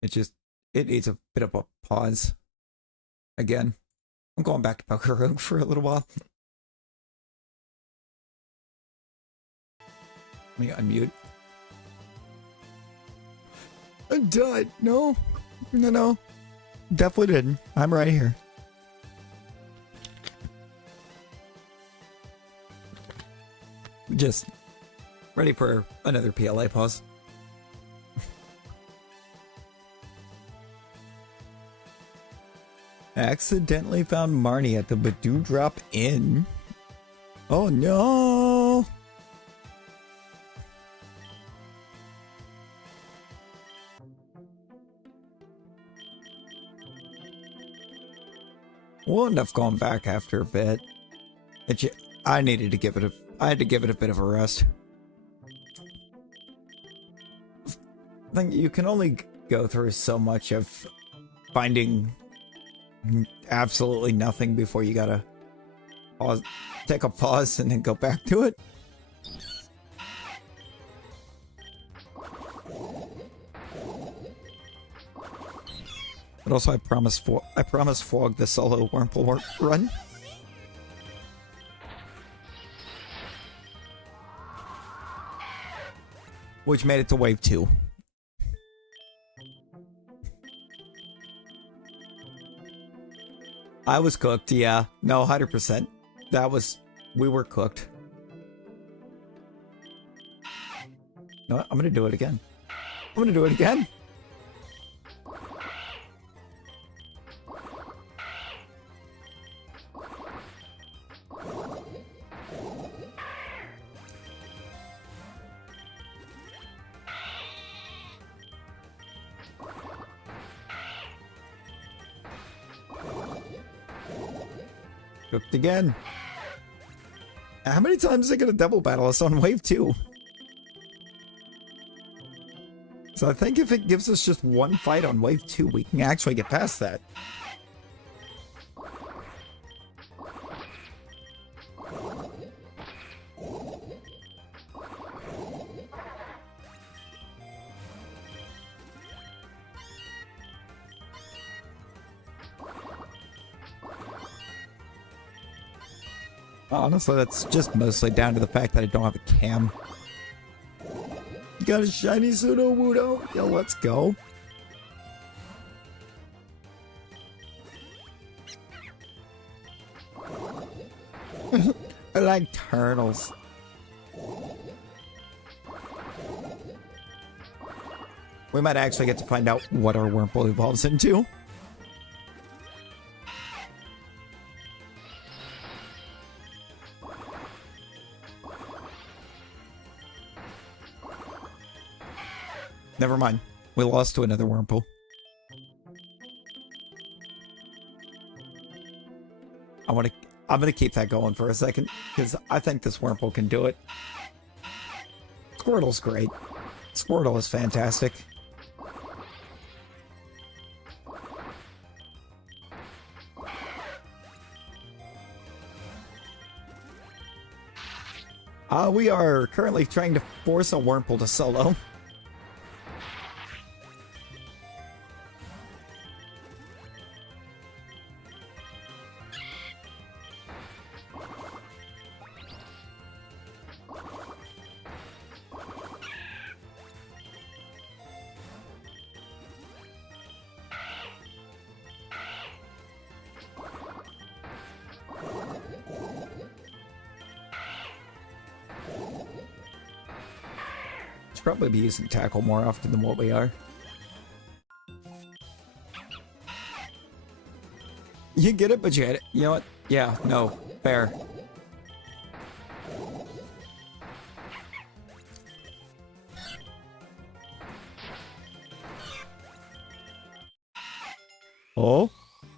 It just it needs a bit of a pause. Again, I'm going back to PokeRogue for a little while. Let me unmute. I died. No. No. Definitely didn't. I'm right here. Just ready for another PLA pause. Accidentally found Marnie at the Badoo Drop Inn. Oh no! We'll end up going back after a bit. I needed to give it I had to give it a bit of a rest. I think you can only go through so much of finding absolutely nothing before you gotta pause, take a pause, and then go back to it. But also, I promised Fog the solo Wurmple run. Which made it to wave 2. I was cooked, yeah. No, 100%. We were cooked. No, I'm gonna do it again. Cooked again. How many times is it gonna double battle us on wave 2? So I think if it gives us just one fight on wave 2, we can actually get past that. Honestly, that's just mostly down to the fact that I don't have a cam. You got a shiny Sudowoodo? Yeah, let's go. I like turtles. We might actually get to find out what our Wurmple evolves into. Never mind. We lost to another Wurmple. I'm gonna keep that going for a second, because I think this Wurmple can do it. Squirtle's great. Squirtle is fantastic. We are currently trying to force a Wurmple to solo. Probably be using tackle more often than what we are. You get it, but you hit it. You know what? Yeah, no. Fair. Oh.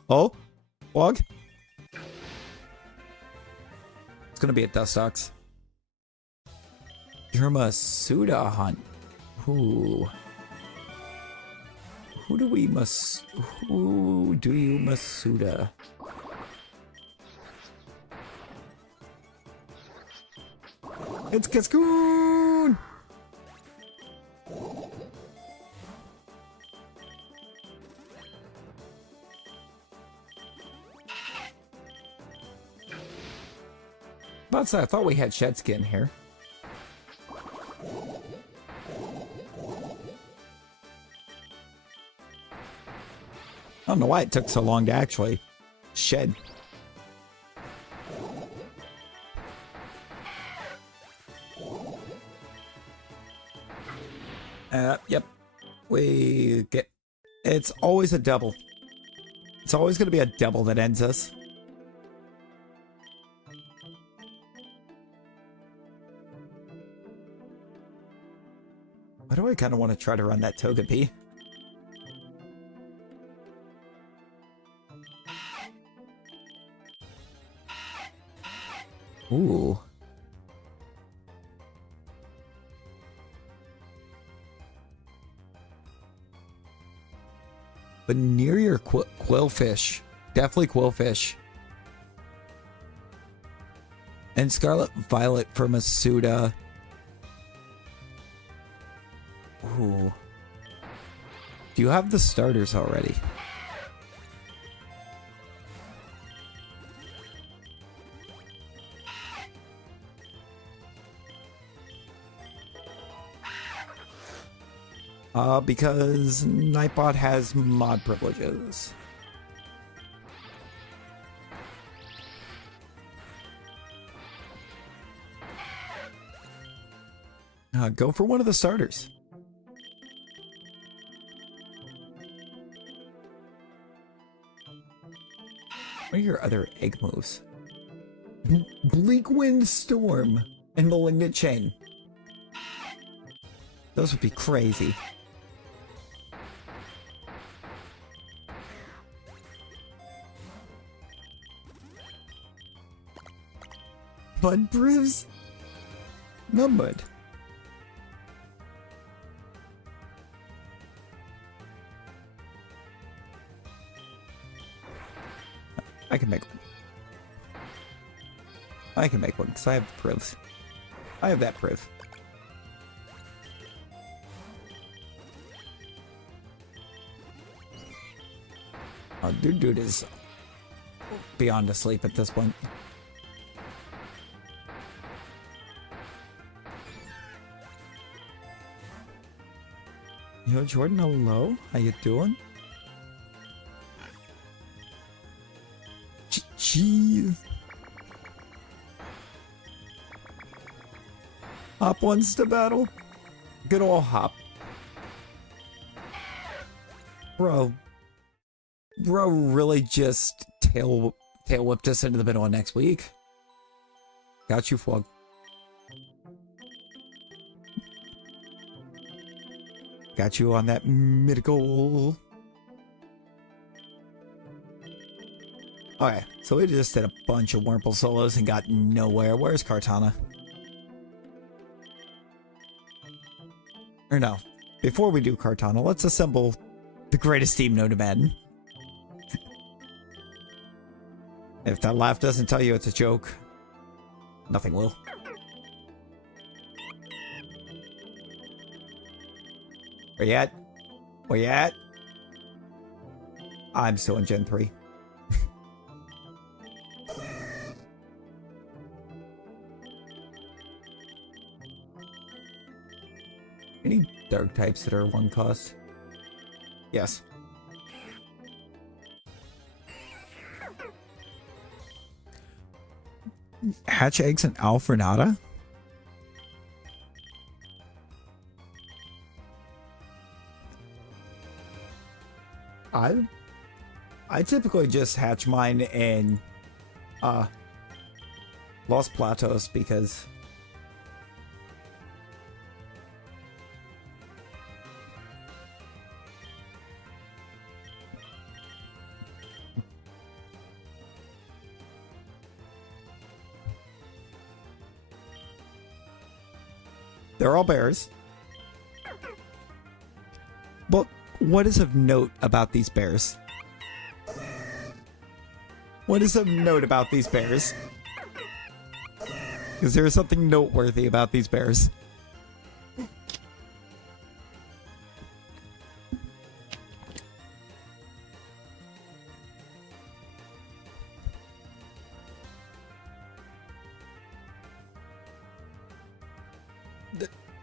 Oh. Wog. It's gonna be a Dustox. You're Masuda hunt. Ooh. Who do you Masuda? It's Cascoon! But I thought we had Shed Skin here. I don't know why it took so long to actually shed. Yep. We get... It's always a double. It's always going to be a double that ends us. Why do I kind of want to try to run that Togepi? Ooh. But near your Quillfish. Definitely Quillfish. And Scarlet Violet for Masuda. Ooh. Do you have the starters already? Because Nightbot has mod privileges. Go for one of the starters. What are your other egg moves? Bleak Wind Storm and Malignant Chain. Those would be crazy. Bud Brivs? Numbud. I can make one. I can make one because I have the Privs. I have that Priv. Oh, dude is beyond asleep at this point. Yo, Jordan, hello? How you doing? Jeez. Hop wants to battle. Good old Hop. Bro really just tail whipped us into the middle of next week. Got you, Fog. Got you on that mythical. Okay, so we just did a bunch of Wurmple solos and got nowhere. Where's Kartana? Or no, before we do Kartana, let's assemble the greatest team known to Madden. If that laugh doesn't tell you it's a joke, nothing will. Where you at? Where you at? I'm still in Gen 3. Any dark types that are one cost? Yes. Hatch eggs and Alfrenata? I typically just hatch mine in Los Platos because they're all bears. But what is of note about these bears? What is of note about these bears? Is there something noteworthy about these bears?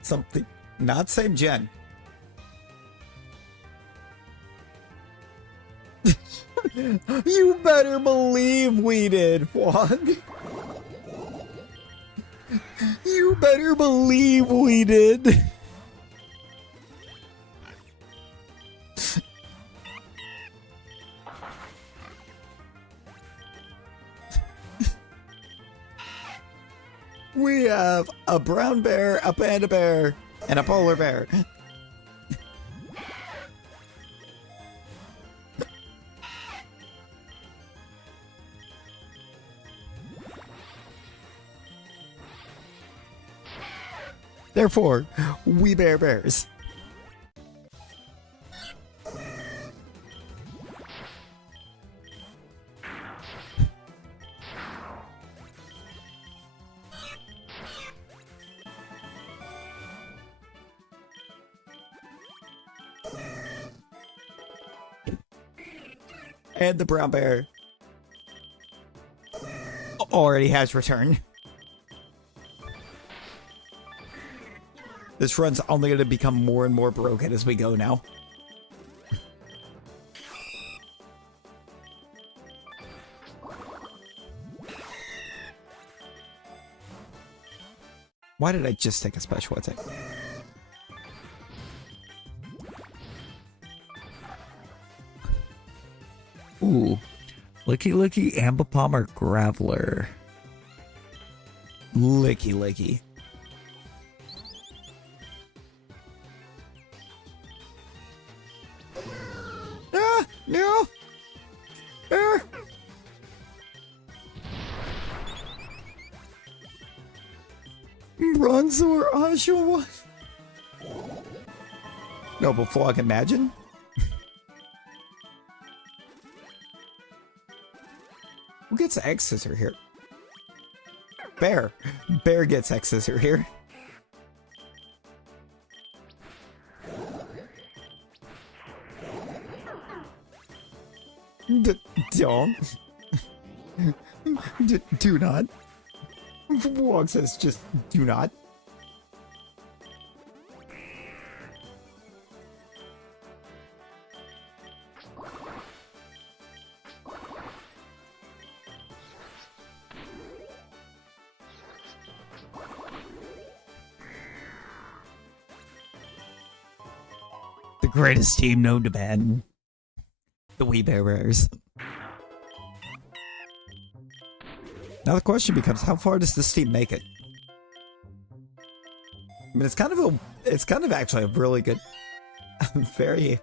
Something not same gen. You better believe we did, Juan. You better believe we did. We have a brown bear, a panda bear, and a polar bear. Therefore, we bear bears. And the brown bear already has returned. This run's only going to become more and more broken as we go now. Why did I just take a special attack? Ooh. Licky Licky, Ambipom, or Graveler? Licky Licky. Ah! No! Ah! Bronzor Oshawa. No, before I can imagine. Who gets X Scissor here? Bear. Bear gets X Scissor here. Don't. Do not. Wog says just do not. The greatest team known to man. The Wee Bear Bears. Now the question becomes, how far does this team make it? I mean, it's kind of actually a really good, very,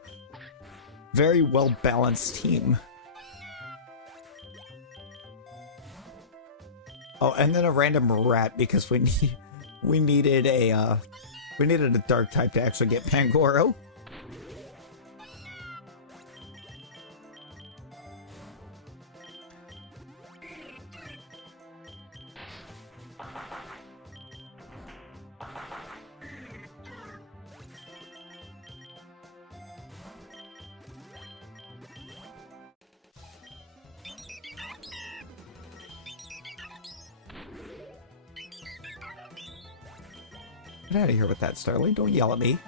very well balanced team. Oh, and then a random rat because we needed a dark type to actually get Pangoro. Get out of here with that, Starling. Don't yell at me.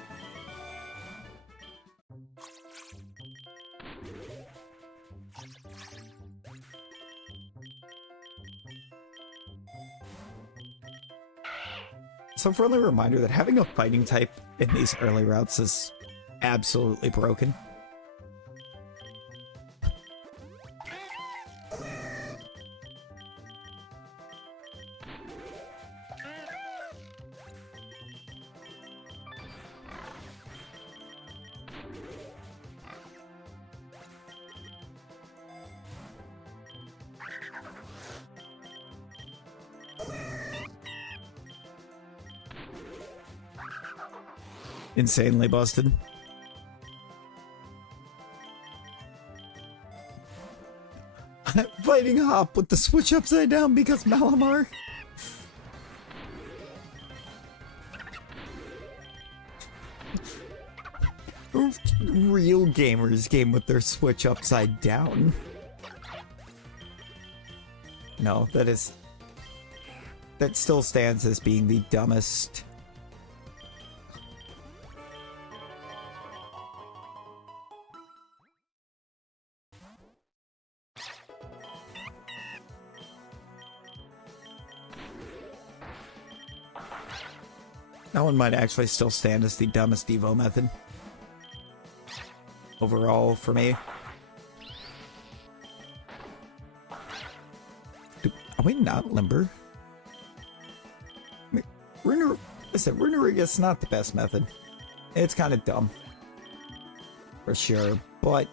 Some friendly reminder that having a fighting type in these early routes is absolutely broken. insanely busted. Fighting Hop with the switch upside down because Malamar. Real gamers game with their switch upside down. No, that still stands as being the dumbest. That one might actually still stand as the dumbest Evo method. Overall, for me. Are we not limber? I mean, Runeriga's not the best method. It's kind of dumb. For sure, but...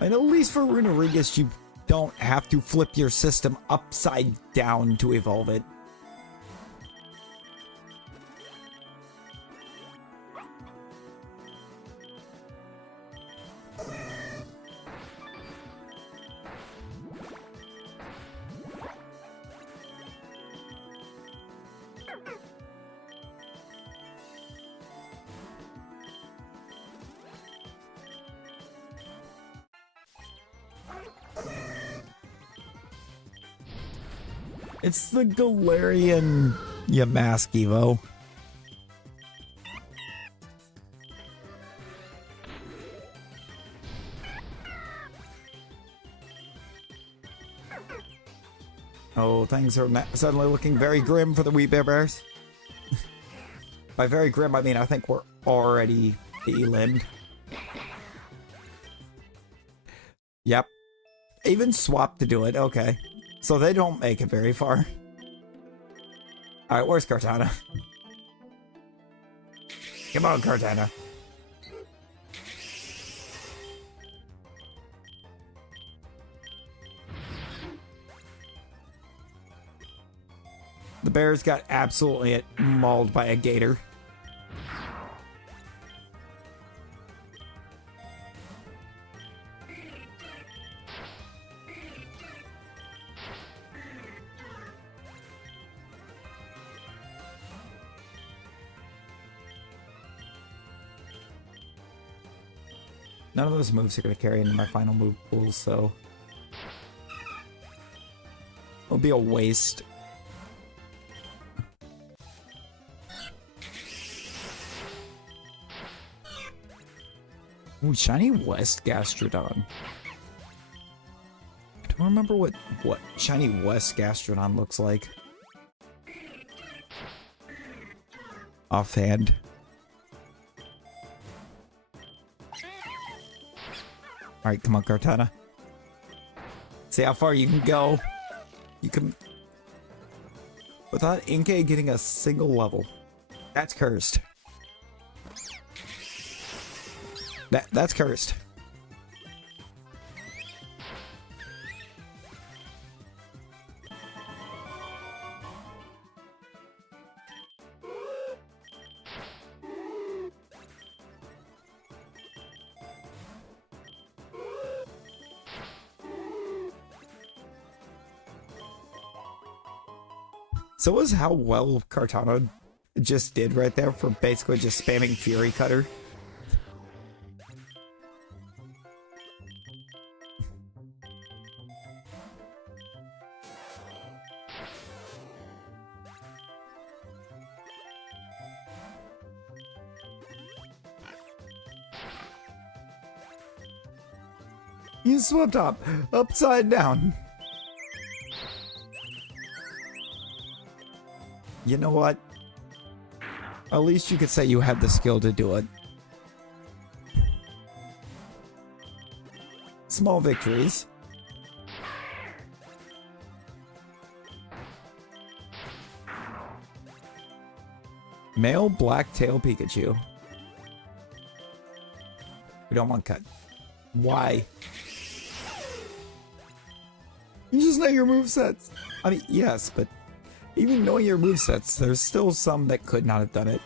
And at least for Runerigas, you don't have to flip your system upside down to evolve it. It's the Galarian Yamask Evo. Oh, things are suddenly looking very grim for the Wee Bear Bears. By very grim, I mean I think we're already elimed. Yep. Even swap to do it, okay. So they don't make it very far. Alright, where's Kartana? Come on, Kartana. The Bears got absolutely mauled by a gator. None of those moves are going to carry into my final move pool, so... It'll be a waste. Ooh, Shiny West Gastrodon. I don't remember what Shiny West Gastrodon looks like. Offhand. Alright, come on, Kartana. See how far you can go. You can... Without Inkay getting a single level. That's cursed. That's cursed. So was how well Kartana just did right there for basically just spamming Fury Cutter. You swept up, upside down. You know what? At least you could say you had the skill to do it. Small victories. Male Blacktail Pikachu. We don't want cut. Why? You just know your movesets. I mean, yes, but Even knowing your movesets, there's still some that could not have done it.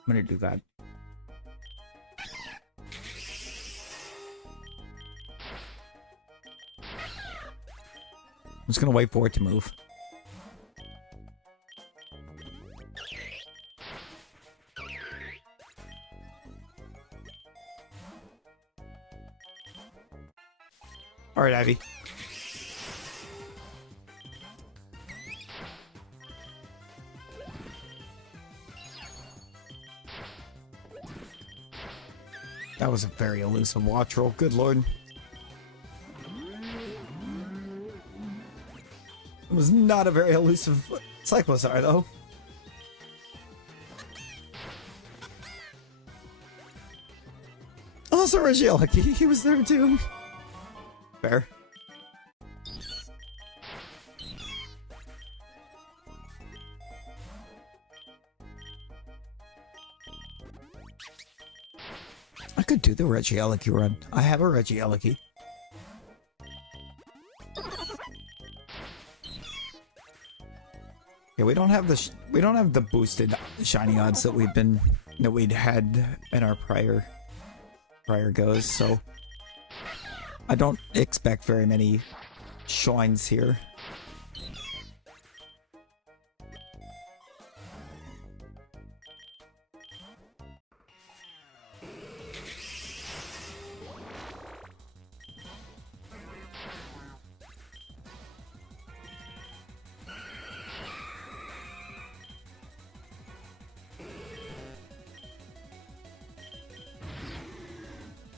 I'm gonna do that. I'm just gonna wait for it to move. All right, Ivy. That was a very elusive watch roll. Good lord. It was not a very elusive Cyclozar, though. Also, Regielec, he was there too. Fair. I could do the Regielec run. I have a Regielec. Yeah, we don't have the boosted shiny odds that we'd had in our prior goes, so I don't expect very many shines here.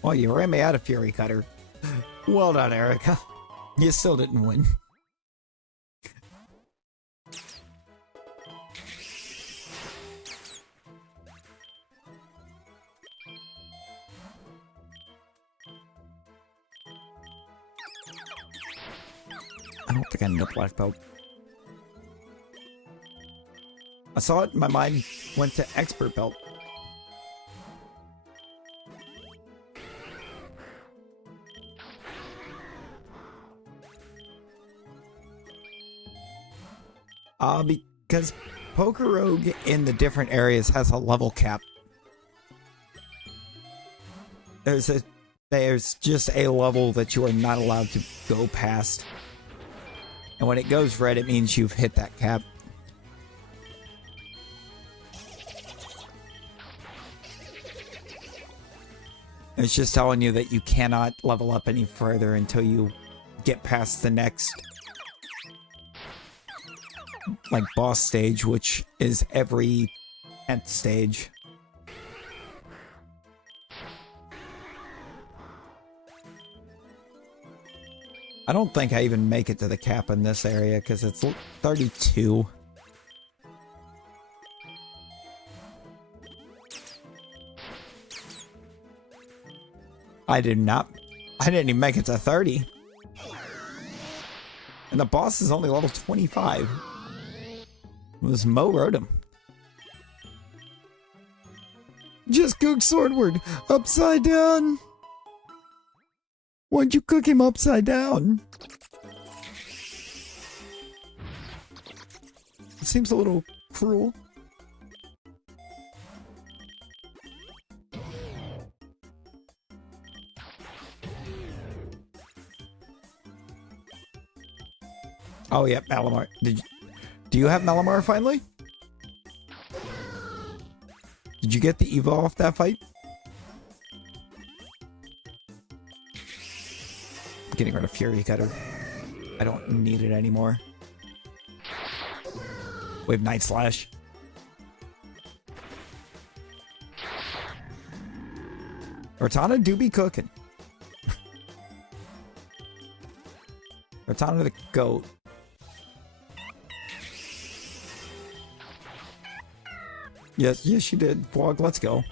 Well, you ran me out of Fury Cutter. Well done, Erica. You still didn't win. I don't think I need a black belt. I saw it, my mind went to expert belt. Because PokeRogue in the different areas has a level cap. There's just a level that you are not allowed to go past. And when it goes red, it means you've hit that cap. It's just telling you that you cannot level up any further until you get past the next like boss stage, which is every 10th stage. I don't think I even make it to the cap in this area because it's 32. I didn't even make it to 30. And the boss is only level 25. It was Mo Rotom. Just cook Swordward upside down. Why'd you cook him upside down? It seems a little cruel. Oh yeah, Malamar. Do you have Malamar finally? Did you get the Evo off that fight? Getting rid of Fury Cutter. I don't need it anymore. We have Night Slash. Cortana do be cooking. Cortana the goat. Yes, you did. Vlog, let's go.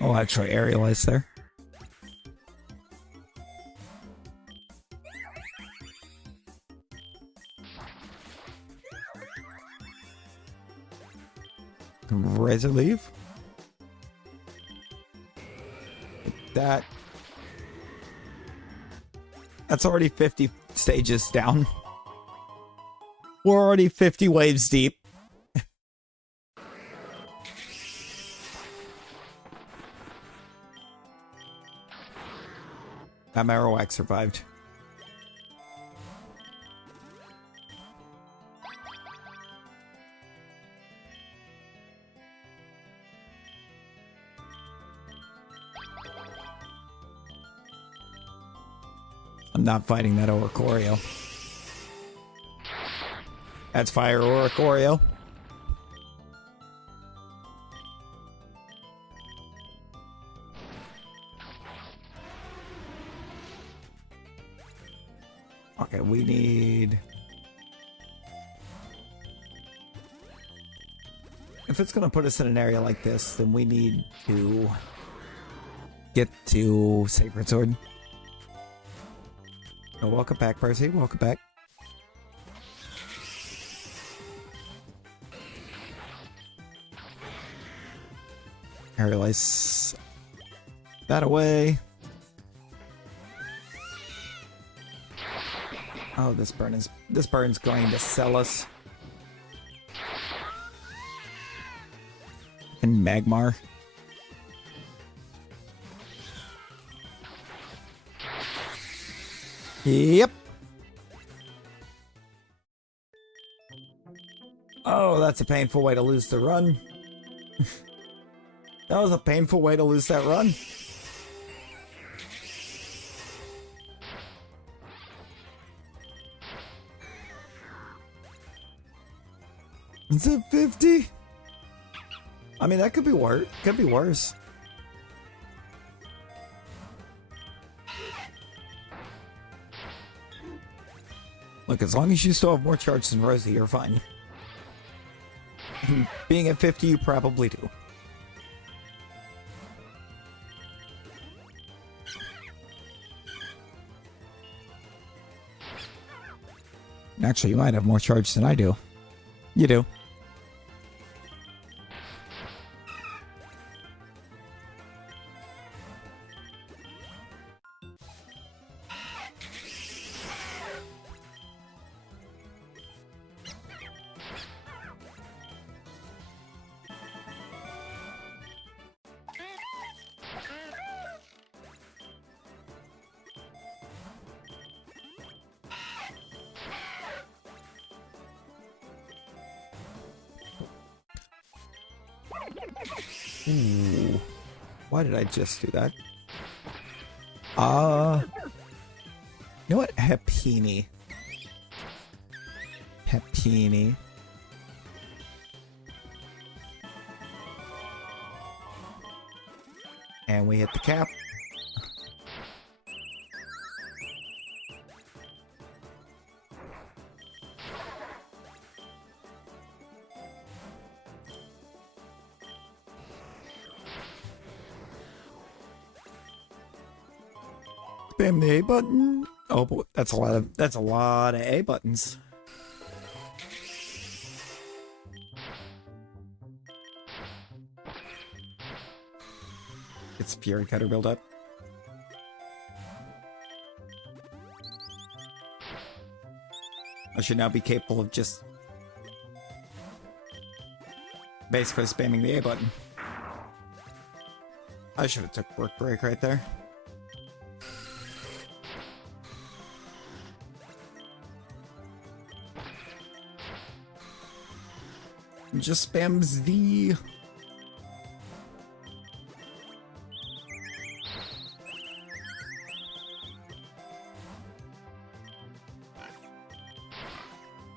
Oh, actually, aerial ice there. Razor leaf. That's already 50 stages down. We're already 50 waves deep. That Marowak survived. I'm not fighting that Oricorio. That's fire Oricorio. Okay, we need... If it's going to put us in an area like this, then we need to get to Sacred Sword. Oh, welcome back, Percy. Welcome back. Paralyze that away. Oh, this burn's going to sell us. And Magmar. Yep. Oh, that's a painful way to lose the run. That was a painful way to lose that run. Is it 50? I mean, that could be worse. Could be worse. Look, as long as you still have more charge than Rosie, you're fine. Being at 50, you probably do. Actually, you might have more charge than I do. You do. Ooh. Why did I just do that? You know what? Happini. Happini. And we hit the cap. Spam the A button. Oh boy, that's a lot of A buttons. It's Fury Cutter build up. I should now be capable of just basically spamming the A button. I should have took work break right there. Just spams the...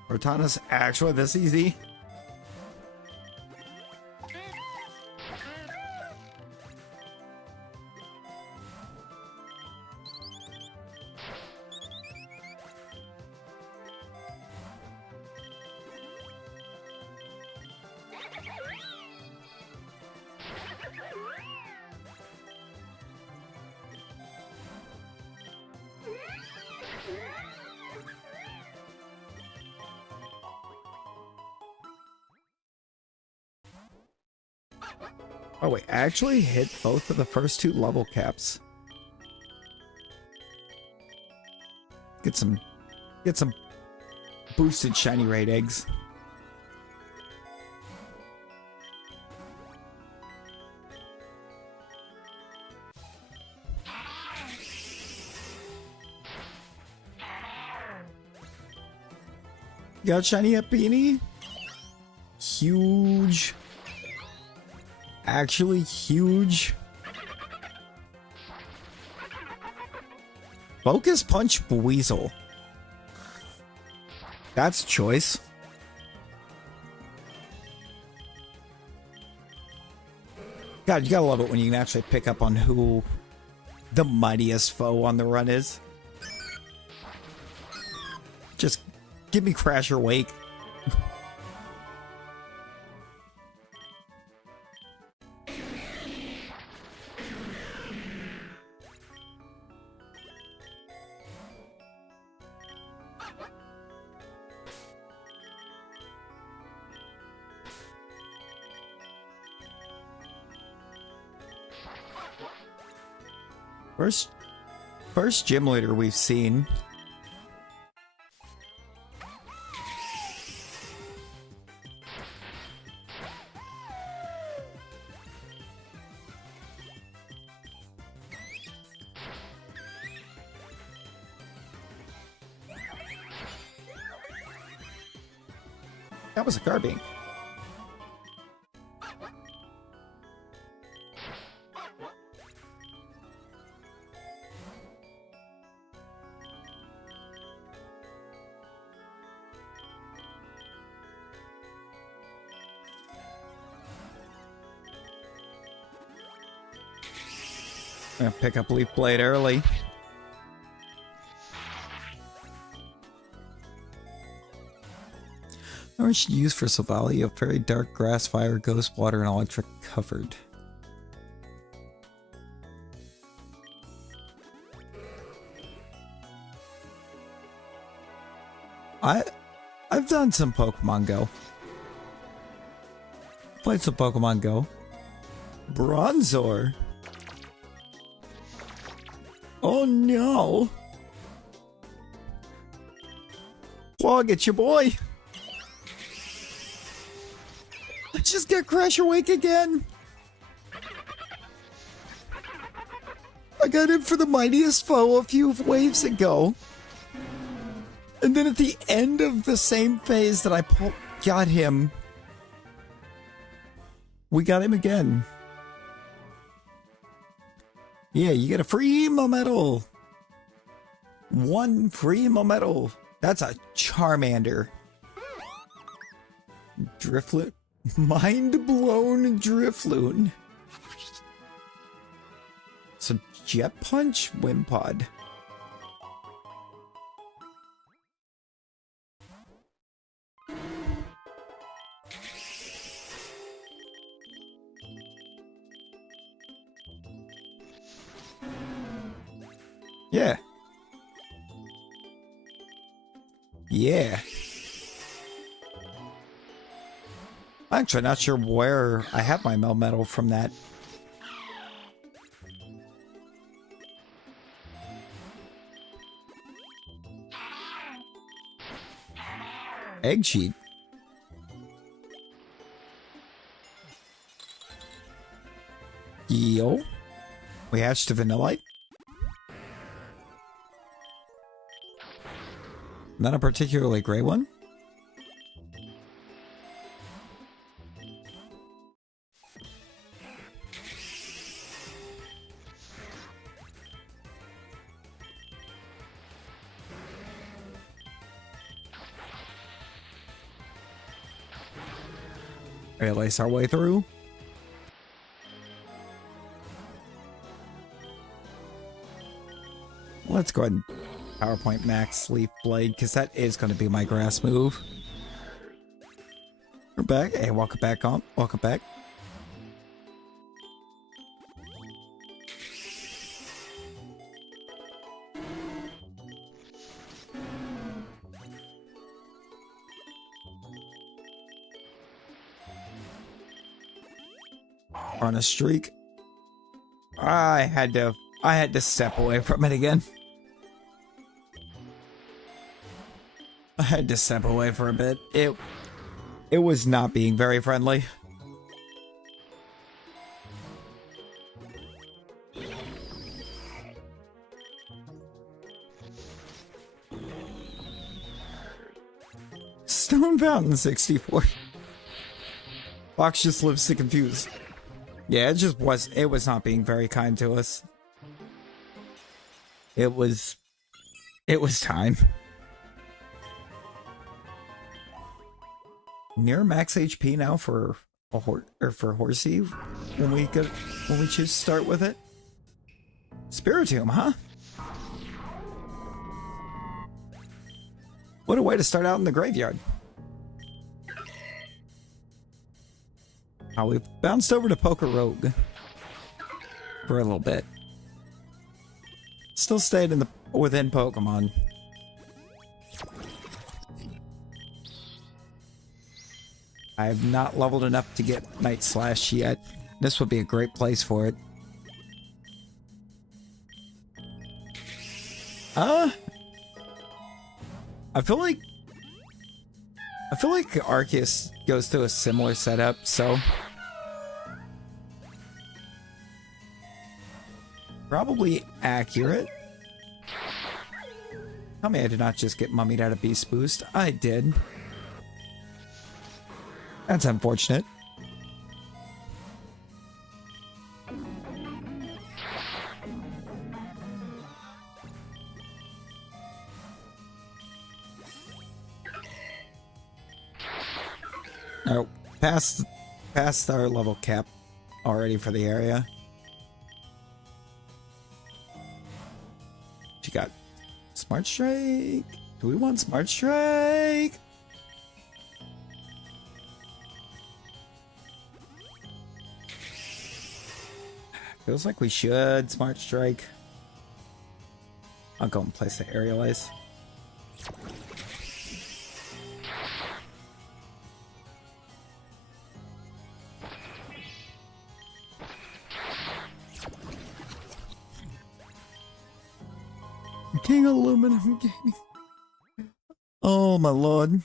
Cortana's actually this easy. Oh wait, actually hit both of the first two level caps. Get some boosted shiny raid eggs. Got shiny Epini? Huge. Actually huge. Focus Punch Weasel. That's a choice. God, you gotta love it when you can actually pick up on who the mightiest foe on the run is. Just give me Crash or Wake. First gym leader we've seen. That was a Garbink. I'm gonna pick up Leaf Blade early. I should use for Silvally a very dark grass, fire, ghost, water, and electric covered. I've done some Pokemon Go. Played some Pokemon Go. Bronzor. Oh no! Plug, it's your boy! Let's just get Crash Awake again! I got him for the mightiest foe a few waves ago. And then at the end of the same phase that I got him, we got him again. Yeah, you get a free Medal. One free Medal. That's a Charmander. Drifloon. Mind blown Drifloon. So Jet Punch Wimpod. Yeah. Yeah. I'm actually not sure where I have my Melmetal from that. Egg sheet. Yo. We hatched a Vanillite. Not a particularly great one. Lace our way through. Let's go ahead and PowerPoint Max Leaf Blade, because that is going to be my grass move. We're back. Hey, welcome back on. Welcome back. On a streak. I had to step away from it again. I had to step away for a bit. It was not being very friendly. Stone Fountain 64. Fox just lives to confuse. Yeah, it was not being very kind to us. It was time. Near max HP now for a for Horsey when we choose to start with it. Spiritomb, huh? What a way to start out in the graveyard. Oh, we bounced over to PokeRogue for a little bit. Still stayed within Pokemon. I have not leveled enough to get Night Slash yet. This would be a great place for it. I feel like Arceus goes through a similar setup, so probably accurate. Tell me I did not just get mummied out of Beast Boost. I did. That's unfortunate. Oh, past our level cap already for the area. What you got? Smart Strike? Do we want Smart Strike? Feels like we should Smart Strike. I'll go and place the Aerial Ace. King Aluminum Gaming. Oh my lord.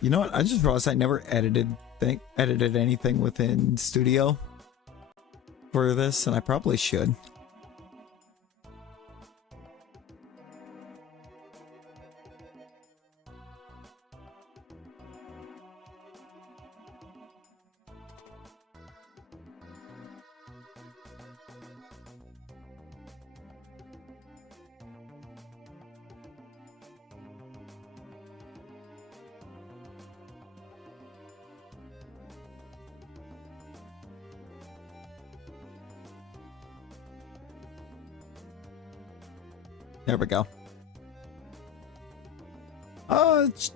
You know what? I just realized I never edited anything within Studio for this, and I probably should. There we go. It's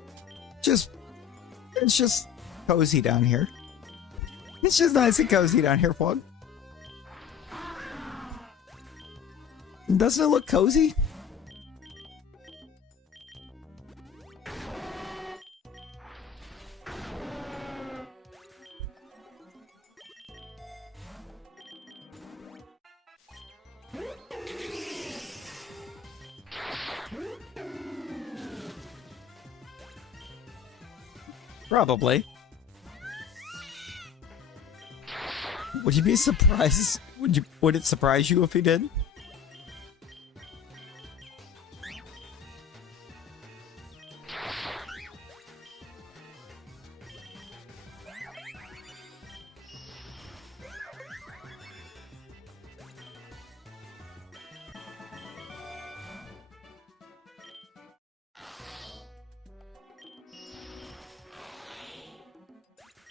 just cozy down here. It's just nice and cozy down here, Pog. Doesn't it look cozy? Probably. Would you be surprised? Would it surprise you if he did?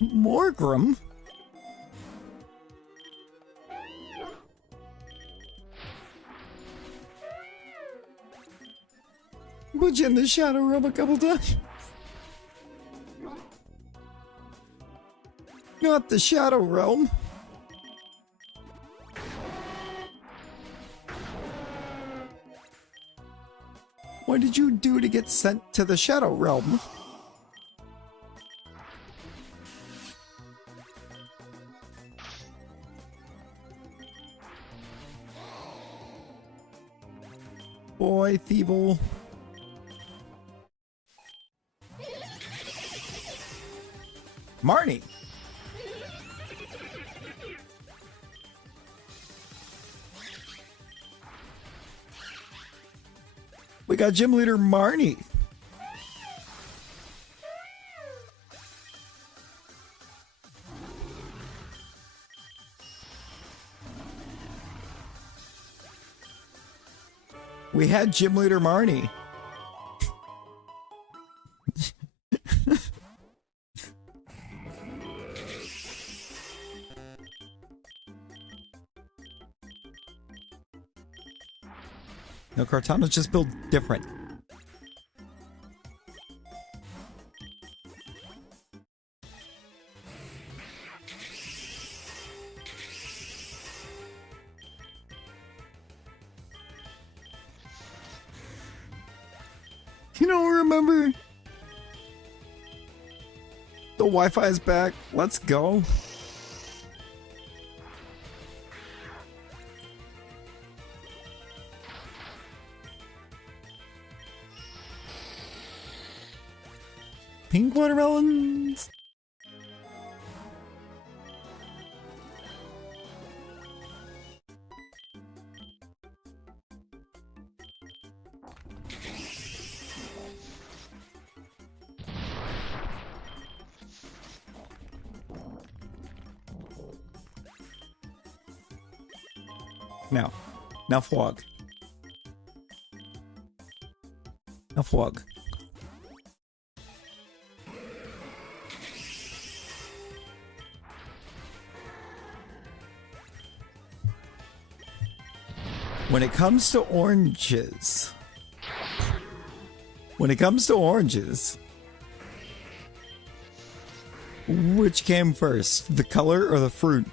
Morgrim? Put you in the Shadow Realm a couple times. Not the Shadow Realm. What did you do to get sent to the Shadow Realm? Boy, Thievul. Marnie. We got Gym Leader Marnie. We had Gym Leader Marnie. No, Cortana's just built different. You don't remember? The Wi-Fi is back. Let's go. Pink watermelons. Now Flog. Now Flog. When it comes to oranges, which came first, the color or the fruit?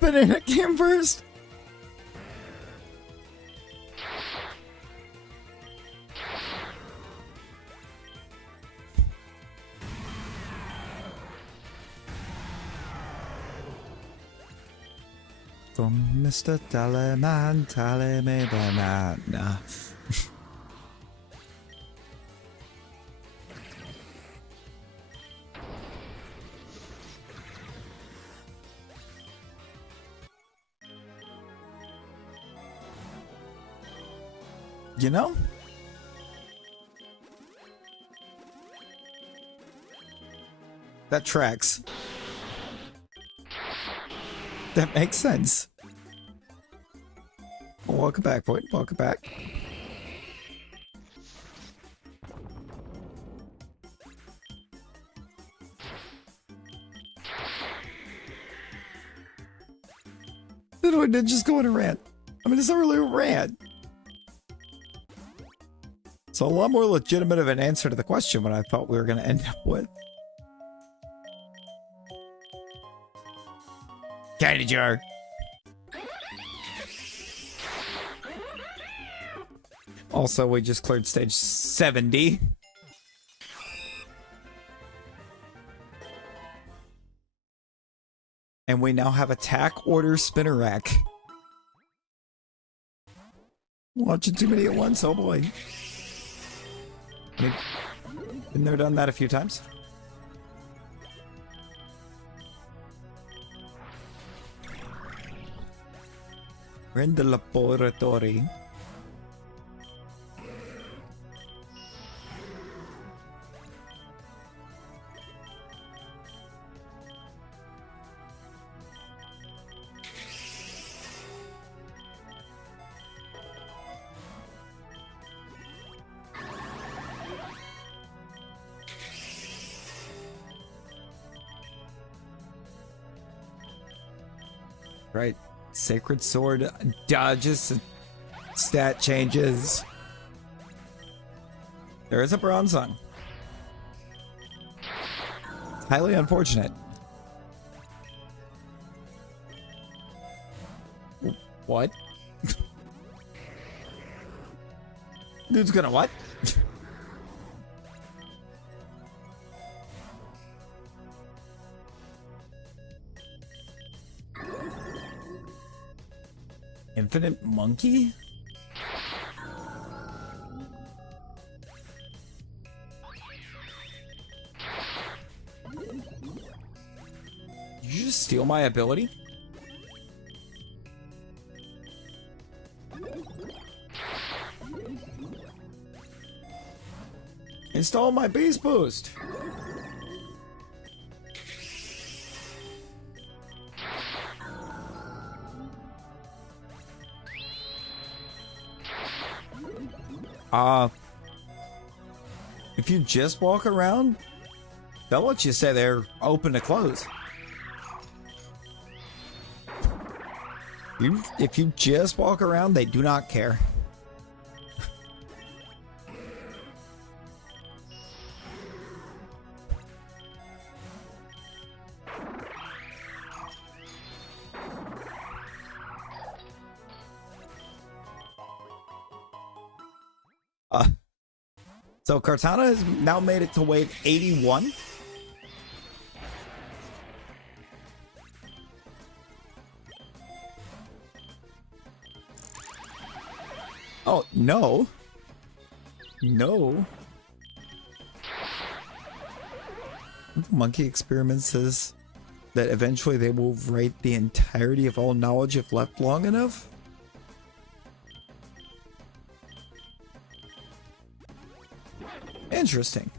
Banana came first. From Mr. Teleman, tell me banana. You know? That tracks. That makes sense. Well, welcome back, boy. Welcome back. I did just go on a rant. I mean, it's not really a rant. It's a lot more legitimate of an answer to the question what I thought we were going to end up with. Candy jar. Also, we just cleared stage 70. And we now have attack order spinner rack. Watching too many at once, oh boy. Been there, done that a few times. We're in the laboratory. Right. Sacred Sword dodges, stat changes. There is a bronze on. Highly unfortunate. What? Dude's gonna what? Infinite monkey? Did you just steal my ability? Install my beast boost. If you just walk around, they'll let you say they're open to close. If you just walk around, they do not care. So Kartana has now made it to wave 81. Oh, no. No. Monkey Experiment says that eventually they will write the entirety of all knowledge if left long enough. Interesting.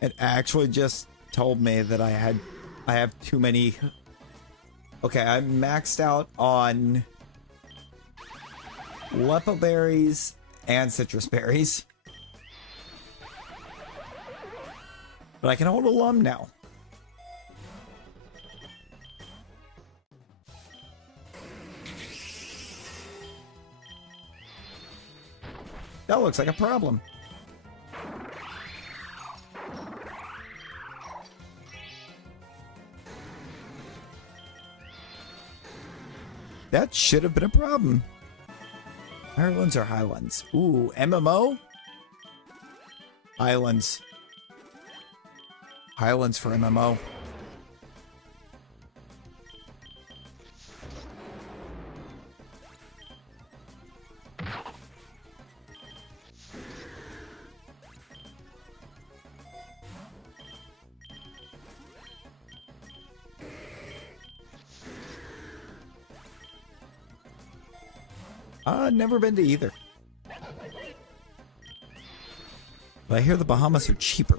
It actually just told me that I have too many. Okay, I'm maxed out on Lepa berries and citrus berries. But I can hold a lum now. That looks like a problem. That should have been a problem. Irelands or Highlands? Ooh, MMO? Islands. Highlands for MMO. Never been to either. But I hear the Bahamas are cheaper.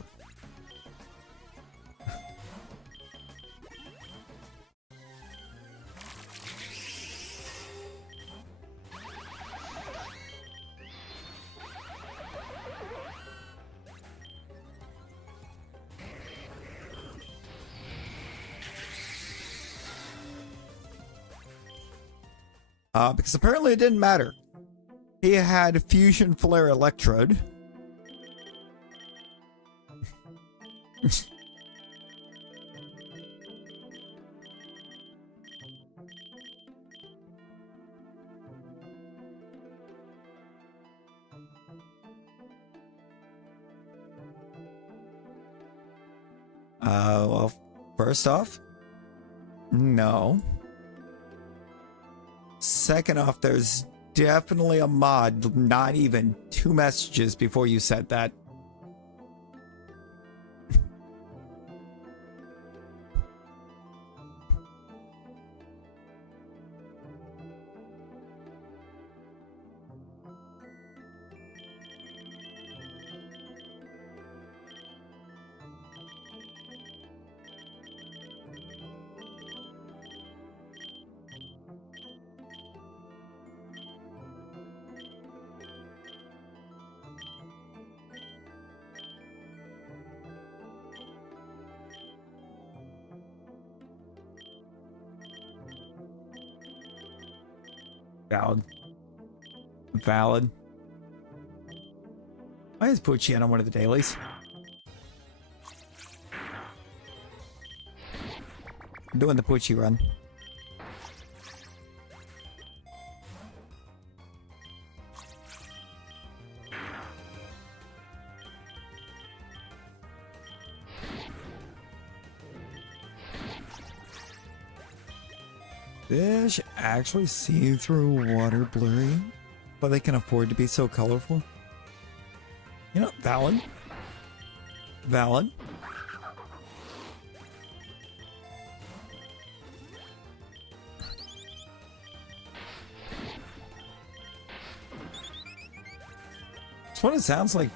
Because apparently it didn't matter. He had Fusion Flare Electrode. Well, first off, no. Second off, there's definitely a mod, not even 2 messages before you said that. Valid. Valid. Why is Poochie on one of the dailies? I'm doing the Poochie run. Fish actually see through water blurry, but they can afford to be so colorful. You know, valid. Valid. It's what it sounds like.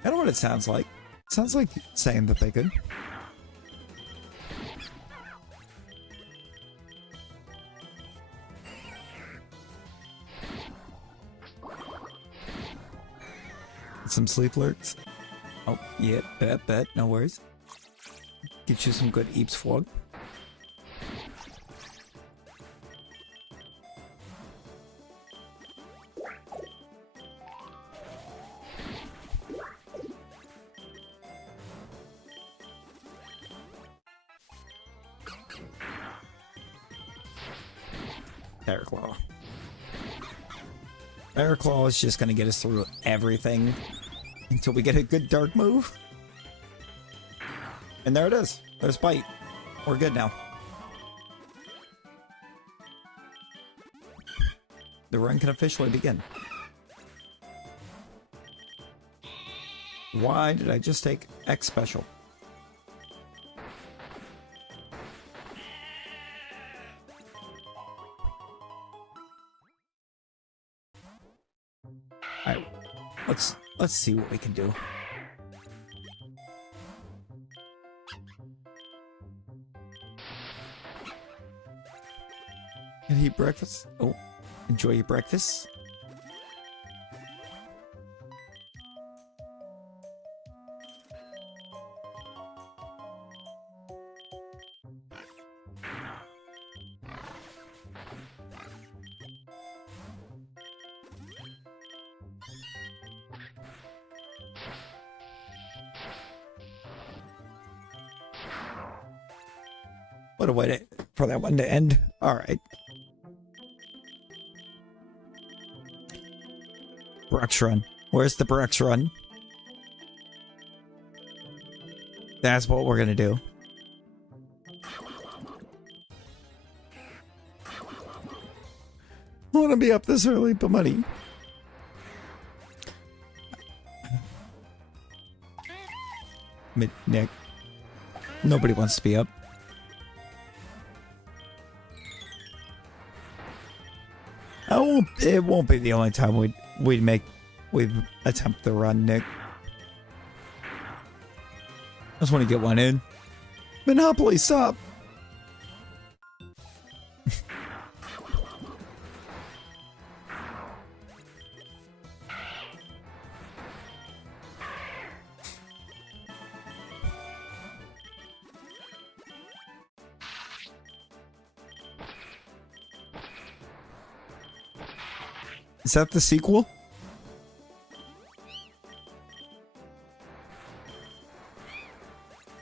I don't know what it sounds like. It sounds like saying that they could. Some sleep lurks. Oh, yeah, bet, no worries. Get you some good Eeps Flog. Claw. Claw is just gonna get us through everything until we get a good dark move. And there it is. There's Bite. We're good now. The run can officially begin. Why did I just take X special? Alright, let's see what we can do. And eat breakfast. Oh, enjoy your breakfast. What a way for that one to end. All right. Brock's run. Where's the Brock's run? That's what we're gonna do. I want to be up this early, but money. Nick. Nobody wants to be up. It won't be the only time we'd attempt the run, Nick. I just want to get one in. Monopoly, stop! Is that the sequel?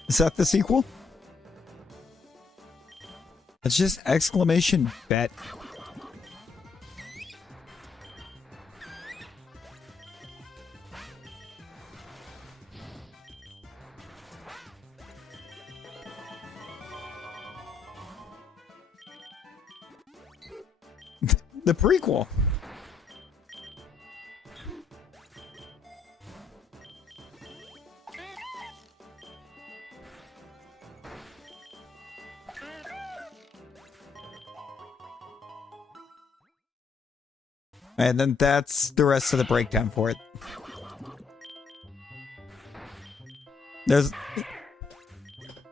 Is that the sequel? It's just exclamation bet. The prequel. And then that's the rest of the breakdown for it.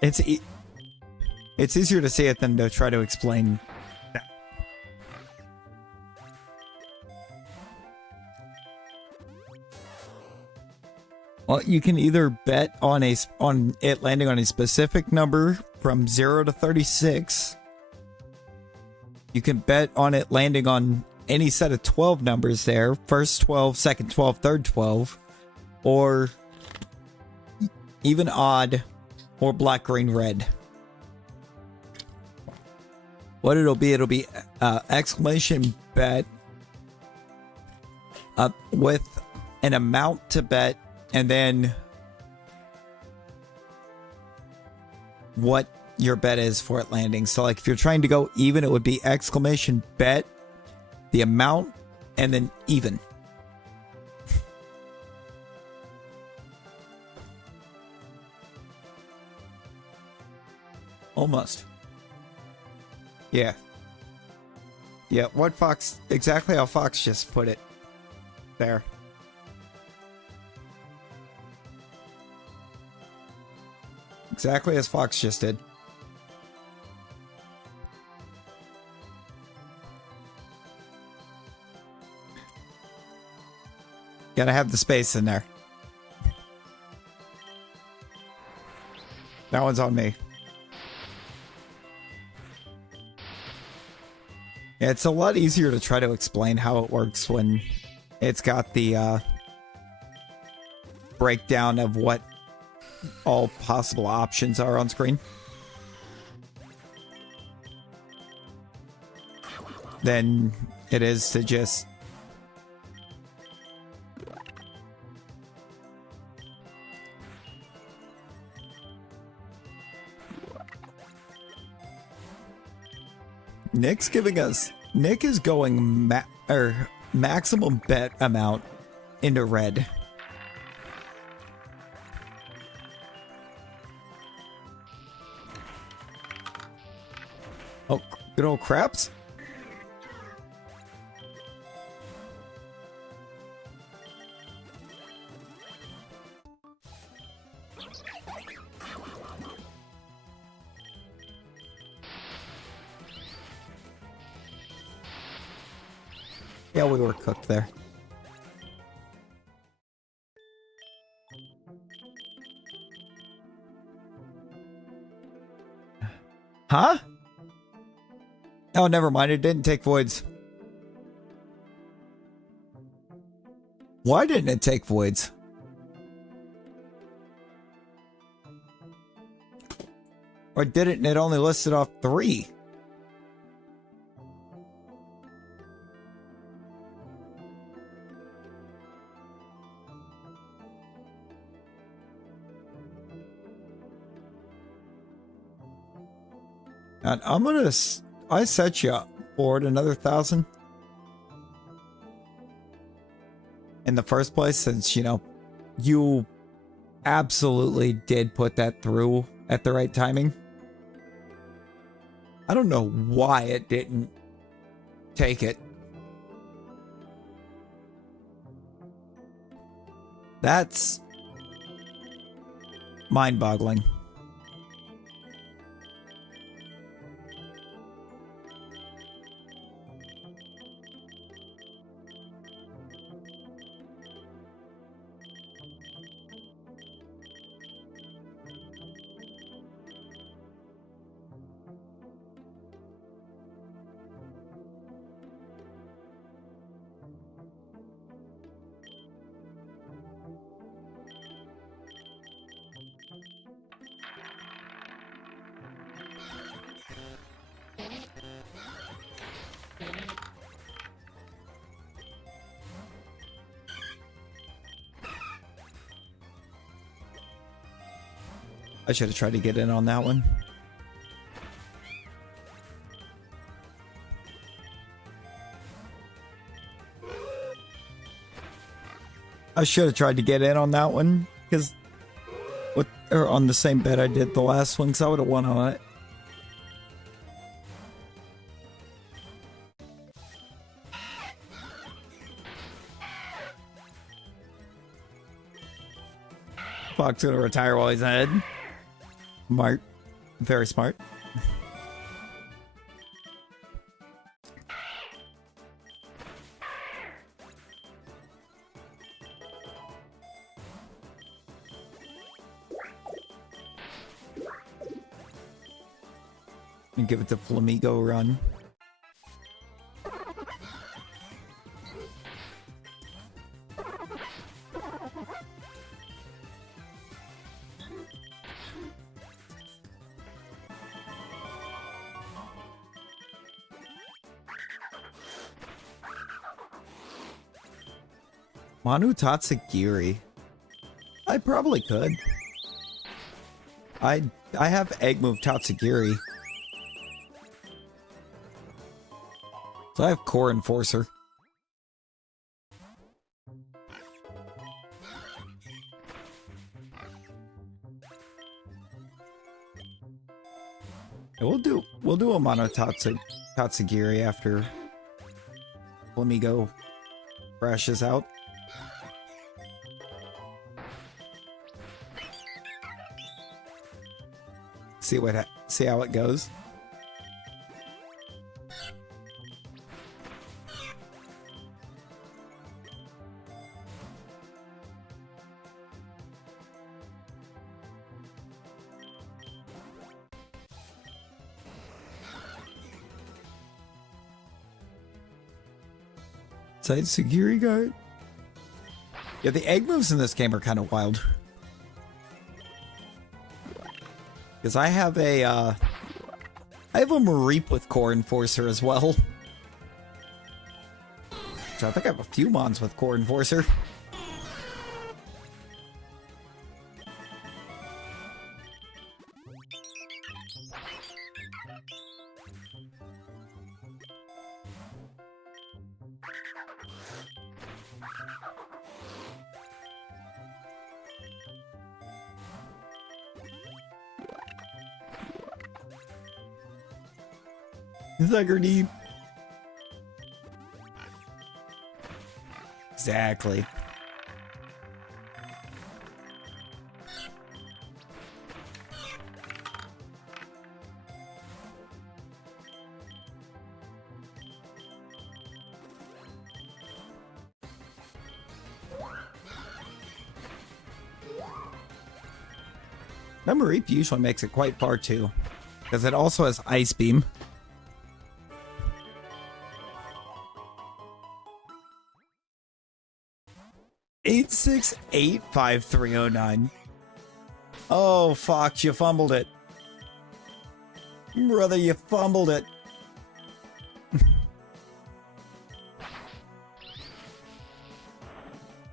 It's easier to see it than to try to explain. Well, you can either bet on it landing on a specific number from 0 to 36. You can bet on it landing on any set of 12 numbers there. First 12, second 12, third 12. Or even odd or black, green, red. What it'll be exclamation bet with an amount to bet. And then what your bet is for it landing. So like if you're trying to go even, it would be exclamation bet, the amount, and then even. Almost. Yeah. Yeah, what Fox, exactly how Fox just put it there. Exactly as Fox just did. Gotta have the space in there. That one's on me. Yeah, it's a lot easier to try to explain how it works when it's got the breakdown of what all possible options are on screen than it is to just Nick is going maximum bet amount into red. Oh, good old craps. Yeah, we were cooked there. Huh? Oh, never mind. It didn't take voids. Why didn't it take voids? Or did it and it only listed off 3? And I'm gonna... I set you up for it another 1,000. In the first place, since, you know, you absolutely did put that through at the right timing. I don't know why it didn't take it. That's mind-boggling. I should have tried to get in on that one. I should have tried to get in on that one, because or on the same bet I did the last one, because I would have won on it. Fox gonna retire while he's ahead. Smart. Very smart. And give it the Flamigo run. Manu Tatsugiri. I probably could. I have Egg Move Tatsugiri. So I have Core Enforcer. Yeah, we'll do a Mono Tatsugiri after Flamigo crashes out. See how it goes. Side Sagiri guard. Yeah, the egg moves in this game are kind of wild. Because I have a Mareep with Core Enforcer as well. So I think I have a few mons with Core Enforcer. Integrity. Exactly. That Mareep usually makes it quite far too, because it also has Ice Beam. Eight 5309. Oh, Fox, you fumbled it. Brother, you fumbled it.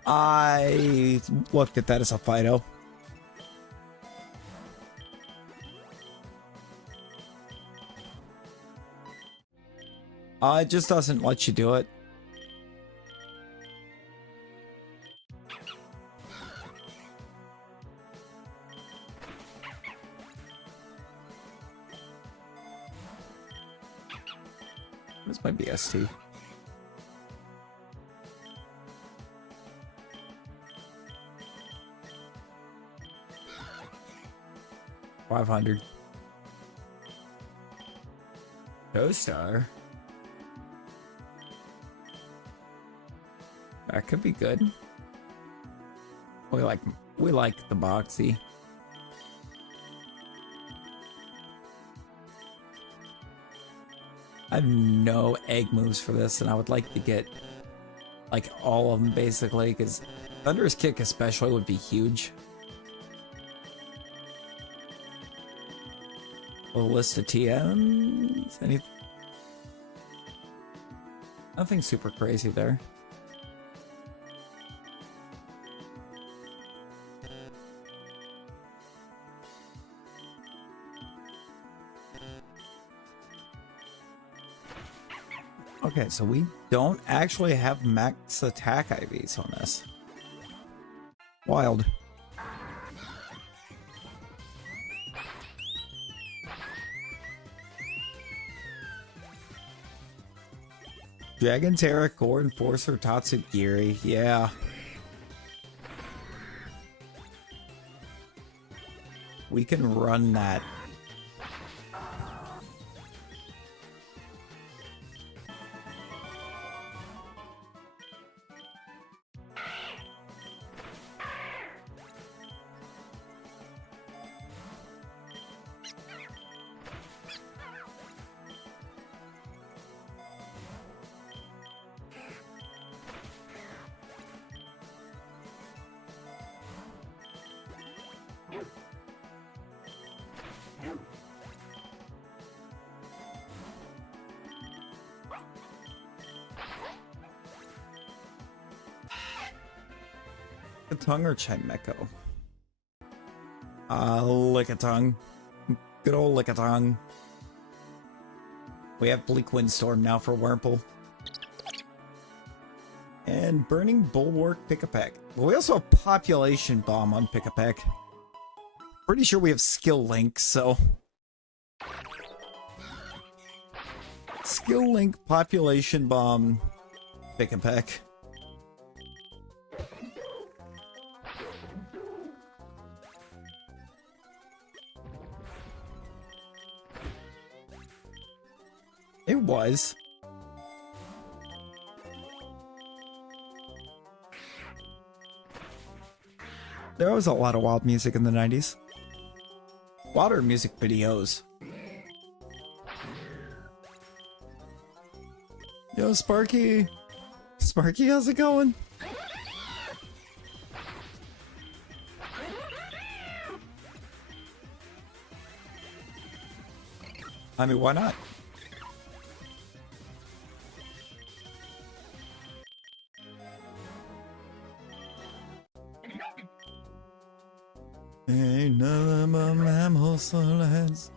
I looked at that as a Fido. It just doesn't let you do it. This might be ST. $500. Co-star. That could be good. We like the boxy. I have no egg moves for this, and I would like to get like all of them basically, because Thunderous Kick especially would be huge. A list of TMs? Nothing super crazy there. Okay, so we don't actually have max attack IVs on this. Wild. Dragon Terra, Core Enforcer, Tatsugiri. Yeah. We can run that. Tongue or Chimecho? Lickitung. Good old Lickitung. We have Bleak Windstorm now for Wurmple. And Burning Bulwark Pick-a-Peck. Well, we also have Population Bomb on Pick-a-Peck. Pretty sure we have Skill Link, so... Skill Link, Population Bomb, Pick-a-Peck. It was. There was a lot of wild music in the 90s. Water music videos. Yo, Sparky. Sparky, how's it going? I mean, why not? Ain't nothing but mammal silence.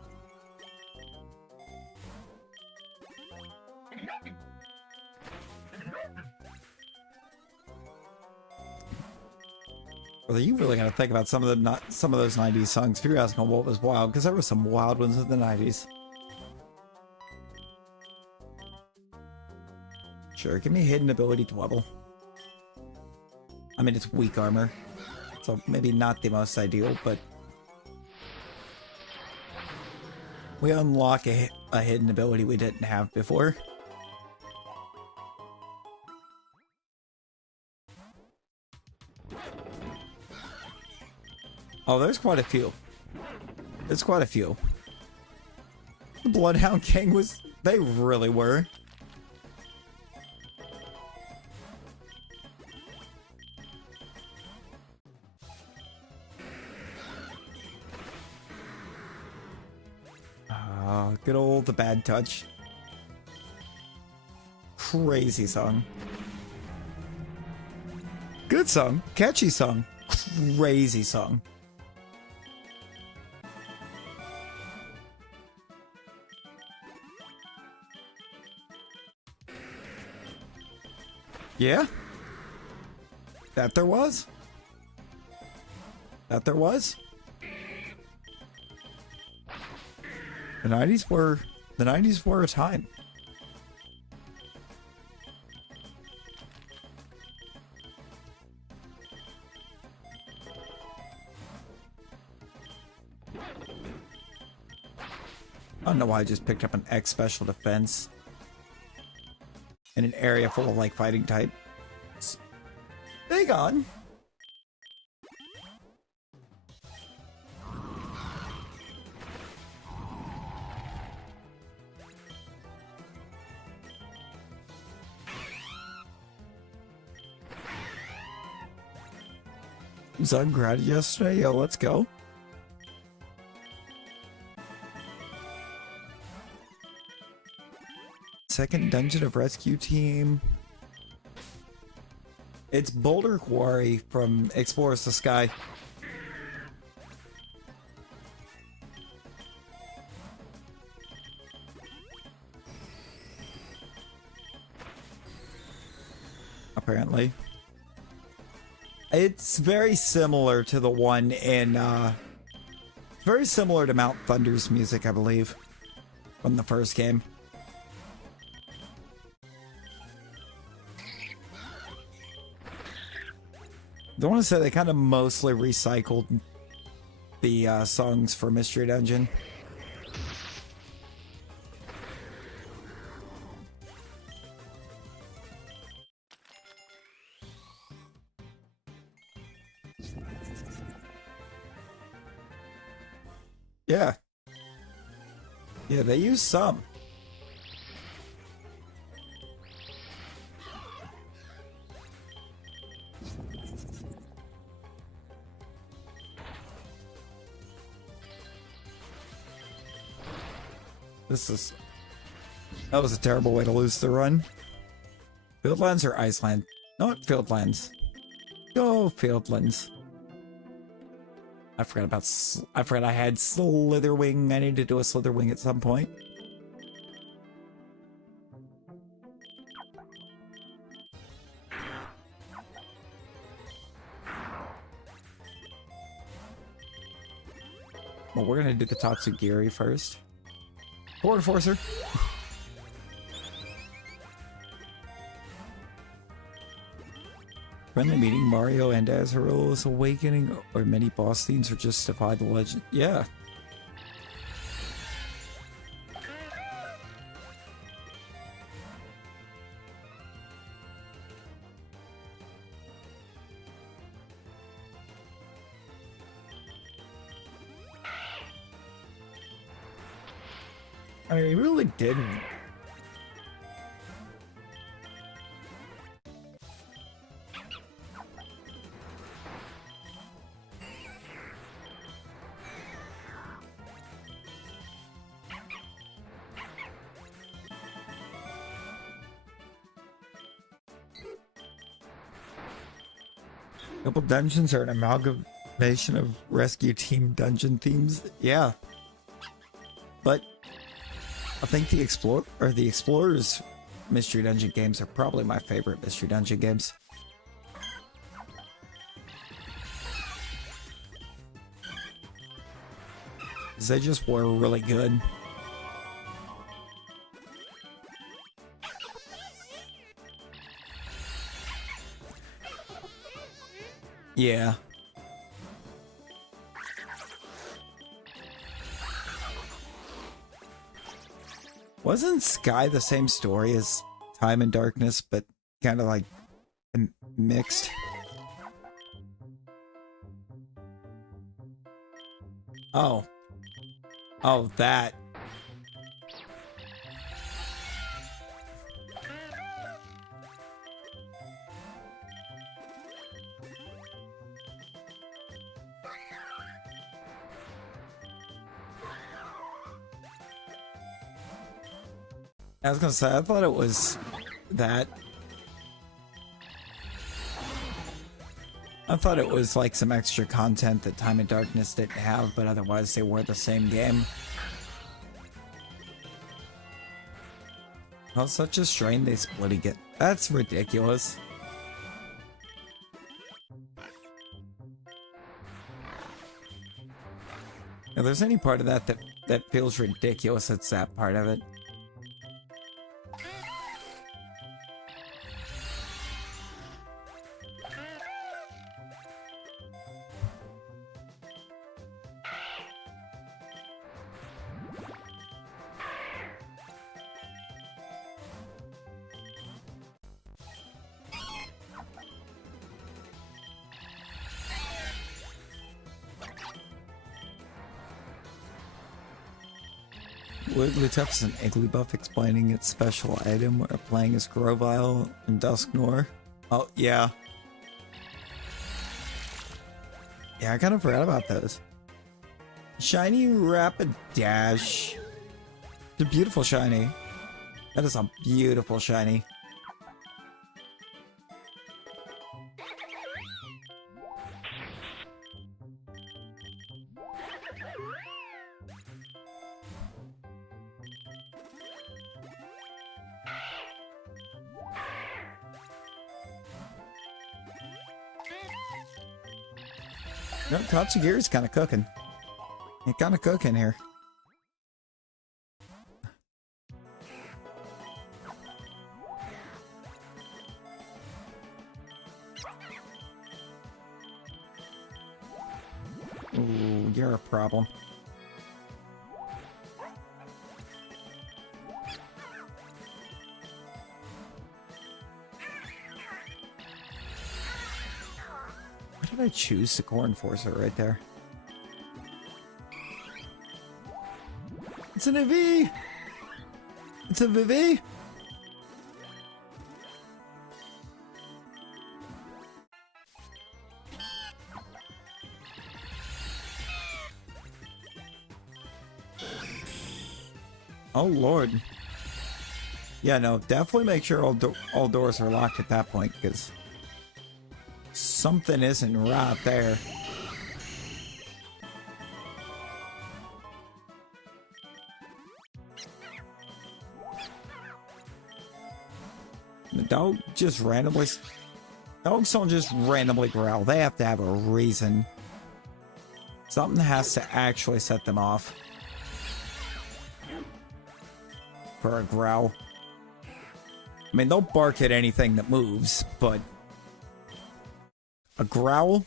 Well, you really gotta think about some of those 90s songs if you're asking what was wild, because there were some wild ones in the 90s. Sure, give me hidden ability Dwebble. I mean, it's weak armor, so maybe not the most ideal, but we unlock a hidden ability we didn't have before. Oh, there's quite a few. There's quite a few. The Bloodhound Gang was... They really were. Good old The Bad Touch. Crazy song. Good song. Catchy song. Crazy song. Yeah? That there was? That there was? The 90s were a time. I don't know why I just picked up an X special defense in an area full of like fighting type. Big on. Zug grad yesterday, yo, let's go. Second Dungeon of Rescue Team. It's Boulder Quarry from Explorers the Sky. apparently. It's very similar to the one in, very similar to Mount Thunder's music, I believe, from the first game. I want to say they kind of mostly recycled the songs for Mystery Dungeon. Yeah. Yeah, they use some. That was a terrible way to lose the run. Fieldlands or Iceland? No, Fieldlands. Go Fieldlands. I forgot I had Slitherwing. I need to do a Slitherwing at some point. Well, we're gonna do the Tatsugiri first. Quarter Forcer. Friendly meeting Mario and Azrael's Awakening or many boss themes or just defy the legend. Yeah. I mean, he really didn't. Couple dungeons are an amalgamation of rescue team dungeon themes. Yeah. But I think the Explorer's Mystery Dungeon games are probably my favorite Mystery Dungeon games. They just were really good. Yeah. Wasn't Sky the same story as Time and Darkness, but kind of like mixed? Oh. Oh, that. I was gonna say, I thought it was that. I thought it was like some extra content that Time and Darkness didn't have, but otherwise they were the same game. Oh, such a strain they split again. That's ridiculous. If there's any part of that feels ridiculous, it's that part of it. Wigglytuff is an Igglybuff explaining its special item where playing as Grovyle and Dusknoir. Oh, yeah. Yeah, I kind of forgot about those. Shiny Rapidash. It's a beautiful shiny. That is a beautiful shiny. No, Tatsugiri's kind of cooking. He's kind of cooking here. Ooh, you're a problem. Why did I choose the Core Enforcer right there? It's an EV! It's a VV! Oh lord. Yeah, no, definitely make sure all doors are locked at that point, because something isn't right there. The dog just randomly... Dogs don't just randomly growl. They have to have a reason. Something has to actually set them off for a growl. I mean, they'll bark at anything that moves, but a growl?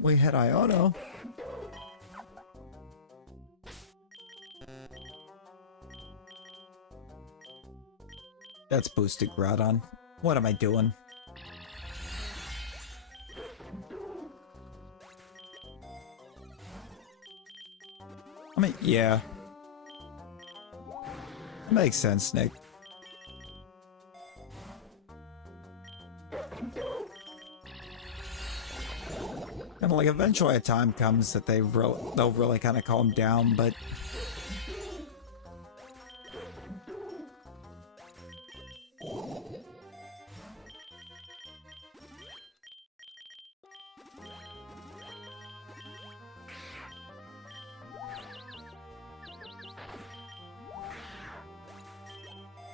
We hit Iono. That's boosted Groudon. What am I doing? I mean, yeah. That makes sense, Nick. And like eventually a time comes that they'll really kind of calm down, but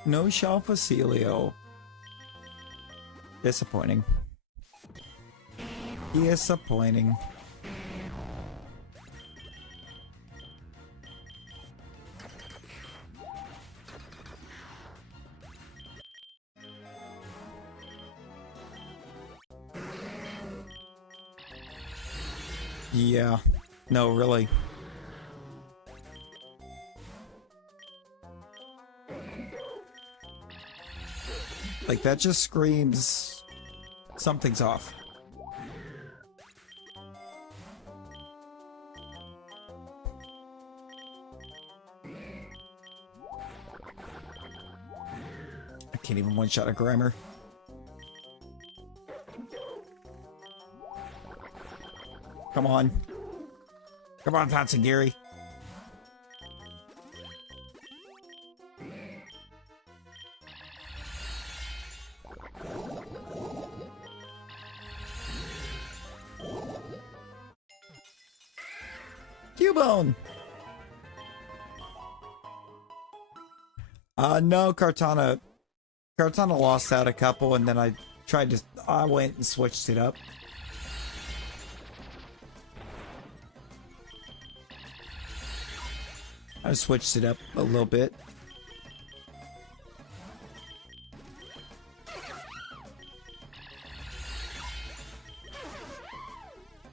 no Shalpha. Disappointing. Disappointing. Yeah. No, really. Like, that just screams something's off. I can't even one-shot a Grimer. Come on. Come on, Tatsugiri. Cubone! No, Kartana lost out a couple, and then I went and switched it up. I switched it up a little bit.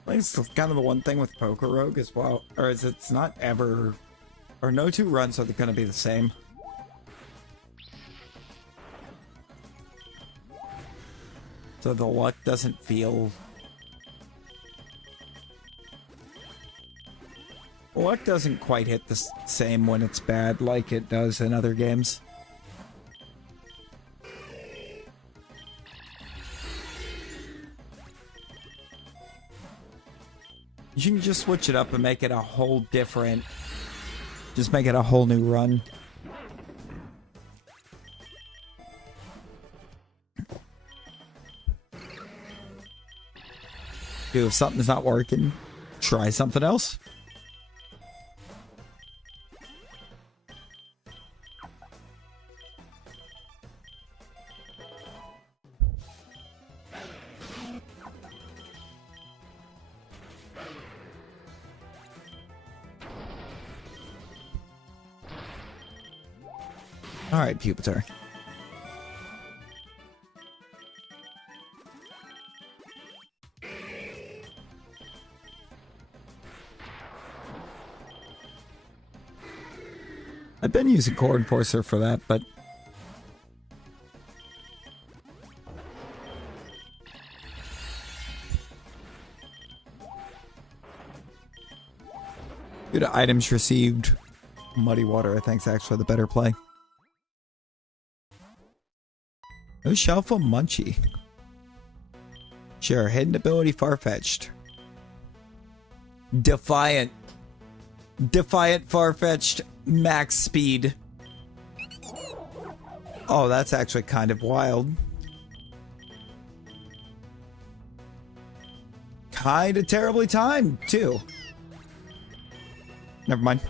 I think it's kind of the one thing with PokeRogue as well, or is it's not ever, or no two runs are going to be the same. So the luck doesn't feel... Luck doesn't quite hit the same when it's bad like it does in other games. You can just switch it up and make it a whole different... Just make it a whole new run. Dude, if something's not working, try something else. All right, Pupitar. I've been using Core Enforcer for that, but due to items received, Muddy Water I think is actually the better play. No Shalpha Munchie. Sure, hidden ability Farfetch'd. Defiant. Defiant Farfetch'd. Max speed. Oh, that's actually kind of wild. Kind of terribly timed, too. Never mind.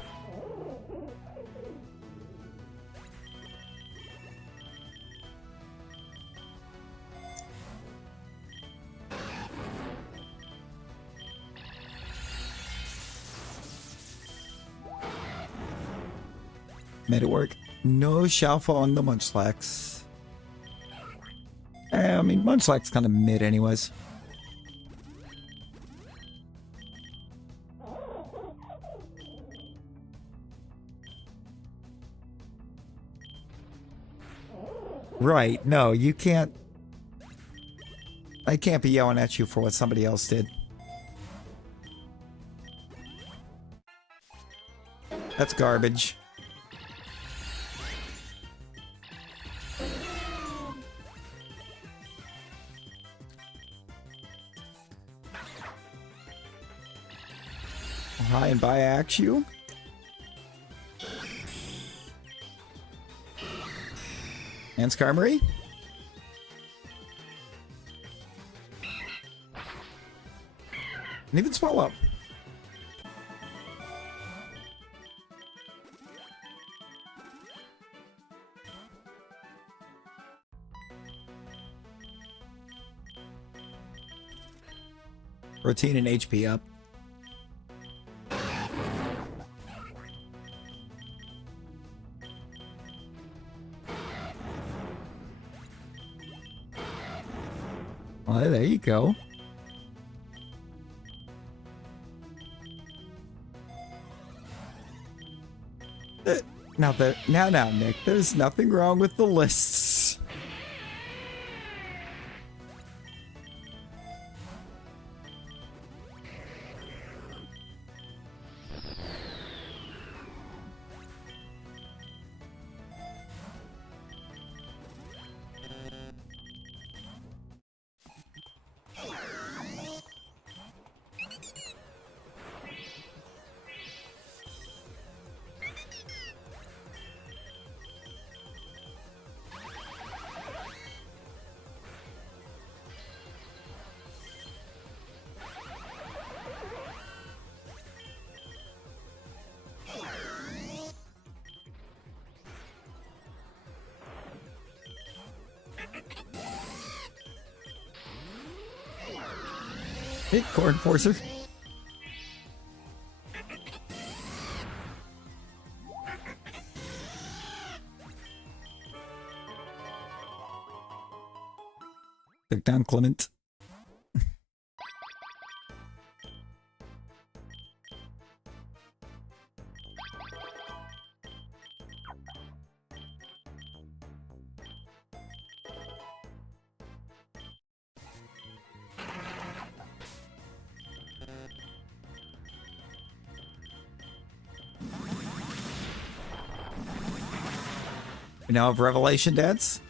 Made it work. No Shalpha on the Munchlax. I mean, Munchlax kind of mid anyways. Right, no, you can't. I can't be yelling at you for what somebody else did. That's garbage. Hi and bye, axe you. And Skarmory. And even Swallow. Routine and HP up. Well, there you go. Now, Nick, there's nothing wrong with the lists. Hey, Core Enforcer. Take down Clement. We now have Revelation Dance.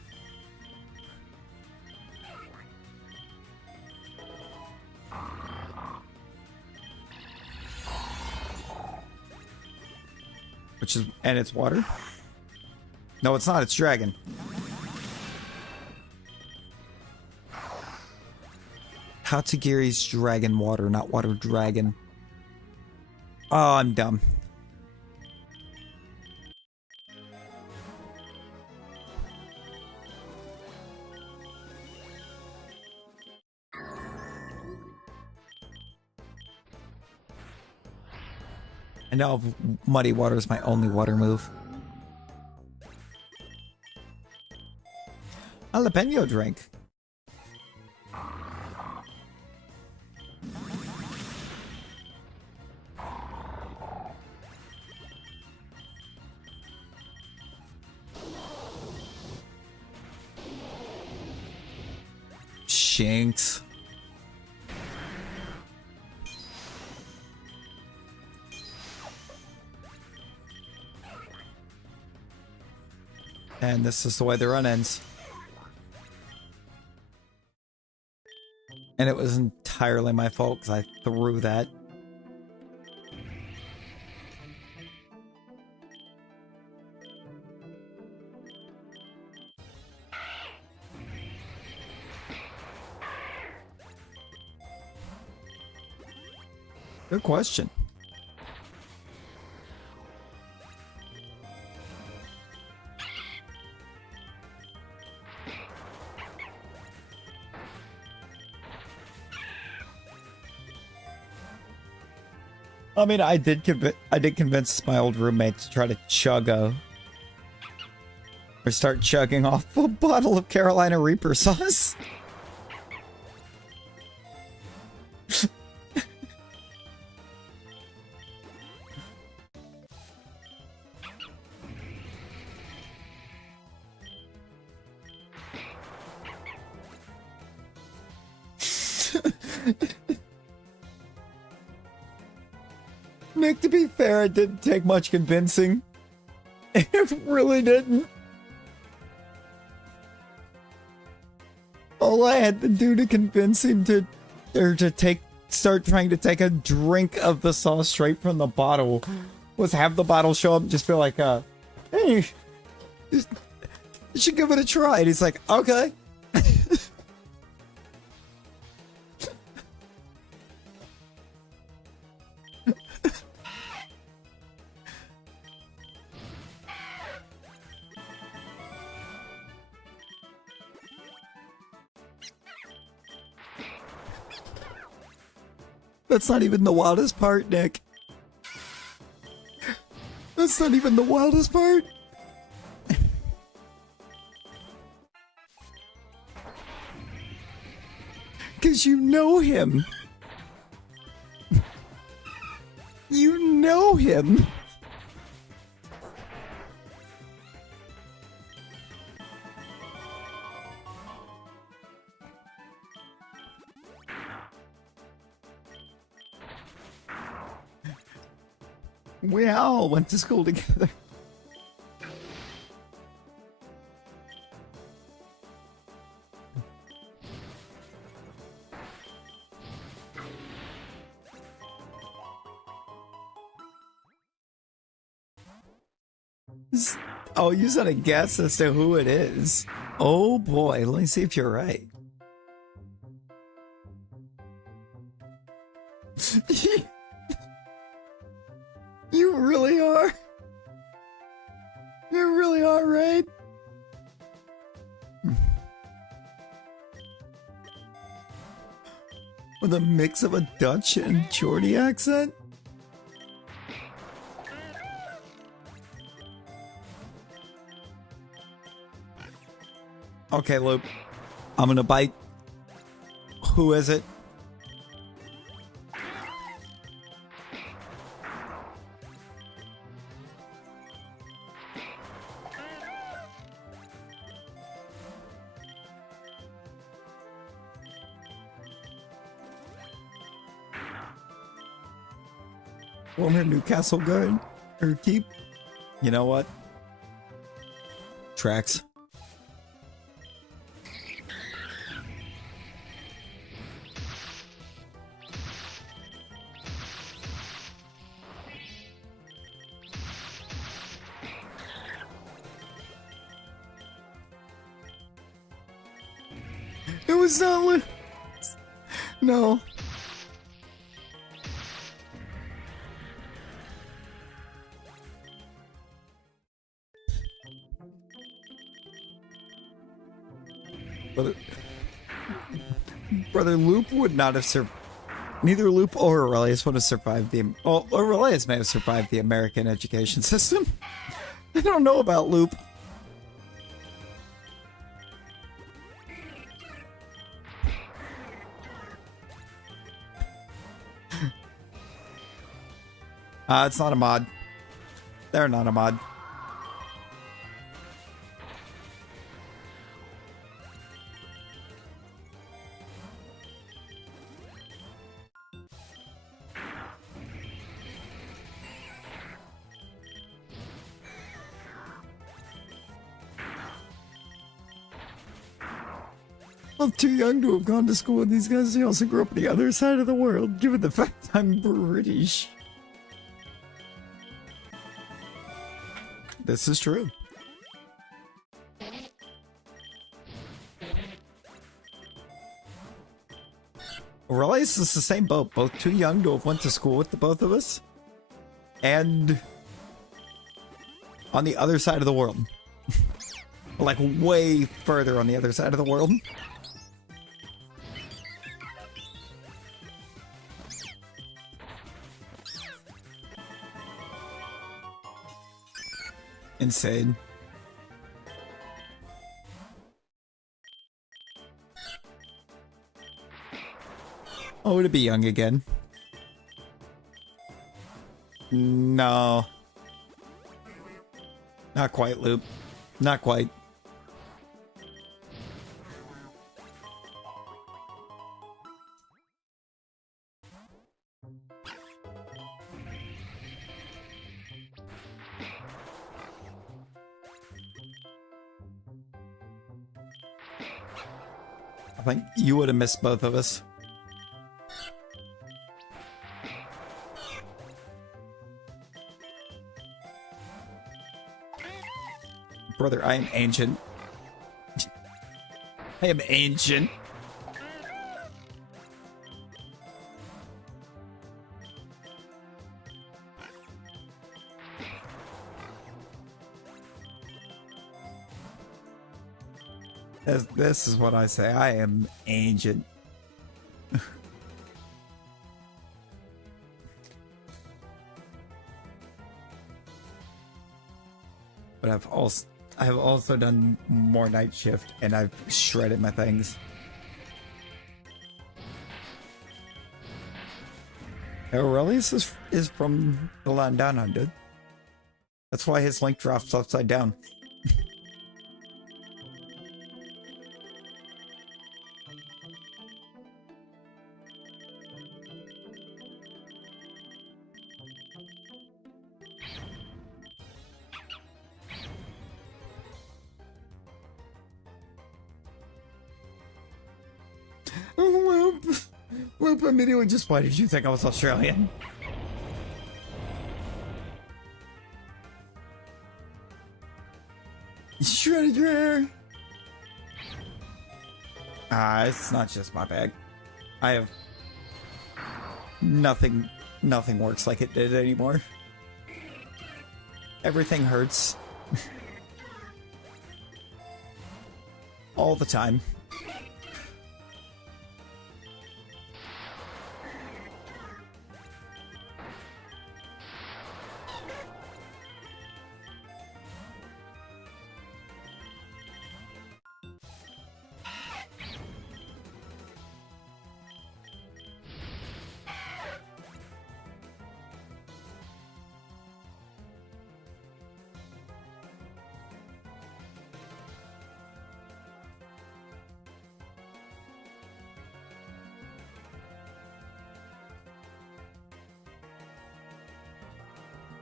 Which is, and it's water. No, it's not, it's dragon. Tatsugiri's Dragon Water, not Water Dragon. Oh, I'm dumb. I know Muddy Water is my only water move. Jalapeno drink. Shanks. And this is the way the run ends. And it was entirely my fault because I threw that. Good question. I mean, I did convince my old roommate to try to chug or start chugging off a bottle of Carolina Reaper sauce. Nick, to be fair, it didn't take much convincing. It really didn't. All I had to do to convince him to start trying to take a drink of the sauce straight from the bottle was have the bottle show up and just be like, hey, you should give it a try. And he's like, okay. That's not even the wildest part, Nick. That's not even the wildest part. Because you know him. You know him. We all went to school together. Oh, you said a guess as to who it is. Oh boy, let me see if you're right. You really are. You really are right. With a mix of a Dutch and Geordie accent. Okay, Luke. I'm gonna bite. Who is it? Former Newcastle guard or keep. You know what? Tracks. It was not. No. Brother Loop would not have survived. Neither Loop or Aurelius would have survived the... Well, Aurelius may have survived the American education system. I don't know about Loop. It's not a mod. They're not a mod. I'm too young to have gone to school with these guys. They also grew up on the other side of the world, given the fact I'm British. This is true. Aurelius is the same boat. Both too young to have went to school with the both of us. And on the other side of the world. Like way further on the other side of the world. Insane. Oh, to be young again. No. Not quite, Loop. Not quite. I think you would have missed both of us. Brother, I am ancient. I am ancient. This is what I say. I am ancient. But I have also done more night shift, and I've shredded my things. Aurelius is from the land down under. That's why his link drops upside down. Whoop immediately just, why did you think I was Australian? You shredded your hair? It's not just my bag. I have nothing works like it did anymore. Everything hurts. All the time.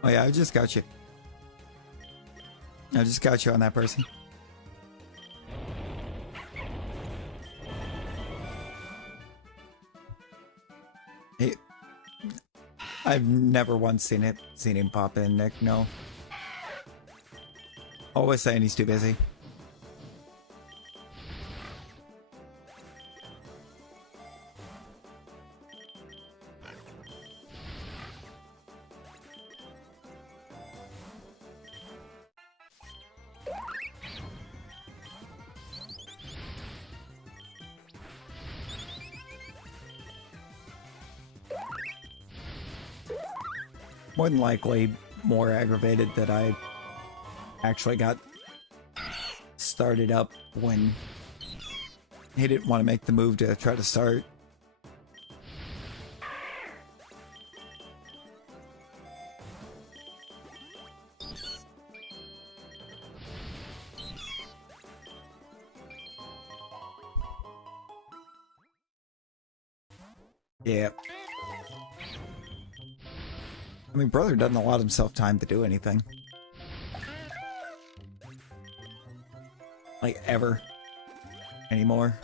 Oh yeah, I just got you. I just got you on that person. Hey, I've never once seen him pop in, Nick, no. Always saying he's too busy. more than likely more aggravated that I actually got started up when he didn't want to make the move to try to start. Yeah. I mean, brother doesn't allow himself time to do anything. Like, ever. Anymore.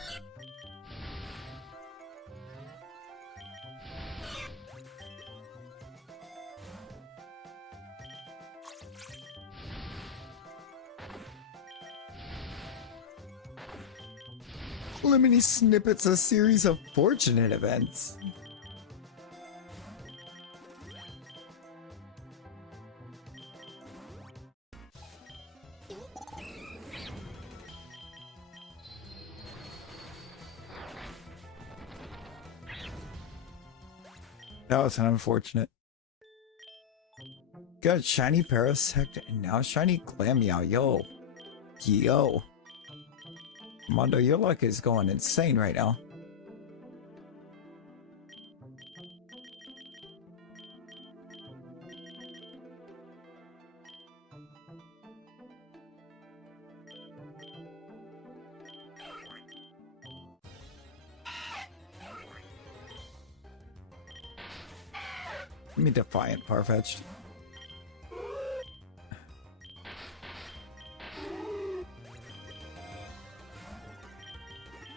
Lemony Snippet's a series of fortunate events. That was unfortunate. Got shiny Parasect and now shiny Glameow. Yo. Yo. Mondo, your luck is going insane right now. Give me Defiant Farfetch'd.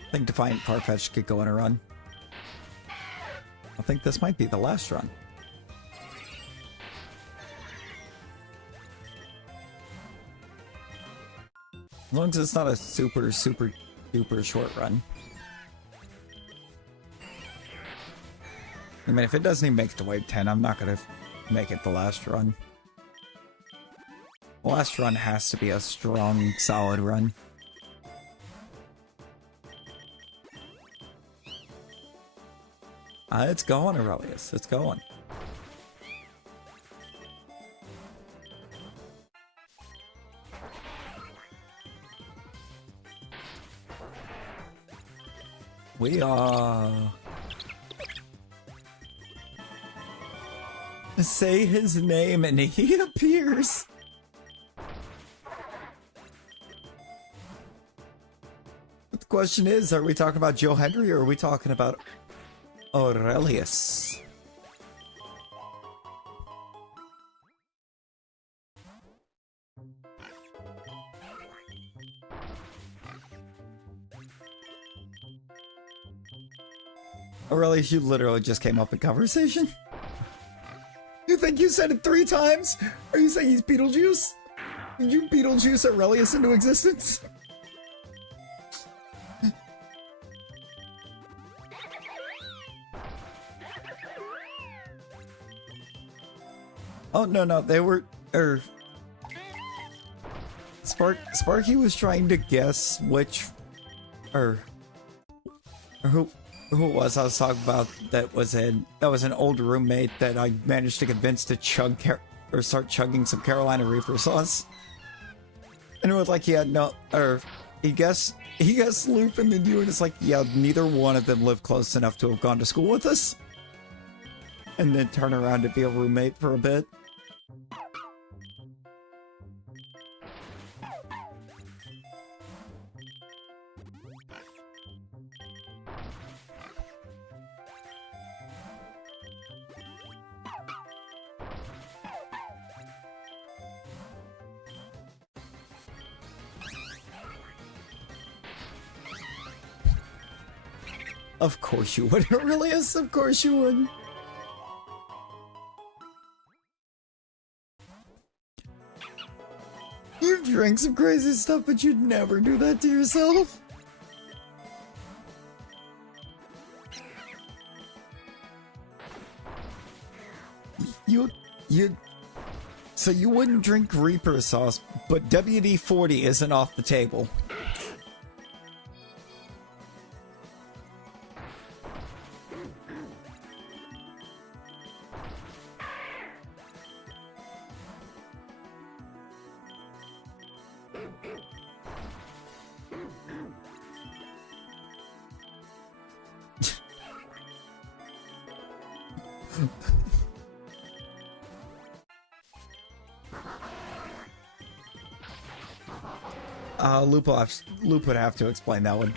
I think Defiant Farfetch'd could go on a run. I think this might be the last run. As long as it's not a super duper short run. I mean, if it doesn't even make it to wave 10, I'm not gonna make it the last run. The last run has to be a strong, solid run. It's going, Aurelius. It's going. We are... Say his name and he appears. But the question is, are we talking about Joe Henry or are we talking about Aurelius? Aurelius, you literally just came up in conversation. You think you said it 3 times? Are you saying he's Beetlejuice? Did you Beetlejuice Aurelius into existence? Oh, no, they were... Sparky was trying to guess which... Who it was I was talking about that was an old roommate that I managed to convince to start chugging some Carolina Reaper sauce. And it was like he had no... he guessed Lupin and you, and it's like, yeah, neither one of them lived close enough to have gone to school with us. And then turn around to be a roommate for a bit. Of course you would, Aurelius. Of course you would. You've drank some crazy stuff, but you'd never do that to yourself. So you wouldn't drink Reaper sauce, but WD-40 isn't off the table. Loop would have to explain that one.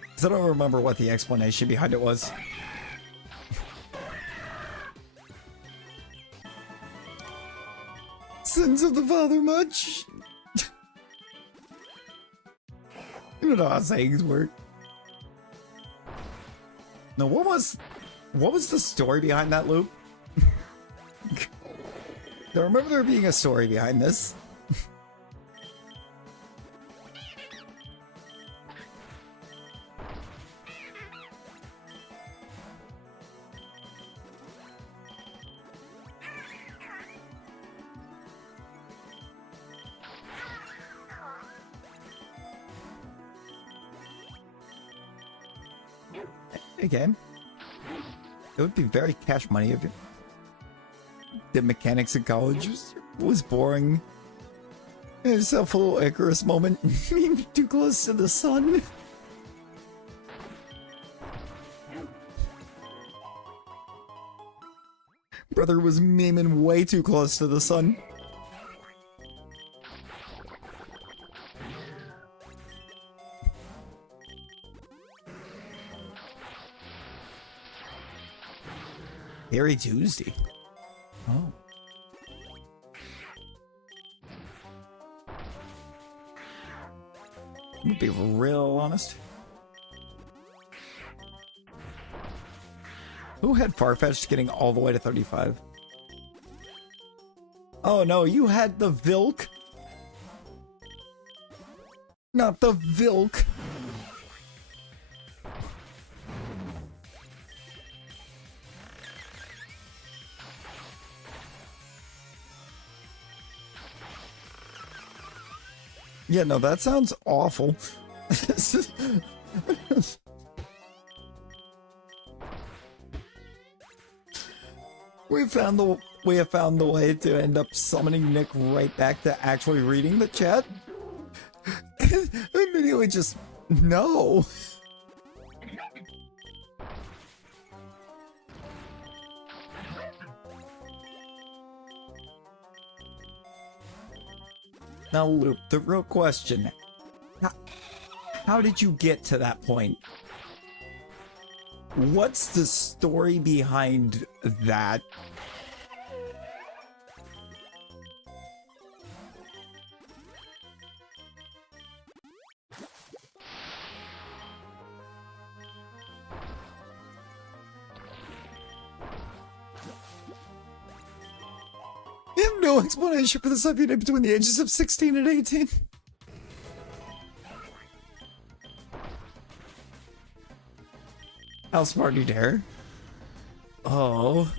Because I don't remember what the explanation behind it was. Sins of the father much? You don't know how sayings work. No, what was the story behind that loop? I remember there being a story behind this. Again, it would be very cash money if the mechanics in college was boring. It's a full Icarus moment. Too close to the sun. Brother was memeing way too close to the sun. Hairy Tuesday. Oh. I'm gonna be real honest. Who had Farfetch'd getting all the way to 35? Oh no, you had the Vilk. Not the Vilk. Yeah, no, that sounds awful. We have found the way to end up summoning Nick right back to actually reading the chat. Immediately just no. Now, Luke, the real question. How did you get to that point? What's the story behind that? I have no explanation for the subunit between the ages of 16 and 18. How smart you dare? Oh.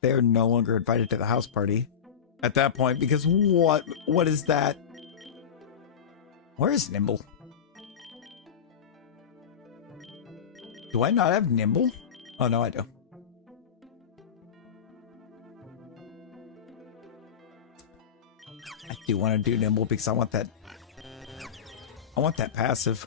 They're no longer invited to the house party at that point because what is that? Where is Nimble? Do I not have Nimble? Oh no, I do. I do want to do Nimble because I want that passive.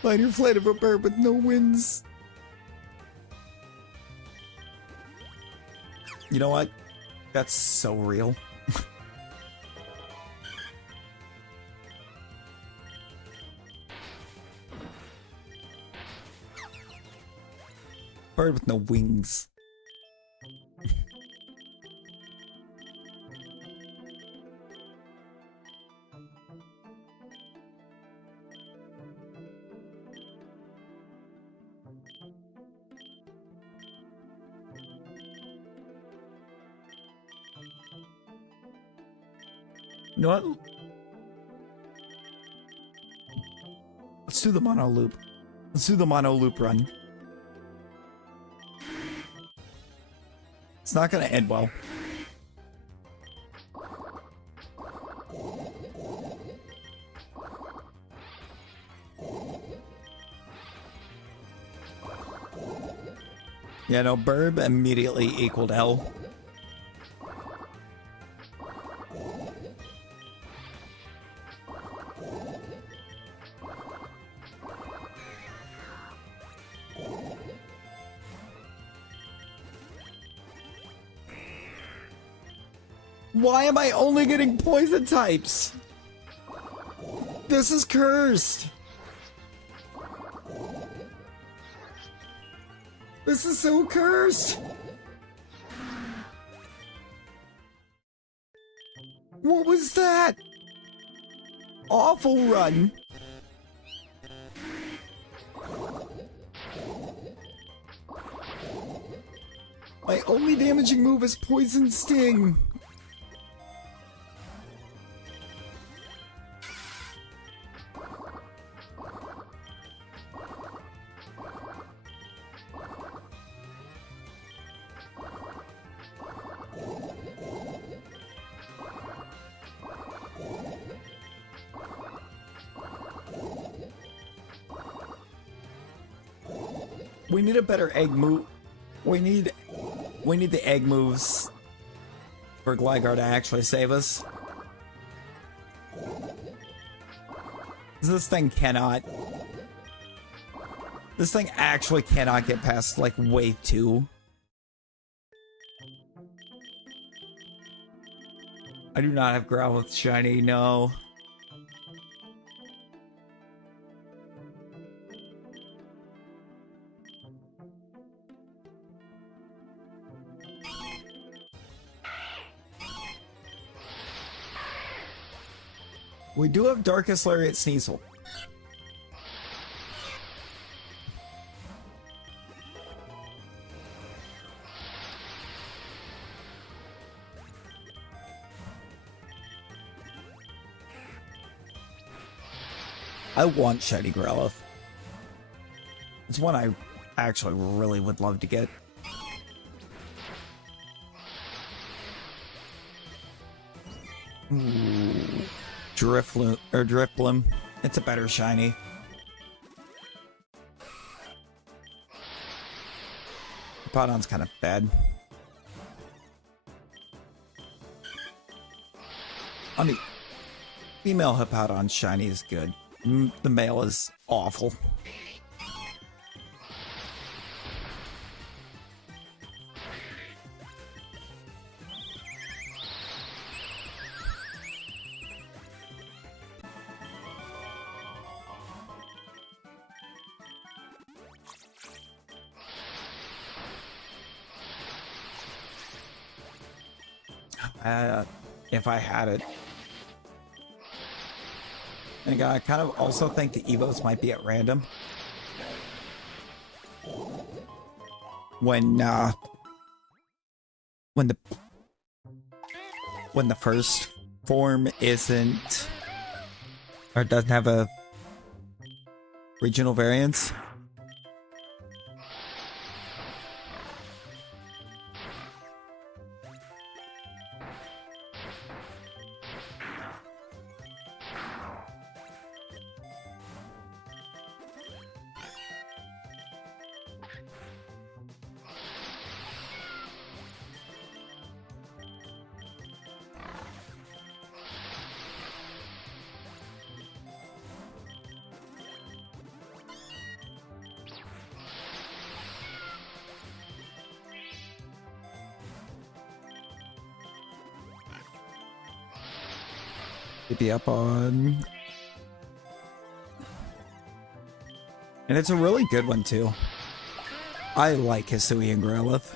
Flying your flight of a bird with no wings. You know what? That's so real. Bird with no wings. You know what? do the mono loop. Let's do the mono loop run. It's not gonna end well. Yeah, no, Burb immediately equaled L. Why am I only getting poison types? This is cursed. This is so cursed. What was that? Awful run. My only damaging move is Poison Sting. We need a better egg move. We need the egg moves for Gligar to actually save us. This thing actually cannot get past like wave 2. I do not have Growlithe shiny, no. We do have Darkest Lariat Sneasel. I want Shiny Growlithe. It's one I actually really would love to get. Ooh. Drifloom. It's a better shiny. Hippowdon's kind of bad. I mean, female Hippowdon shiny is good. The male is awful. If I had it. And I kind of also think the Evos might be at random. When the first form isn't or doesn't have a regional variance. Be up on, and it's a really good one too. I like Hisui and Growlithe.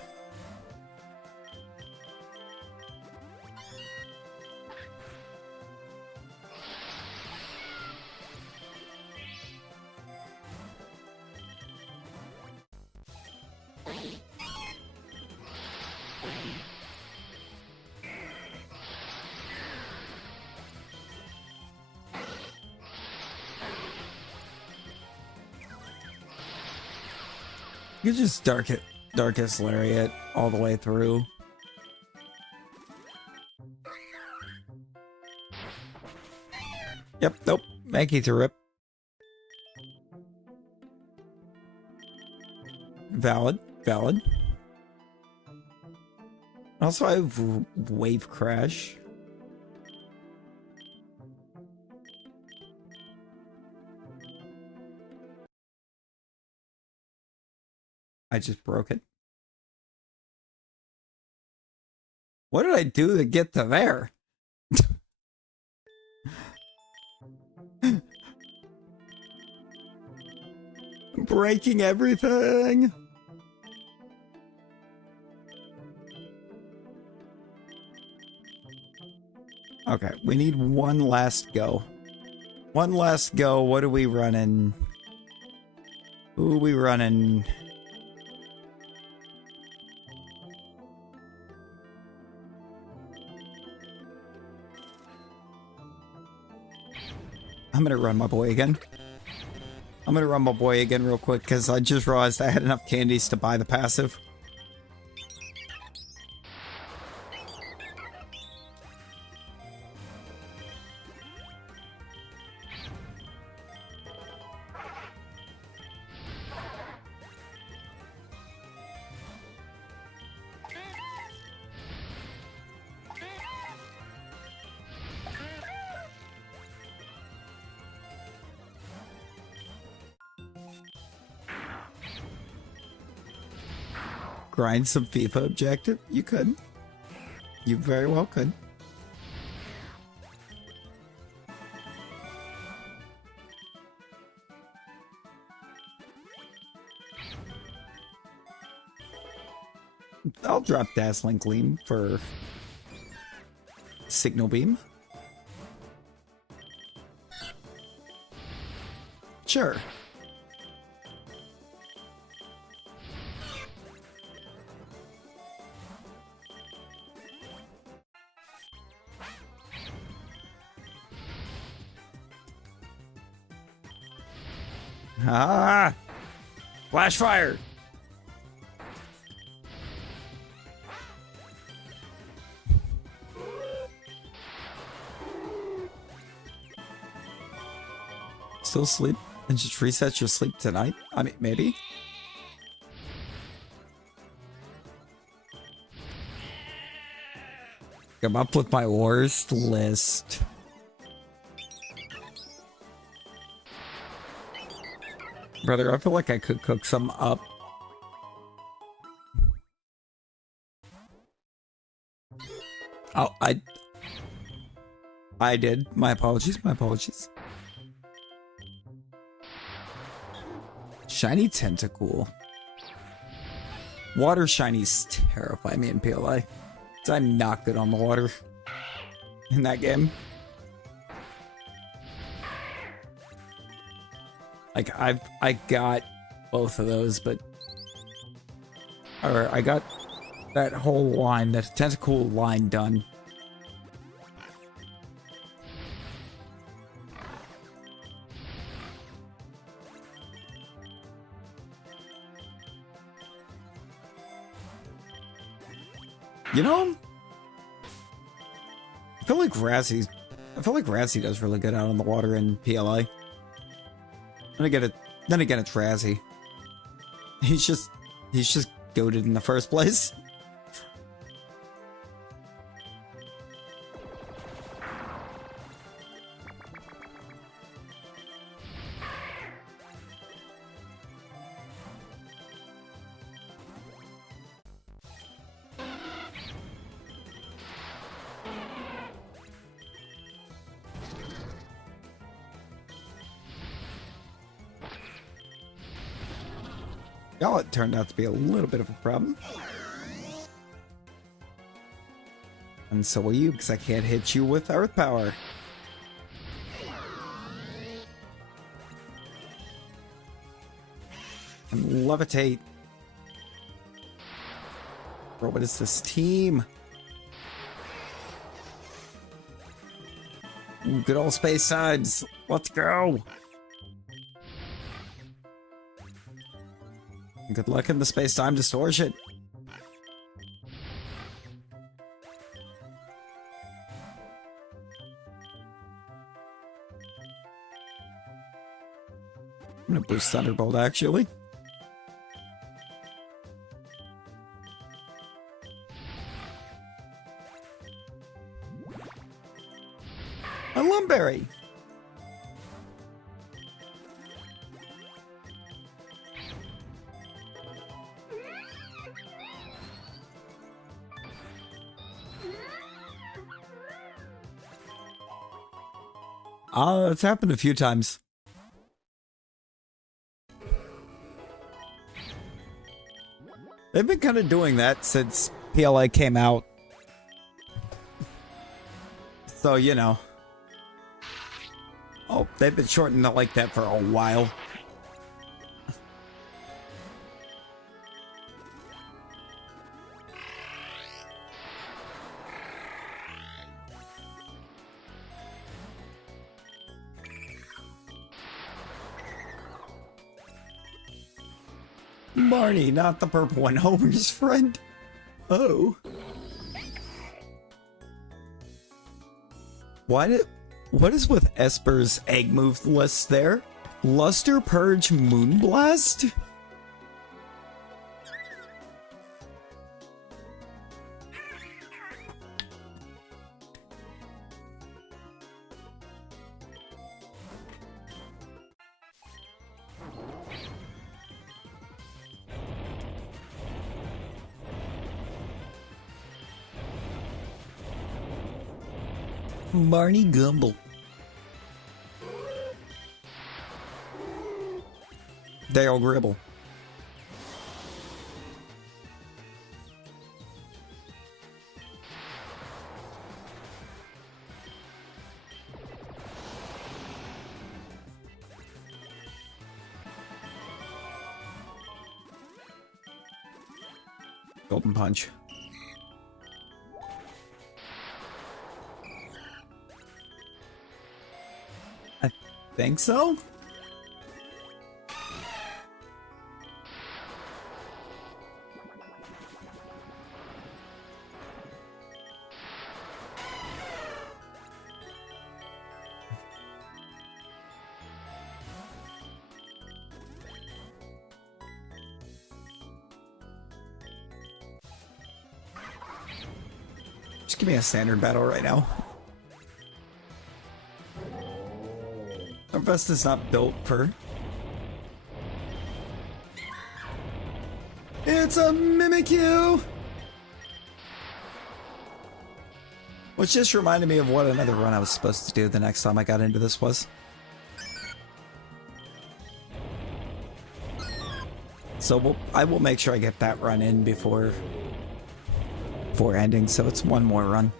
You could just Darkest Lariat all the way through. Yep, nope. Mankey to rip. Valid. Also, I have Wave Crash. I just broke it. What did I do to get to there? Breaking everything. Okay, we need one last go. One last go. What are we running? Who are we running? I'm gonna run my boy again. I'm gonna run my boy again real quick because I just realized I had enough candies to buy the passive. Grind some FIFA objective? You could. You very well could. I'll drop Dazzling Gleam for Signal Beam. Sure. Ah! Flash fire! Still sleep and just reset your sleep tonight? I mean, maybe. Come up with my worst list. Brother, I feel like I could cook some up. Oh, I did. My apologies, my apologies. Shiny Tentacool. Water shinies terrify me in PLA. I'm not good on the water in that game. Like I got both of those, but or I got that whole line, that Tentacool line done. You know, I feel like Razzie does really good out on the water in PLA. Then again, it's Razzie. He's just goated in the first place. Y'all, it turned out to be a little bit of a problem. And so will you, because I can't hit you with Earth Power. And Levitate. Bro, what is this team? Ooh, good old space sides. Let's go. Good luck in the space-time distortion. I'm gonna boost Thunderbolt, actually. A Lumberry! It's happened a few times. They've been kind of doing that since PLA came out. So, you know. Oh, they've been shortening it like that for a while. Marnie, not the purple one, Homer's friend. Oh. What is with Esper's egg move list there? Luster, Purge, Moonblast? Barney Gumble. Dale Gribble. Golden Punch. I think so. Just give me a standard battle right now. Our best is not built for... It's a Mimikyu! Which just reminded me of what another run I was supposed to do the next time I got into this was. So I will make sure I get that run in before ending, so it's one more run.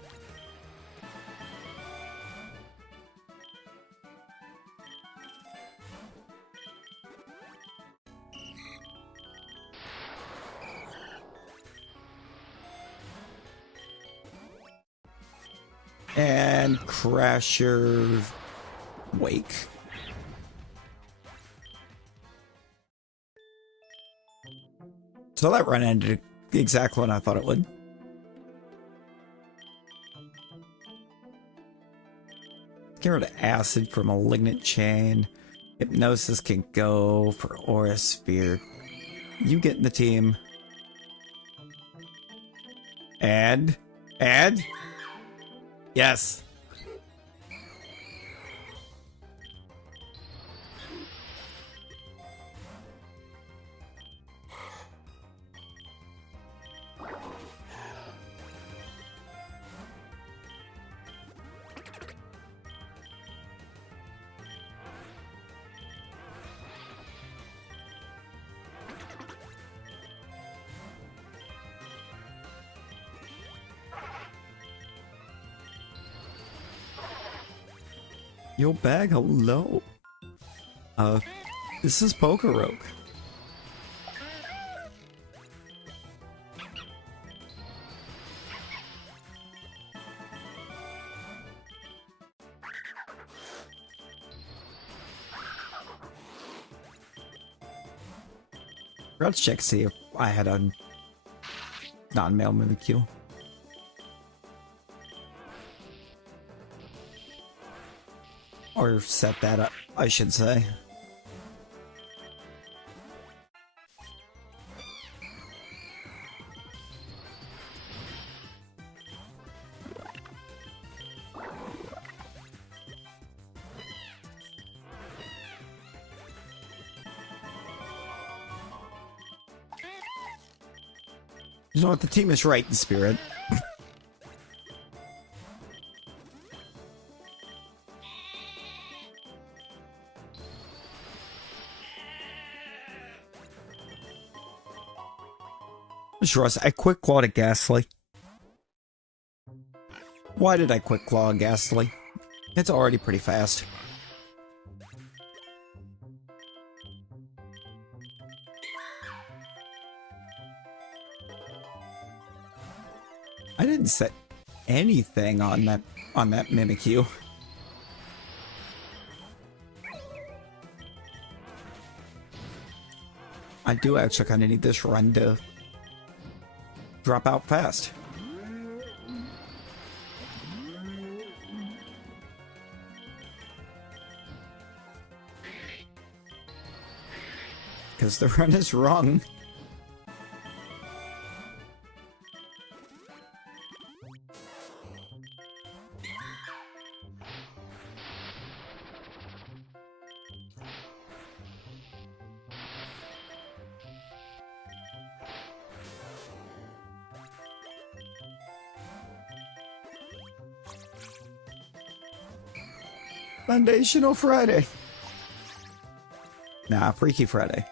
And Crasher Wake. So that run ended exactly when I thought it would. Get rid of Acid for Malignant Chain. Hypnosis can go for Aura Sphere. You get in the team. Add. Yes. Yo, bag, hello. This is PokeRogue. Let's check see if I had a non-male Mimikyu. Or set that up, I should say. You know what? The team is right in spirit. Sure, I quick clawed a Ghastly. Why did I quick claw a Ghastly? It's already pretty fast. I didn't set anything on that Mimikyu. I do actually kind of need this run to drop out fast. Because the run is wrong. Foundational Friday. Nah, Freaky Friday.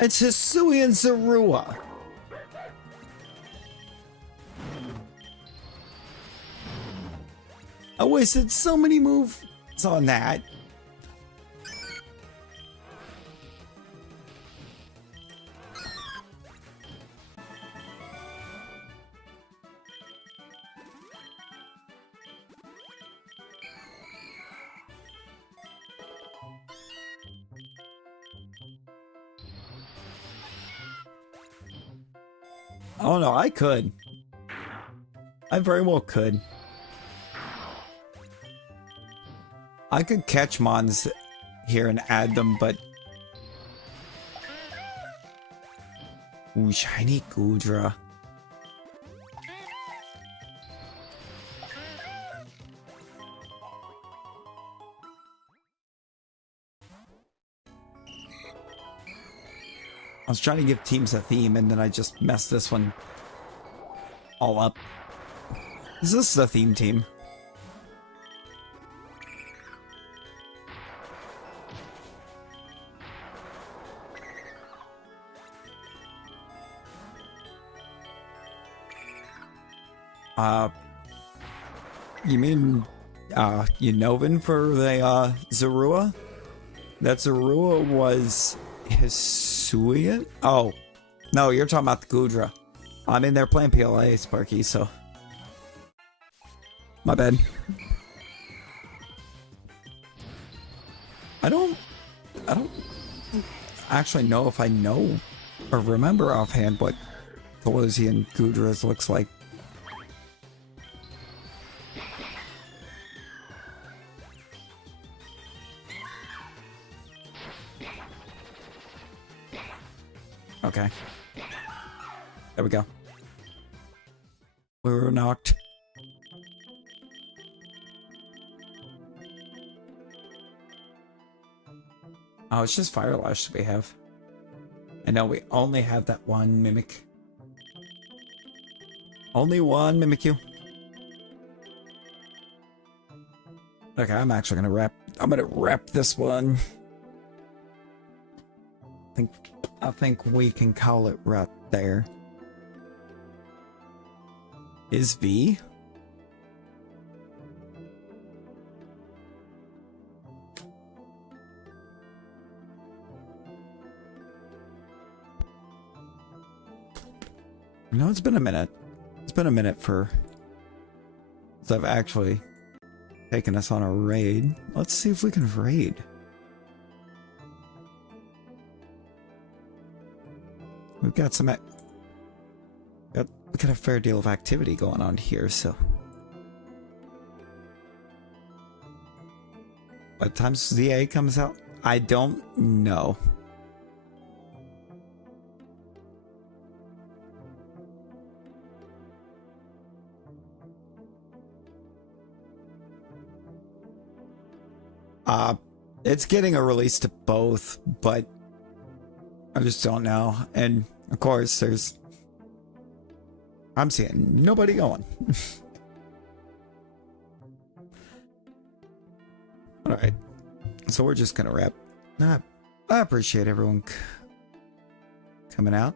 It's Hisui and Zorua. I wasted so many moves on that. Oh no, I could. I very well could. I could catch mons here and add them, but... Ooh, shiny Gudra. I was trying to give teams a theme, and then I just messed this one all up. Is this the theme team? You mean, Unnovan for the, Zorua? That Zorua was Hisuian? Oh. No, you're talking about the Gudra. I mean, they're playing PLA, Sparky, so... My bad. I don't actually know if I know or remember offhand what Colosian Gudra's looks like. Okay. There we go. We were knocked. Oh, it's just Fire Lash that we have. I know we only have that one Mimic. Only one Mimikyu. Okay, I'm actually gonna wrap. I'm gonna wrap this one. I think I think we can call it right there. Is V? No, it's been a minute. It's been a minute since I've actually taken us on a raid. Let's see if we can raid. We've got some... we got a fair deal of activity going on here, so... What time ZA comes out? I don't know. It's getting a release to both, but I just don't know. And of course, I'm seeing nobody going. All right, so we're just gonna wrap. I appreciate everyone coming out.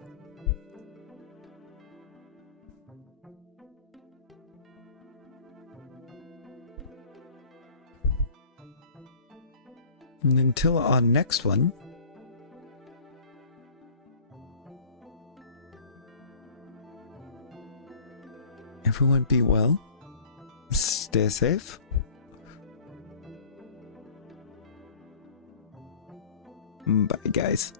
And until our next one, everyone be well, stay safe. Bye, guys.